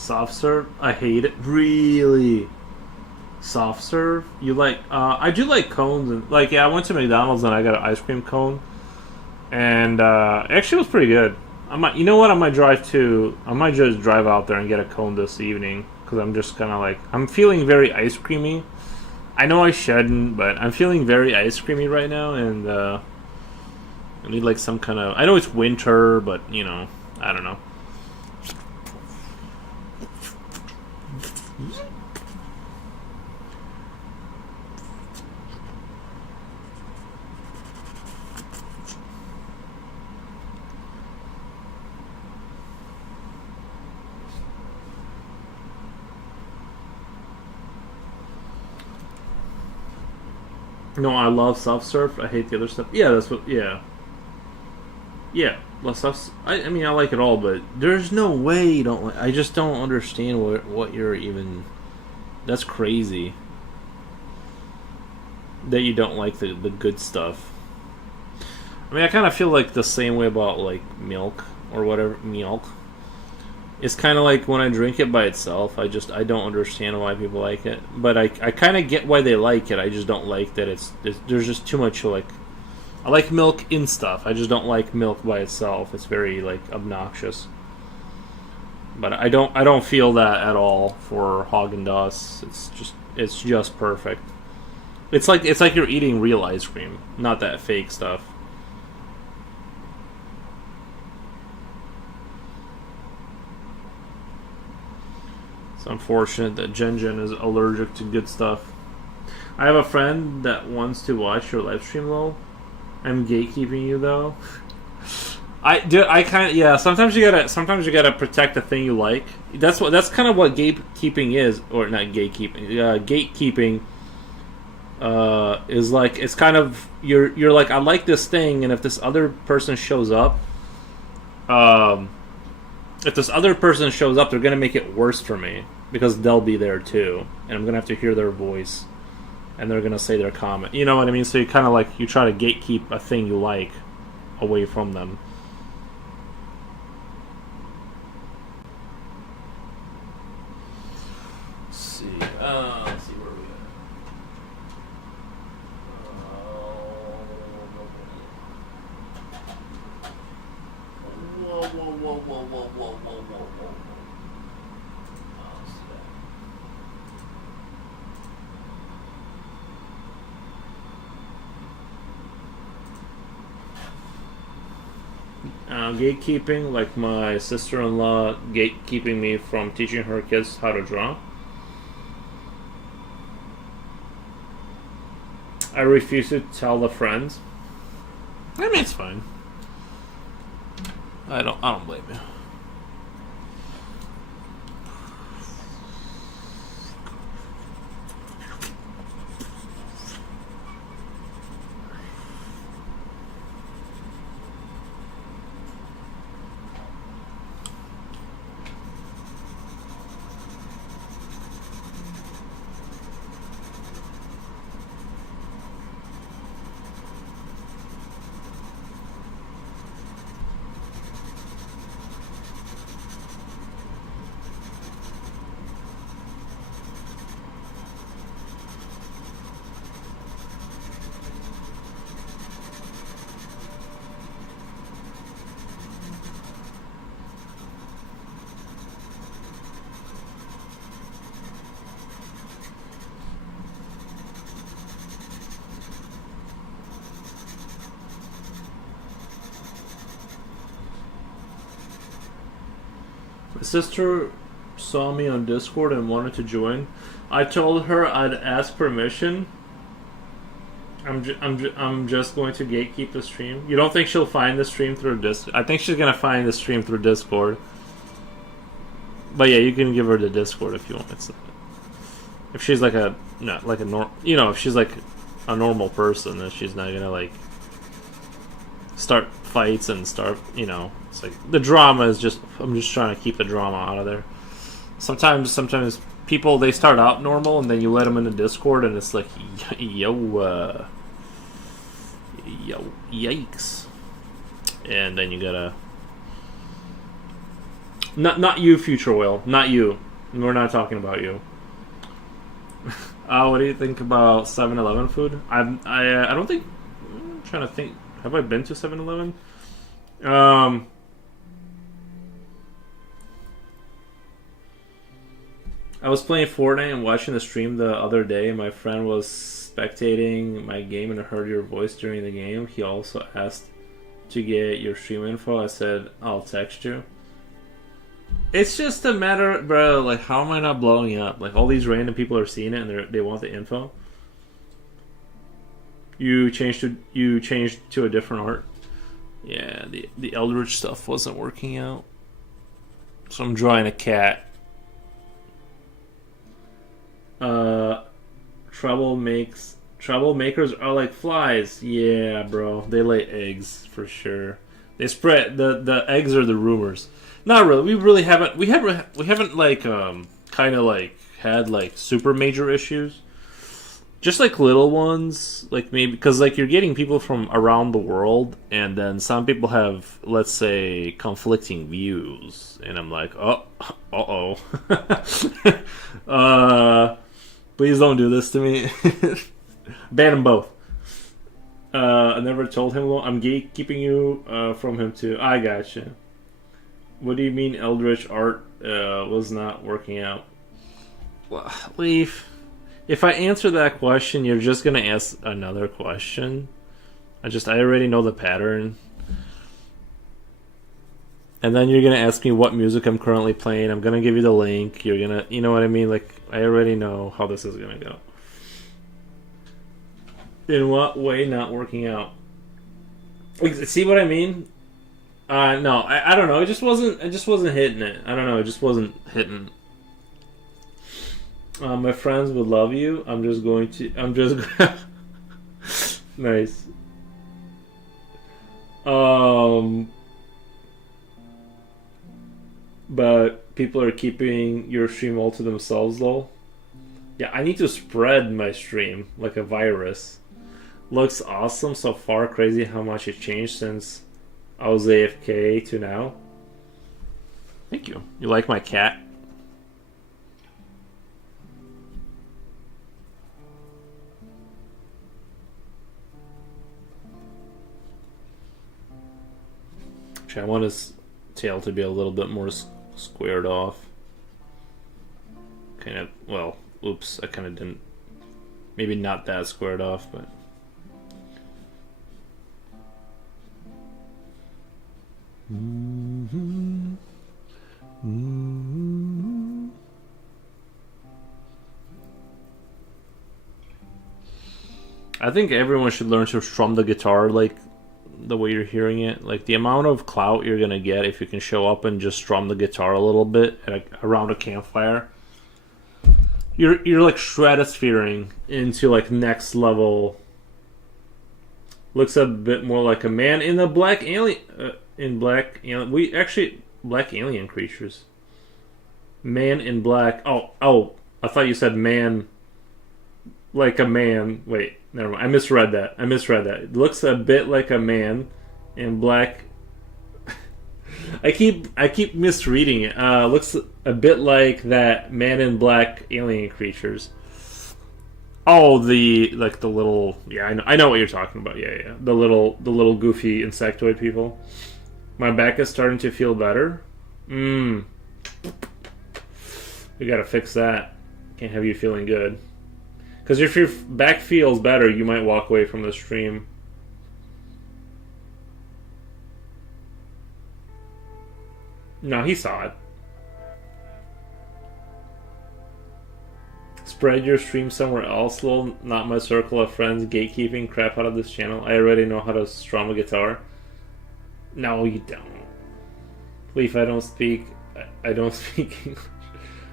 Soft serve? I hate it. Really? Soft serve? You like? I do like cones and like. Yeah, I went to McDonald's and I got an ice cream cone, and it actually was pretty good. I might. You know what? I might just drive out there and get a cone this evening because I'm just kind of like I'm feeling very ice creamy. I know I shouldn't, but I'm feeling very ice creamy right now, and I need like some kind of. I know it's winter, but you know, I don't know. No, I love soft serve. I hate the other stuff. Yeah, that's what. Yeah, yeah. Well, soft. I mean, I like it all, but there's no way you don't. I just don't understand what you're even. That's crazy. That you don't like the good stuff. I mean, I kind of feel like the same way about like milk or whatever milk. It's kind of like when I drink it by itself. I don't understand why people like it, but I kind of get why they like it. I just don't like that there's just too much like. I like milk in stuff. I just don't like milk by itself. It's very like obnoxious. But I don't feel that at all for Haagen-Dazs. It's just perfect. It's like you're eating real ice cream, not that fake stuff. It's unfortunate that Jen is allergic to good stuff. I have a friend that wants to watch your live stream, lol. I'm gatekeeping you though. I kind of yeah. Sometimes you gotta protect the thing you like. That's kind of what gatekeeping is, or not gatekeeping. Gatekeeping is like it's kind of you're like I like this thing, and if this other person shows up, they're gonna make it worse for me because they'll be there too, and I'm gonna have to hear their voice, and they're gonna say their comment. You know what I mean? So you kind of like you try to gatekeep a thing you like away from them. Let's see where we are. Whoa. Gatekeeping, like my sister-in-law gatekeeping me from teaching her kids how to draw. I refuse to tell the friends. I mean, it's fine. I don't blame you. My sister saw me on Discord and wanted to join. I told her I'd ask permission. I'm just going to gatekeep the stream. You don't think she'll find the stream through Discord? I think she's gonna find the stream through Discord. But yeah, you can give her the Discord if you want. If she's like if she's like a normal person, then she's not gonna like start fights and start. It's like the drama is just. I'm just trying to keep the drama out of there. Sometimes people they start out normal and then you let them into Discord and it's like yo yikes, and then you gotta Not you, Future Will. Not you. We're not talking about you. What do you think about 7-Eleven food? I don't think. I'm trying to think. Have I been to 7-Eleven? I was playing Fortnite and watching the stream the other day. My friend was spectating my game and heard your voice during the game. He also asked to get your stream info. I said, I'll text you. It's just a matter, bro, like, how am I not blowing up? Like, all these random people are seeing it and they want the info. You changed to a different art. Yeah, the Eldritch stuff wasn't working out. So I'm drawing a cat. Troublemakers are like flies. Yeah, bro. They lay eggs for sure. They spread the eggs are the rumors. Not really. We haven't like kind of like had like super major issues. Just like little ones, like maybe because like you're getting people from around the world, and then some people have, let's say, conflicting views, and I'm like, please don't do this to me. Ban them both. I never told him. Well, I'm gatekeeping you from him too. I gotcha. What do you mean Eldritch art was not working out? Well, Leaf. If I answer that question, you're just gonna ask another question. I already know the pattern. And then you're gonna ask me what music I'm currently playing. I'm gonna give you the link. You're gonna, you know what I mean? Like, I already know how this is gonna go. In what way not working out? See what I mean? No, I don't know. It just wasn't hitting it. I don't know. It just wasn't hitting. My friends would love you. I'm just nice. But people are keeping your stream all to themselves though. Yeah, I need to spread my stream like a virus. Looks awesome so far. Crazy how much it changed since I was AFK to now. Thank you. You like my cat? Actually, I want his tail to be a little bit more squared off. Kind of, well, oops, I kind of didn't. Maybe not that squared off, but. I think everyone should learn to strum the guitar like the way you're hearing it. Like the amount of clout you're gonna get if you can show up and just strum the guitar a little bit around a campfire. You're like stratosphering into like next level. Looks a bit more like a man in the black alien. Black alien creatures. Man in black. Oh! I thought you said man. Like a man. Wait, never mind. I misread that. It looks a bit like a man in black. I keep misreading it. Looks a bit like that man in black alien creatures. Oh, the little, yeah, I know what you're talking about. Yeah. The little goofy insectoid people. My back is starting to feel better. We gotta fix that. Can't have you feeling good. Because if your back feels better, you might walk away from the stream. No, he saw it. Spread your stream somewhere else, lol. Not my circle of friends. Gatekeeping crap out of this channel. I already know how to strum a guitar. No, you don't. Leaf, I don't speak English.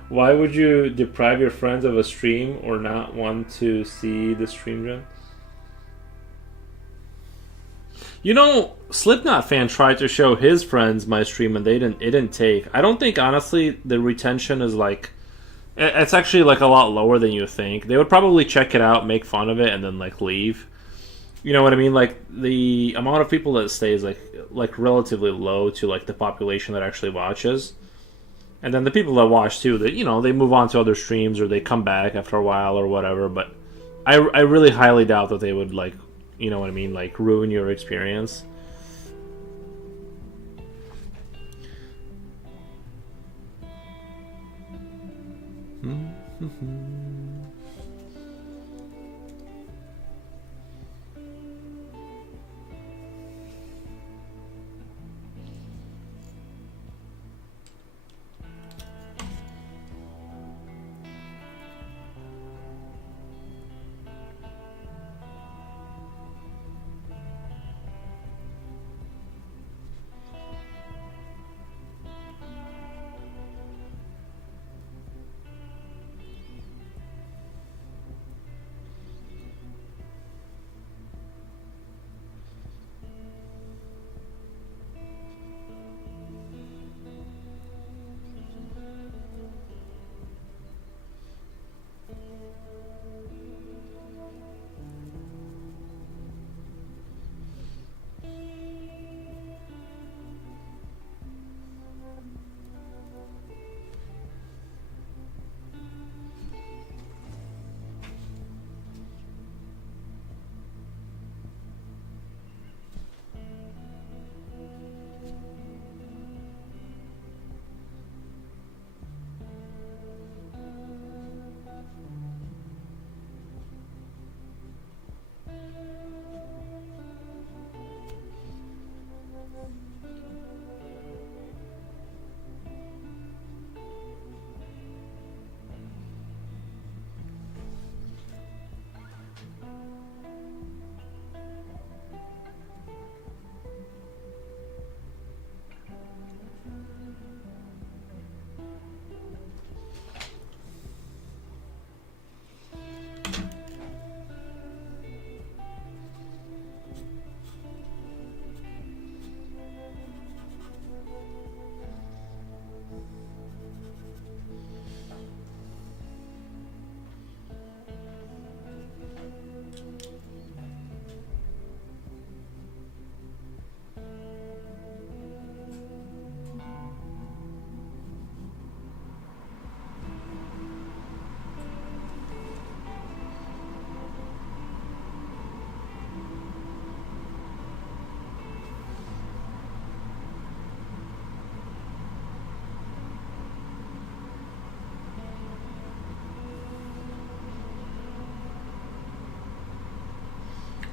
Why would you deprive your friends of a stream or not want to see the stream, John? You know, Slipknot fan tried to show his friends my stream and it didn't take. I don't think, honestly, the retention is like... It's actually like a lot lower than you think. They would probably check it out, make fun of it, and then like leave. You know what I mean? Like the amount of people that stay is like relatively low to like the population that actually watches. And then the people that watch too, that they move on to other streams or they come back after a while or whatever. But I really highly doubt that they would like, you know what I mean, like ruin your experience.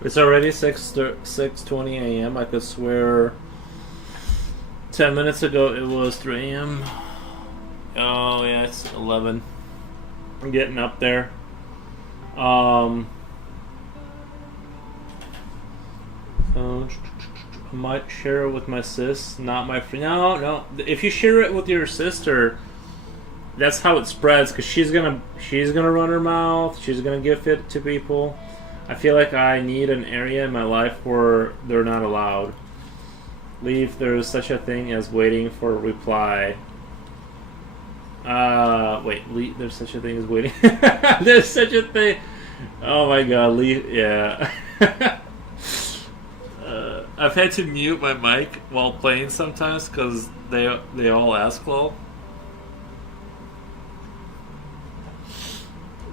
It's already 6:20 a.m. I could swear 10 minutes ago it was 3 a.m. Oh yeah, it's 11. I'm getting up there. I might share it with my sis, not my friend. No. If you share it with your sister, that's how it spreads. Because she's gonna run her mouth. She's gonna give it to people. I feel like I need an area in my life where they're not allowed. Leave. There is such a thing as waiting for a reply. Wait. There's such a thing as waiting. There's such a thing. Oh my god. Leave. Yeah. I've had to mute my mic while playing sometimes because they all ask lol.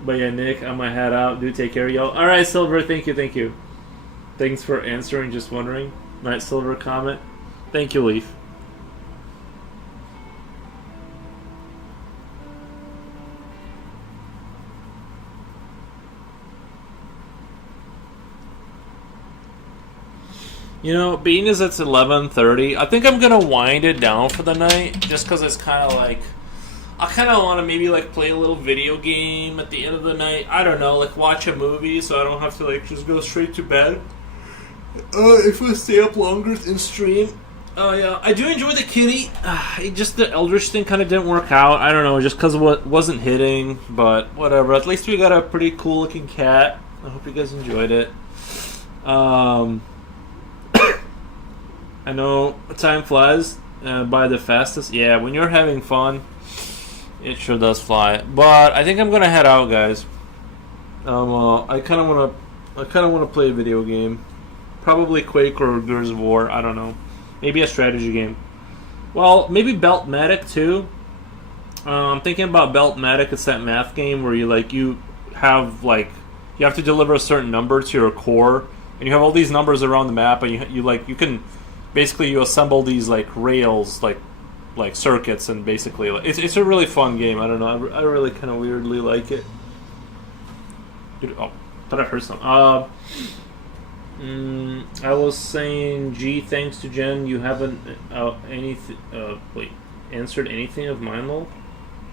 But yeah, Nick, I'm gonna head out. Do take care, y'all. All right, Silver. Thank you. Thanks for answering. Just wondering. Night Silver comment. Thank you, Leaf. Being as it's 11:30, I think I'm gonna wind it down for the night, just because it's kind of like I kind of want to maybe like play a little video game at the end of the night. I don't know, like watch a movie, so I don't have to like just go straight to bed. If I stay up longer in stream. Oh yeah, I do enjoy the kitty. Just the Eldritch thing kind of didn't work out. I don't know, just because what wasn't hitting, but whatever. At least we got a pretty cool looking cat. I hope you guys enjoyed it. I know time flies by the fastest. Yeah, when you're having fun, it sure does fly. But I think I'm gonna head out, guys. I kind of wanna play a video game, probably Quake or Gears of War. I don't know, maybe a strategy game. Well, maybe Belt Medic too. I'm thinking about Beltmatic. It's that math game where you have to deliver a certain number to your core, and you have all these numbers around the map, and you can basically you assemble these like rails like circuits, and basically it's a really fun game. I don't know. I really kind of weirdly like it. Thought I heard something. I was saying, gee, thanks to Jen, you haven't answered anything of mine, lol.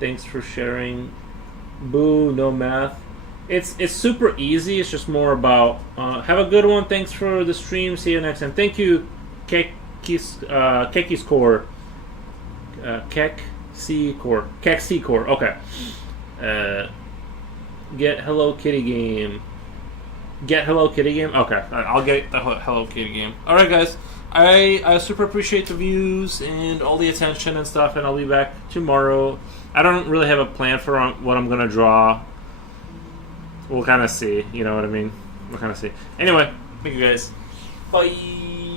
Thanks for sharing. Boo, no math. It's super easy. It's just more about have a good one. Thanks for the stream. See you next time. Thank you, Keki's Core. Kek C Core. Okay. Get Hello Kitty game. Get Hello Kitty game? Okay, I'll get the Hello Kitty game. Alright, guys. I super appreciate the views and all the attention and stuff, and I'll be back tomorrow. I don't really have a plan for what I'm going to draw. We'll kind of see. You know what I mean? We'll kind of see. Anyway, thank you guys. Bye.